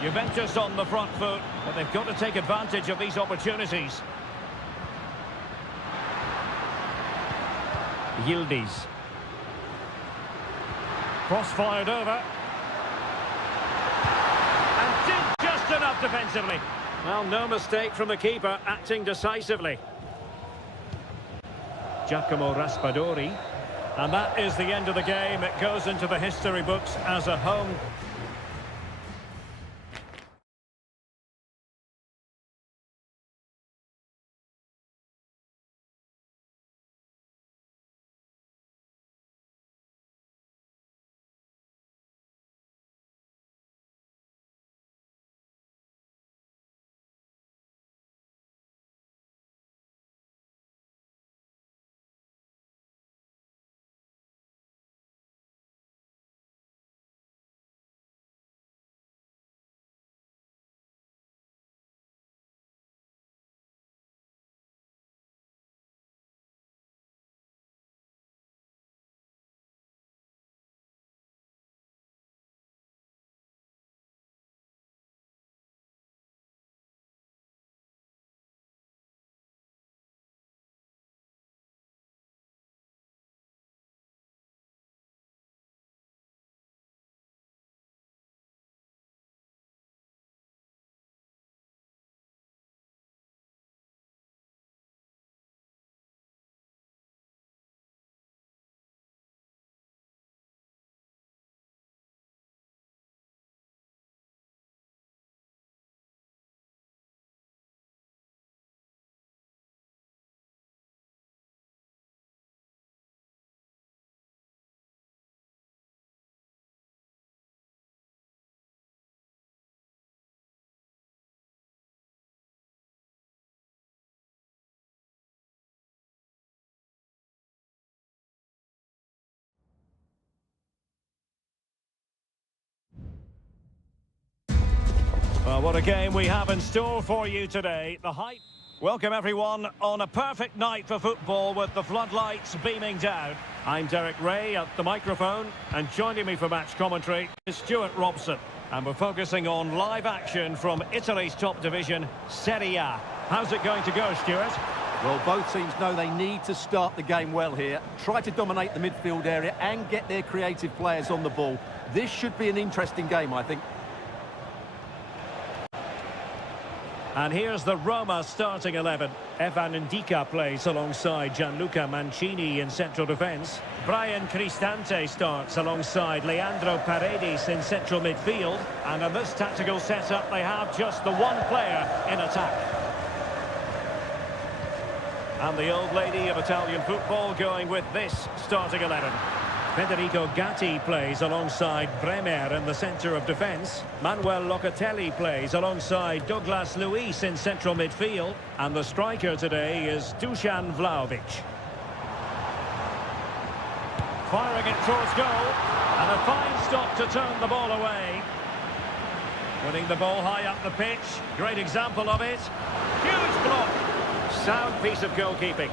Juventus on the front foot, but they've got to take advantage of these opportunities. Yildiz. Cross fired over. just enough defensively. Well, no mistake from the keeper, acting decisively. Giacomo Raspadori. And that is the end of the game. It goes into the history books as a home. Well, what a game we have in store for you today. The hype. Welcome everyone on a perfect night for football with the floodlights beaming down. I'm Derek Ray at the microphone, and joining me for match commentary is Stuart Robson. And we're focusing on live action from Italy's top division, Seria. How's it going to go, Stuart? Well, both teams know they need to start the game well here. Try to dominate the midfield area and get their creative players on the ball. This should be an interesting game, I think. And here's the Roma starting 11. Evan Ndika plays alongside Gianluca Mancini in central defence. Brian Cristante starts alongside Leandro Paredes in central midfield. And in this tactical setup, they have just the one player in attack. And the old lady of Italian football going with this starting 11. Federico Gatti plays alongside Bremer in the centre of defence. Manuel Locatelli plays alongside Douglas Luiz in central midfield. And the striker today is Dusan Vlahovic. Firing it towards goal. And a fine stop to turn the ball away. Winning the ball high up the pitch. Great example of it. Huge block. Sound piece of goalkeeping.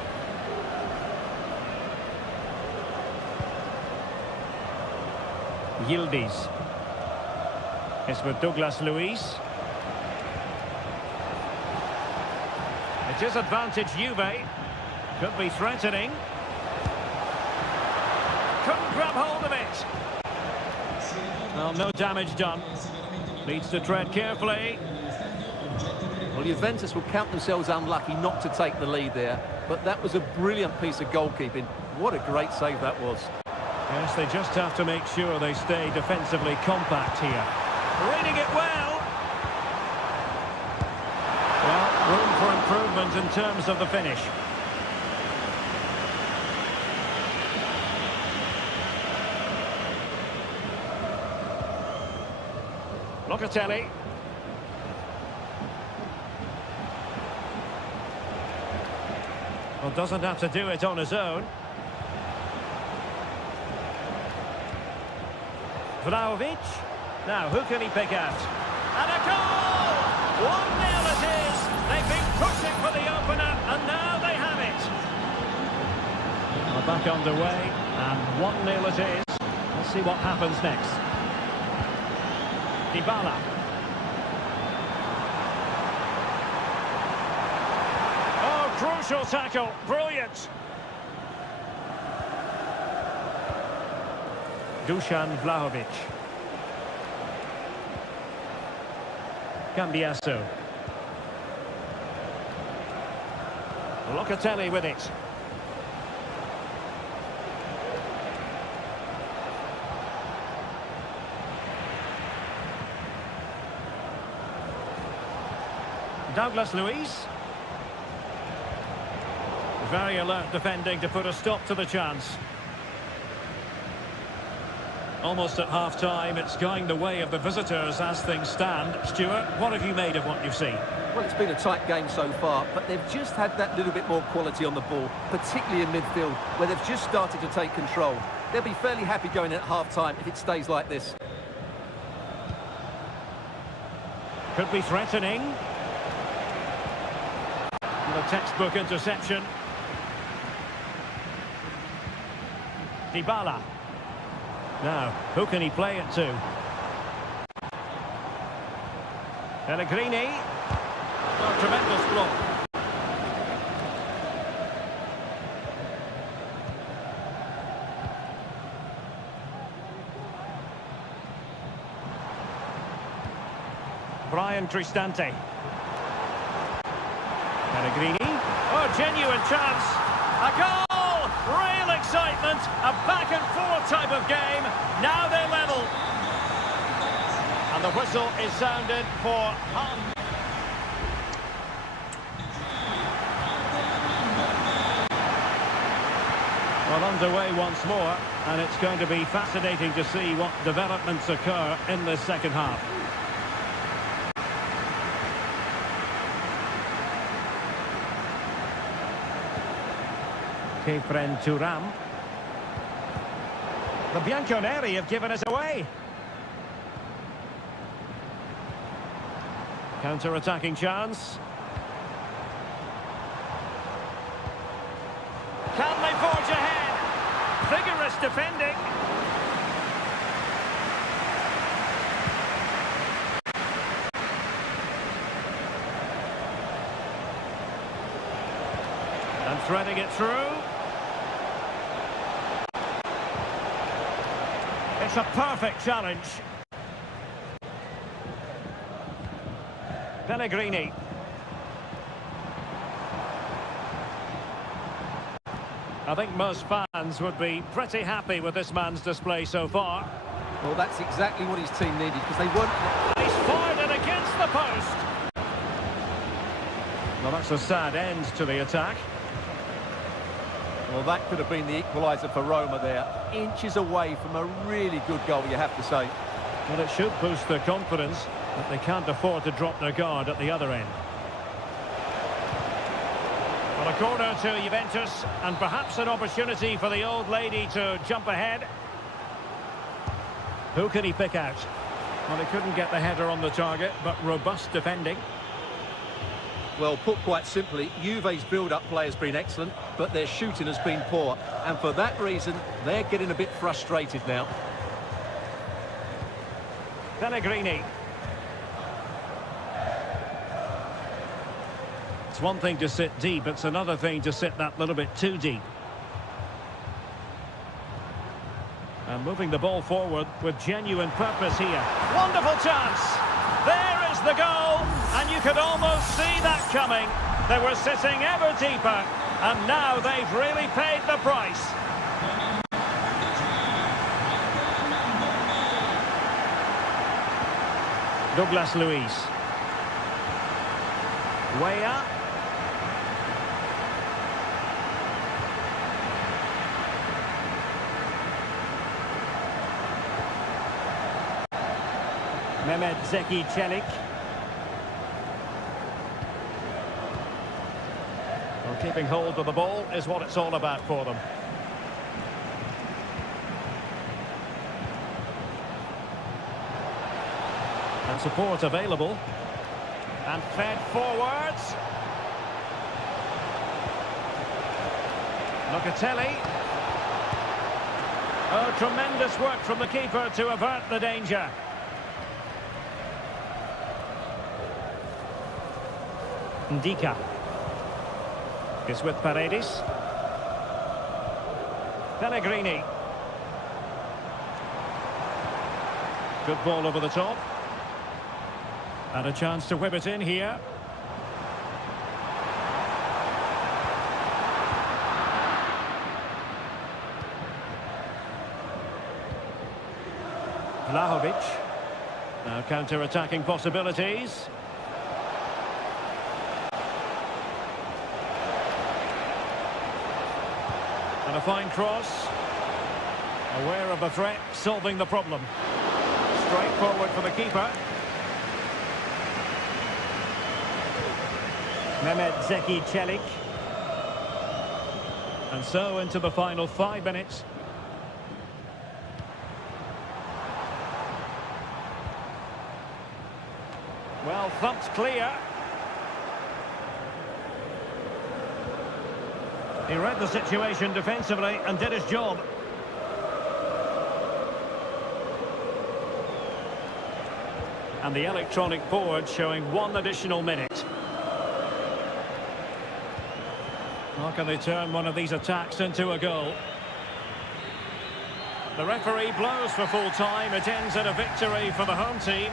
Yildiz. It's with Douglas Luiz. It is advantage Juve. Could be threatening. Couldn't grab hold of it. Well, no damage done. Needs to tread carefully. Well, Juventus will count themselves unlucky not to take the lead there, but that was a brilliant piece of goalkeeping. What a great save that was. Yes, they just have to make sure they stay defensively compact here. Reading it well. Well, room for improvement in terms of the finish. Locatelli. Well, doesn't have to do it on his own. Vlahovic. Now, who can he pick out? And a goal! 1-0 it is! They've been pushing for the opener, and now they have it. Well, back underway, and 1-0 it is. Let's see what happens next. Dybala. Oh, crucial tackle. Brilliant. Dusan Vlahovic. Cambiasso. Locatelli with it. Douglas Luiz. Very alert defending to put a stop to the chance. Almost at half-time, it's going the way of the visitors as things stand. Stuart, what have you made of what you've seen? Well, it's been a tight game so far, but they've just had that little bit more quality on the ball, particularly in midfield, where they've just started to take control. They'll be fairly happy going at half-time if it stays like this. Could be threatening. The textbook interception. Dybala. Now, who can he play it to? Pellegrini. Oh, tremendous block. Brian Cristante. Pellegrini. Oh, genuine chance. A goal! Real excitement. A back-and-forth type of game. Now they're level. And the whistle is sounded for half. Well, underway once more, and it's going to be fascinating to see what developments occur in the second half. Kefren Turam. The Bianconeri have given us away. Counter-attacking chance. Can they forge ahead? Vigorous defending. And threading it through. It's a perfect challenge. Pellegrini. I think most fans would be pretty happy with this man's display so far. Well, that's exactly what his team needed, because they weren't... He's fired it against the post. Well, that's a sad end to the attack. Well, that could have been the equaliser for Roma there. Inches away from a really good goal, you have to say. Well, it should boost their confidence, but they can't afford to drop their guard at the other end. Well, a corner to Juventus, and perhaps an opportunity for the old lady to jump ahead. Who can he pick out? Well, he couldn't get the header on the target, but robust defending. Well, put quite simply, Juve's build-up play has been excellent, but their shooting has been poor. And for that reason, they're getting a bit frustrated now. Pellegrini. It's one thing to sit deep, it's another thing to sit that little bit too deep. And moving the ball forward with genuine purpose here. Wonderful chance! There is the goal, and you could almost see that coming. They were sitting ever deeper, and now they've really paid the price. Douglas Luiz. Weah. Mehmet Zeki Çelik. Well, keeping hold of the ball is what it's all about for them. And support available. And fed forwards. Locatelli. Oh, tremendous work from the keeper to avert the danger. Ndika is with Paredes. Pellegrini. Good ball over the top. And a chance to whip it in here. Vlahovic. Now counter-attacking possibilities. And a fine cross. Aware of the threat, solving the problem. Straight forward for the keeper. Mehmet Zeki Çelik. And so into the final 5 minutes. Well, thumped clear. He read the situation defensively and did his job. And the electronic board showing 1 additional minute. How can they turn one of these attacks into a goal? The referee blows for full time. It ends in a victory for the home team.